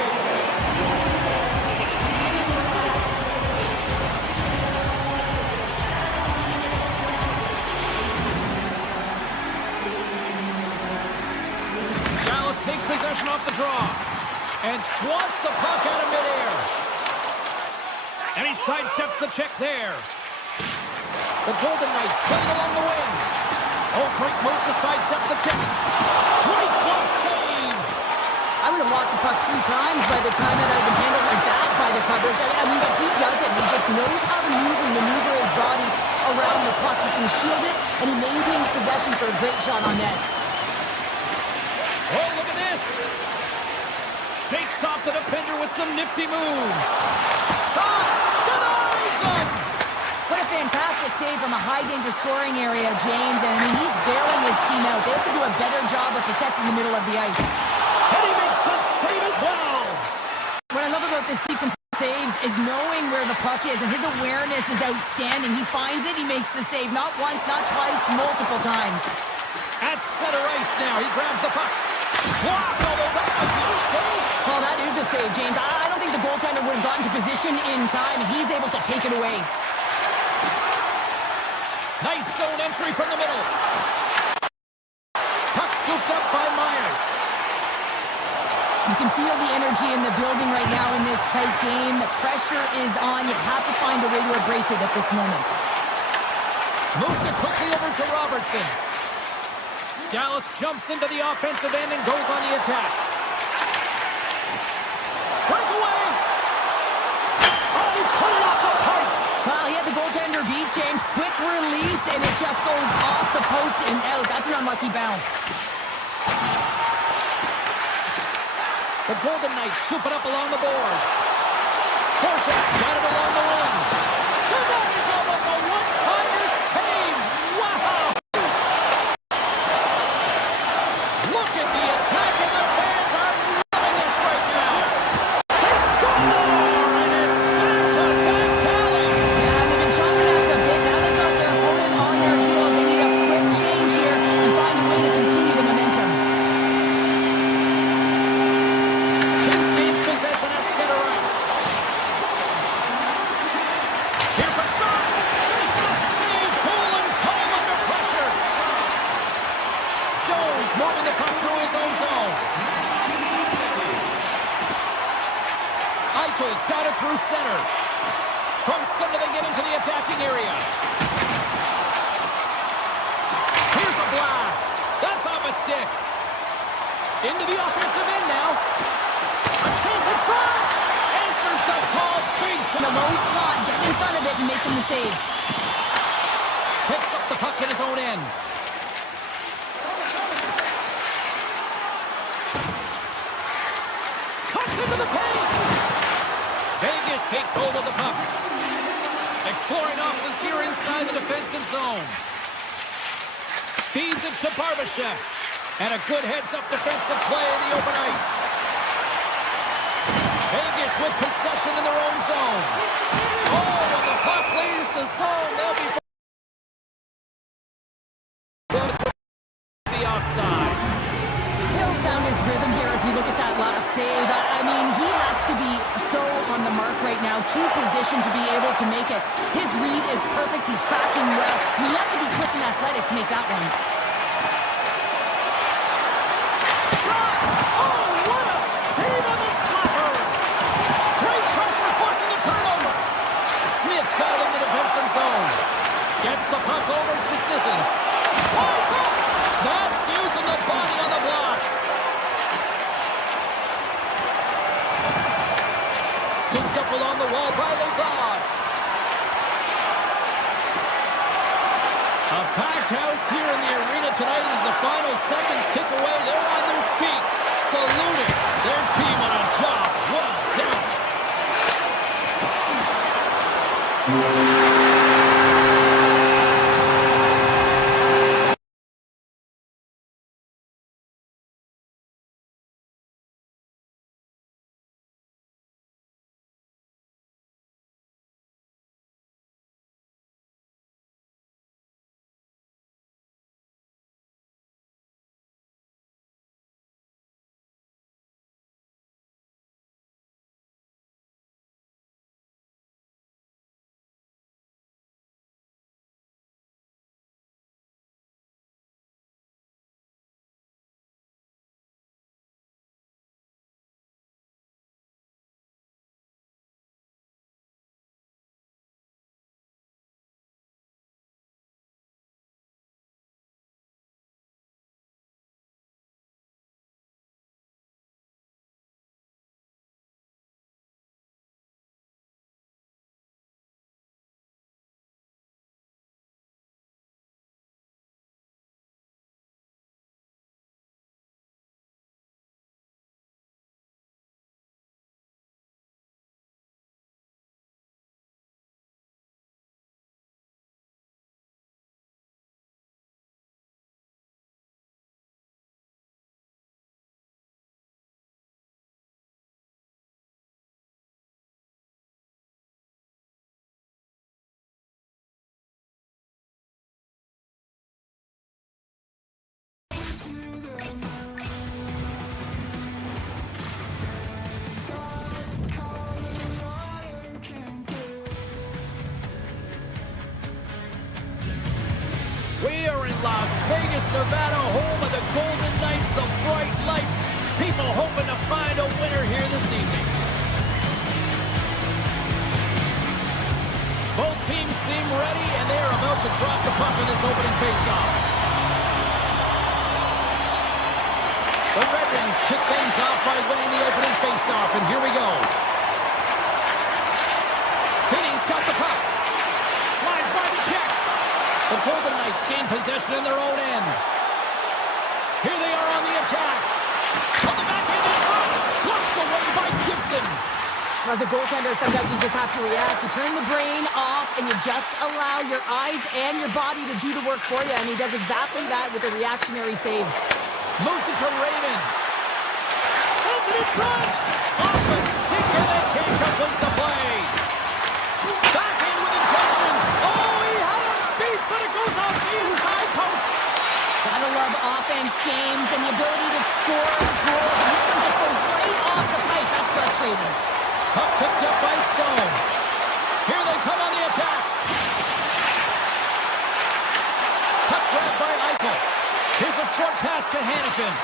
Dallas takes possession off the draw and swats the puck out of midair. And he sidesteps the check there. The Golden Knights playing along the wing. Oh, great move to sidestep the check. Great glove save. I would have lost the puck 3 times by the time that I'd been handled like that by the coverage. I mean, but he does it. He just knows how to move and maneuver his body around the puck. He can shield it, and he maintains possession for a great shot on net. Oh, look at this. Shakes off the defender with some nifty moves. Shot! Denies him! What a fantastic save from a high-danger scoring area, James. And, I mean, he's bailing his team out. They have to do a better job of protecting the middle of the ice. And he makes that save as well. What I love about this sequence of saves is knowing where the puck is, and his awareness is outstanding. He finds it, he makes the save. Not once, not twice, multiple times. At center ice now, he grabs the puck. Blocked, although that might be a save. Well, that is a save, James. I don't think the goaltender would have gotten to position in time. He's able to take it away. Nice zone entry from the middle. Puck scooped up by Myers. You can feel the energy in the building right now in this tight game. The pressure is on. You have to find a way to embrace it at this moment. Moves it quickly over to Robertson. Dallas jumps into the offensive end and goes on the attack. Breakaway! Oh, he put it off the pipe! Well, he had the goaltender beat, James. Quick release, and it just goes off the post and out. That's an unlucky bounce. The Golden Knights scoop it up along the boards. Forshack's got it along the wing. Denies him with a one-timer save! Wow! Look at the attack, and the fans are loving this right now. They score, and it's back-to-back tallies. Yeah, they've been chomping at the bit. Now they've got their opponent on their heel. They need a quick change here and find a way to continue the momentum. Stays possession at center ice. Here's a shot. Makes the save. Cool and calm under pressure. Stones moving the puck through his own zone. Eichel's got it through center. From center they get into the attacking area. Here's a blast. That's off a stick. Into the offensive end now. A chance in front! Answers the call big In the time. low slot, get in front of it and make them the save. Picks up the puck in his own end. into the paint. Vegas takes hold of the puck. Exploring options here inside the defensive zone. Feeds it to Barbashev. And a good heads-up defensive play in the open ice. Vegas with possession in their own zone. Oh, when the puck leaves the zone, they'll be the offside. Hill found his rhythm here as we look at that last save. I mean, he has to be so on the mark right now. Key position to be able to make it. His read is perfect. He's tracking well. You have to be quick and athletic to make that one. Shot! Oh, what a save on the slapper! Great pressure forcing the turnover. Smith's got it in the defensive zone. Gets the puck over to Sissons. Wide up! That's using the body on the block. Scooped up along the wall by Lazard. A packed house here in the arena tonight as the final seconds tick away. They're on their feet, saluting their team on a job well done. We are in Las Vegas, Nevada, home of the Golden Knights, the bright lights. People hoping to find a winner here this evening. Both teams seem ready, and they are about to drop the puck in this opening faceoff. The Red Wings kick things off by winning the opening faceoff, and here we go. Finney's got the puck. Slides by the check. The Golden Knights gain possession in their own end. Here they are on the attack. On the backhand in front. Blocked away by Gibson. As a goaltender, sometimes you just have to react. You turn the brain off, and you just allow your eyes and your body to do the work for you. And he does exactly that with a reactionary save. Moves it to Raymond. Sends it in front. Off the stick, and they can't complete the play. Backhand with intention. Oh, he had him beat, but it goes off the inside post. Gotta love offense, James, and the ability to score a goal. This one just goes right off the pipe. That's frustrating. Puck picked up by Stone. Here they come on the attack. Puck grabbed by Eichel. Here's a short pass to Hannafin.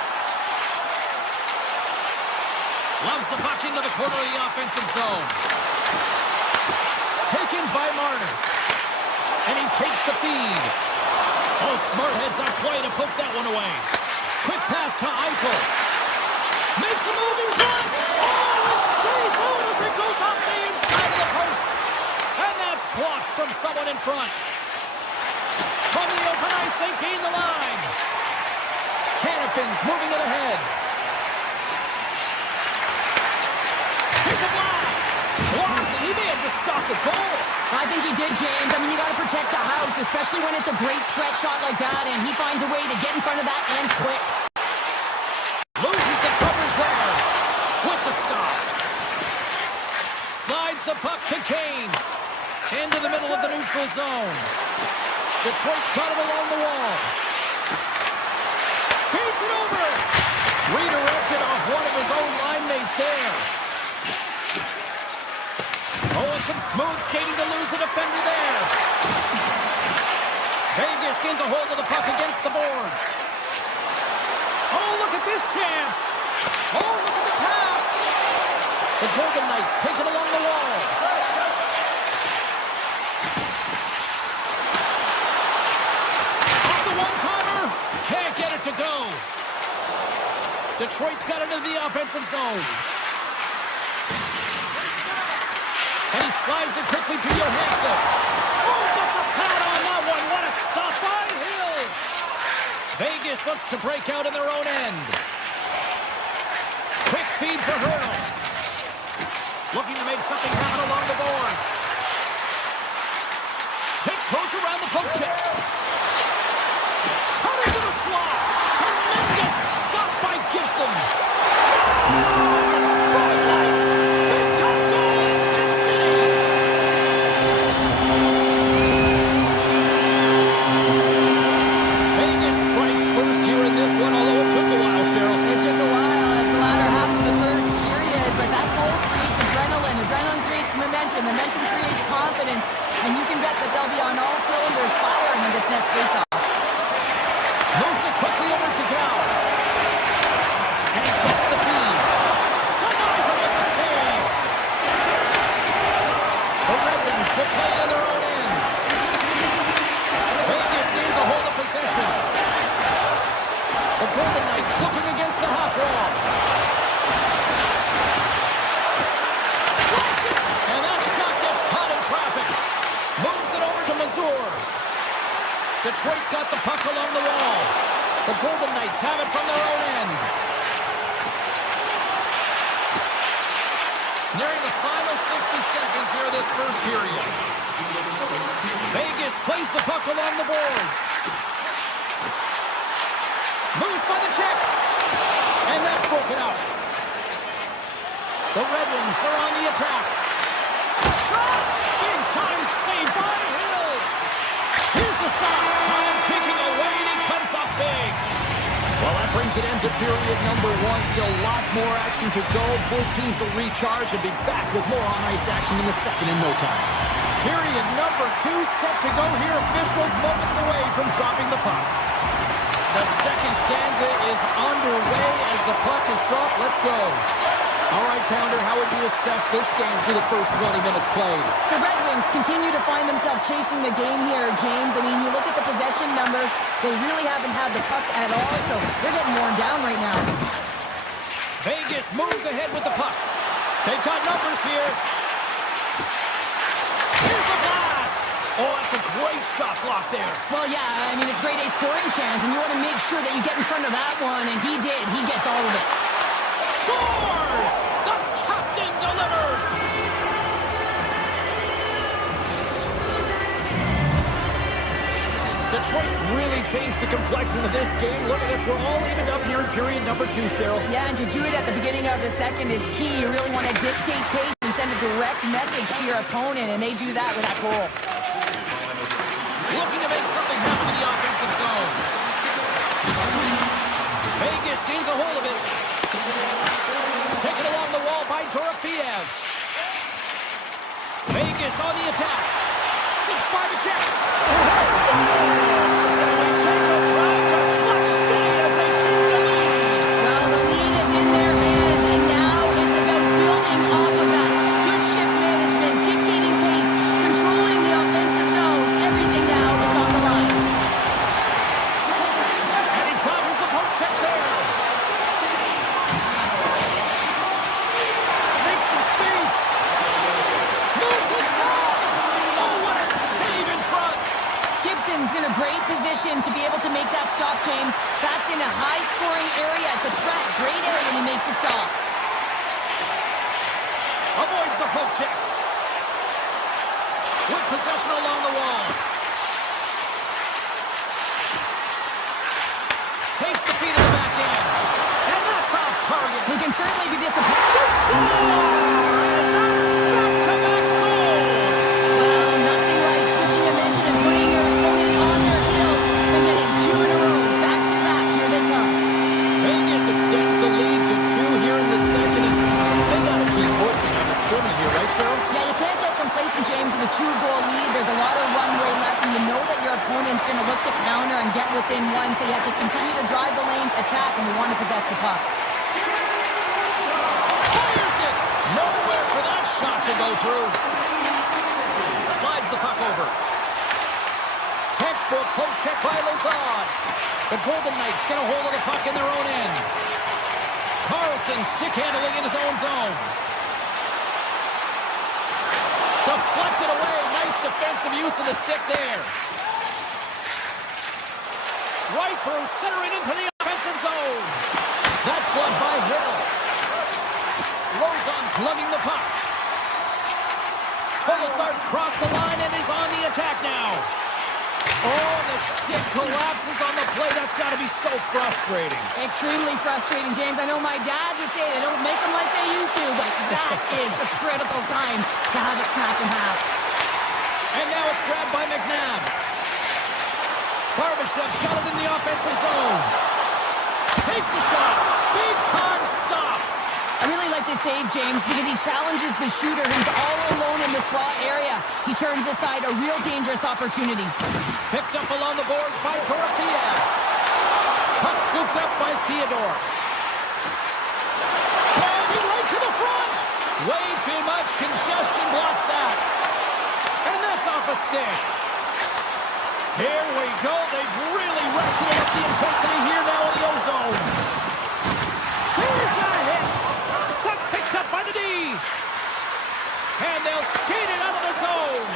Loves the puck into the corner of the offensive zone. Taken by Marner. And he takes the feed. Oh, smart heads-up play to poke that one away. Quick pass to Eichel. Makes a move in front. Oh, it stays out as it goes off the inside of the post. And that's blocked from someone in front. From the open ice, they gain the line. Hannafin's moving it ahead. the goal. I think he did, James. I mean, you got to protect the house, especially when it's a great threat shot like that, and he finds a way to get in front of that and quick. Loses the coverage there with the stop. Slides the puck to Kane. Into the middle of the neutral zone. Detroit's got it along the wall. Feeds it over. Redirected off one of his own line mates there. Oh, some smooth skating to lose a defender there. Vegas gains a hold of the puck against the boards. Oh, look at this chance. Oh, look at the pass. The Golden Knights take it along the wall. Off the one-timer. Can't get it to go. Detroit's got it into the offensive zone. And he slides it quickly to Johansson. Oh, that's a pad on that one. What a stop by Hill. Vegas looks to break out in their own end. Quick feed to Hurdle. Looking to make something happen along the boards. Tiptoes around the poke check. Cut into the slot. Tremendous stop by Gibson. Scores! Golden Knights. Big time goal in Sin City. Vegas strikes first here in this one, although it took a while, Cheryl. It took a while as the latter half of the first period, but that goal creates adrenaline. Adrenaline creates momentum. Momentum creates confidence. And you can bet that they'll be on all cylinders firing in this next faceoff. Moves it quickly over to Dow. And he takes the feed. Denies it with the save. The Red Wings will play in their own end. Vegas gains a hold of possession. The Golden Knights looking against the half wall. And that shot gets caught in traffic. Moves it over to Mazur. Detroit's got the puck along the wall. The Golden Knights have it from their own end. Nearing the final 60 seconds here of this first period. Vegas plays the puck along the boards. Moves by the check. And that's broken out. The Red Wings are on the attack. Shot! Big time save by Hill. Here's the shot. Time ticking away, and he comes up big. Well, that brings it into period number one. Still lots more action to go. Both teams will recharge and be back with more on-ice action in the second in no time. Period number two set to go here. Officials moments away from dropping the puck. The second stanza is underway as the puck is dropped. Let's go. All right, Pounder, how would you assess this game through the first 20 minutes played? The Red Wings continue to find themselves chasing the game here, James. I mean, you look at the possession numbers, they really haven't had the puck at all, so they're getting worn down right now. Vegas moves ahead with the puck. They've got numbers here. Here's a blast. Oh, that's a great shot block there. Well, yeah, I mean, it's grade A scoring chance, and you want to make sure that you get in front of that one, and he did. He gets all of it. Scores! The captain delivers! Detroit's really changed the complexion of this game. Look at this. We're all evened up here in period number two, Cheryl. Yeah, and to do it at the beginning of the second is key. You really want to dictate pace and send a direct message to your opponent, and they do that with that goal. Looking to make something happen in the offensive zone. Vegas gains a hold of it. Taken along the wall by Dorofeev. Vegas on the attack. 6 by the check. Stars! And we take a drive to Clutch City as they take the lead. Well, the lead is in their hands, and now it's about building off of that. Good shift management, dictating pace, controlling the offensive zone. Everything now is on the line. And he dodges the poke check there. Makes some space. Moves inside. Oh, what a save in front. Gibson's in a great position to be able to make that stop, James. That's in a high-scoring area. It's a threat. Great area, and he makes the stop. Avoids the poke check. possession along the wall. Takes the feet of the back end. And that's off target. He can certainly be disappointed. The score! And that's back-to-back goals. Well, nothing like switching dimension and putting your opponent on their heels and getting 2 in a row. Back-to-back, here they come. Vegas extends the lead to 2 here in the second, and they got to keep pushing, I'm assuming here, right, Cheryl? Yeah, you can't get complacent, James, with a 2-goal lead. There's a lot of runway left, and you know that your opponent's going to look to counter and get within one, so you have to continue to drive the lanes, attack, and you want to possess the puck. Fires it! Nowhere for that shot to go through. Slides the puck over. Textbook poke check by Lazard. The Golden Knights get a hold of the puck in their own end. Carlson stick handling in his own zone. Deflected away. Nice defensive use of the stick there. Right through, centering into the offensive zone. That's blocked by Hill. Lozon's lugging the puck. Colasar's crossed the line and is on the attack now. Oh, the stick collapses on the play. That's got to be so frustrating. Extremely frustrating, James. I know my dad would say they don't make them like they used to, but that is a critical time to have it snapped in half. And now it's grabbed by McNabb. Barbashev's got it in the offensive zone. Takes a shot. Big time stop. I really like this save, James, because he challenges the shooter who's all alone in the slot area. He turns aside a real dangerous opportunity. Picked up along the boards by Dorofeev. Puck scooped up by Theodore. Driving right to the front. Way too much congestion blocks that. And that's off a stick. Here we go. They've really ratcheted up the intensity here now in the O-zone. Here's a hit. That's picked up by the D. And they'll skate it out of the zone.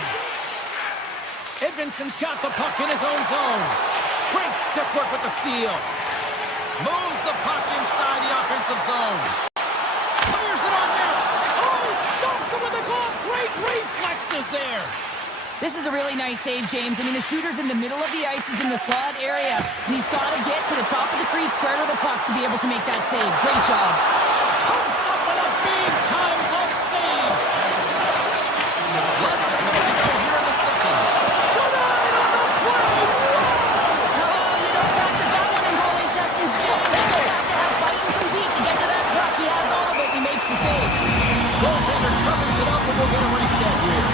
Edvinson's got the puck in his own zone. Great stick work with the steal. Moves the puck inside the offensive zone. Fires it on net. Oh, he stops it with a glove. Great reflexes there. This is a really nice save, James. I mean, the shooter's in the middle of the ice. He's in the slot area. And he's got to get to the top of the crease, square to the puck to be able to make that save. Great job. Comes up with a big-time glove save. Less than a minute to go here in the second. Tonight on the play. Oh, you don't practice that one in goalie sessions, James. You just have to have fight and compete to get to that puck. He has all of it. He makes the save. Goaltender covers it up, and we'll get a reset here.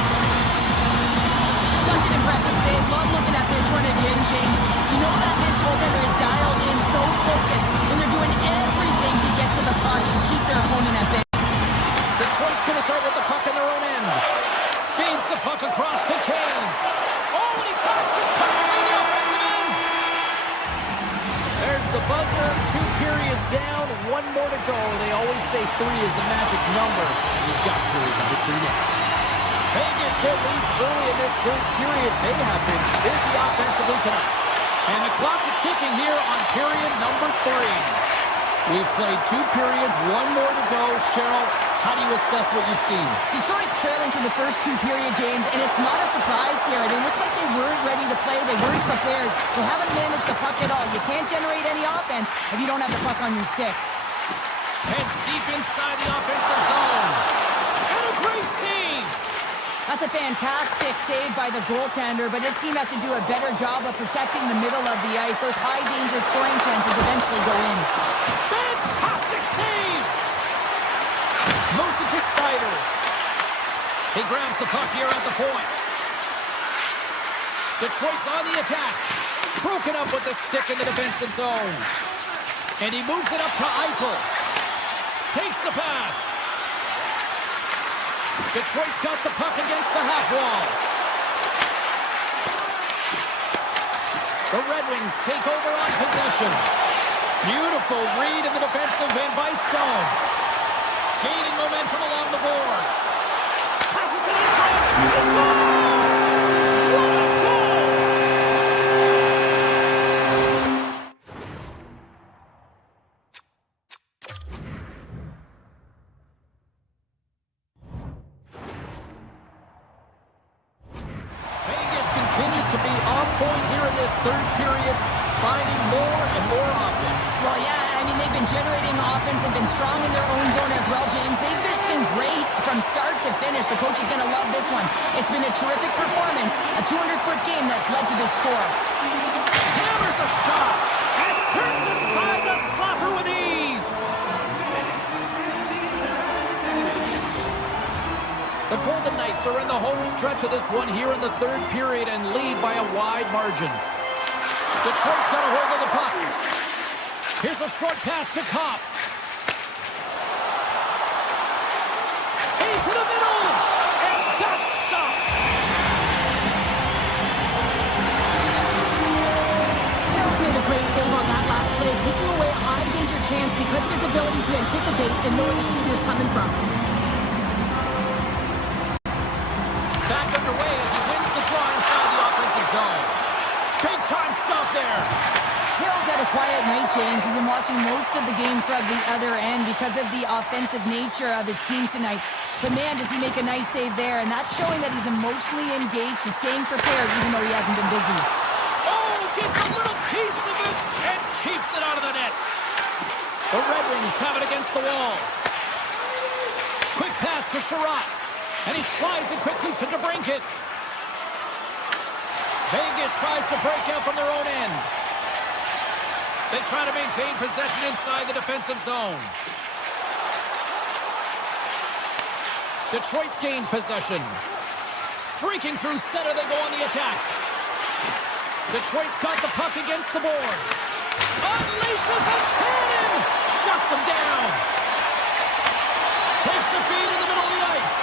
Such an impressive save. Love looking at this one again, James. You know that this goaltender is dialed in, so focused, and they're doing everything to get to the puck and keep their opponent at bay. Detroit's going to start with the puck in their own end. Feeds the puck across to Kane. Oh, and he tracks it perfectly in the offensive end. There's the buzzer. 2 periods down, 1 more to go. They always say 3 is the magic number. You've got period number 3 next. Vegas still leads early in this 3rd period. They have been busy offensively tonight. And the clock is ticking here on period number 3. We've played 2 periods, 1 more to go. Cheryl, how do you assess what you've seen? Detroit's trailing through the first 2 periods, James, and it's not a surprise here. They look like they weren't ready to play. They weren't prepared. They haven't managed the puck at all. You can't generate any offense if you don't have the puck on your stick. Heads deep inside the offensive zone. And a great save. That's a fantastic save by the goaltender, but this team has to do a better job of protecting the middle of the ice. Those high-danger scoring chances eventually go in. Fantastic save. Moves it to Sider. He grabs the puck here at the point. Detroit's on the attack. Broken up with the stick in the defensive zone. And he moves it up to Eichel. Takes the pass. Detroit's got the puck against the half wall. The Red Wings take over on possession. Beautiful read in the defensive end by Stone. Gaining momentum along the boards. Passes it in front. He scores! What a goal! third period, finding more and more offense. Well, yeah, I mean, they've been generating offense. They've been strong in their own zone as well, James. They've just been great from start to finish. The coach is going to love this one. It's been a terrific performance, a 200-foot game that's led to this score. Hammers a shot and turns aside the slapper with ease. The Golden Knights are in the home stretch of this one here in the third period and lead by a wide margin. Detroit's got a hold of the puck. Here's a short pass to Kopp. Into the middle, and that's stopped. Hales made a great save on that last play, taking away a high-danger chance because of his ability to anticipate and know where the shooter's coming from. Back underway as he wins the draw inside the offensive zone. Big time stop there. Hales had a quiet night, James. He's been watching most of the game from the other end because of the offensive nature of his team tonight. But man, does he make a nice save there, and that's showing that he's emotionally engaged. He's staying prepared even though he hasn't been busy. Oh, gets a little piece of it and keeps it out of the net. The Red Wings have it against the wall. Quick pass to Sherratt. And he slides it quickly to DeBrincat. Vegas tries to break out from their own end. They try to maintain possession inside the defensive zone. Detroit's gained possession. Streaking through center, they go on the attack. Detroit's got the puck against the boards. Unleashes a cannon! Shuts him down. Takes the feed in the middle of the ice.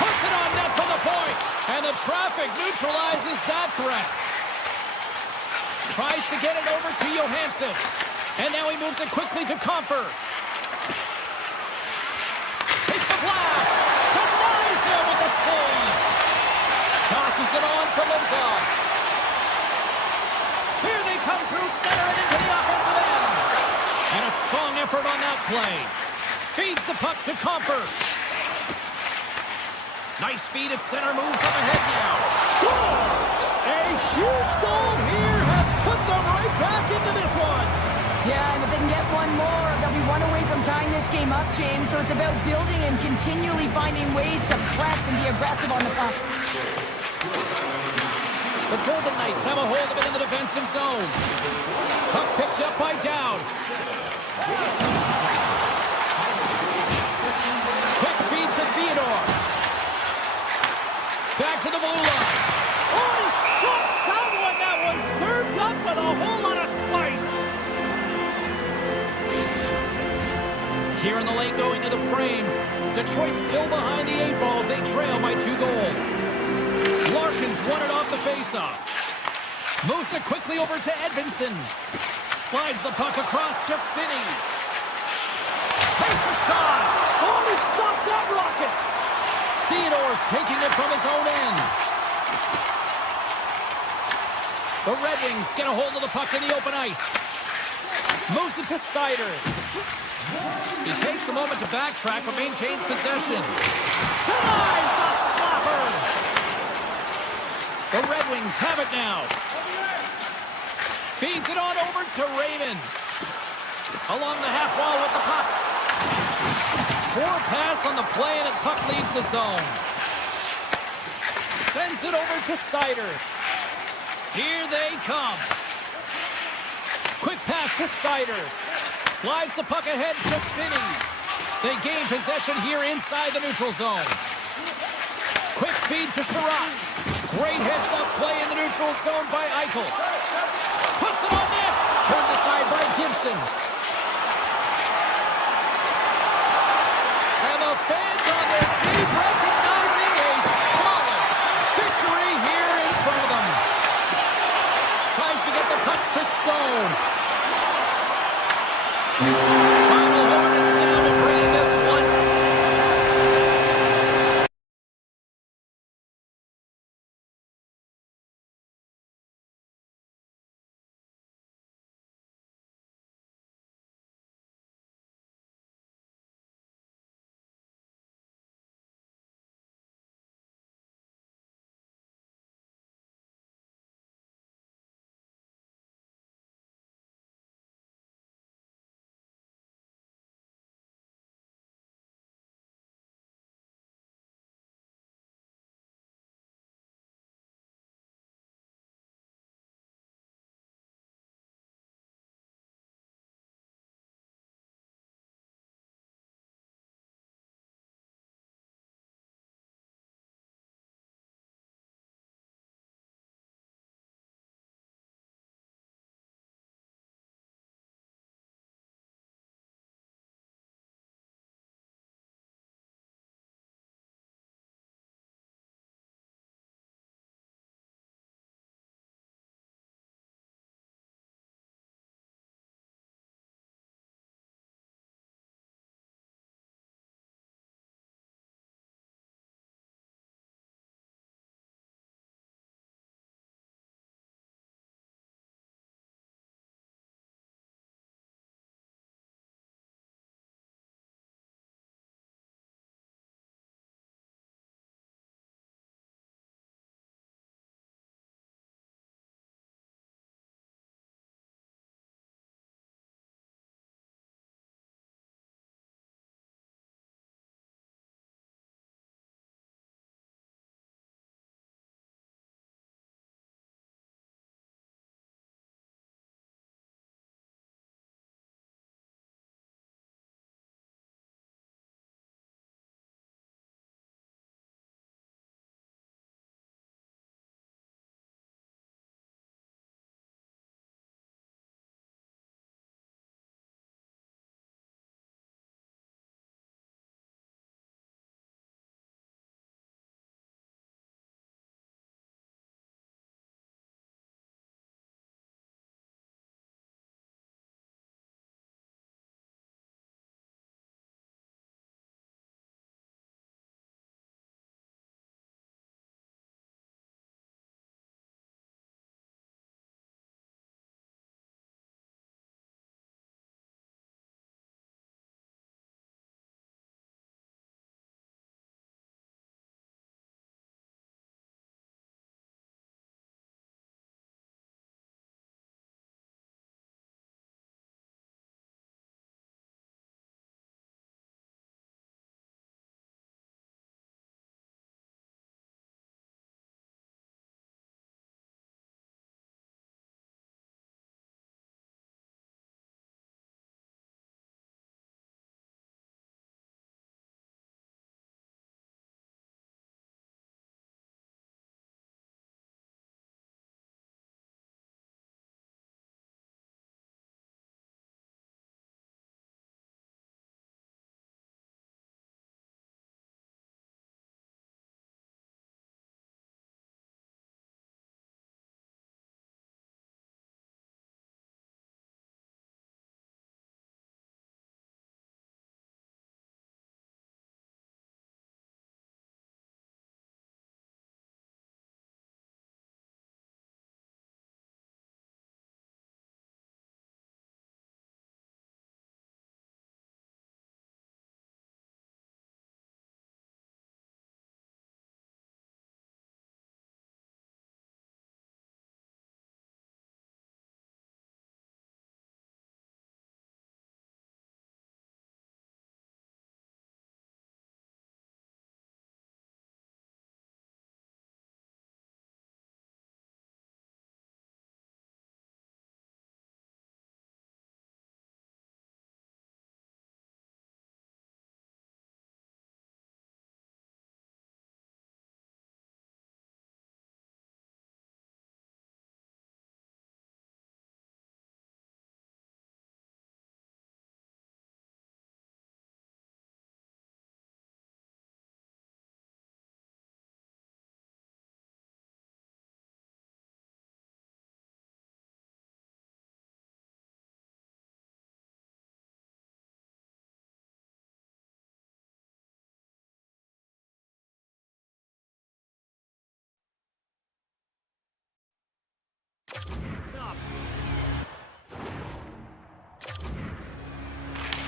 Puts it on net from the point. And the traffic neutralizes that threat. Tries to get it over to Johansson. And now he moves it quickly to Comfer. Takes the blast. Denies him with the save. Tosses it on to Lozon. Here they come through center and into the offensive end. And a strong effort on that play. Feeds the puck to Comfer. Nice feed at center, moves up ahead now. Scores! A huge goal here has put them right back into this one. Yeah, and if they can get one more, they'll be one away from tying this game up, James. So it's about building and continually finding ways to press and be aggressive on the puck. The Golden Knights have a hold of it in the defensive zone. Puck picked up by Dowd. Quick feed to Theodore. Back to the blue line. Oh, he stops that one. That was served up with a whole lot of spice. Here in the lane going to the frame. Detroit still behind the 8 balls. They trail by 2 goals. Larkin's won it off the faceoff. Moves it quickly over to Edvinsson. Slides the puck across to Finney. Takes a shot. Oh, he stopped that rocket. Theodore's taking it from his own end. The Red Wings get a hold of the puck in the open ice. Moves it to Seider. He takes a moment to backtrack but maintains possession. Denies the slapper. The Red Wings have it now. Feeds it on over to Raymond. Along the half wall with the puck. Poor pass on the play and the puck leaves the zone. Sends it over to Seider. Here they come. Quick pass to Seider. Slides the puck ahead to Finney. They gain possession here inside the neutral zone. Quick feed to Sherratt. Great heads-up play in the neutral zone by Eichel. Puts it on net. Turned aside by Gibson. And the fans on their feet recognizing a solid victory here in front of them. Tries to get the puck to Stone.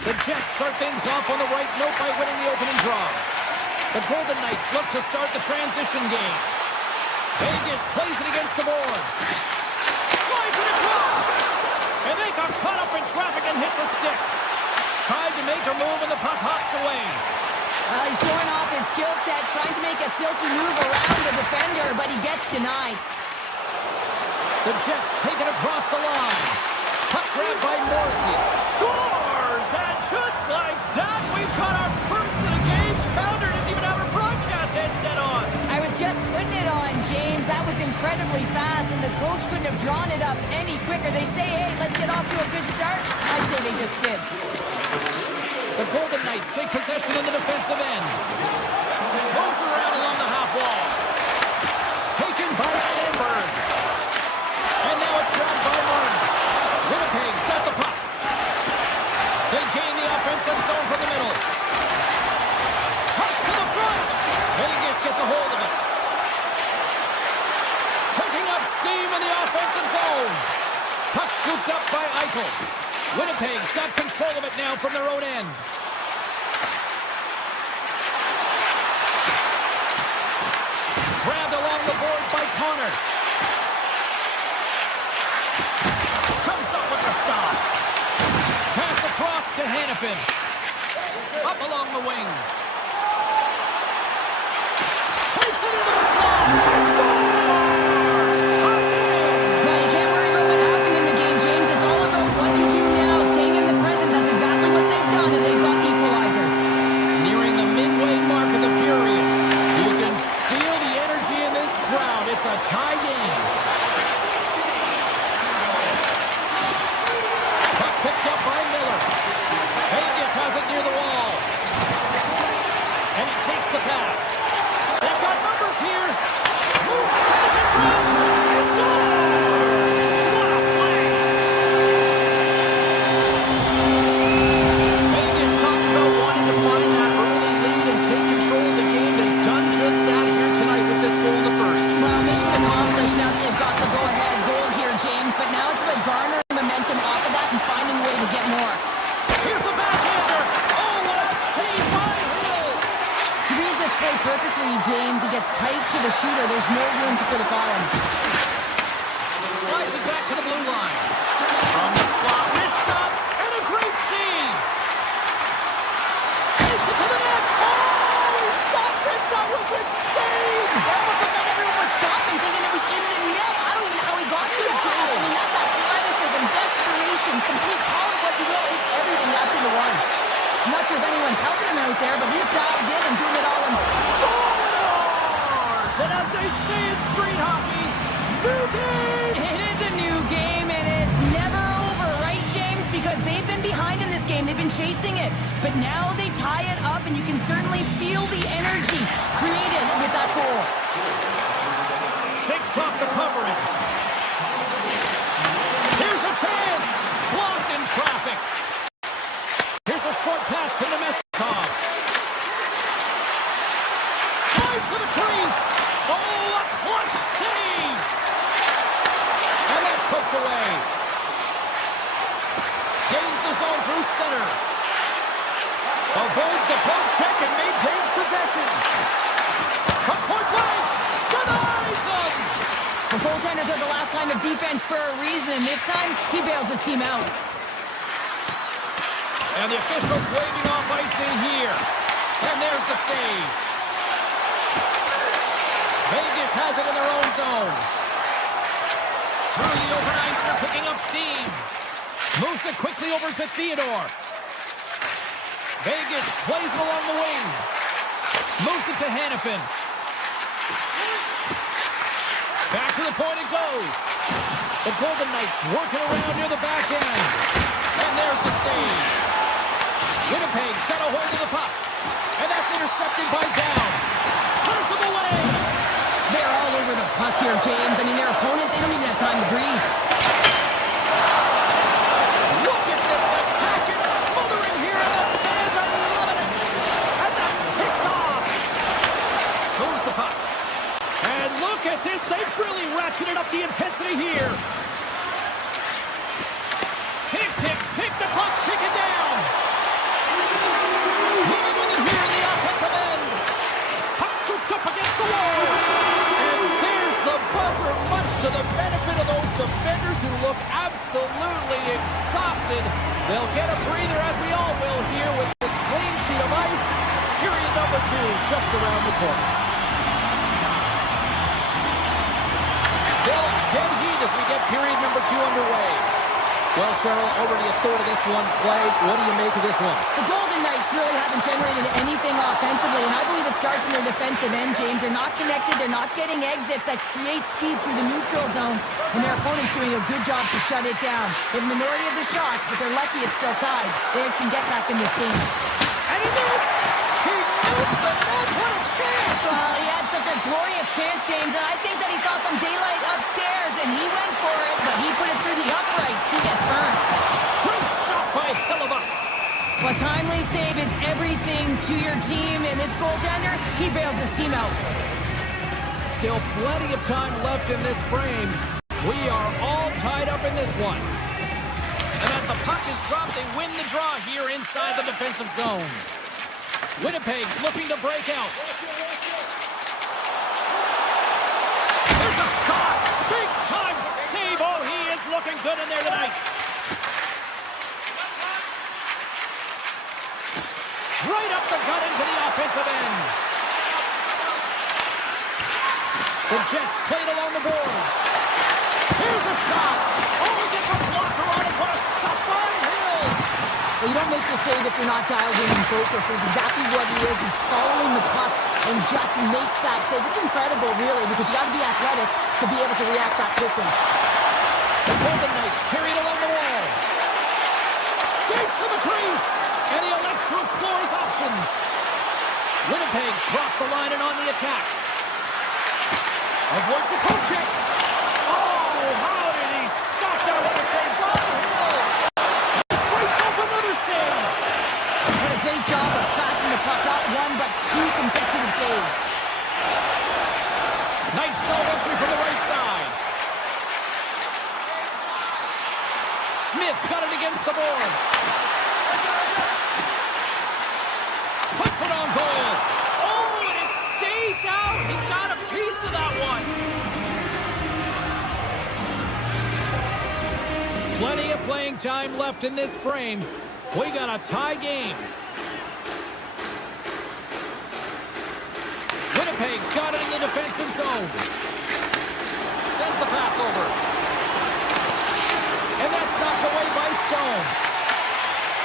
The Jets start things off on the right note by winning the opening draw. The Golden Knights look to start the transition game. Vegas plays it against the boards. Slides it across. And they got caught up in traffic and hits a stick. Tried to make a move and the puck hops away. Well, he's showing off his skill set, trying to make a silky move around the defender, but he gets denied. The Jets take it across the line. Puck grab by Morrissey. Scores! And just like that, we've got our first of the game. Pounder didn't even have her broadcast headset on. I was just putting it on, James. That was incredibly fast, and the coach couldn't have drawn it up any quicker. They say, hey, let's get off to a good start. I'd say they just did. The Golden Knights take possession in the defensive end. Moves around along the half wall. Taken by Sandberg. And now it's grabbed by Martin. Winnipeg's got the puck. They gain the offensive zone from the middle. Cuts to the front. Vegas gets a hold of it. Picking up steam in the offensive zone. Puck scooped up by Eichel. Winnipeg's got control of it now from their own end. Grabbed along the boards by Connor. Comes up with the stop. Pass across to Hannafin. Up along the wing. Takes it into the slot. And scores! Tied in! Well, you can't worry about what happened in the game, James. It's all about what you do now, staying in the present. That's exactly what they've done, and they've got the equalizer. Nearing the midway mark of the period. You can feel the energy in this crowd. It's a tie game. Puck picked up by Miller. Vegas has it near the wall. And he takes the pass. They've got numbers here. Moves the pass in front. And scores! What a play! Vegas talked about wanting to find that early lead and take control of the game. They've done just that here tonight with this goal in the first. Well, mission accomplished now that they've got the go-ahead goal here, James. But now it's about garnering momentum off of that and finding a way to get more. Here's a backhander. Oh, what a save by Hill. He reads this play perfectly, James. He gets tight to the shooter. There's no room to put it by him. Slides it back to the blue line. From the slot, wrist shot, and a great save. Takes it to the net. Oh, he stopped it. That was insane. It almost looked like everyone was stopping, thinking it was in the net. I don't even know how he got to it, James. I mean, that's athleticism, desperation, complete, call it what you will. It's everything wrapped into one. I'm not sure if anyone's helping him out there, but he's dialed in and doing it all himself. Scores! And as they say in street hockey, new game. It is a new game, and it's never over, right, James? Because they've been behind in this game. They've been chasing it. But now they tie it up, and you can certainly feel the energy created with that goal. Shakes off the coverage. Here's a chance. Blocked in traffic. Here's a short pass to Nemestikov. Drives to the crease. Oh, a clutch save. And that's poked away. Gains the zone through center. Avoids the poke check and maintains possession. From point blank. Denies him. The goaltenders are the last line of defense for a reason. This time, he bails his team out. And the officials waving off icing here. And there's the save. Vegas has it in their own zone. Through the open ice, they're picking up steam. Moves it quickly over to Theodore. Vegas plays it along the wing. Moves it to Hannafin. Back to the point it goes. The Golden Knights working around near the back end. And there's the save. Winnipeg's got a hold of the puck. And that's intercepted by Down. Turns him away. They're all over the puck here, James. I mean, their opponent, they don't even have time to breathe. Look at this attack. It's smothering here, and the fans are loving it. And that's picked off. Moves the puck. And look at this. They've really ratcheted up the intensity here. Tick, tick, tick. The clock's ticking down. absolutely exhausted. They'll get a breather, as we all will here, with this clean sheet of ice. Period number 2 just around the corner. Still dead heat as we get period number 2 underway. Well, Cheryl, already a third of this one played. What do you make of this one? The Golden Knights really haven't generated anything offensively, and I believe it starts in their defensive end, James. They're not connected. They're not getting exits that create speed through the neutral zone, and their opponent's doing a good job to shut it down. They have a minority of the shots, but they're lucky it's still tied. They can get back in this game. And he missed! He missed the net! What a chance! Well, he had such a glorious chance, James, and I think that he saw some daylight upstairs, and he went for it, but he put it through the uprights. He gets burned. Great stop by Hellebuck. A timely save is everything to your team, and this goaltender, he bails his team out. Still plenty of time left in this frame. We are all tied up in this one. And as the puck is dropped, they win the draw here inside the defensive zone. Winnipeg's looking to break out. There's a shot! Big time save! Oh, he is looking good in there tonight. Right up the gut into the offensive end. The Jets played along the boards. Here's a shot. Oh, he gets a blocker on it. What a stop by Hill. Well, you don't make the save if you're not dialed in and focused. That's exactly what he is. He's following the puck and just makes that save. It's incredible, really, because you got to be athletic to be able to react that quickly. The Golden Knights carried along the wall. Skates in the crease. And he elects to explore his options. Winnipeg's crossed the line and on the attack. Avoids the poke check. Oh, how did he stop that? What a save by Hill. He fights off another save. What a great job of tracking the puck. Not one, but 2 consecutive saves. Nice zone entry from the right side. Smith's got it against the boards. Puts it on goal. Oh, and it stays out. He got a piece of that one. Plenty of playing time left in this frame. We got a tie game. Winnipeg's got it in the defensive zone. Sends the pass over. And that's knocked away by Stone.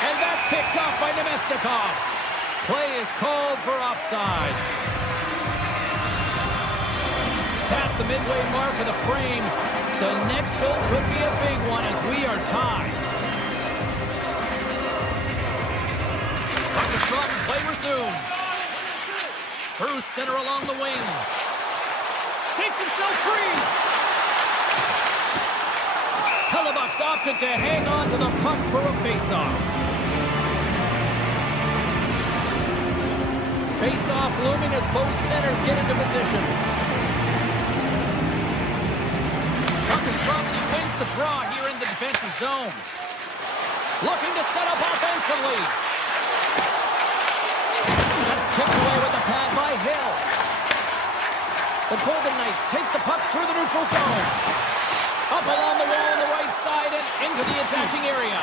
And that's picked up by Nemesnikov. Play is called for offside. Past the midway mark of the frame, the next goal could be a big one as we are tied. Puck is play resumes. Through center along the wing. Takes himself free. Hellebuck's opted to hang on to the puck for a faceoff. Face-off looming as both centers get into position. Puck is dropped and he wins the draw here in the defensive zone. Looking to set up offensively. That's kicked away with the pad by Hill. The Golden Knights take the puck through the neutral zone. Up along the wall on the right side and into the attacking area.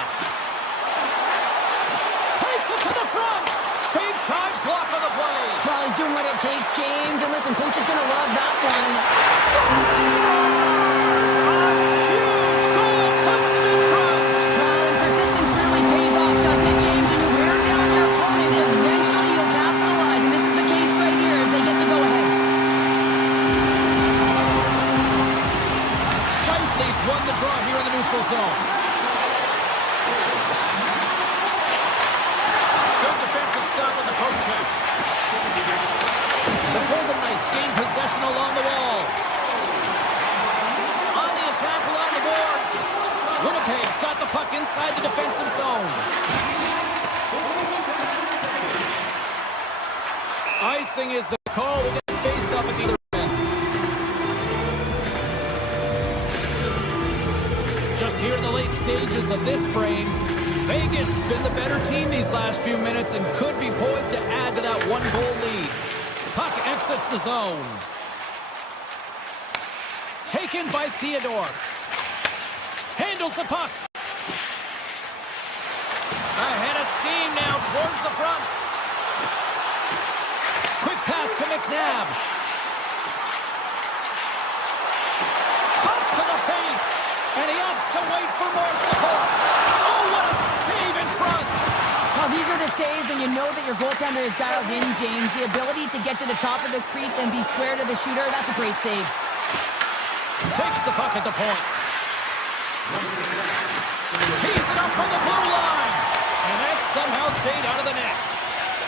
Takes it to the front. Big time block on the play. Well, he's doing what it takes, James. And listen, coach is going to love that one. Scores! A huge goal puts him in front. Well, and persistence really pays off, doesn't it, James? When you wear down your opponent, eventually you'll capitalize. And this is the case right here as they get the go-ahead. Shifley's won the draw here in the neutral zone. Stop with the poke check. The Golden Knights gain possession along the wall. On the attack along the boards. Winnipeg's got the puck inside the defensive zone. Icing is the call. We'll get face up at the other end. Just here in the late stages of this frame, Vegas has been the better team these last few minutes and could be poised to add to that one-goal lead. Puck exits the zone. Taken by Theodore. Handles the puck. Ahead of steam now towards the front. Quick pass to McNabb. Cuts to the paint. And he opts to wait for more support. Oh, what a save in front. Well, these are the saves, and you know that your goaltender is dialed in, James. The ability to get to the top of the crease and be square to the shooter, that's a great save. Takes the puck at the point. Tees it up from the blue line. And that somehow stayed out of the net.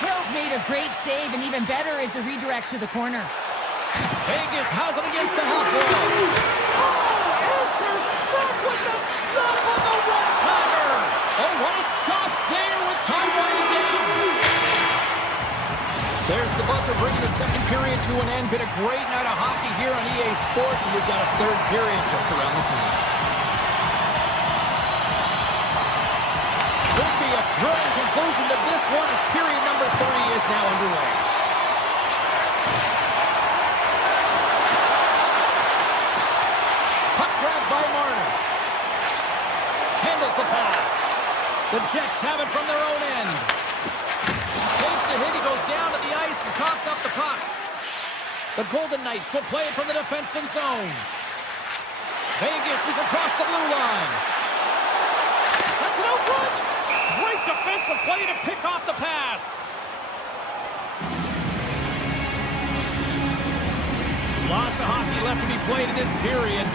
Hill's made a great save, and even better is the redirect to the corner. Vegas has it against the half wall. Oh, answers back with the stop on the one-timer. Oh, what a stop there with time winding down. There's the buzzer bringing the second period to an end. Been a great night of hockey here on EA Sports, and we've got a third period just around the corner. Should be a thrilling conclusion to this one as period number 3 is now underway. Puck grabbed by Marner. Handles the pass. The Jets have it from their own end. Takes a hit. He goes down to the ice and coughs up the puck. The Golden Knights will play it from the defensive zone. Vegas is across the blue line. Sets it out front. Great defensive play to pick off the pass. Lots of hockey left to be played in this period.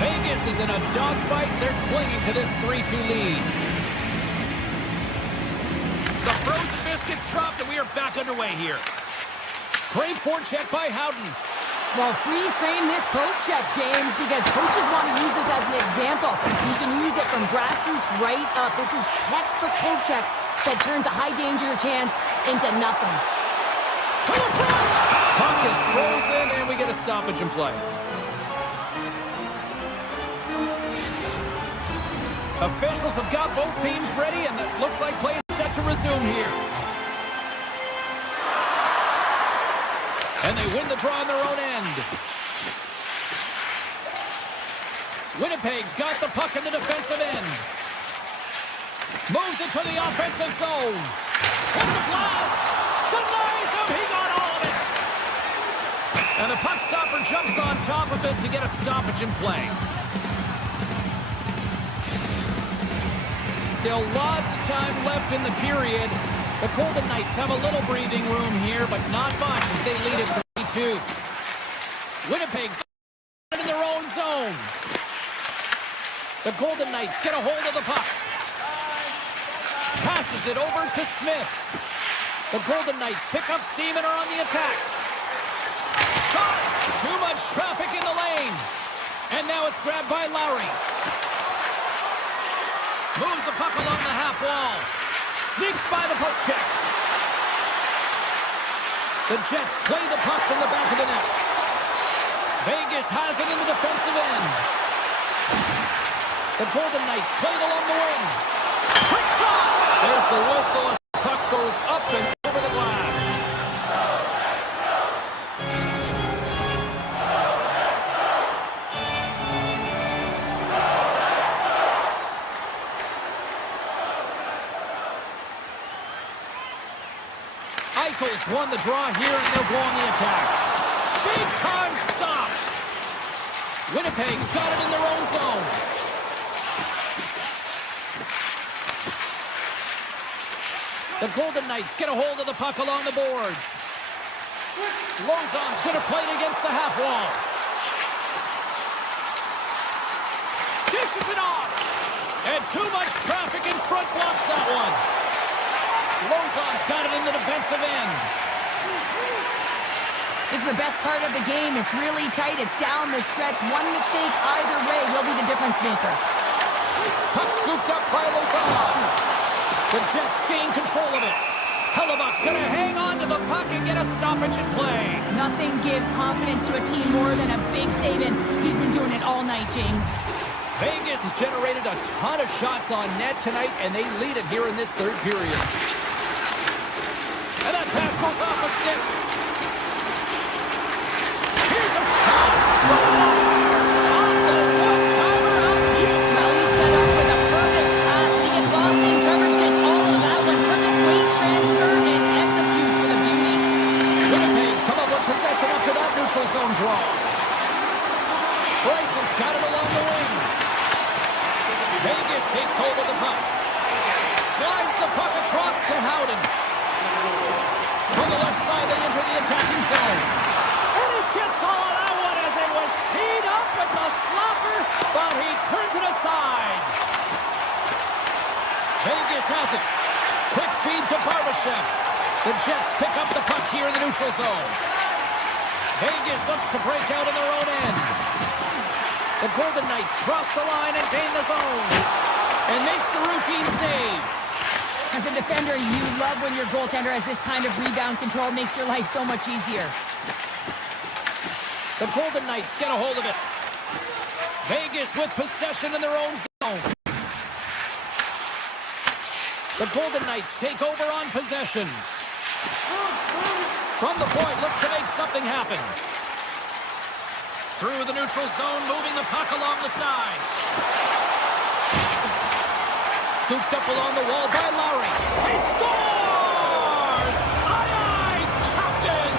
Vegas is in a dogfight. They're clinging to this 3-2 lead. The frozen biscuits dropped, and we are back underway here. Great forecheck by Howden. Well, freeze frame this poke check, James, because coaches want to use this as an example. You can use it from grassroots right up. This is textbook poke check that turns a high danger chance into nothing. To the front! Puck is frozen, and we get a stoppage in play. Officials have got both teams ready, and it looks like play is set to resume here. And they win the draw on their own end. Winnipeg's got the puck in the defensive end. Moves it to the offensive zone. What's the blast? Denies him. He got all of it. And the puck stopper jumps on top of it to get a stoppage in play. Still lots of time left in the period. The Golden Knights have a little breathing room here, but not much as they lead it 3-2. Winnipeg's in their own zone. The Golden Knights get a hold of the puck. Passes it over to Smith. The Golden Knights pick up steam and are on the attack. Shot! Too much traffic in the lane. And now it's grabbed by Lowry. Moves the puck along the half wall. Sneaks by the poke check. The Jets play the puck from the back of the net. Vegas has it in the defensive end. The Golden Knights play it along the wing. Quick shot! There's the whistle as the puck goes up and over the glass. Eichel's won the draw here, and they'll go on the attack. Big time stop. Winnipeg's got it in their own zone. The Golden Knights get a hold of the puck along the boards. Lozon's going to play it against the half wall. Dishes it off. And too much traffic in front blocks that one. Lozon's got it in the defensive end. This is the best part of the game. It's really tight. It's down the stretch. One mistake either way will be the difference maker. Puck scooped up by Lozon. The Jets gain control of it. Hellebuck's going to hang on to the puck and get a stoppage in play. Nothing gives confidence to a team more than a big save, and he's been doing it all night, James. Vegas has generated a ton of shots on net tonight, and they lead it here in this third period. And that pass goes off a stick. Here's a shot. Off the one-timer. Well, he set He's got it along the wing. Vegas takes hold of the puck. Slides the puck across to Howden. From the left side, they enter the attacking zone. And he gets all of that one as it was teed up with the slapper, but he turns it aside. Vegas has it. Quick feed to Barbashev. The Jets pick up the puck here in the neutral zone. Vegas looks to break out in their own end. The Golden Knights cross the line and gain the zone. And makes the routine save. As a defender, you love when your goaltender has this kind of rebound control. Makes your life so much easier. The Golden Knights get a hold of it. Vegas with possession in their own zone. The Golden Knights take over on possession. From the point, looks to make something happen. Through the neutral zone, moving the puck along the side. Scooped up along the wall by Lowry. He scores! Aye, aye, Captain!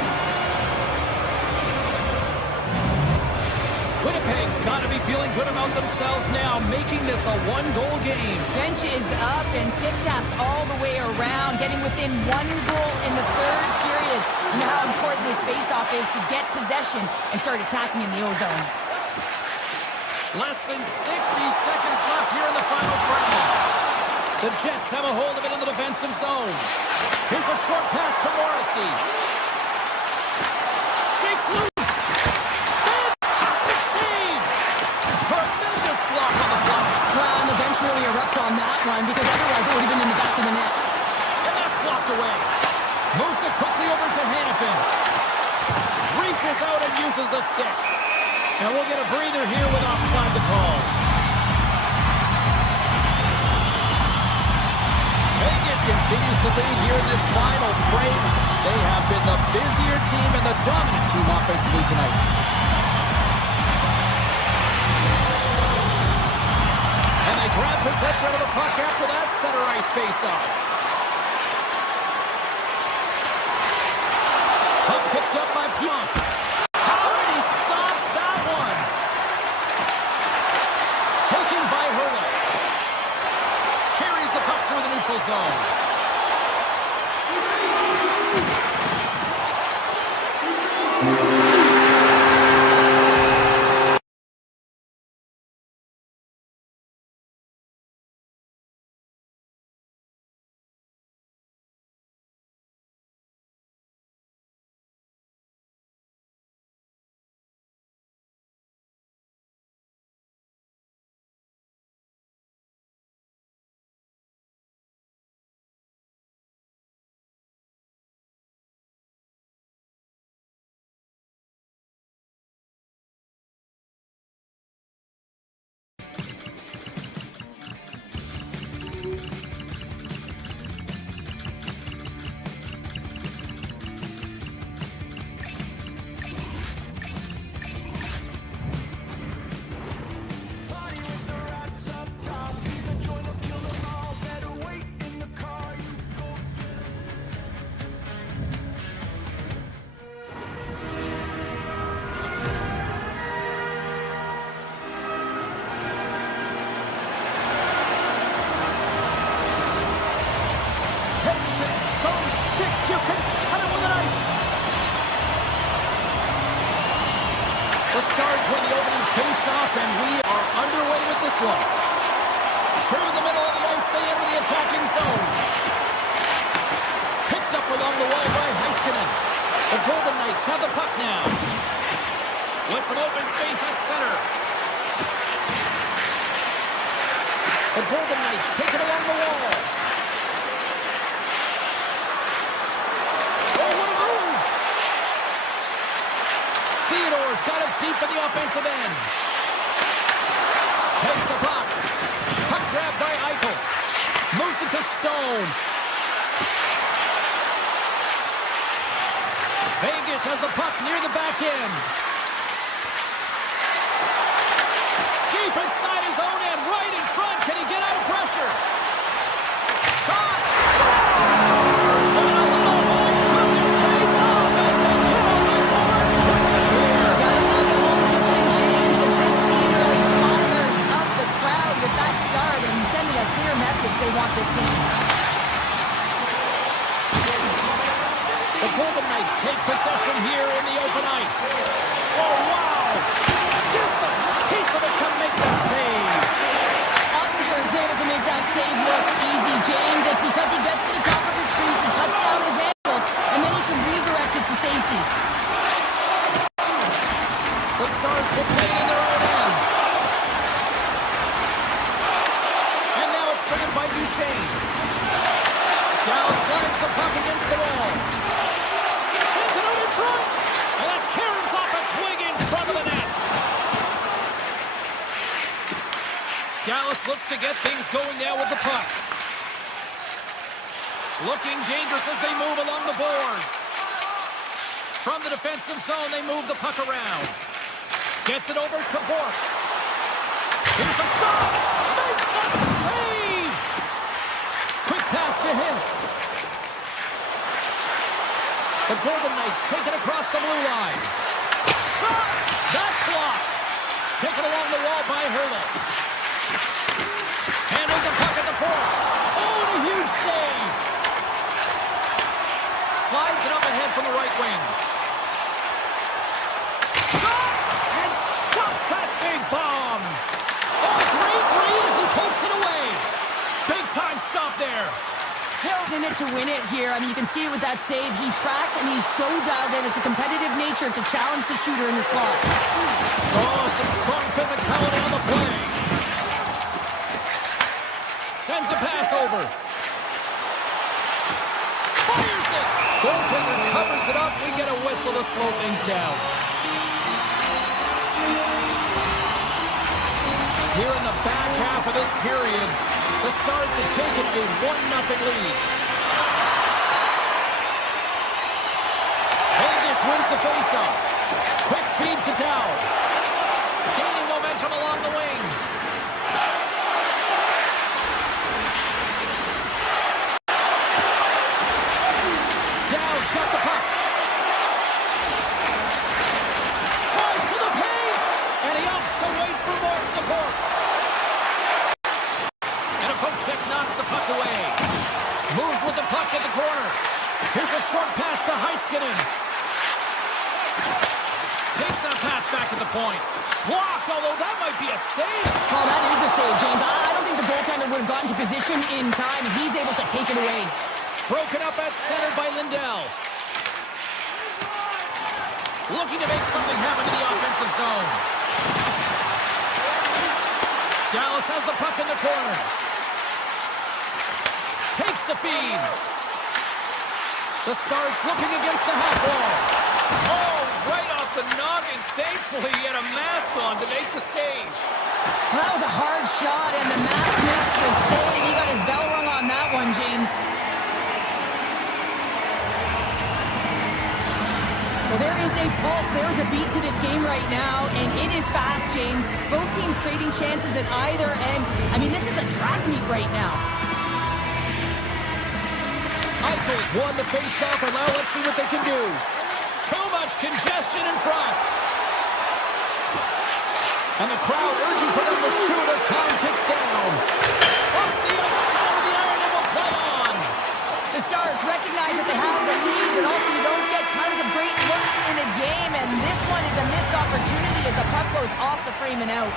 Winnipeg's got to be feeling good about themselves now, making this a one-goal game. Bench is up and stick taps all the way around, getting within 1 goal in the third period. You know how important this face-off is to get possession and start attacking in the O-zone. Less than 60 seconds left here in the final frame. The Jets have a hold of it in the defensive zone. Here's a short pass to Morrissey. Shakes loose. Fantastic save. Tremendous block on the play. And the bench really erupts on that one because otherwise it would have been in the back of the net. And that's blocked away. Moves it quickly over to Hanifin. Reaches out and uses the stick. And we'll get a breather here with offside the call. Vegas continues to lead here in this final frame. They have been the busier team and the dominant team offensively tonight. And they grab possession of the puck after that center ice face-off. Puck picked up by Pionk. How did he stop that one? Taken by Hurley. Carries the puck through the neutral zone. Face-off, and we are underway with this one. Through the middle of the ice, they enter the attacking zone. Picked up along the wall by Heiskanen. The Golden Knights have the puck now. With some open space at center. The Golden Knights take it along the wall. Oh, what a move! Theodore's got it deep in the offensive end. Takes the puck. Puck grabbed by Eichel. Moves it to Stone. Vegas has the puck near the back end. Deep inside his own end, right in front. Can he get out of pressure? Shot! Scores! And a little home cooking pays off as they get on the board quickly here. Gotta love the home cooking, James, as this team really The Golden Knights take possession here in the open ice. Oh, wow! Gets a piece of it to make the save. Ottinger is able to make that save look easy, James. It's because he gets to the top of his crease, he cuts down his ankles, and then he can redirect it to safety. The Stars will play in their own end. And now it's brought by Duchesne. Dallas slides the puck against the wall. Sends it out in front. And that caroms off a twig in front of the net. Dallas looks to get things going now with the puck. Looking dangerous as they move along the boards. From the defensive zone, they move the puck around. Gets it over to Bork. Here's a shot. Makes the save. Quick pass to Hintz. The Golden Knights take it across the blue line. Shot. That's blocked. Taken along the wall by Hurdle. Handles the puck at the point. Oh, and a huge save. Slides it up ahead from the right wing. Shot! And stuffs that big bomb. Oh, great read as he pokes it away. Big time stop there. Hill's in it to win it here. I mean, you can see it with that save. He tracks, and he's so dialed in. It's a competitive nature to challenge the shooter in the slot. Oh, some strong physicality on the play. Sends a pass over. Fires it. Goaltender covers it up. We get a whistle to slow things down. Here in the back half of this period, the Stars have taken a 1-0 lead. Vegas wins the faceoff. Quick feed to Dow. Gaining momentum along the wing. Dow's got the puck. Tries to the paint, and he opts to wait for more support. And a poke check knocks the puck away. Moves with the puck at the corner. Here's a short pass to Heiskanen. Takes that pass back at the point. Blocked, although that might be a save. Oh, that is a save, James. I don't think the goaltender would have gotten to position in time, and he's able to take it away. Broken up at center by Lindell. Looking to make something happen in the offensive zone. Dallas has the puck in the corner. Takes the feed. The Stars looking against the half wall. Oh, right off the noggin. Thankfully, he had a mask on to make the save. Well, that was a hard shot, and the mask makes the save. He got his bell rung on that one, James. Well, there is a pulse. There is a beat to this game right now, and it is fast, James. Both teams trading chances at either end. I mean, this is a track meet right now. Eichel's won the face-off, and now let's see what they can do. Too much congestion in front. And the crowd urging for them to shoot as time ticks down. Off the outside of the iron and will play on. The Stars recognize that they have the lead, but also you don't get tons of great looks in a game, and this one is a missed opportunity as the puck goes off the frame and out.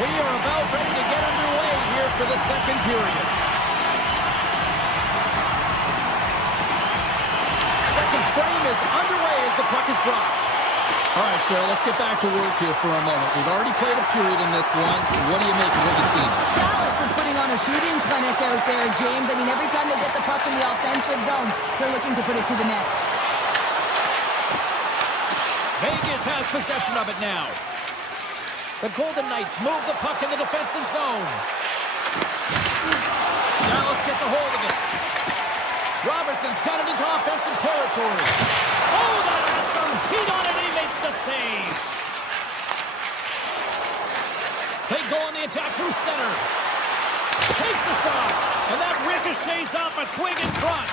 We are about ready to get underway here for the second period. Second frame is underway as the puck is dropped. All right, Cheryl, let's get back to work here for a moment. We've already played a period in this one. What do you make of what you see? Dallas is putting on a shooting clinic out there, James. I mean, every time they get the puck in the offensive zone, they're looking to put it to the net. Vegas has possession of it now. The Golden Knights move the puck in the defensive zone. Dallas gets a hold of it. Robertson's got it into offensive territory. Oh, that has some heat on it. He makes the save. They go on the attack through center. Takes the shot. And that ricochets off a twig in front.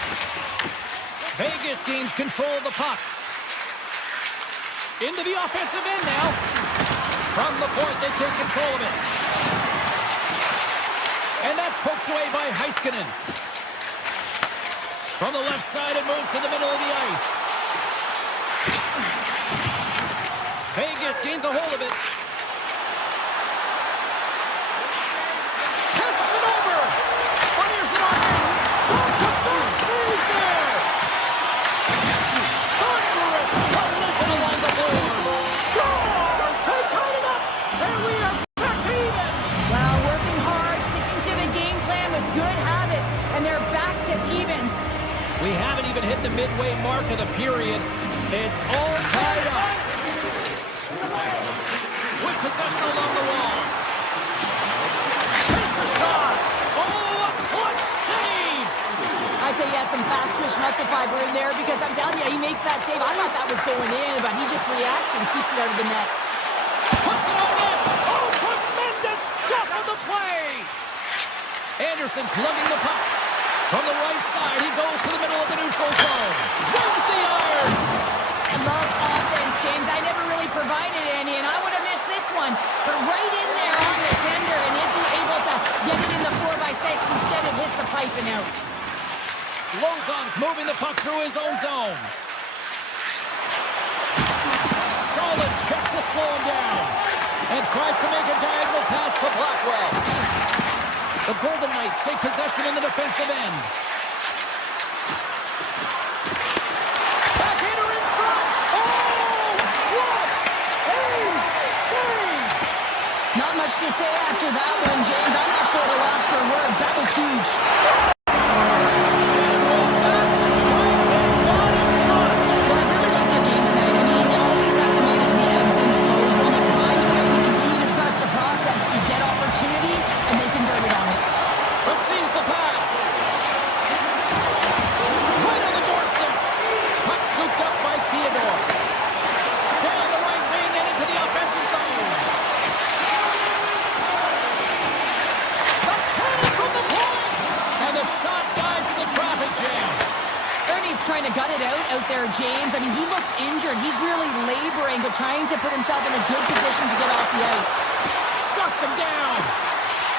Vegas gains control of the puck. Into the offensive end now. From the point, they take control of it. And that's poked away by Heiskanen. From the left side, it moves to the middle of the ice. Vegas gains a hold of it. Passes it over. Fires it on in. Back-to-back saves there. Thunderous collision along the boards. Scores! They tied it up, and we are back to even. Well, working hard, sticking to the game plan with good habits, and they're back to evens. We haven't even hit the midway mark of the period. It's all tied up. With possession along the wall. Takes a shot. Oh, a clutch save. I'd say he has some fast twitch muscle fiber in there because I'm telling you, he makes that save. I thought that was going in, but he just reacts and keeps it out of the net. Puts it on net. Oh, tremendous stop on the play. Anderson's lugging the puck. From the right side, he goes to the middle of the neutral zone. Wins the iron. I love offense, James. I never really provided any, and I would have missed this one. But right in there on the tender, and isn't able to get it in the 4x6. Instead, it hits the pipe and out. Lozon's moving the puck through his own zone. Solid check to slow him down. And tries to make a diagonal pass to Blackwell. The Golden Knights take possession in the defensive end. Backhander in front. Oh, what a save! Not much to say after that one, James. I'm actually at a loss for words. That was huge. Trying to gut it out there, James. I mean, he looks injured. He's really laboring, but trying to put himself in a good position to get off the ice. Shuts him down.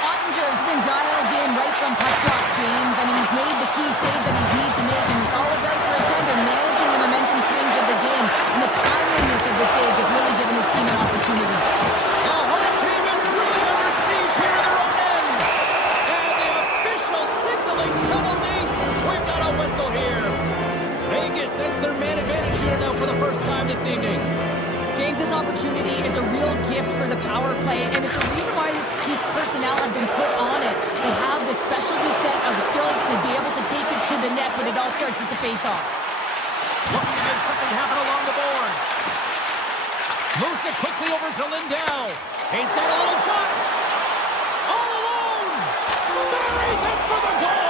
Ottinger's been dialed in right from puck drop, James. I mean, he's made the key saves that he's need to make, and it's all about for a tender, managing the momentum swings of the game, and the timeliness of the saves have really given his team an opportunity. The home team is really under siege here in their own end. And the official signaling penalty. We've got a whistle here. Vegas sends their man advantage here now for the first time this evening. James, this opportunity is a real gift for the power play, and it's a reason why these personnel have been put on it. They have the specialty set of skills to be able to take it to the net, but it all starts with the face-off. Looking to make something happen along the boards. Moves it quickly over to Lindell. He's got a little shot. All alone. Buries it for the goal.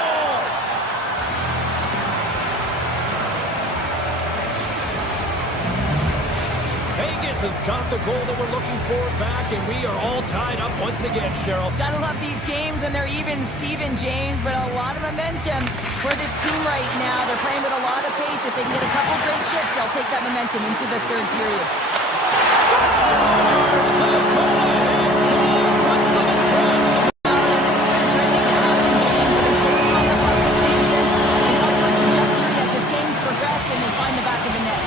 Vegas has got the goal that we're looking for back, and we are all tied up once again, Cheryl. Gotta love these games when they're even, Steven, James, but a lot of momentum for this team right now. They're playing with a lot of pace. If they can get a couple great shifts, they'll take that momentum into the third period. Scores! The goal-ahead goal puts them in front. This has been trending to happen, James. They've been closing on the puck with things since an upward trajectory as this game's progressed, and they find the back of the net.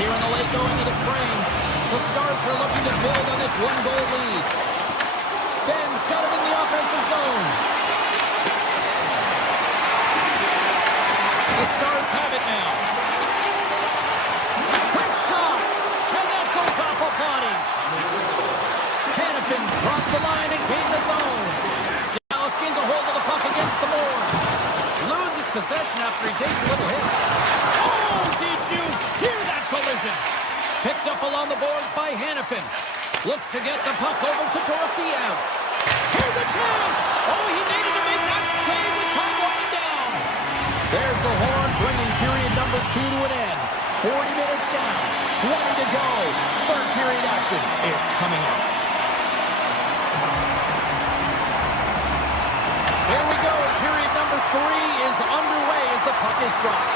Here in the late going to the frame, the Stars are looking to build on this one-goal lead. Ben's got it in the offensive zone. The Stars have it now. Quick shot, and that goes off a body. Hannafin's crossed the line and gained the zone. Alaskan's a hold of the puck against the boards. Loses possession after he takes a little hit. Oh, did you hear that collision? Picked up along the boards by Hannafin. Looks to get the puck over to Dorofiev. Here's a chance. Oh, he needed to make that save with time winding down. There's the horn, bringing period number 2 to an end. 40 minutes down, 20 to go. Third period action is coming up. Here we go. Period number 3 is underway as the puck is dropped.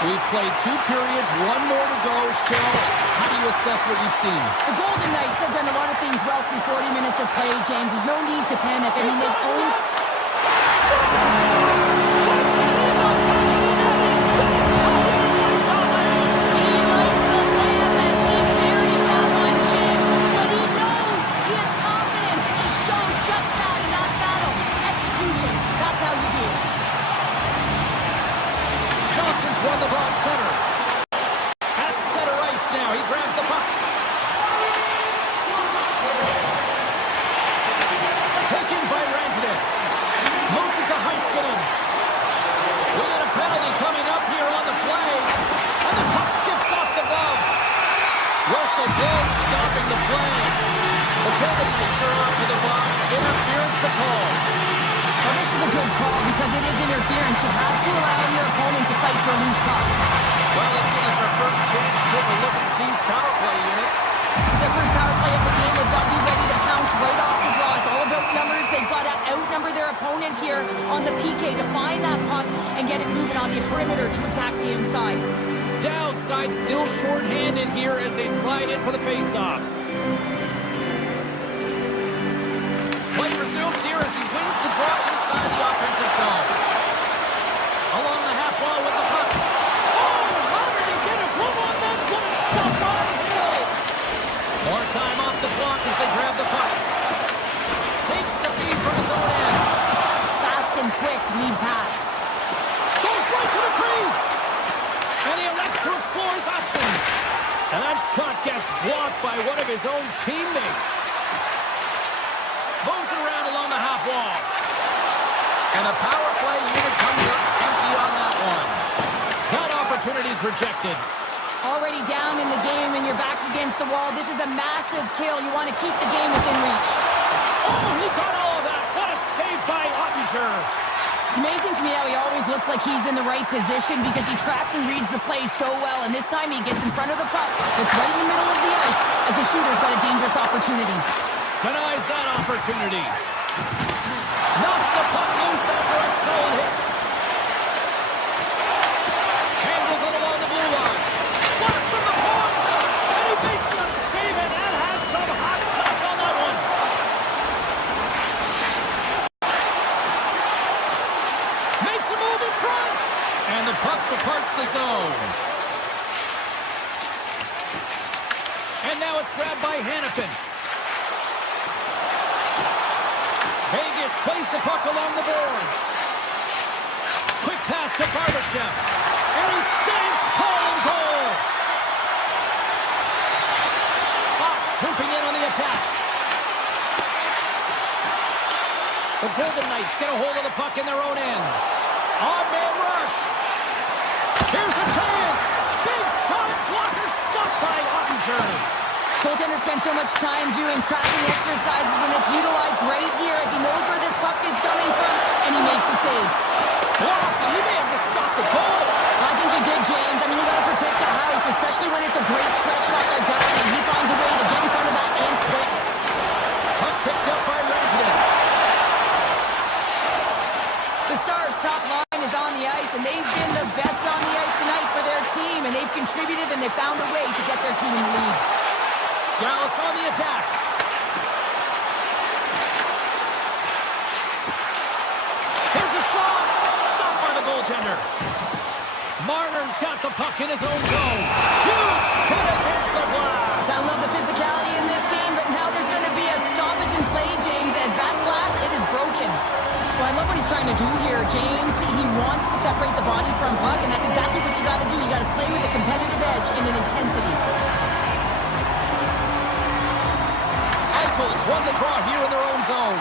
We've played 2 periods, 1 more to go. Cheryl, how do you assess what you've seen? The Golden Knights have done a lot of things well through 40 minutes of play, James. There's no need to panic. I mean, they've owned... now. He grabs the puck. Taken by Rantanen. Moves it to Heiskanen. We got a penalty coming up here on the play. And the puck skips off the glove. Whistle blows, stopping the play. The Golden Knights are off to the box. Interference the call. Well, this is a good call because it is interference. You have to allow your opponent to fight for a loose puck. Well, let's give us our first chance to take a look at the team's power play unit. Their first power play of the game, they've got to be ready to pounce right off the draw. It's all about numbers. They've got to outnumber their opponent here on the PK to find that puck and get it moving on the perimeter to attack the inside. Downside still shorthanded here as they slide in for the faceoff. Play resumes here as he wins the draw inside the offensive zone. Along the half wall with the puck. Oh, how did he get a glove on that? What a stop by Hill! More time off the clock as they grab the puck. Takes the feed from his own end. Fast and quick lead pass. Goes right to the crease. And he elects to explore his options. And that shot gets blocked by one of his own teammates. Moves around along the half wall. And the power play unit comes up empty on that one. That opportunity's rejected. Already down in the game and your back's against the wall. This is a massive kill. You want to keep the game within reach. Oh, he got all of that. What a save by Ottinger. It's amazing to me how he always looks like he's in the right position because he tracks and reads the play so well. And this time he gets in front of the puck. It's right in the middle of the ice as the shooter's got a dangerous opportunity. Denies that opportunity. Knocks the puck loose after a solid hit. Handles it along the blue line. Flash from the point. And he makes the save, and that has some hot sauce on that one. Makes a move in front. And the puck departs the zone. And now it's grabbed by Hanifin. Vegas plays the puck along the boards. Quick pass to Barbashev. And he stands tall in goal. Fox swooping in on the attack. The Golden Knights get a hold of the puck in their own end. Odd-man rush. Here's a chance. Big-time blocker stopped by Ottinger. Goaltender spent so much time doing tracking exercises, and it's utilized right here as he knows where this puck is coming from, and he makes the save. Wow, he may have just stopped the goal. I think he did, James. I mean, you got to protect the house, especially when it's a great stretch shot like that, and he finds a way to get in front of that and quick. Puck picked up by Rantanen. The Stars' top line is on the ice, and they've been the best on the ice tonight for their team, and they've contributed, and they found a way to get their team in the lead. Dallas on the attack. Here's a shot. Stopped by the goaltender. Marner's got the puck in his own zone. Huge hit against the glass. I love the physicality in this game, but now there's going to be a stoppage in play, James, as that glass, it is broken. Well, I love what he's trying to do here, James. He wants to separate the body from puck, and that's exactly what you got to do. You got to play with a competitive edge and an intensity. Won the draw here in their own zone.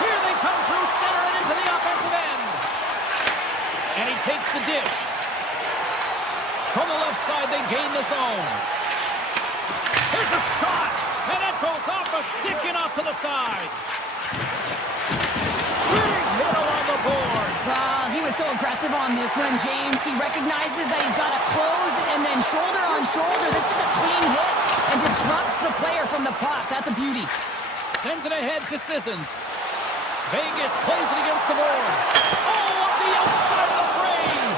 Here they come through center and into the offensive end. And he takes the dish. From the left side, they gain the zone. Here's a shot. And that goes off a stick and off to the side. Big hit along the board. He was so aggressive on this one, James. He recognizes that he's got to close and then shoulder on shoulder. This is a clean hit and disrupts the player from the puck. That's a beauty. Sends it ahead to Sissons. Vegas plays it against the boards. Oh, up the outside of the frame.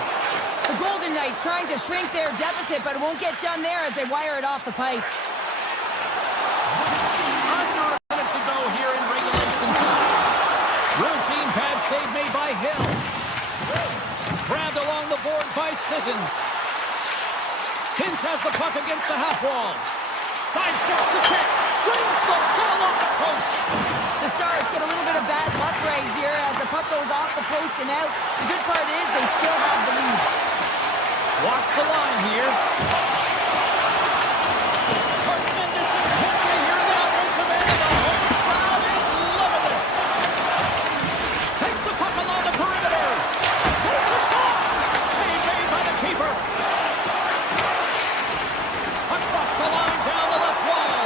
The Golden Knights trying to shrink their deficit, but it won't get done there as they wire it off the pipe. Under a minute to go here in regulation time. Routine pad save made by Hill. Grabbed along the board by Sissons. Hintz has the puck against the half wall. Sidesteps the kick. Rings the ball off the post. The Stars get a little bit of bad luck right here as the puck goes off the post and out. The good part is they still have the lead. Watch the line here. Tremendous intensity here in the offensive end. The home crowd is loving this. Takes the puck along the perimeter. Takes a shot. Save made by the keeper. Across the line down the left wall.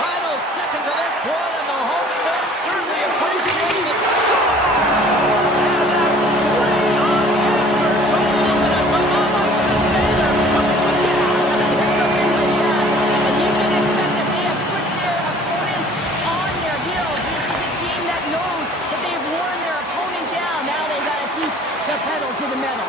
Final seconds of this one, and the home fans certainly appreciate it. Scores! And that's 3 unanswered goals, and as my mom likes to say, they're cooking with gas. They're cooking with gas, and you can expect that they have put their opponents on their heels. This is a team that knows that they've worn their opponent down. Now they've got to keep the pedal to the metal.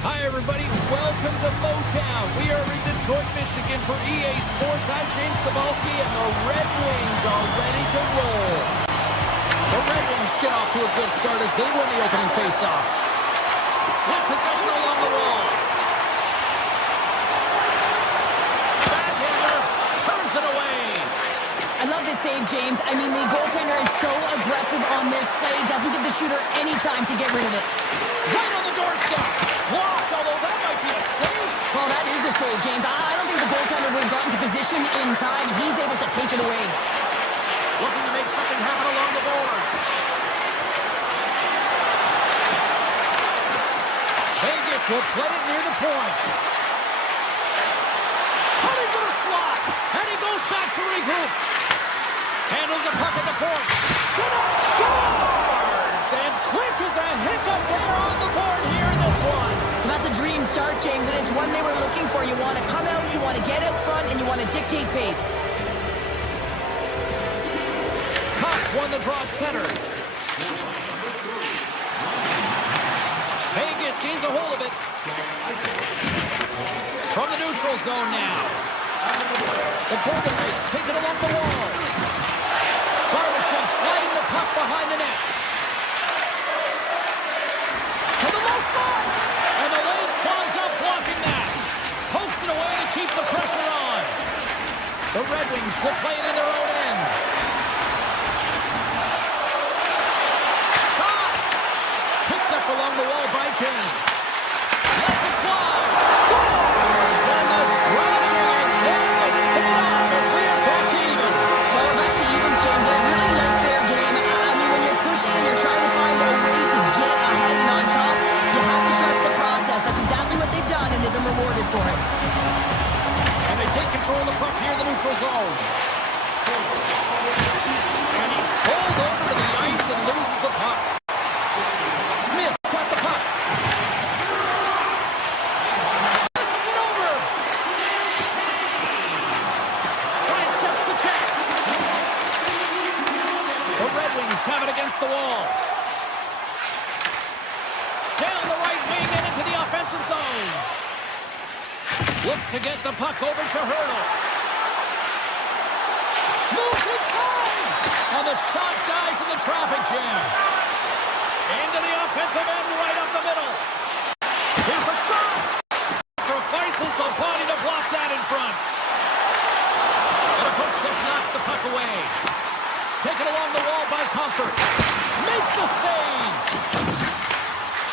Hi, everybody. Welcome to Motown. We are in Detroit, Michigan for EA Sports. I'm James Cebulski, and the Red Wings are ready to roll. The Red Wings get off to a good start as they win the opening faceoff. With possession along the wall. Backhander turns it away. I love this save, James. I mean, the goaltender is so aggressive on this play. Doesn't give the shooter any time to get rid of it. Right on the doorstep. Blocked, although that might be a save. Well, that is a save, James. I don't think the goaltender would have gotten to position in time. He's able to take it away. Looking to make something happen along the boards. Vegas will play it near the point. Cutting to the slot. And he goes back to regroup. Handles the puck at the point. Scores! And quick as a hiccup there on the board here in this one. Well, that's a dream start, James, and it's one they were looking for. You want to come out, you want to get out front, and you want to dictate pace. Cox won the draw at center. Vegas gains a hold of it. From the neutral zone now. The Golden Knights take it along the wall. Barbashev sliding the puck behind the net. To the low slot. And the lane's clogged up blocking that. Pokes it away to keep the pressure on. The Red Wings will play it in their own end. Shot. Picked up along the wall by Kane. Lets it fly. Scores! And the scratching and clawing is paid off as we are back to even. Well, we're back to evens, James. I really like their game. I mean, when you're pushing and you're trying to find a way to get ahead and on top, you have to trust the process. That's exactly what they've done, and they've been rewarded for it. And they take control of the puck here in the neutral zone. And he's pulled over to the ice and loses the puck. Smith's got the puck. This is it over. Sidesteps the check. The Red Wings have it against the wall. Down the right wing and into the offensive zone. Looks to get the puck over to Hurdle. Moves inside. And the shot dies in the traffic jam. Into the offensive end right up the middle. Here's a shot. Sacrifices the body to block that in front. And a poke check knocks the puck away. Taken along the wall by Comfort. Makes the save.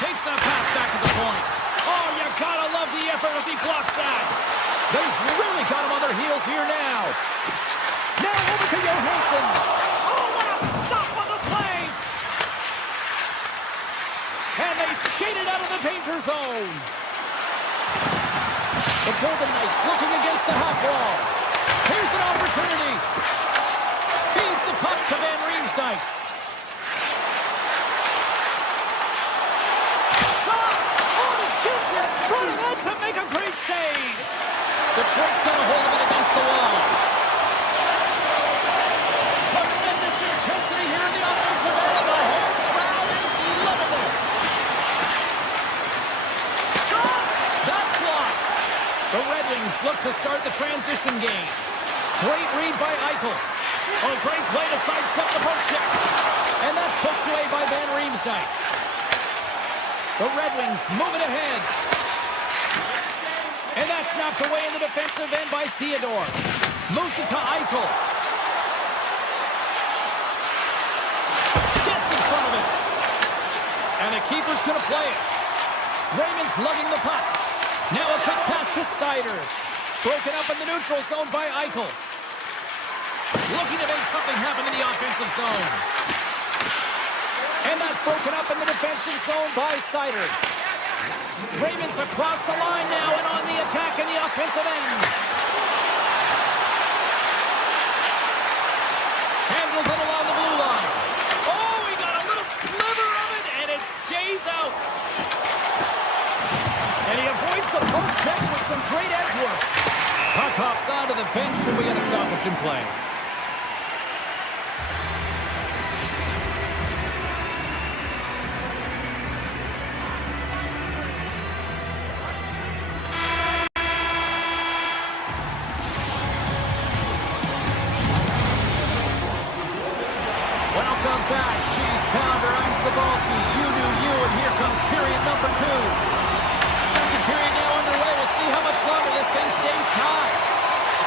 Takes that pass back to the point. Oh, you gotta love the effort as he blocks that. They've really got him on their heels here now. Now over to Johansson. Oh, what a stop on the play. And they skated out of the danger zone. The Golden Knights looking against the half wall. Here's an opportunity. Feeds the puck to Van Riemsdyk. Gets in front of that to make a great save. Detroit's got a hold of it against the wall. Tremendous intensity here in the offensive end, and the whole crowd is loving this. Shot! That's blocked. The Red Wings look to start the transition game. Great read by Eichel. Oh, great play to sidestep the poke check. And that's poked away by Van Riemsdyk. The Red Wings moving ahead. And that's knocked away in the defensive end by Theodore. Moves it to Eichel. Gets in front of it. And the keeper's going to play it. Raymond's lugging the puck. Now a quick pass to Seider. Broken up in the neutral zone by Eichel. Looking to make something happen in the offensive zone. And that's broken up in the defensive zone by Seider. Raymond's across the line now and on the attack in the offensive end. Handles it along the blue line. Oh, he got a little sliver of it, and it stays out. And he avoids the poke check with some great edge work. Puck hops onto the bench, and we got a stoppage in play.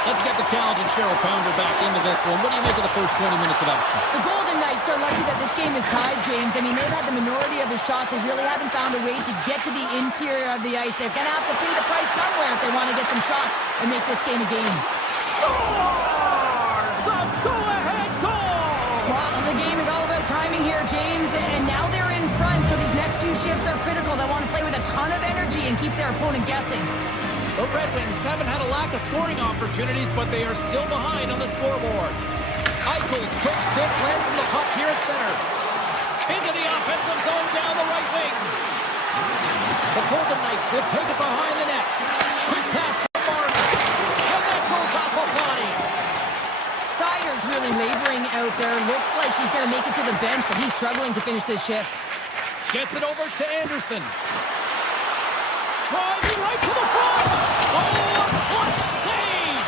Let's get the talented Cheryl Pounder back into this one. What do you make of the first 20 minutes of action? The Golden Knights are lucky that this game is tied, James. I mean, they've had the minority of the shots. They really haven't found a way to get to the interior of the ice. They're going to have to pay the price somewhere if they want to get some shots and make this game a game. Scores the go-ahead goal! Well, the game is all about timing here, James, and now they're in front, so these next few shifts are critical. They want to play with a ton of energy and keep their opponent guessing. The Red Wings haven't had a lack of scoring opportunities, but they are still behind on the scoreboard. Eichel's quick stick lands from the puck here at center. Into the offensive zone down the right wing. The Golden Knights will take it behind the net. Quick pass to Martin. And that goes off a body. Sider's really laboring out there. Looks like he's going to make it to the bench, but he's struggling to finish this shift. Gets it over to Anderson. Driving right to the front. Oh, a clutch save.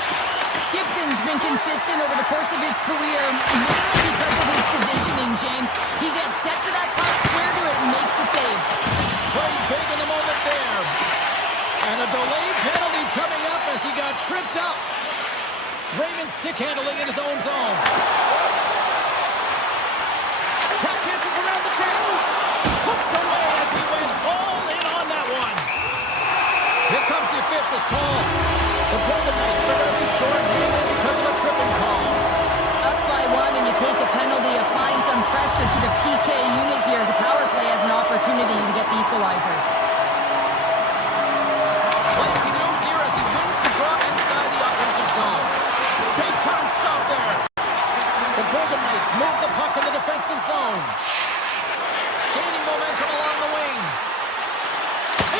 Gibson's been consistent over the course of his career, mainly because of his positioning, James. He gets set to that puck, square to it, and makes the save. Played big in the moment there. And a delayed penalty coming up as he got tripped up. Raymond stick handling in his own zone. Tap dances around the channel. Hooked away as he went all in on that one. Here comes the official's call. The Golden Knights are going to be short-handed because of a tripping call. Up by one, and you take a penalty, applying some pressure to the PK unit here as the power play has an opportunity to get the equalizer. Play resumes here as he wins the draw inside the offensive zone. Big time stop there. The Golden Knights move the puck in the defensive zone. Gaining momentum along the wing.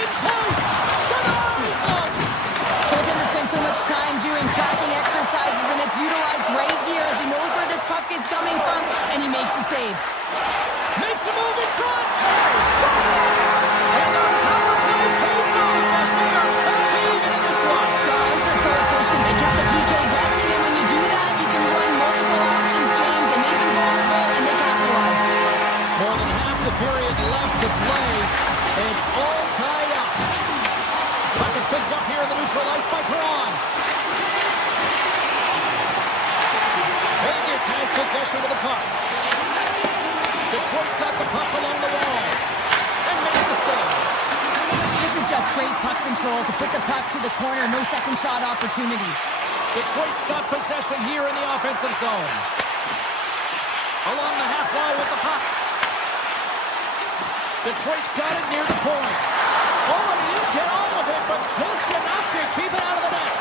In close. Denies him. Goaltender spends so much time doing tracking exercises, and it's utilized right here as he knows where this puck is coming from, and he makes the save. Makes the move in front. Scores! And the power play pays off as they are back to even in this one. Guys are so efficient. They kept the PK guessing, and when you do that, you can run multiple options, James. They make them vulnerable, and they capitalize. More than half the period left to play. It's all tied up. Puck is picked up here in the neutral ice by Perron. Vegas has possession of the puck. Detroit's got the puck along the wall and makes the save. This is just great puck control to put the puck to the corner. No second shot opportunity. Detroit's got possession here in the offensive zone. Along the half wall with the puck. Detroit's got it near the point. Oh, he didn't get all of it, but just enough to keep it out of the net.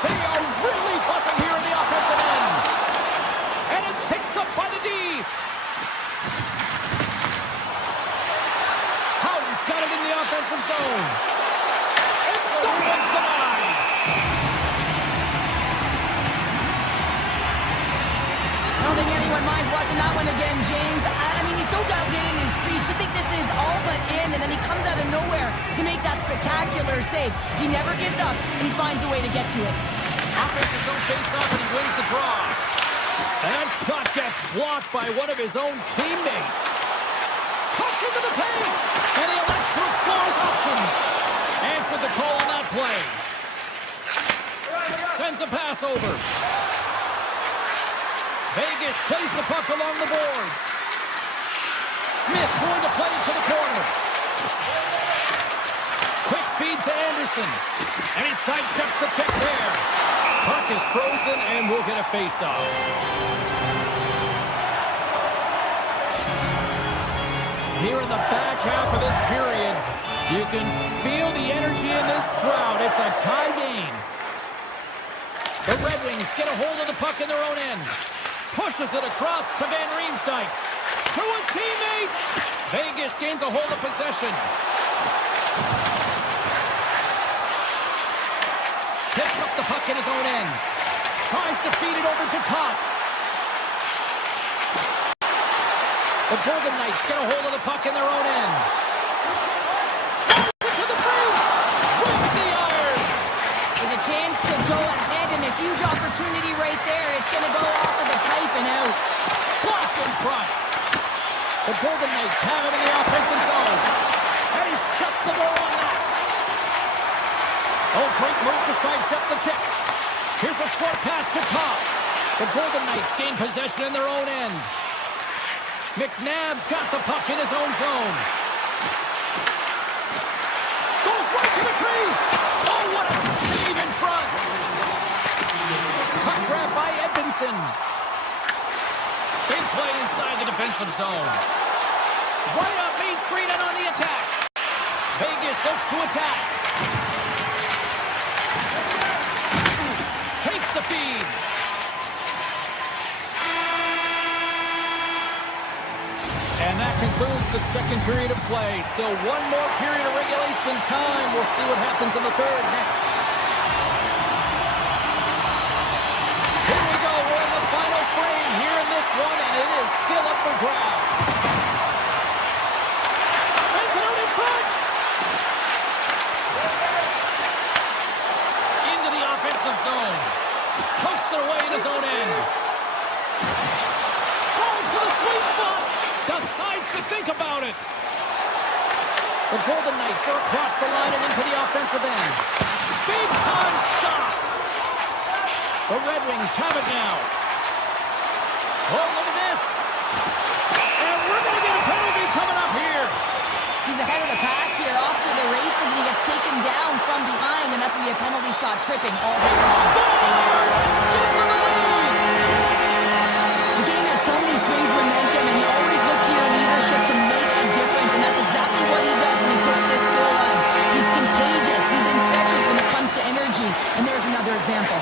They are really buzzing here in the offensive end. And it's picked up by the D. Howden's got it in the offensive zone. And no one's denied. I don't think anyone minds watching that one again, James. I mean, he's so dialed in his crease. You think this is all but in, and then he comes out of nowhere to make that spectacular save. He never gives up, and he finds a way to get to it. Offensive zone face-off, and he wins the draw. And that shot gets blocked by one of his own teammates. Cuts into the paint, and he elects to explore his options. Answered the call on that play. Sends a pass over. Vegas plays the puck along the boards. Smith's going to play it to the corner. Quick feed to Anderson. And he sidesteps the check there. Puck is frozen and we'll get a face-off. Here in the back half of this period, you can feel the energy in this crowd. It's a tie game. The Red Wings get a hold of the puck in their own end. Pushes it across to Van Riemsdyk. To his teammate. Vegas gains a hold of possession. Picks up the puck in his own end. Tries to feed it over to Kopp. The Golden Knights get a hold of the puck in their own end. Drives it to the crease. Flips the iron. With a chance to go ahead and a huge opportunity right there. It's going to go off of the pipe and out. Blocked in front. The Golden Knights have it in the offensive zone. And he shuts the door on that. Oh, great move to sidestep the check. Here's a short pass to top. The Golden Knights gain possession in their own end. McNabb's got the puck in his own zone. Goes right to the crease. Oh, what a save in front. Puck grab by Edmondson. Big play inside the defensive zone. Right up Main Street and on the attack. Vegas looks to attack. Takes the feed. And that concludes the second period of play. Still one more period of regulation time. We'll see what happens in the third next. Here we go. We're in the final frame here in this one, and it is still up for grabs. Sends it out in front. Into the offensive zone. Pokes it away in his own end. Drives to the sweet spot. Decides to think about it. The Golden Knights are across the line and into the offensive end. Big time stop. The Red Wings have it now. Oh, look at this. And we're going to get a penalty coming up here. He's ahead of the pack here, off to the races, and he gets taken down from behind, and that's going to be a penalty shot, tripping all day long. Scores and gets in the lead. The game has so many swings of momentum, and you always look to your leadership to make a difference, and that's exactly what he does when he puts this goal on. He's contagious. He's infectious when it comes to energy, and there's another example.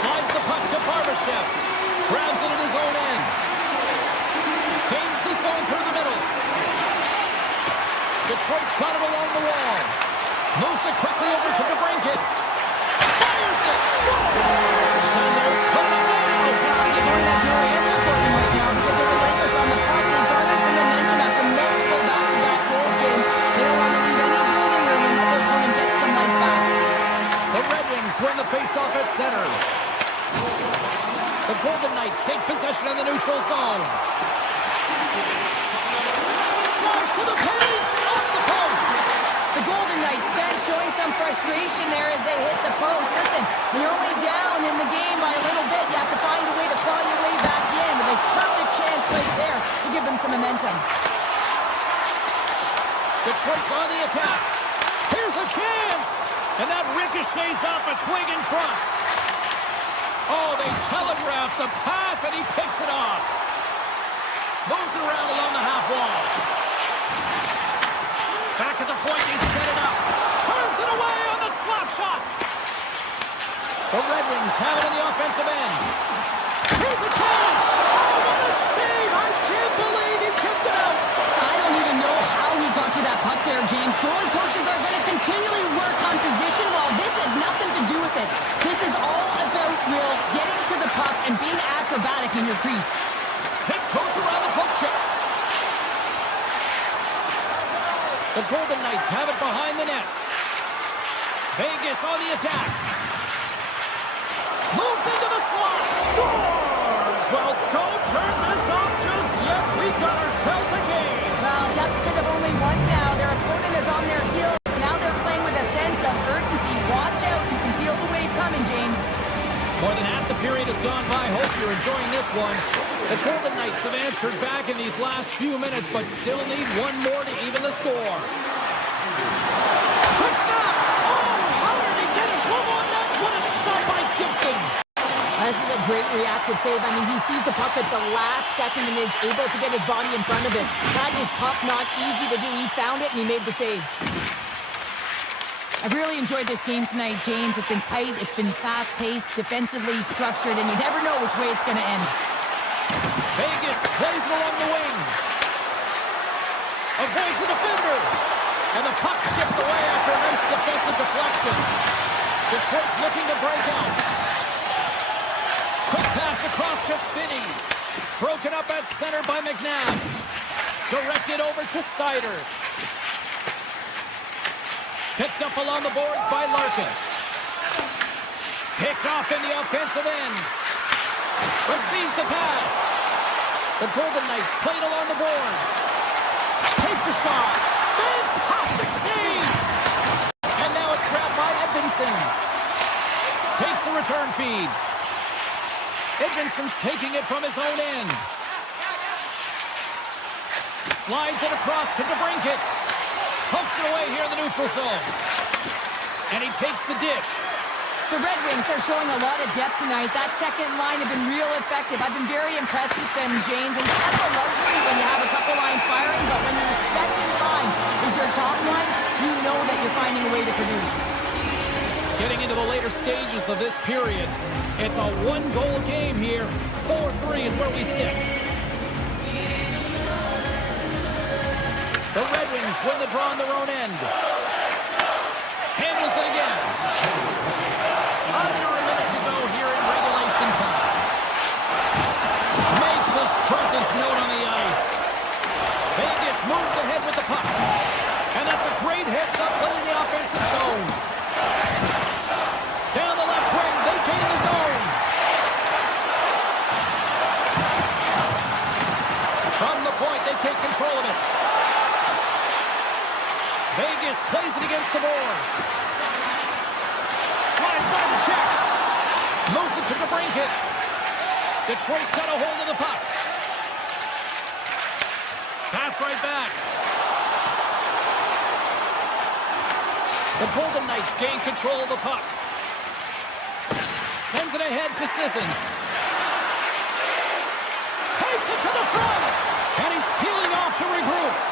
Slides the puck to Barbashev. Grabs it in his own end. Gains the zone through the middle. Detroit's got it along the wall. Moves it quickly over to DeBrincat. Fires it. Scores! And they're cooking now. Detroit has no answer for them right now because they're relentless on the puck. They garnered some momentum after multiple back-to-back goals, James. They don't want to leave any breathing room and let their opponent get some life back. The Red Wings win the face-off at center. The Golden Knights take possession in the neutral zone. Drives to the page, off the post. The Golden Knights bench showing some frustration there as they hit the post. Listen, when you're only down in the game by a little bit, you have to find a way to claw your way back in with a perfect chance right there to give them some momentum. Detroit's on the attack. Here's a chance. And that ricochets off a twig in front. Oh, they telegraph the pass, and he picks it off. Moves it around along the half wall. Back at the point, they set it up. Turns it away on the slap shot. The Red Wings have it in the offensive end. Here's a chance. Oh, what a save. I can't believe he kicked it out. I don't even know how he got to that puck there, James. Goalie coaches are going to continually work on position while this has nothing to do with it. This is all about Will getting to the puck and being acrobatic in your crease. Tiptoes around the poke check. The Golden Knights have it behind the net. Vegas on the attack. Moves into the slot. Scores! Well, don't turn this off just yet. We've got ourselves a game. Well, deficit of only one now. Their opponent is on their heels. Now they're playing with a sense of urgency. Watch out. You can feel the wave coming, James. More than half the period has gone by. Hope you're enjoying this one. The Golden Knights have answered back in these last few minutes, but still need one more to even the score. Quick snap! Oh, how did he get a glove on that? What a stop by Gibson! This is a great reactive save. I mean, he sees the puck at the last second and is able to get his body in front of it. That is tough, not easy to do. He found it and he made the save. I've really enjoyed this game tonight, James. It's been tight, it's been fast-paced, defensively structured, and you never know which way it's going to end. Vegas plays it along the wing. Avoids the defender. And the puck skips away after a nice defensive deflection. Detroit's looking to break out. Quick pass across to Finney. Broken up at center by McNabb. Directed over to Sider. Picked up along the boards by Larkin. Picked off in the offensive end. Receives the pass. The Golden Knights played along the boards. Takes a shot. Fantastic save. And now it's grabbed by Edmondson. Takes the return feed. Edvinson's taking it from his own end. Slides it across to DeBrincat. Pokes it away here in the neutral zone. And he takes the dish. The Red Wings are showing a lot of depth tonight. That second line have been real effective. I've been very impressed with them, James. And it's kind of a luxury when you have a couple lines firing, but when your second line is your top line, you know that you're finding a way to produce. Getting into the later stages of this period, it's a one-goal game here. 4-3 is where we sit. The Red Wings win the draw on their own end. Handles it again. Under a minute to go here in regulation time. Makes his presence known on the ice. Vegas moves ahead with the puck. And that's a great heads-up play in the offensive zone. Down the left wing, they gain the zone. From the point, they take control of it. Vegas plays it against the boards. Slides by the check. Moves it to DeBrincat. Detroit's got a hold of the puck. Pass right back. The Golden Knights gain control of the puck. Sends it ahead to Sissons. Takes it to the front. And he's peeling off to regroup.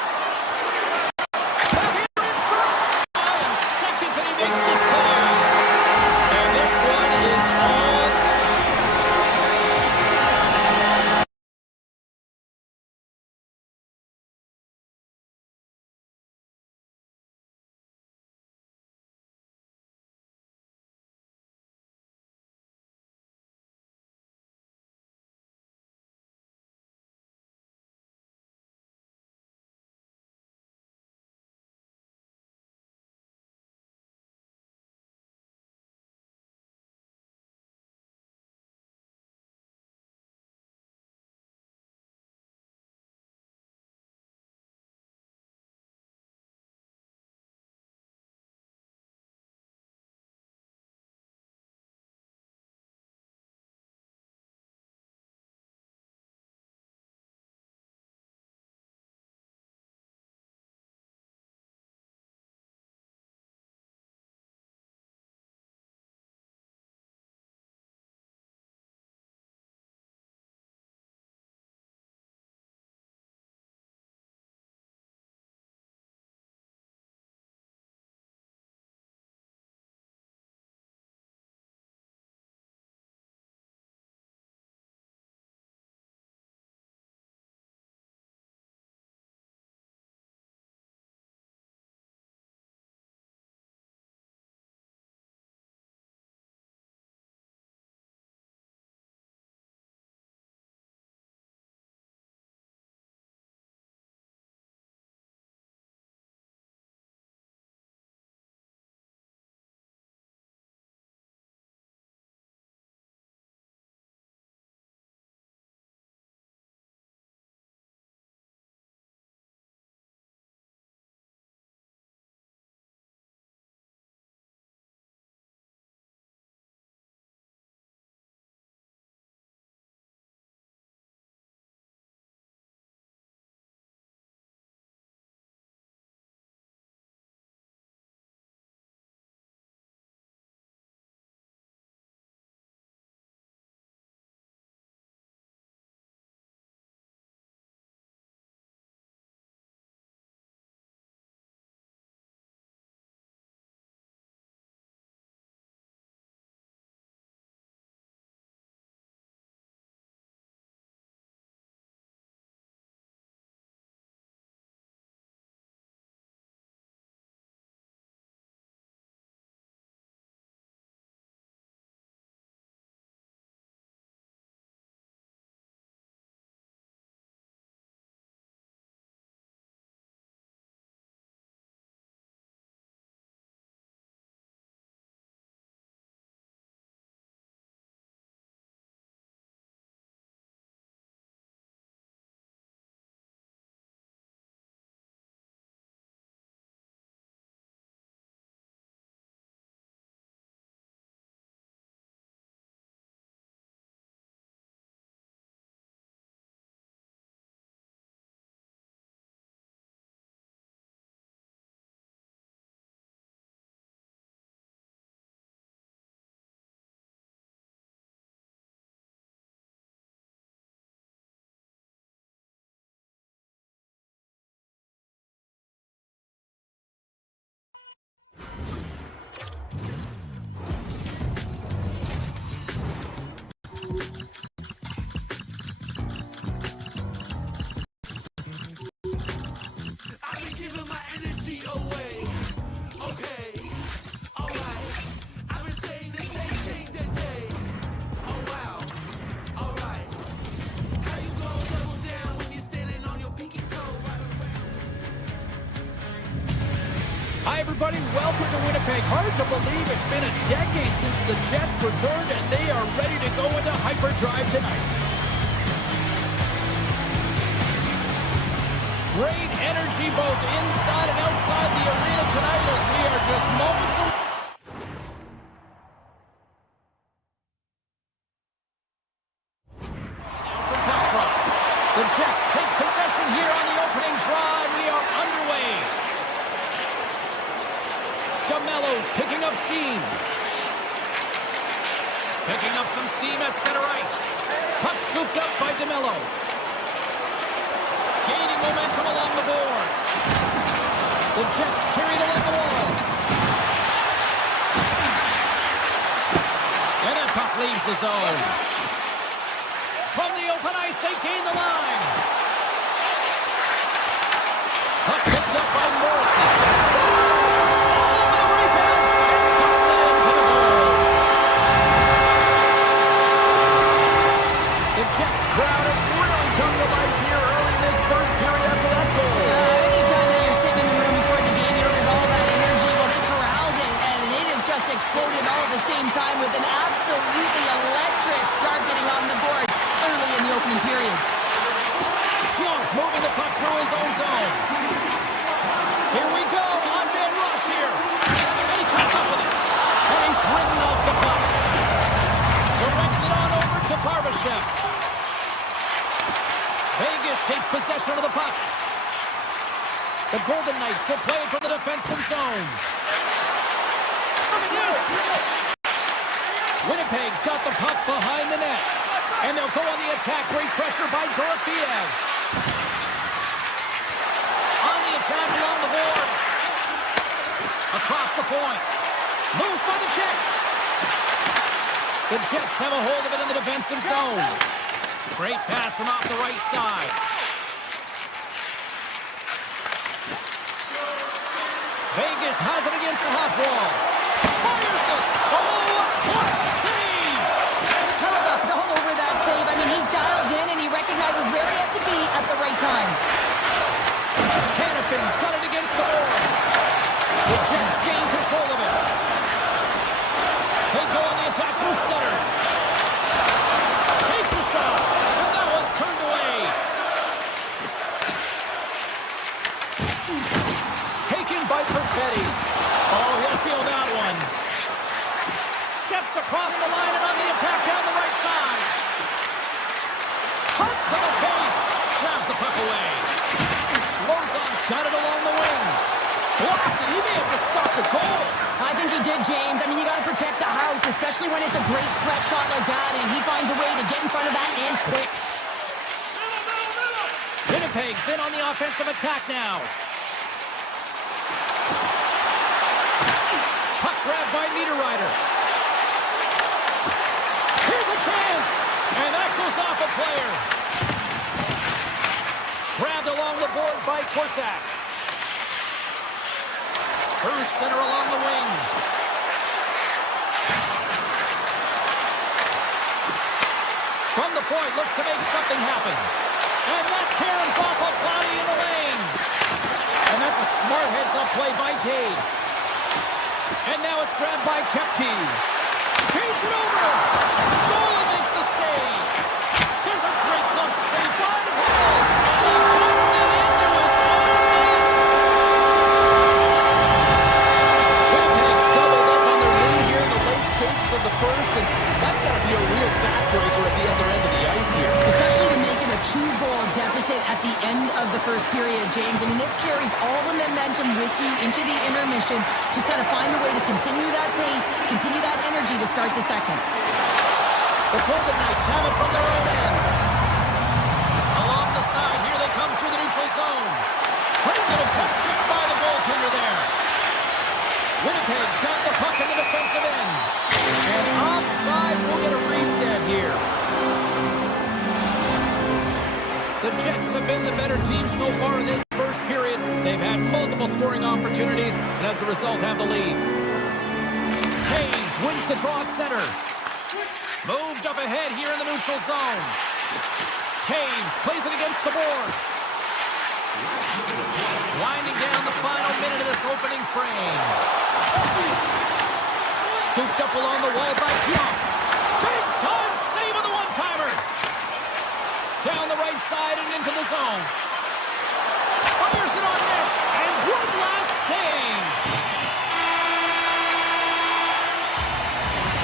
everybody. Welcome to Winnipeg. Hard to believe it's been a decade since the Jets returned, and they are ready to go into hyperdrive tonight. Great energy both inside and outside the arena tonight as we are just moments away. The Jets take possession here on the opening draw, and we are underway. DeMello's picking up steam. Picking up some steam at center ice. Puck scooped up by DeMello. Gaining momentum along the boards. The Jets carried along the wall. And that puck leaves the zone. From the open ice, they gain the line. Puck picked up by Morrissey. Stars all over the rebound and tucks it in for the goal. The Jets crowd has really come to life here early in this first period after that goal. Anytime that you're sitting in the room before the game, there's all that energy. Well, they corralled it, and it has just exploded all at the same time with an absolutely electric start getting on the board early in the opening period. Flor's moving the puck through his own zone. Here we go, on-man rush here. And he comes up with it. And he's ridden off the puck. Directs it on over to Barbashev. Vegas takes possession of the puck. The Golden Knights will play from the defensive zone. Look at this! Winnipeg's got the puck behind the net. And they'll go on the attack. Great pressure by Dorofeev. On the attack along the boards. Across the point. Moves by the Czech. The Jets have a hold of it in the defensive zone. Great pass from off the right side. Vegas has it against the half wall. Fires it. Oh, a clutch save. Hellebuck's all over that save. I mean, he's dialed in and he recognizes where he has to be at the right time. Hannafin's got it against the boards. The Jets gain control of it. They go on the attack through center. Takes a shot, and that one's turned away. Taken by Perfetti. Oh, he'll feel that one. Steps across the line and on the attack down the right side. Cuts to the paint. Grabs the puck away. Lozon's got it along the wing. Blocked it. He may have just stopped the goal. I think he did, James. I mean, you got to protect the house, especially when it's a great threat shot like that, and he finds a way to get in front of that and quick. Winnipeg's in on the offensive attack now. Puck grabbed by Niederreiter. Here's a chance, and that goes off a player. Grabbed along the board by Korsak. Through center along the wing. From the point, looks to make something happen. And that caroms off a body in the lane. And that's a smart heads-up play by Taves. And now it's grabbed by Kepke. Feeds it over. Goalie makes the save. There's a great close save by Hill. And he puts it into his own net. Winnipeg's doubled up on their lead here in the late stages of the first, and that's got to be a real backbreaker at the other end of the ice here. Especially to make it a 2-goal deficit at the end of the first period, James. I mean, this carries all the momentum with you into the intermission. Just got to find a way to continue that pace, continue that energy to start the second. The Golden Knights have it from their own end. Along the side, here they come through the neutral zone. Great little puck check by the goaltender there. Winnipeg's got the puck in the defensive end. And offside, we'll get a reset here. The Jets have been the better team so far in this first period. They've had multiple scoring opportunities, and as a result have the lead. Taves wins the draw at center. Moved up ahead here in the neutral zone. Taves plays it against the boards. Winding down the final minute of this opening frame. Scooped up along the wall by Pionk. Big time save on the one-timer. Down the right side and into the zone. Fires it on net. And one last save.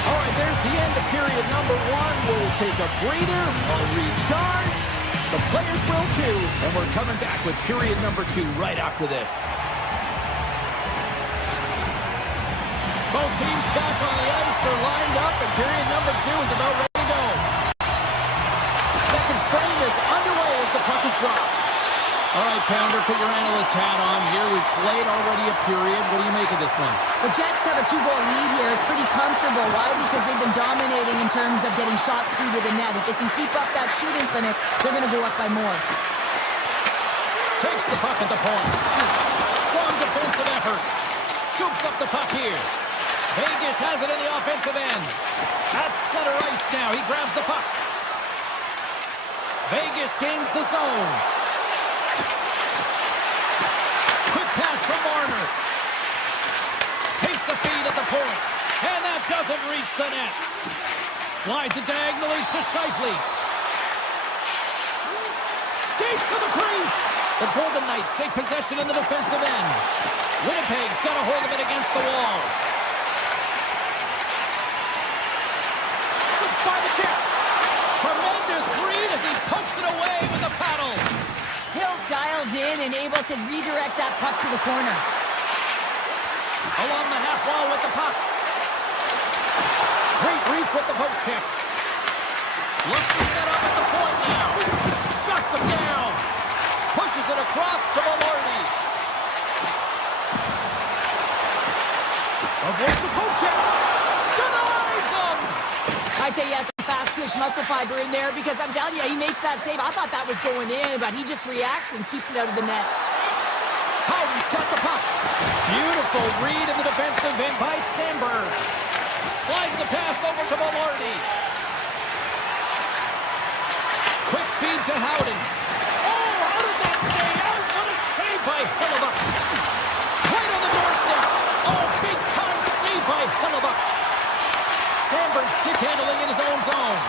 All right, there's the end of period number one. We'll take a breather, a recharge. The players will too. And we're coming back with period number two right after this. Both teams back on the ice are lined up, and period number two is about ready to go. Second frame is underway as the puck is dropped. All right, Pounder, put your analyst hat on here. We've played already a period. What do you make of this one? The Jets have a 2-goal lead here. It's pretty comfortable. Why? Because they've been dominating in terms of getting shots through to the net. If they can keep up that shooting clinic, they're going to go up by more. Takes the puck at the point. Strong defensive effort. Scoops up the puck here. Vegas has it in the offensive end. At center ice now. He grabs the puck. Vegas gains the zone. Quick pass from Marner. Takes the feed at the point. And that doesn't reach the net. Slides it diagonally to Scheifele. Skates to the crease. The Golden Knights take possession in the defensive end. Winnipeg's got a hold of it against the wall. Slips by the check. Tremendous read as he pokes it away with a paddle. Hill's dialed in and able to redirect that puck to the corner. Along the half wall with the puck. Great reach with the poke check. Looks to set up at the point now. Shuts him down. Pushes it across to Velarde. Avoids the poke check. Denies him. I'd say yes, fast twitch muscle fiber in there because I'm telling you, he makes that save. I thought that was going in, but he just reacts and keeps it out of the net. Howden's got the puck. Beautiful read in the defensive end by Sandberg. Slides the pass over to Velarde. Quick feed to Howden. Oh, how did that stay out? What a save by Hellebuyck. Right on the doorstep. Oh, big time save by Hellebuyck. Sandberg stick handling in his own zone.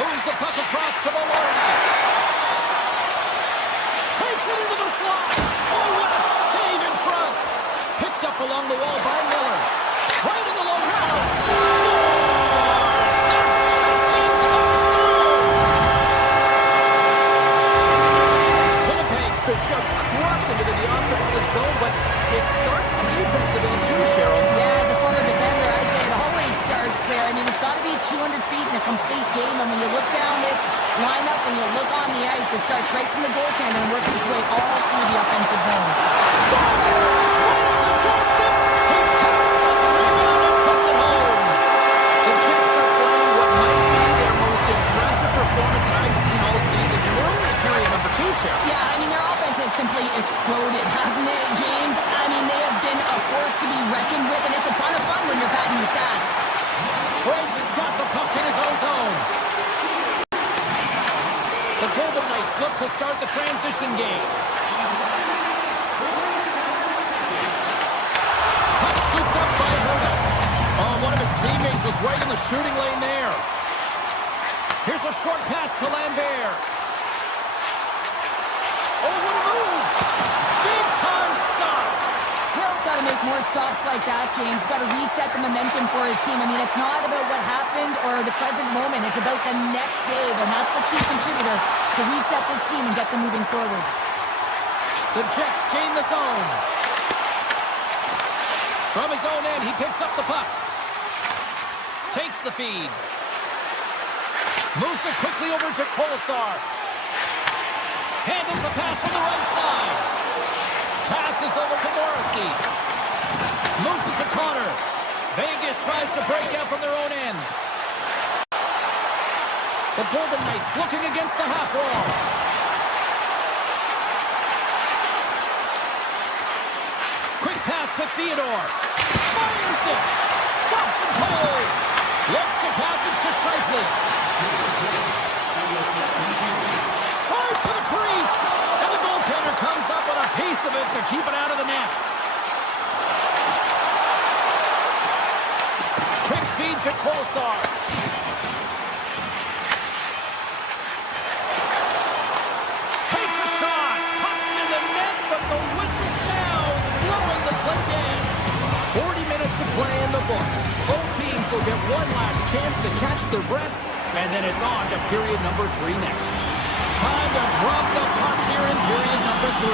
Moves the puck across to Velarde. Takes it into the slot. Oh, what a save in front. Picked up along the wall by Miller. Right in the low slot. Scores! The captain comes through. Winnipeg's been just crushing it in the offensive zone, but it starts the defensive end too, Cheryl. Yeah, as a former defender, I'd say it always starts there. I mean, it's got to be 200 feet in a complete game. And when you look down this lineup, when you look on the ice, it starts right from the goaltender and works its way all through the offensive zone. Scores! Right on the doorstep. He passes on the rebound and puts it home. The Jets are playing what might be their most impressive performance that I've seen all season. And we're only in period number two, Cheryl. Yeah, I mean, their offense has simply exploded, hasn't it, James? I mean, they have been a force to be reckoned with, and it's a ton of fun when you're batting your stats. Brayson's got the puck in his own zone. The Golden Knights look to start the transition game. Puck scooped up by Herta. Oh, one of his teammates was right in the shooting lane there. Here's a short pass to Lambert. Oh, what a move! Big time stop. Hill's got to make more stops like that, James. Got to reset the momentum for his team. I mean, it's not about what happened or the present moment. It's about the next save, and that's the key contributor to reset this team and get them moving forward. The Jets gain the zone. From his own end, he picks up the puck. Takes the feed. Moves it quickly over to Kolesar. Handles the pass from the right side. Passes over to Morrissey. Moves it to Connor. Vegas tries to break out from their own end. The Golden Knights looking against the half wall. Quick pass to Theodore. Fires it. Stops him cold. Looks to pass it to Scheifele. Tries to the crease. comes up with a piece of it to keep it out of the net. Quick feed to Kolesar. Takes a shot. Pucks in the net, but the whistle sounds, blowing the play in. 40 minutes of play in the books. Both teams will get one last chance to catch their breaths, and then it's on to period number 3 next. Time to drop the puck here in period number 3.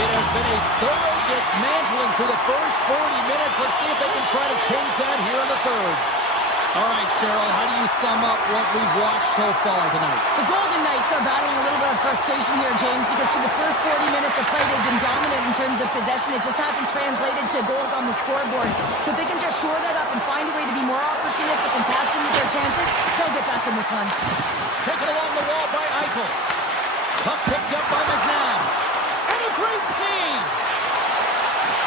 It has been a thorough dismantling through the first 40 minutes. Let's see if they can try to change that here in the third. All right, Cheryl, how do you sum up what we've watched so far tonight? The Golden Knights are battling a little bit of frustration here, James, because through the first 40 minutes of play, they've been dominant in terms of possession. It just hasn't translated to goals on the scoreboard. So if they can just shore that up and find a way to be more opportunistic and passion with their chances, they'll get back in this one. Taken along the wall by Eichel. Puck picked up by McNabb. And a great save.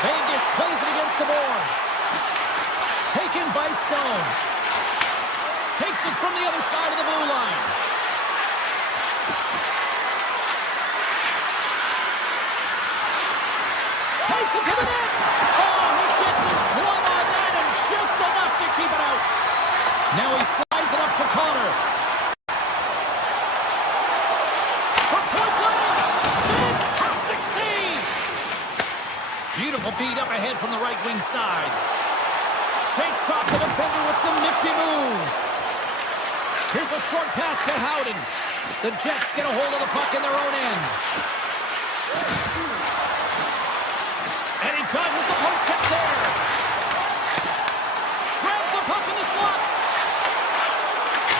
Vegas plays it against the boards. Taken by Stone. Takes it from the other side of the blue line. Takes it to the net. Oh, he gets his glove on that and just enough to keep it out. Now he slides it up to Connor. For point blank. Fantastic save. Beautiful feed up ahead from the right wing side. Shakes off the defender with some nifty moves. Here's a short pass to Howden. The Jets get a hold of the puck in their own end. And he dodges the poke check there. Grabs the puck in the slot.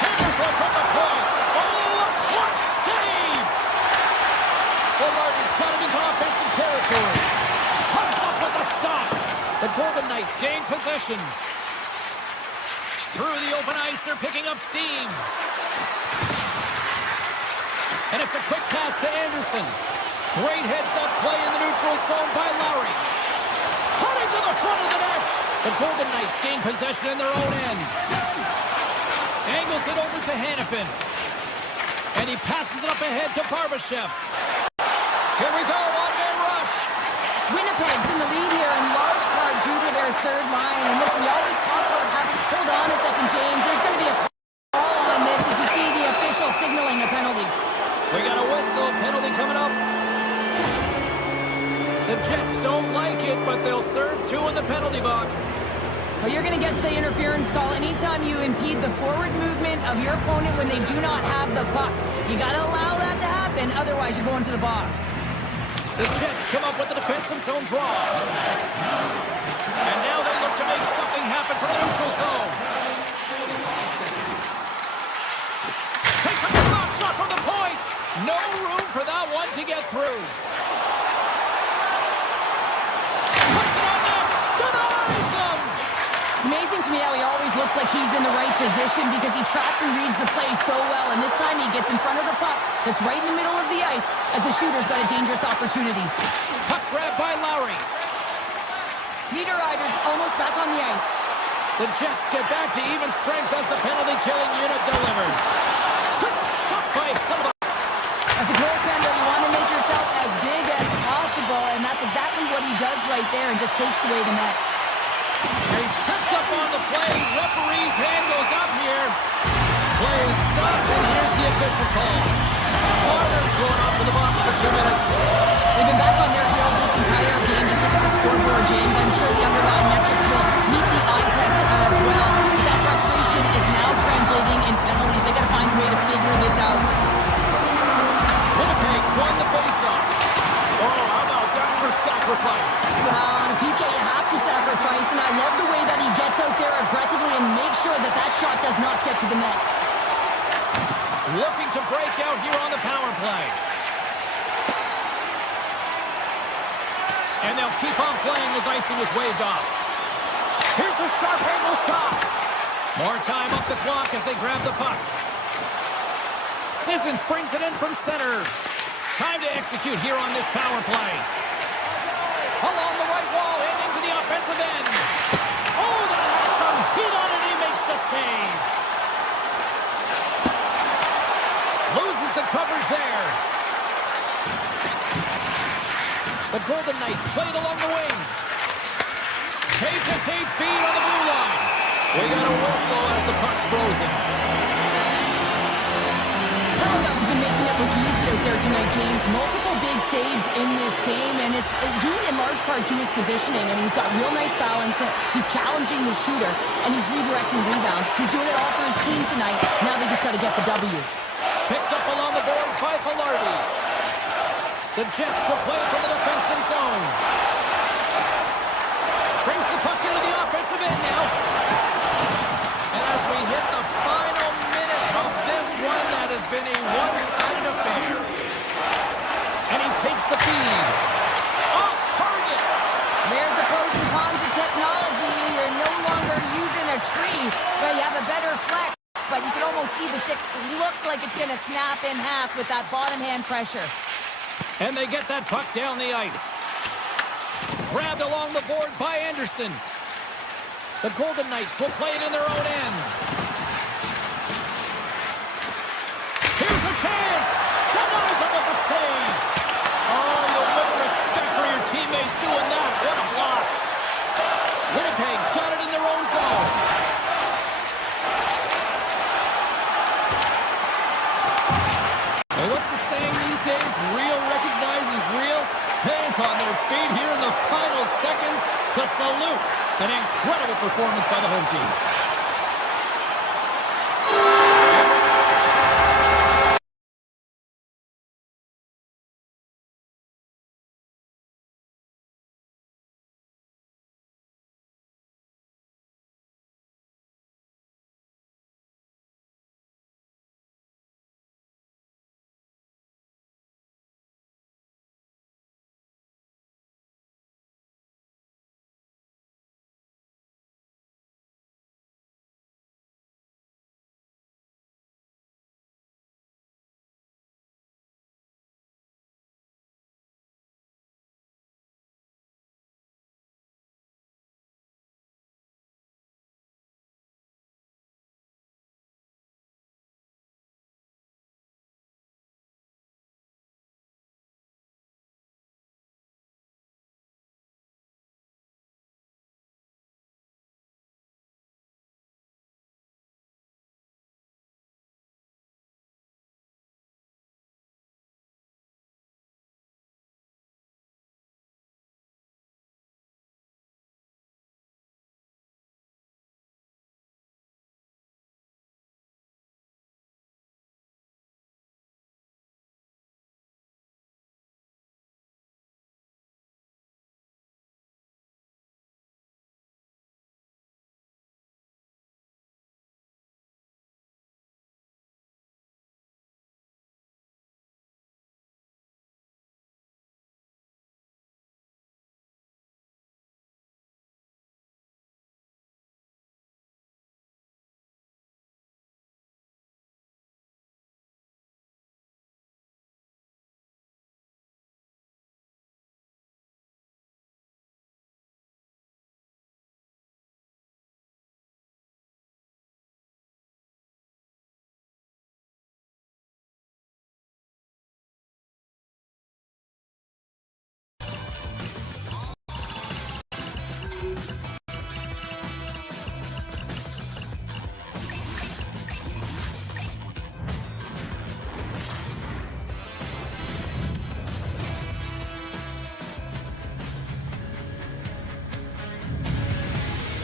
Henderson from the point. Oh, a clutch save. Willard's got it into offensive territory. Comes up with a stop. The Golden Knights gain possession. Through the open ice, they're picking up steam. And it's a quick pass to Anderson. Great heads-up play in the neutral zone by Lowry. Cutting to the front of the net. The Golden Knights gain possession in their own end. Angles it over to Hanifin. And he passes it up ahead to Barbashev. Here we go, one-man rush. Winnipeg's in the lead here in large part due to their third line. And listen, we always talk about how, hold on a second, James. There's going to be a call on this as you see the official signaling a penalty. We got a whistle. Penalty coming up. The Jets don't like it, but they'll serve 2 in the penalty box. Well, you're going to get the interference call anytime you impede the forward movement of your opponent when they do not have the puck. You got to allow that to happen, otherwise you're going to the box. The Jets come up with the defensive zone draw. And now they look to make something happen from the neutral zone. Takes a slap shot from the point. No room for that one to get through. Puts it on net. Denies him. It's amazing to me how he always looks like he's in the right position because he tracks and reads the play so well. And this time he gets in front of the puck that's right in the middle of the ice as the shooter's got a dangerous opportunity. Puck grab by Lowry. Niederreiter's almost back on the ice. The Jets get back to even strength as the penalty-killing unit delivers. Quick stop by Hellebuyck. As a goaltender, you want to make yourself as big as possible, and that's exactly what he does right there and just takes away the net. He's tripped up on the play. Referee's hand goes up here. Play is stopped, and here's the official call. Marner's going off to the box for 2 minutes. They've been back on their heels this entire game. Just look at the scoreboard, James. I'm sure the underlying metrics will meet the eye test as well. But that frustration is now translating in penalties. They got to find a way to figure this out. Winnipeg's won the faceoff. Oh, how about that for sacrifice? Well, on a PK, you have to sacrifice, and I love the way that he gets out there aggressively and makes sure that that shot does not get to the net. Looking to break out here on the power play. And they'll keep on playing as icing is waved off. Here's a sharp angle shot. More time off the clock as they grab the puck. Sissons brings it in from center. Time to execute here on this power play. Along the right wall and into the offensive end. Oh, that has some heat on it. He makes the save. The Golden Knights play it along the wing. Tape-to-tape feed on the blue line. We got a whistle as the puck's frozen. Buffallo's been making it look easy out there tonight, James. Multiple big saves in this game, and it's due in large part to his positioning. I mean, he's got real nice balance. He's challenging the shooter, and he's redirecting rebounds. He's doing it all for his team tonight. Now they just got to get the W. Picked up along the boards by Fallardi. The Jets will play from the defensive zone. Brings the puck into the offensive end now. And as we hit the final minute of this one, that has been a one-sided affair. And he takes the feed. Off target. There's the pros and cons of technology. You're no longer using a tree, but you have a better flex. But you can almost see the stick look like it's going to snap in half with that bottom hand pressure. And they get that puck down the ice. Grabbed along the boards by Anderson. The Golden Knights will play it in their own end. Here's a chance. Denies him with the save. Oh, you win respect for your teammates doing that. What a block. Winnipeg's got it in their own zone. Well, what's the saying these days? Real recognizes real. Fans on their feet here in the final seconds to salute an incredible performance by the home team.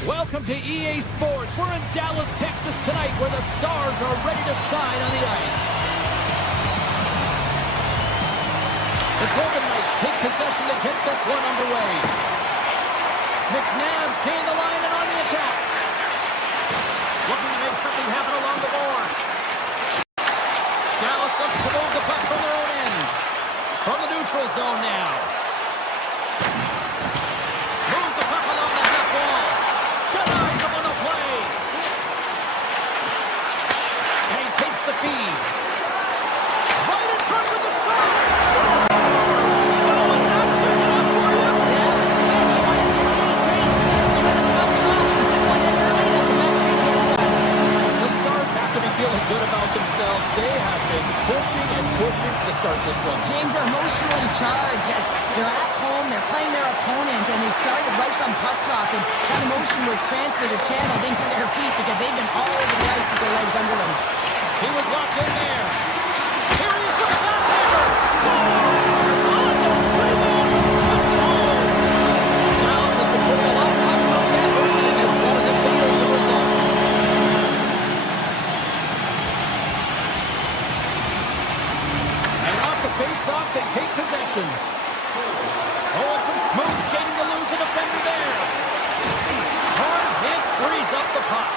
Welcome to EA Sports. We're in Dallas, Texas tonight where the Stars are ready to shine on the ice. The Golden Knights take possession to get this one underway. McNabb's gained the line and on the attack. Looking to make something happen along the boards. Dallas looks to move the puck from their own end. From the neutral zone now. Moves the puck along the half wall. Denies him on the play. And he takes the feed. Right in front with the shot. Snow is not quick enough for you. That was good. You want to dictate pace, especially when the puck drops and put one in early. That's the best way to get it done. The Stars started right from puck drop, and that emotion was transferred or channeled into their feet because they've been all over the ice with their legs under them. He was locked in there. Here he is with a backhander. Scores! On the rebound and puts it home. Dallas has been putting a lot of pucks on that early in this one, and they lead as a result. And off the face-off, they take possession. Oh, and some smooth skating to lose a defender there. Hard hit frees up the puck.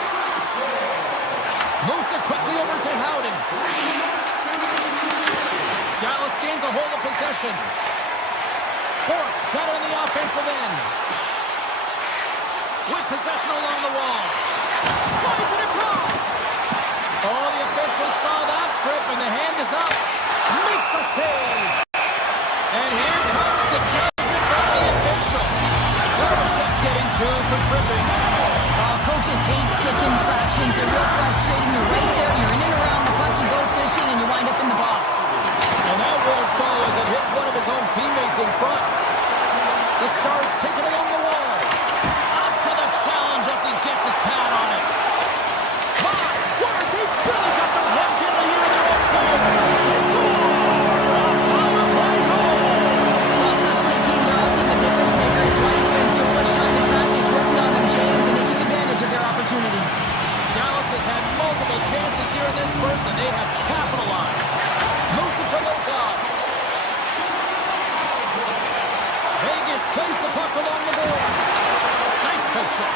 Moves it quickly over to Howden. Dallas gains a hold of possession. Bork's got it on the offensive end. With possession along the wall. Slides it across. Oh, the officials saw that trip, and the hand is up. Makes a save. And here comes the judgment from the official. Barbashev's getting 2 for tripping. Coaches hate stick infractions. They're real frustrating. You're right there. You're in and around the puck. You go fishing, and you wind up in the box. And that won't go as it hits one of his own teammates in front. The Stars take it along the wall. Up to the challenge as he gets his pad on it. My word, they've really got them hemmed in here in their own zone. They score! A power play goal! Well, especially teams are often the difference maker. It's why you spend so much time in practice working on them, James, and they took advantage of their opportunity. Dallas has had multiple chances here in this first, and they have capitalized. Moves it to Lozon. Vegas plays the puck along the boards. Nice poke check.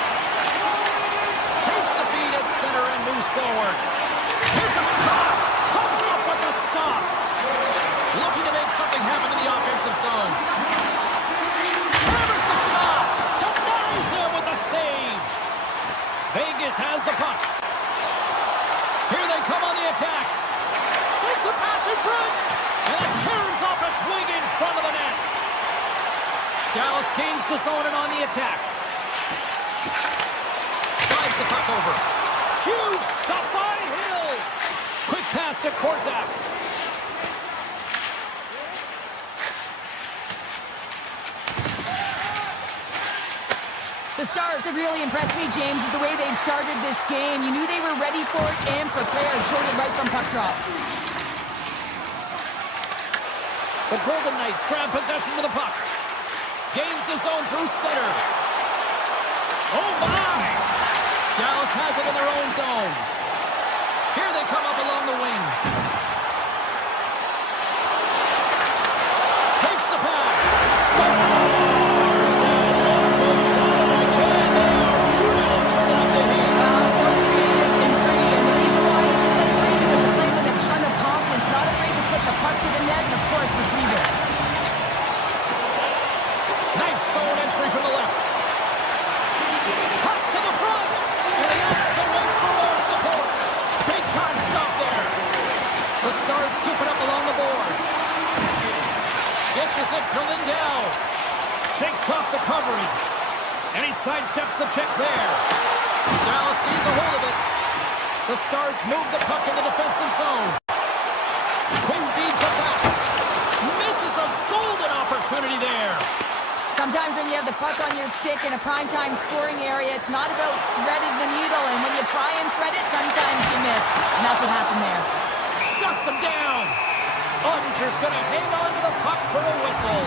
Takes the feed at center and moves forward. Here's a shot. Comes up with the stop. Looking to make something happen in the offensive zone. Hammers the shot. Denies him with the save. Vegas has the puck. Here they come on the attack. Sends the pass in front. And it caroms off a twig in front of the net. Dallas gains the zone and on the attack. Slides the puck over. Huge stop by Hill. Quick pass to Korzak. The Stars have really impressed me, James, with the way they've started this game. You knew they were ready for it and prepared. Showed it right from puck drop. The Golden Knights grab possession with the puck. Gains the zone through center. Oh, my! Dallas has it in their own zone. Here they come up along the wing. Takes the pass. Scores! And one goes out again. They are really turning up the heat. So creative and free. And the reason why you play free because you're playing with a ton of confidence. Not afraid to put the puck to the net and, of course, retrieve it. Nice zone entry from the left. Cuts to the front. And he opts to wait for more support. Big time stop there. The Stars scoop it up along the boards. Dishes it to Lindell. Shakes off the coverage. And he sidesteps the check there. Dallas gains a hold of it. The Stars move the puck in the defensive zone. Quick feed to back. Misses a golden opportunity there. Sometimes when you have the puck on your stick in a primetime scoring area, it's not about threading the needle. And when you try and thread it, sometimes you miss. And that's what happened there. Shuts him down. Ottinger's going to hang on to the puck for a whistle.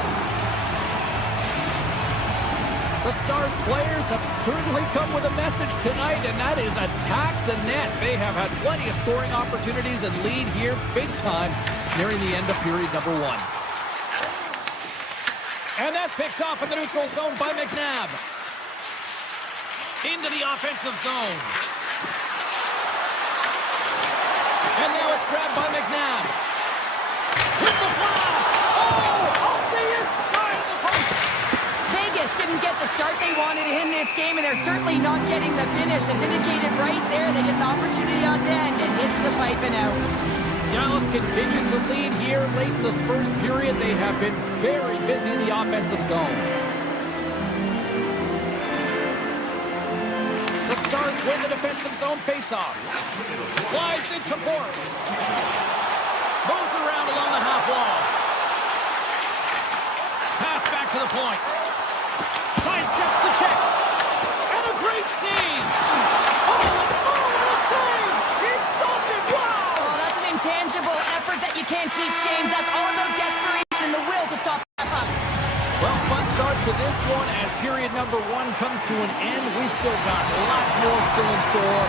The Stars players have certainly come with a message tonight, and that is attack the net. They have had plenty of scoring opportunities and lead here big time nearing the end of period number 1. And that's picked off in the neutral zone by McNabb. Into the offensive zone. And now it's grabbed by McNabb. With the blast! Oh! Off the inside of the post! Vegas didn't get the start they wanted in this game, and they're certainly not getting the finish. As indicated right there, they get an opportunity on end and hits the pipe and out. Dallas continues to lead here late in this first period. They have been very busy in the offensive zone. The Stars win the defensive zone faceoff. Slides into Bork. Moves around along the half wall. Pass back to the point. Sidesteps the Well, fun start to this one as period number 1 comes to an end. We've still got lots more still in store.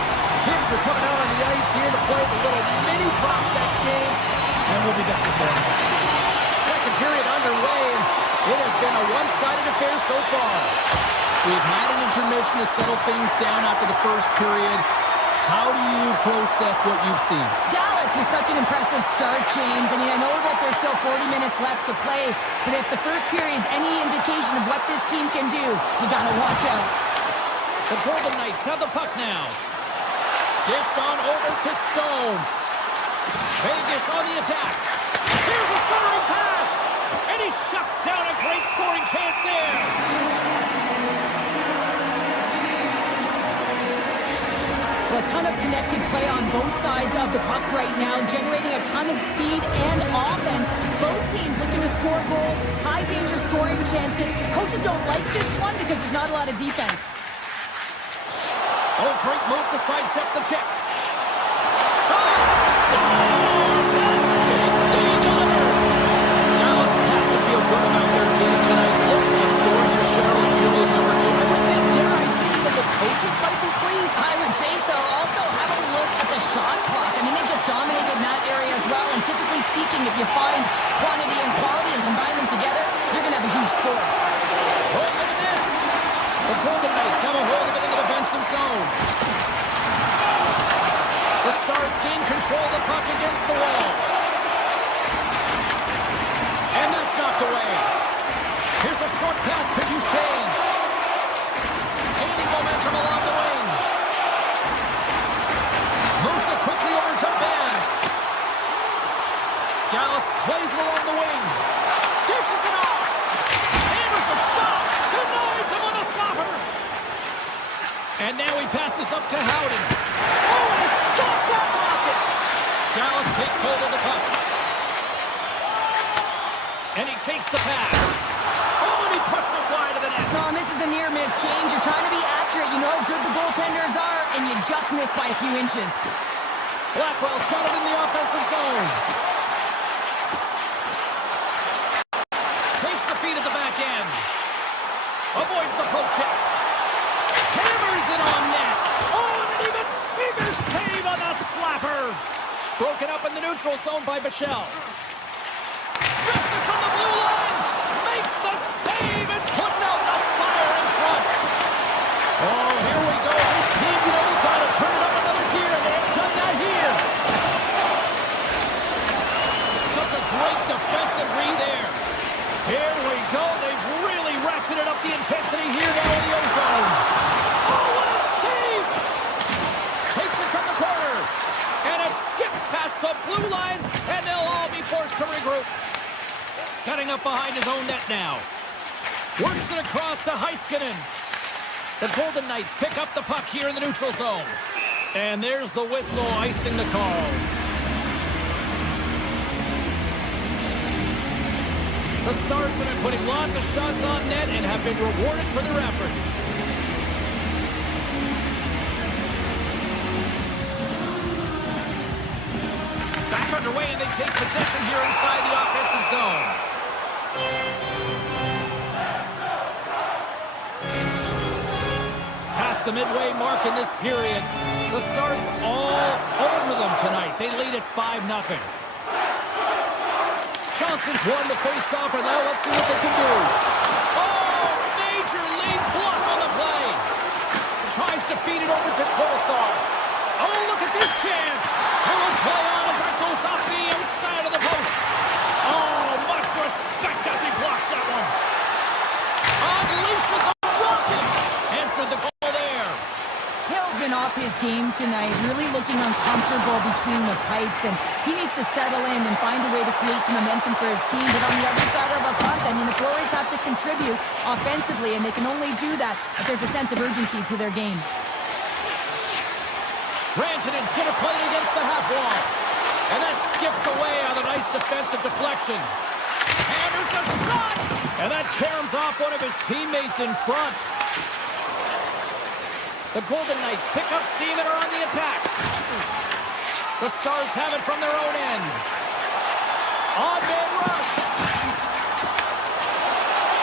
Kids are coming out on the ice here to play the little mini prospects game, and we'll be back in more. Second period underway. It has been a one-sided affair so far. We've had an intermission to settle things down after the first period. How do you process what you've seen? Dallas was such an impressive start, James. I mean, I know that there's still 40 minutes left to play, but if the first period's any indication of what this team can do, you gotta watch out. The Golden Knights have the puck now. Dished on over to Stone. Vegas on the attack. Here's a centering pass, and he shuts down a great scoring chance there. A ton of connected play on both sides of the puck right now, generating a ton of speed and offense. Both teams looking to score goals, high danger scoring chances. Coaches don't like this one because there's not a lot of defense. Oh, great move to sidestep the check. Shot! Stars! And Big D delivers. Dallas has to feel good about their team tonight. Look at the score here, Cheryl, in period number 2. I would think, dare I say, that the coaches might be pleased. I would say so. Also, have a look at the shot clock. I mean, they just dominated in that area as well. And typically speaking, if you find quantity and quality and combine them together, you're going to have a huge score. Oh, look at this. The Golden Knights have a hold of it in the defensive zone. The Stars gain control of the puck against the wall. And that's knocked away. Here's a short pass to Duchesne. Gaining momentum along the wing. Moves it quickly over to Ben. Dallas plays it along the wing. Dishes it off. Hammers a shot. Denies him on a slapper. And now he passes up to Howden. Oh, he stopped that rocket. Dallas takes hold of the puck. And he takes the pass. Oh, and he puts it wide of the net. No, and this is a near miss, James. You're trying to be accurate. You know how good the goaltenders are, and you just missed by a few inches. Blackwell's got it in the offensive zone. Takes the feed at the back end. Avoids the poke check. Hammers it on net. Oh, and an even bigger save on the slapper. Broken up in the neutral zone by Bichelle. Rips it from the blue line. Makes the save and putting out the fire in front. Oh, here we go. This team knows how to turn it up another gear. They have done that here. Just a great defensive read there. Here we go. They've really ratcheted up the intensity here now in the O-zone. Oh, what a save! Takes it from the corner. And it skips past the blue line, and they'll all be forced to regroup. Setting up behind his own net now. Works it across to Heiskanen. The Golden Knights pick up the puck here in the neutral zone. And there's the whistle icing the call. The Stars have been putting lots of shots on net and have been rewarded for their efforts. Back underway, and they take possession here inside the offensive zone. Past the midway mark in this period, the Stars all over them tonight. They lead at 5-0. Johnson's won the face-off, and now let's see what they can do. Oh, major lead block on the play. Tries to feed it over to Kolosar. Oh, look at this chance. And we'll play on as that goes off the outside of the post. Oh, much respect as he blocks that one. Unleashes a rocket. Answered the goal there. Hill's been off his game tonight, really looking uncomfortable between the pipes, and he needs to settle in and find a way to create some momentum for his team. But on the other side of the puck, I mean, the forwards have to contribute offensively, and they can only do that if there's a sense of urgency to their game. Rantanen's going to play it against the half wall. And that skips away on a nice defensive deflection. Hammers a shot! And that caroms off one of his teammates in front. The Golden Knights pick up steam and are on the attack. The Stars have it from their own end. On-man rush.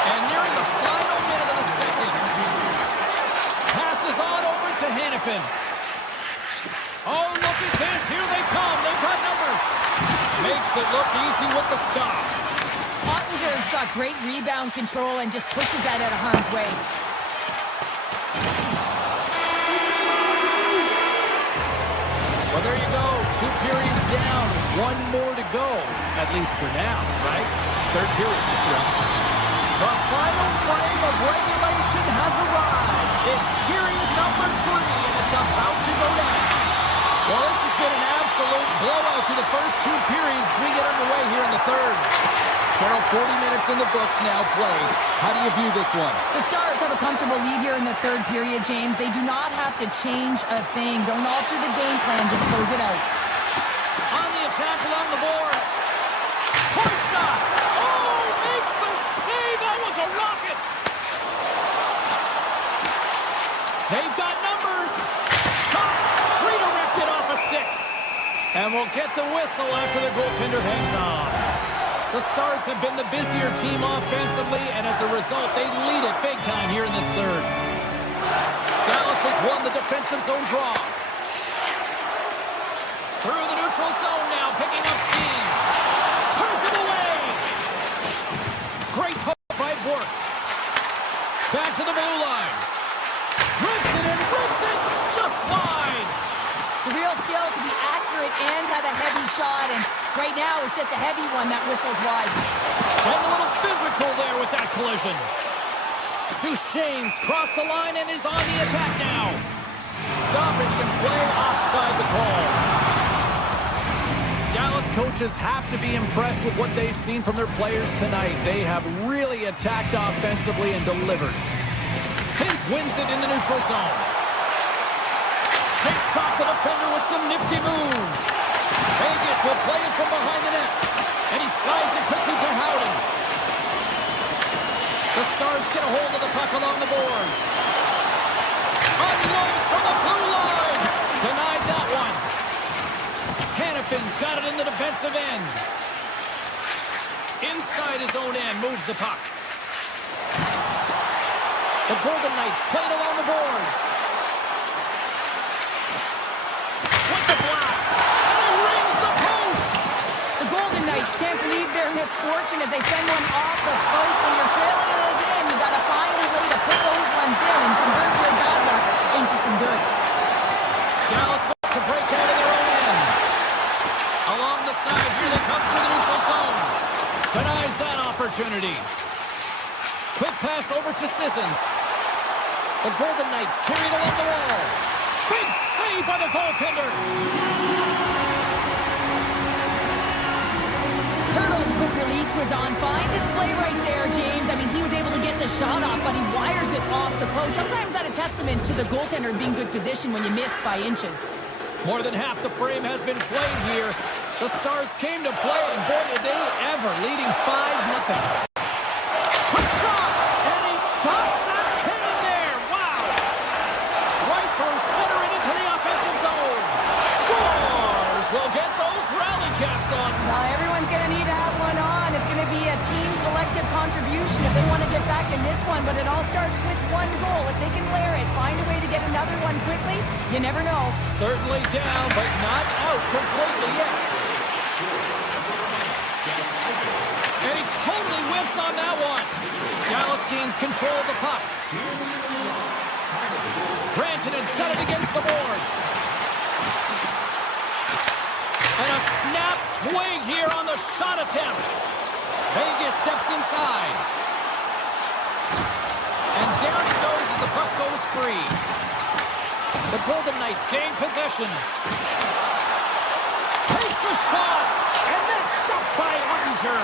And Hannafin. Oh, look at this. Here they come. They've got numbers. Makes it look easy with the stop. Ottinger's got great rebound control and just pushes that out of harm's way. Well, there you go. 2 periods down. 1 more to go, at least for now, right? Third period just around the corner. The final frame of regulation has arrived. It's period number 3, and it's about to go down. Well, this has been an absolute blowout to the first 2 periods as we get underway here in the third. Cheryl, 40 minutes in the books now played. How do you view this one? The Stars have a comfortable lead here in the third period, James. They do not have to change a thing. Don't alter the game plan. Just close it out. On the attack along the boards. Point shot. Oh, makes the save. That was a rocket. They've got numbers. Shot. Redirected off a stick. And we'll get the whistle after the goaltender hangs on. The Stars have been the busier team offensively, and as a result, they lead it big time here in this third. Dallas has won the defensive zone draw. Through the neutral zone now, picking up steam. Turns it away. Great hook by Bork. Back to the blue line. Rips it and rips it just wide. The real skill to be accurate and have a heavy shot, and right now it's just a heavy one that whistles wide. And a little physical there with that collision. Duchesne's crossed the line and is on the attack now. Stoppage and play offside the call. Dallas coaches have to be impressed with what they've seen from their players tonight. They have really attacked offensively and delivered. Hintz wins it in the neutral zone. Shakes off the defender with some nifty moves. Vegas will play it from behind the net. And he slides it quickly to Howden. The Stars get a hold of the puck along the boards. Unloads from the blue line. Denied that one. Hannafin's got it in the defensive end. Inside his own end, moves the puck. The Golden Knights play it along the boards. With the blast. And he rings the post. The Golden Knights can't believe their misfortune as they send one off the post. When you're trailing in a game, you got to find a way to put those ones in and convert your bad luck into some good. Dallas looks to break out of their own end. Along the side, here they come through the neutral zone. Denies that opportunity. Quick pass over to Sissons. The Golden Knights carried along the wall. Big save by the goaltender. Turtle's quick release was on. Fine display right there, James. I mean, he was able to get the shot off, but he wires it off the post. Sometimes that's a testament to the goaltender being good position when you miss by inches. More than half the frame has been played here. The Stars came to play, and boy, did they ever, leading 5-0. Quick shot, and he stops that cannon there. Wow. Right through center and into the offensive zone. Scores! We'll get those rally caps on. Now, everyone's going to need to have one on. It's going to be a team collective contribution if they want to get back in this one, but it all starts with one goal. If they can layer it, find a way to get another one quickly, you never know. Certainly down, but not out completely yet. And he totally whiffs on that one. Dallas gains control of the puck. Brantonen's got it against the boards. And a snap twig here on the shot attempt. Vegas steps inside. And down it goes as the puck goes free. The Golden Knights gain possession. Takes a shot. And then stopped by Ottinger.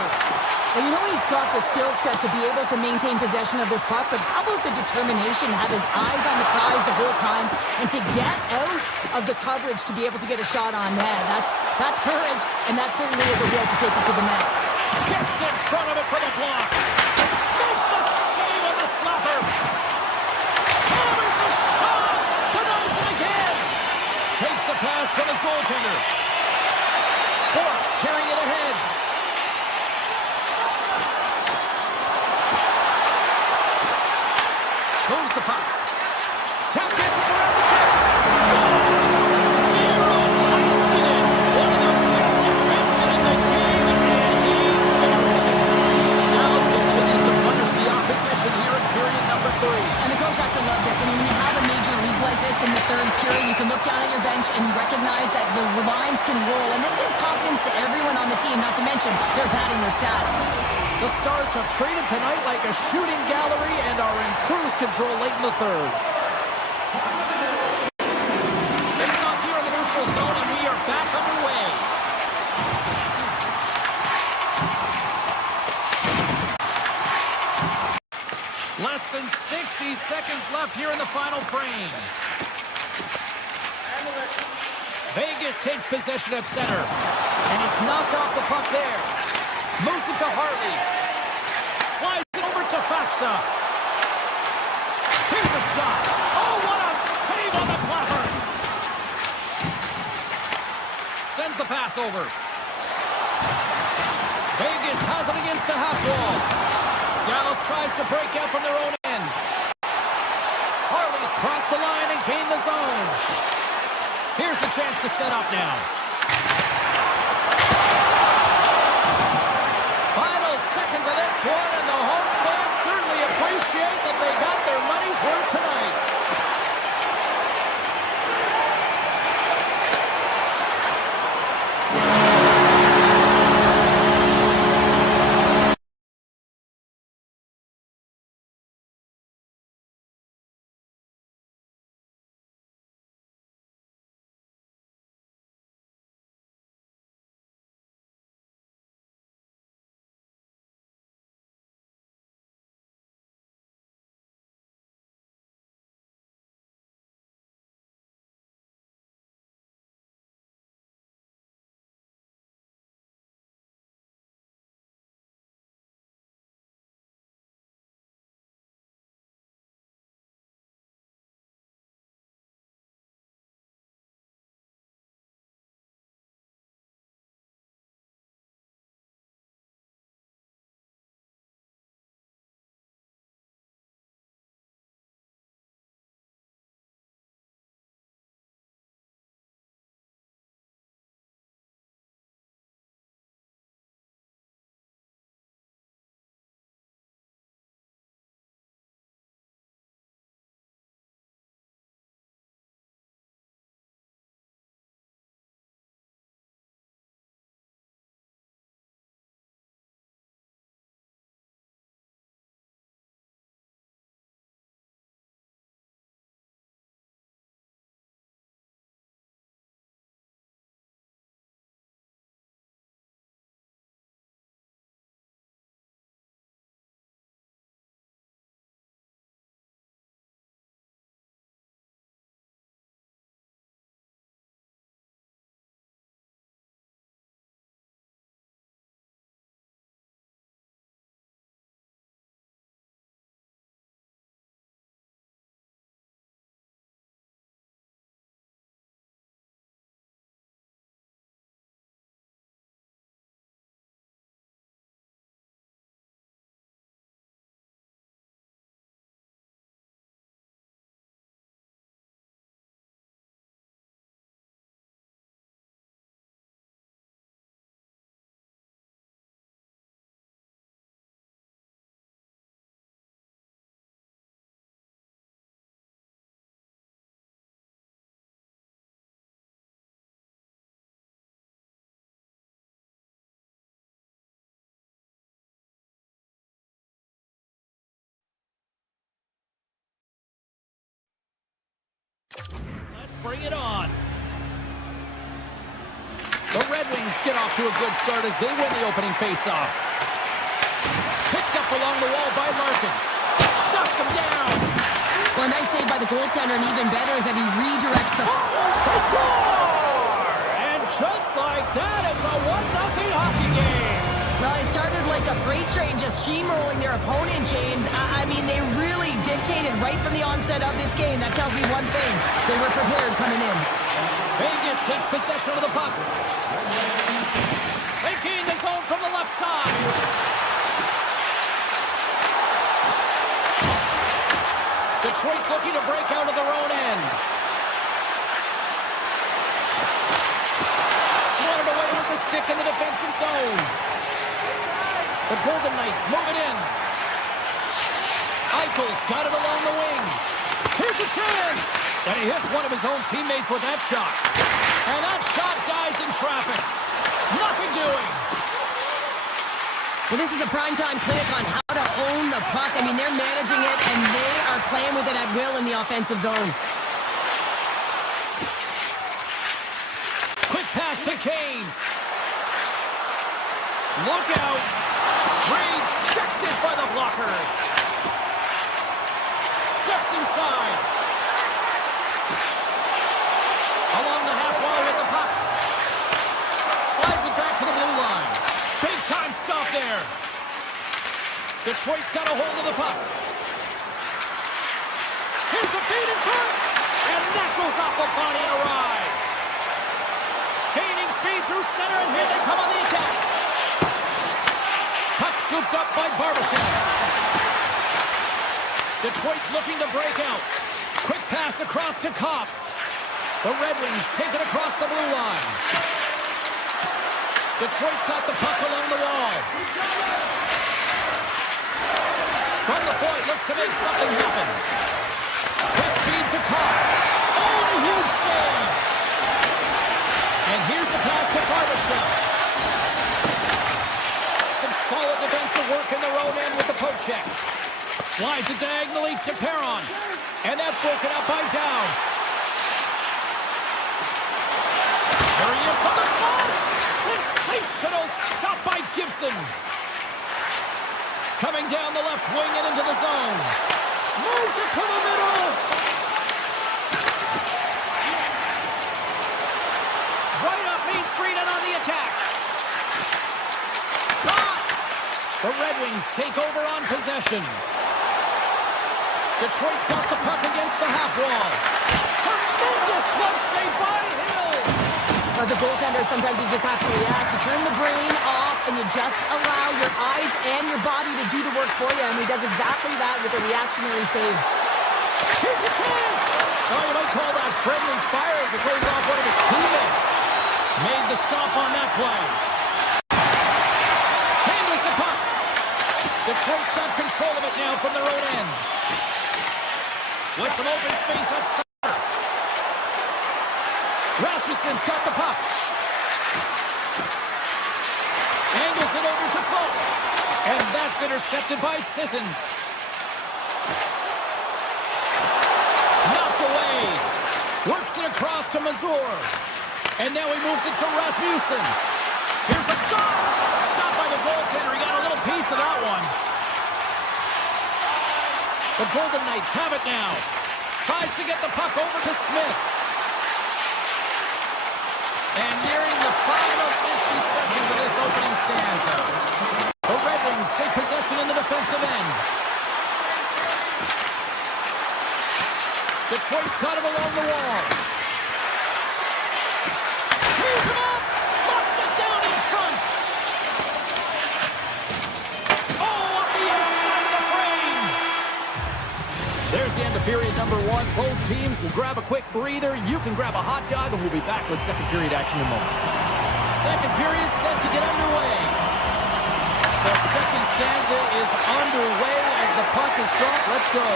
Well, you know he's got the skill set to be able to maintain possession of this puck, but how about the determination to have his eyes on the prize the whole time and to get out of the coverage to be able to get a shot on net? That's courage, and that certainly is a will to take it to the net. Gets in front of it for the block. Makes the save on the slapper. Hammers the shot. Denies it again. Takes the pass from his goaltender. Borks carrying it ahead. Moves the puck. Tap dances around the check. third period, you can look down at your bench and recognize that the lines can roll. And this gives confidence to everyone on the team, not to mention they're padding their stats. The Stars have treated tonight like a shooting gallery and are in cruise control late in the third. Face off here in the neutral zone, and we are back underway. Less than 60 seconds left here in the final frame. Vegas takes possession at center. And he's knocked off the puck there. Moves it to Hartley. Slides it over to Faxa. Here's a shot. Oh, what a save on the clapper. Sends the pass over. Vegas has it against the half wall. Dallas tries to break out from their own end. Hartley's crossed the line and gained the zone. Here's the chance to set up now. Final seconds of this one, and the home fans certainly appreciate that they got their money's worth tonight. Let's bring it on. The Red Wings get off to a good start as they win the opening faceoff. Picked up along the wall by Larkin. Shuts him down. Well, a nice save by the goaltender, and even better is that he redirects the... They score! And just like that, it's a 1-0 hockey game. Well, it started like a freight train just steamrolling their opponent, James. I mean, they really dictated right from the onset of this game. That tells me one thing. They were prepared coming in. Vegas takes possession of the puck. They gain the zone from the left side. Detroit's looking to break out of their own end. Swatted away with the stick in the defensive zone. The Golden Knights move it in. Eichel's got it along the wing. Here's a chance. And he hits one of his own teammates with that shot. And that shot dies in traffic. Nothing doing. Well, this is a primetime clip on how to own the puck. I mean, they're managing it, and they are playing with it at will in the offensive zone. Quick pass to Kane. Look out. Rejected by the blocker. Steps inside. Along the half wall with the puck. Slides it back to the blue line. Big time stop there. Detroit's got a hold of the puck. Here's a feed in front. And that goes off the body and a ride. Gaining speed through center, and here they come on the attack. Puck scooped up by Barbashev. Detroit's looking to break out. Quick pass across to Kopp. The Red Wings take it across the blue line. Detroit's got the puck along the wall. From the point, looks to make something happen. Quick feed to Kopp. Oh, a huge save. And here's a pass to Barbashev. Some solid defensive work in their own end with the poke check. Slides it diagonally to Perron. And that's broken up by Down. There he is from the slot. Sensational stop by Gibson. Coming down the left wing and into the zone. Moves it to the middle. Right up Main Street and on the attack. Shot. The Red Wings take over on possession. Detroit's got the puck against the half wall. Tremendous glove save by Hill. As a goaltender, sometimes you just have to react. You turn the brain off, and you just allow your eyes and your body to do the work for you, and he does exactly that with a reactionary save. Here's a chance! Oh, you might call that friendly fire as it goes off one of his teammates. Made the stop on that play. Handles the puck. Detroit's got control of it now from their own end. With some open space at center. Rasmussen's got the puck. Angles it over to Folk. And that's intercepted by Sissons. Knocked away. Works it across to Mazur. And now he moves it to Rasmussen. Here's a shot. Stopped by the goaltender. He got a little piece of that one. The Golden Knights have it now. Tries to get the puck over to Smith. And nearing the final 60 seconds of this opening stanza. The Red Wings take possession in the defensive end. Detroit's got him along the wall. Tees him up. Locks it down in front. Oh, up the inside of the frame. There's the end of period number one. Both teams will grab a quick breather. You can grab a hot dog, and we'll be back with second period action in moments. Second period set to get underway. The second stanza is underway as the puck is dropped. Let's go.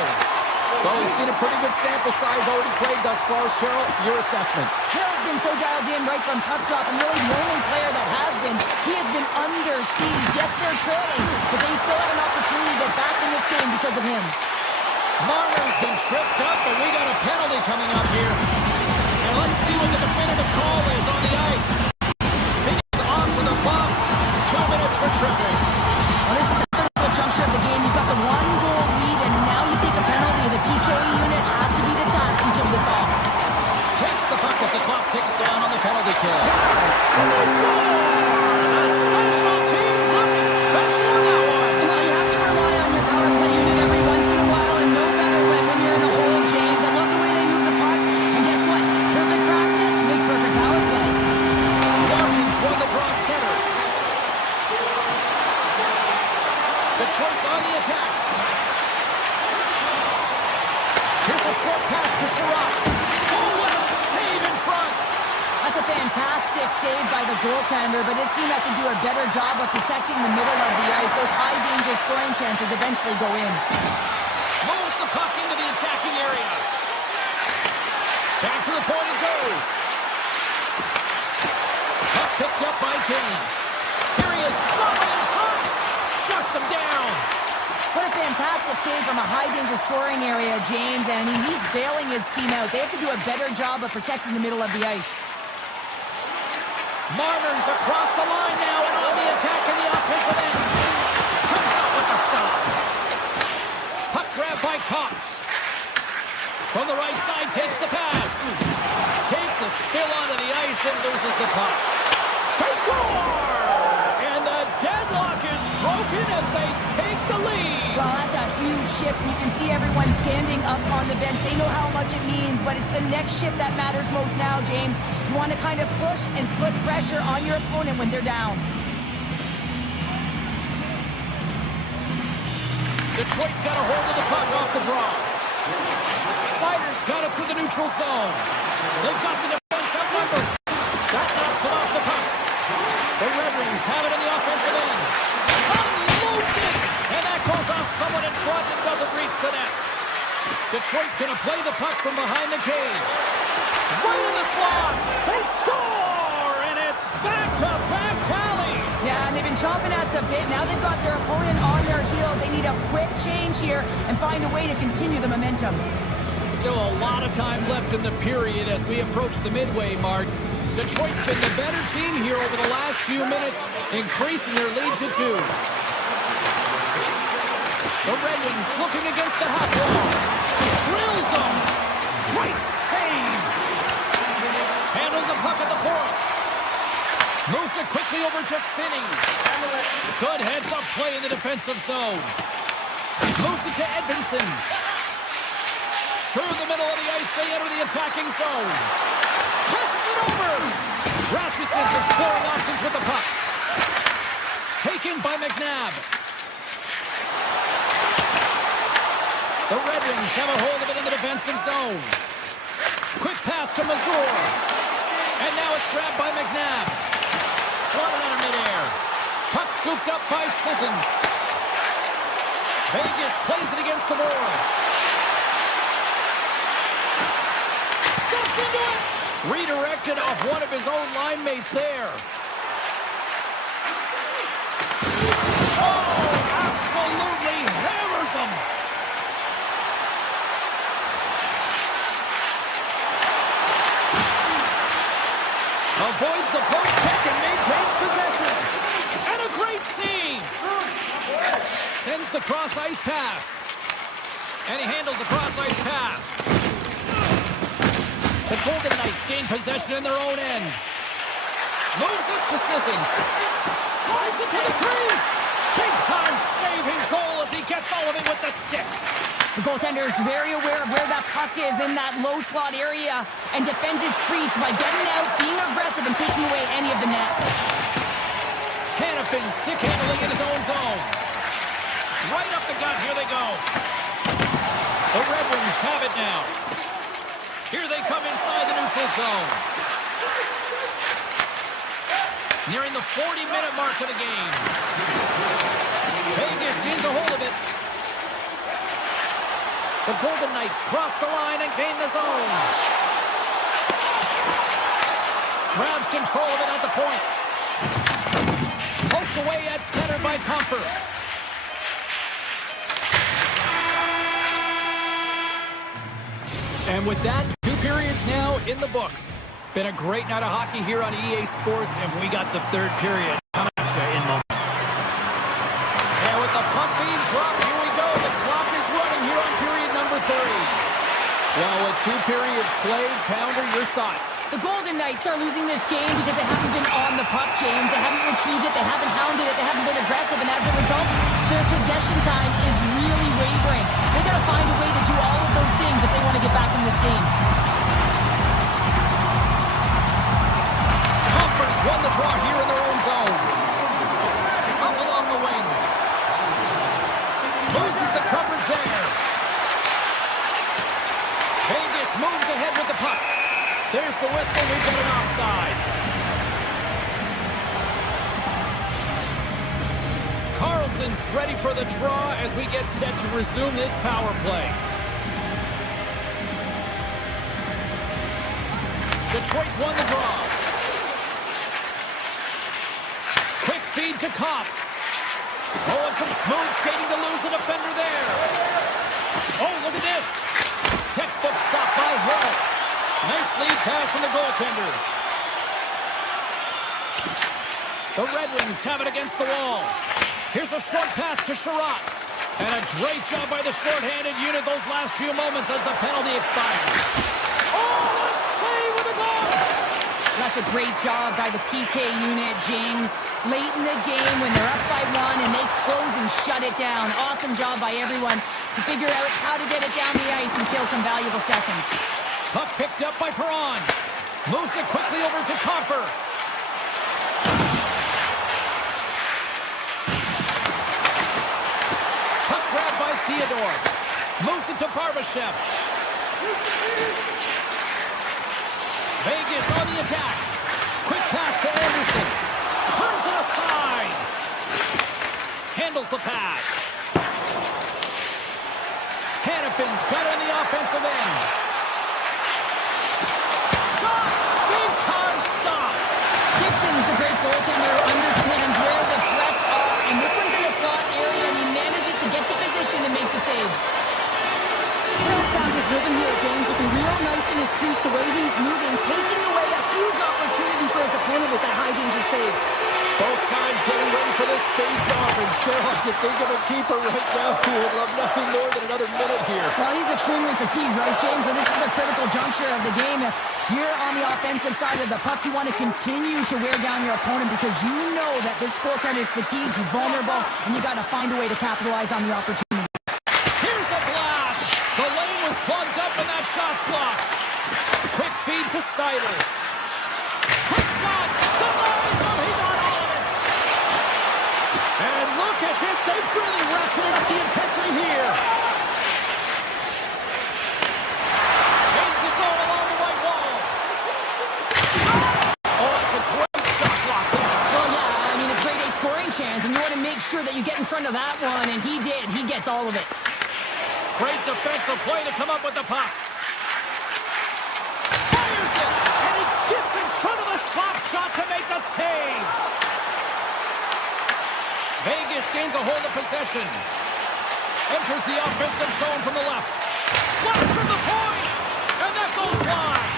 Well, we've seen a pretty good sample size already played thus far. Cheryl, your assessment. Hill's been so dialed in right from puck drop, and really the only player that has been. He has been under siege. Yes, they're trailing, but they still have an opportunity to get back in this game because of him. Marner's been tripped up, but we got a penalty coming up here. And let's see what the definitive call is on the ice. Phoenix on to the box. 2 minutes for tripping. Well, this is a critical juncture of the game. You've got the one-goal lead, and now you take a penalty. The PK unit has to be the task and kill this off. Takes the puck as the clock ticks down on the penalty kill. And they score! The special teams looking special on that one. Well, you have to rely on your power play unit every once in a while, and no better when you're in a hole, James. I love the way they move the puck, and guess what? Perfect practice makes perfect power play. Larkins won the draw at center. Detroit's on the attack. Here's a short pass to Sherratt. Oh, what a save in front. That's a fantastic save by the goaltender, but his team has to do a better job of protecting the middle of the ice. Those high-danger scoring chances eventually go in. Moves the puck into the attacking area. in. Here he is, shot in front. Shuts him down. What a fantastic save from a high-danger scoring area, James. And I mean, he's bailing his team out. They have to do a better job of protecting the middle of the ice. Marner's across the line now and on the attack in the offensive end. Comes up with the stop. Puck grab by Kopp. From the right side, takes the pass. Takes a spill onto the ice and loses the puck. They score! And the deadlock is broken as they take the lead. Well, that's a huge shift. You can see everyone standing up on the bench. They know how much it means, but it's the next shift that matters most now, James. You want to kind of push and put pressure on your opponent when they're down. Detroit's got a hold of the puck off the draw. Sider's got it through the neutral zone. They've got the defense outnumbered. That knocks it off the puck. The Red Wings have it in the offensive end. Unloads it! And that goes off someone in front and doesn't reach the net. Detroit's going to play the puck from behind the cage. Right in the slot! They score! And it's back-to-back tallies! Yeah, and they've been chomping at the bit. Now they've got their opponent on their heels. They need a quick change here and find a way to continue the momentum. Still a lot of time left in the period as we approach the midway mark. Detroit's been the better team here over the last few minutes, increasing their lead to 2. The Red Wings looking against the half wall. Drills them. Great save. Handles the puck at the point. Moves it quickly over to Finney. Good heads-up play in the defensive zone. Moves it to Edvinsson. Through the middle of the ice, they enter the attacking zone. Passes it over. Rasmussen's exploring options with the puck. Taken by McNabb. The Red Wings have a hold of it in the defensive zone. Quick pass to Mazur. And now it's grabbed by McNabb. Slotted out of midair. Puck scooped up by Sissons. Vegas plays it against the boards. Steps into it. Redirected off one of his own line mates there. Oh, absolutely hammers him. Avoids the poke check and maintains possession. And a great save. Sends the cross-ice pass. And he handles the cross-ice pass. The Golden Knights gain possession in their own end. Moves it to Sissons. Drives it to the crease. Big-time saving goal as he gets all of it with the stick. The goaltender is very aware of where that puck is in that low slot area and defends his crease by getting out, being aggressive, and taking away any of the net. Hanifin stick handling in his own zone. Right up the gut. Here they go. The Red Wings have it now. Here they come inside the neutral zone. Nearing the 40-minute mark of the game. Vegas gains a hold of it. The Golden Knights cross the line and gain the zone. Grabs control of it at the point. Poked away at center by Comfort. And with that, 2 periods now in the books. Been a great night of hockey here on EA Sports, and we got the 3rd period coming at you in moments. And with the puck being dropped, here we go. The clock is running here on period number 3. Well, with 2 periods played, Pounder, your thoughts? The Golden Knights are losing this game because they haven't been on the puck, James. They haven't retrieved it. They haven't hounded it. They haven't been aggressive. And as a result, their possession time is really wavering. They got to find a way to do all of those things if they want to get back in this game. Comfort's won the draw here in their own zone. Up along the wing. Loses the coverage there. Vegas moves ahead with the puck. There's the whistle. We've got an offside. Carlson's ready for the draw as we get set to resume this power play. Detroit's won the draw. feed to Kopp. Oh, and some smooth skating to lose the defender there. Oh, look at this. Textbook stop by Hill. Nice lead pass from the goaltender. The Red Wings have it against the wall. Here's a short pass to Sherratt. And a great job by the shorthanded unit those last few moments as the penalty expires. Oh, a save with a goal! That's a great job by the PK unit, James. Late in the game when they're up by 1 and they close and shut it down. Awesome job by everyone to figure out how to get it down the ice and kill some valuable seconds. Puck picked up by Perron. Moves it quickly over to Copper. Puck grabbed by Theodore. Moves it to Barbashev. Vegas on the attack. Quick pass to Anderson. Turns it aside. Handles the pass. Hannafin's got it on the offensive end. Shot! Big time stop. Gibson's a great goaltender who understands where the threats are, and this one's in the slot area, and he manages to get to position and make the save. Hill found his rhythm here, James, looking real nice in his crease, the way he's moving, taking away a huge opportunity for his opponent with that high-danger save. Both sides getting ready for this face-off, and sure, I can think of a keeper right now who would love nothing more than another minute here. Well, he's extremely fatigued, right, James? So this is a critical juncture of the game. If you're on the offensive side of the puck, you want to continue to wear down your opponent because you know that this goaltender is fatigued, he's vulnerable, and you got to find a way to capitalize on the opportunity. Here's a blast! The lane was plugged up and that shot's blocked. Quick feed to Seider. Quick shot! Denies him! He got all of it! And look at this! They've really ratcheted up the intensity here. Aids his own along the right wall. Oh, it's a great shot block. Well, yeah, I mean, it's grade A scoring chance, and you want to make sure that you get in front of that one, and he did. He gets all of it. Great defensive play to come up with the puck. Fires it, and he gets in front of the slap shot to make the save. Vegas gains a hold of possession. Enters the offensive zone from the left. Blast from the point, and that goes wide.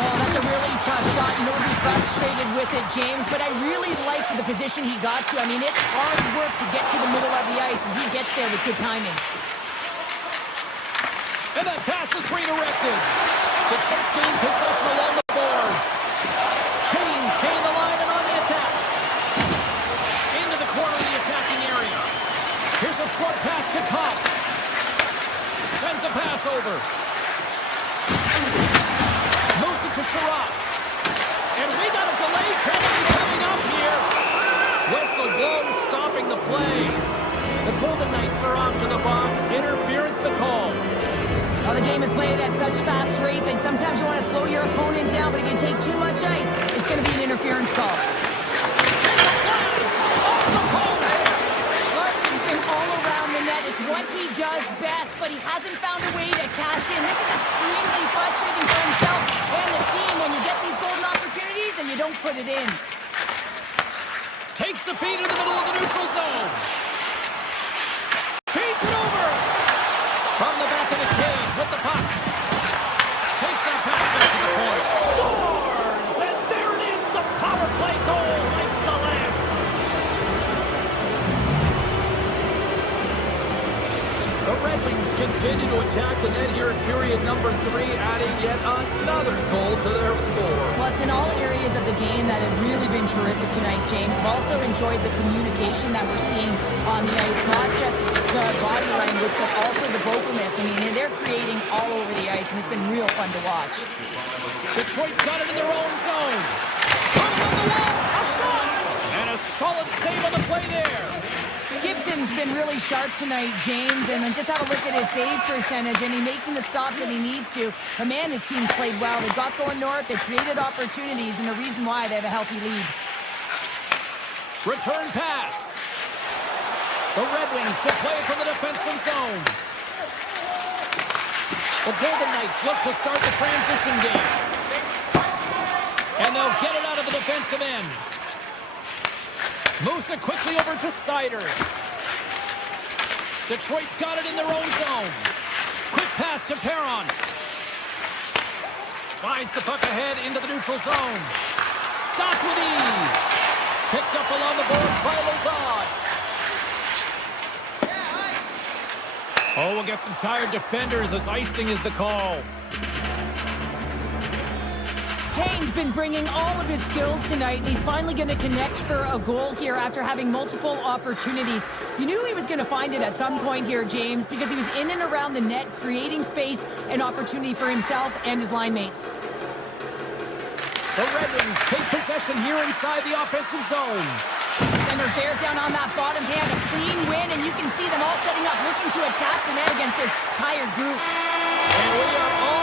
Oh, that's a really tough shot. You know, he'll be frustrated with it, James, but I really like the position he got to. I mean, it's hard work to get to the middle of the ice, and he gets there with good timing. And that pass is redirected. The Jets gain possession along the boards. Canes gain the line and on the attack. Into the corner of the attacking area. Here's a short pass to Kopp. Sends a pass over. Moves it to Sherratt. And we got a delayed penalty coming up here. Whistle blown, stopping the play. The Golden Knights are off to the box. Interference the call. Well, the game is played at such fast rate that sometimes you want to slow your opponent down, but if you take too much ice, it's going to be an interference call. Larkin's been all around the net. It's what he does best, but he hasn't found a way to cash in. This is extremely frustrating for himself and the team when you get these golden opportunities and you don't put it in. Takes the feed in the middle of the neutral zone. Feeds it over. From the back of the cage with the puck. Takes that pass back to the point. Scores! And there it is, the power play goal lights the lamp. The Red Wings continue to attack the net here in period number 3, adding yet another goal to their score. Well, it's been all areas of the game that have really been terrific tonight, James. I've also enjoyed the communication that we're seeing on the ice, not just the body language, but also the vocalness. I mean, they're creating all over the ice, and it's been real fun to watch. Detroit's got it in their own zone. Coming on the wall, a shot! And a solid save on the play there. Gibson's been really sharp tonight, James, and then just have a look at his save percentage, and he's making the stops that he needs to. But man, his team's played well. They got going north, they created opportunities, and the reason why they have a healthy lead. Return pass. The Red Wings will play it from the defensive zone. The Golden Knights look to start the transition game. And they'll get it out of the defensive end. Moves it quickly over to Sider. Detroit's got it in their own zone. Quick pass to Perron. Slides the puck ahead into the neutral zone. Stopped with ease. Picked up along the boards by Lazard. Oh, we'll get some tired defenders as icing is the call. Kane's been bringing all of his skills tonight, and he's finally going to connect for a goal here after having multiple opportunities. You knew he was going to find it at some point here, James, because he was in and around the net, creating space and opportunity for himself and his line mates. The Red Wings take possession here inside the offensive zone. Center bears down on that bottom hand, a clean win, and you can see them all setting up, looking to attack the net against this tired group. And we are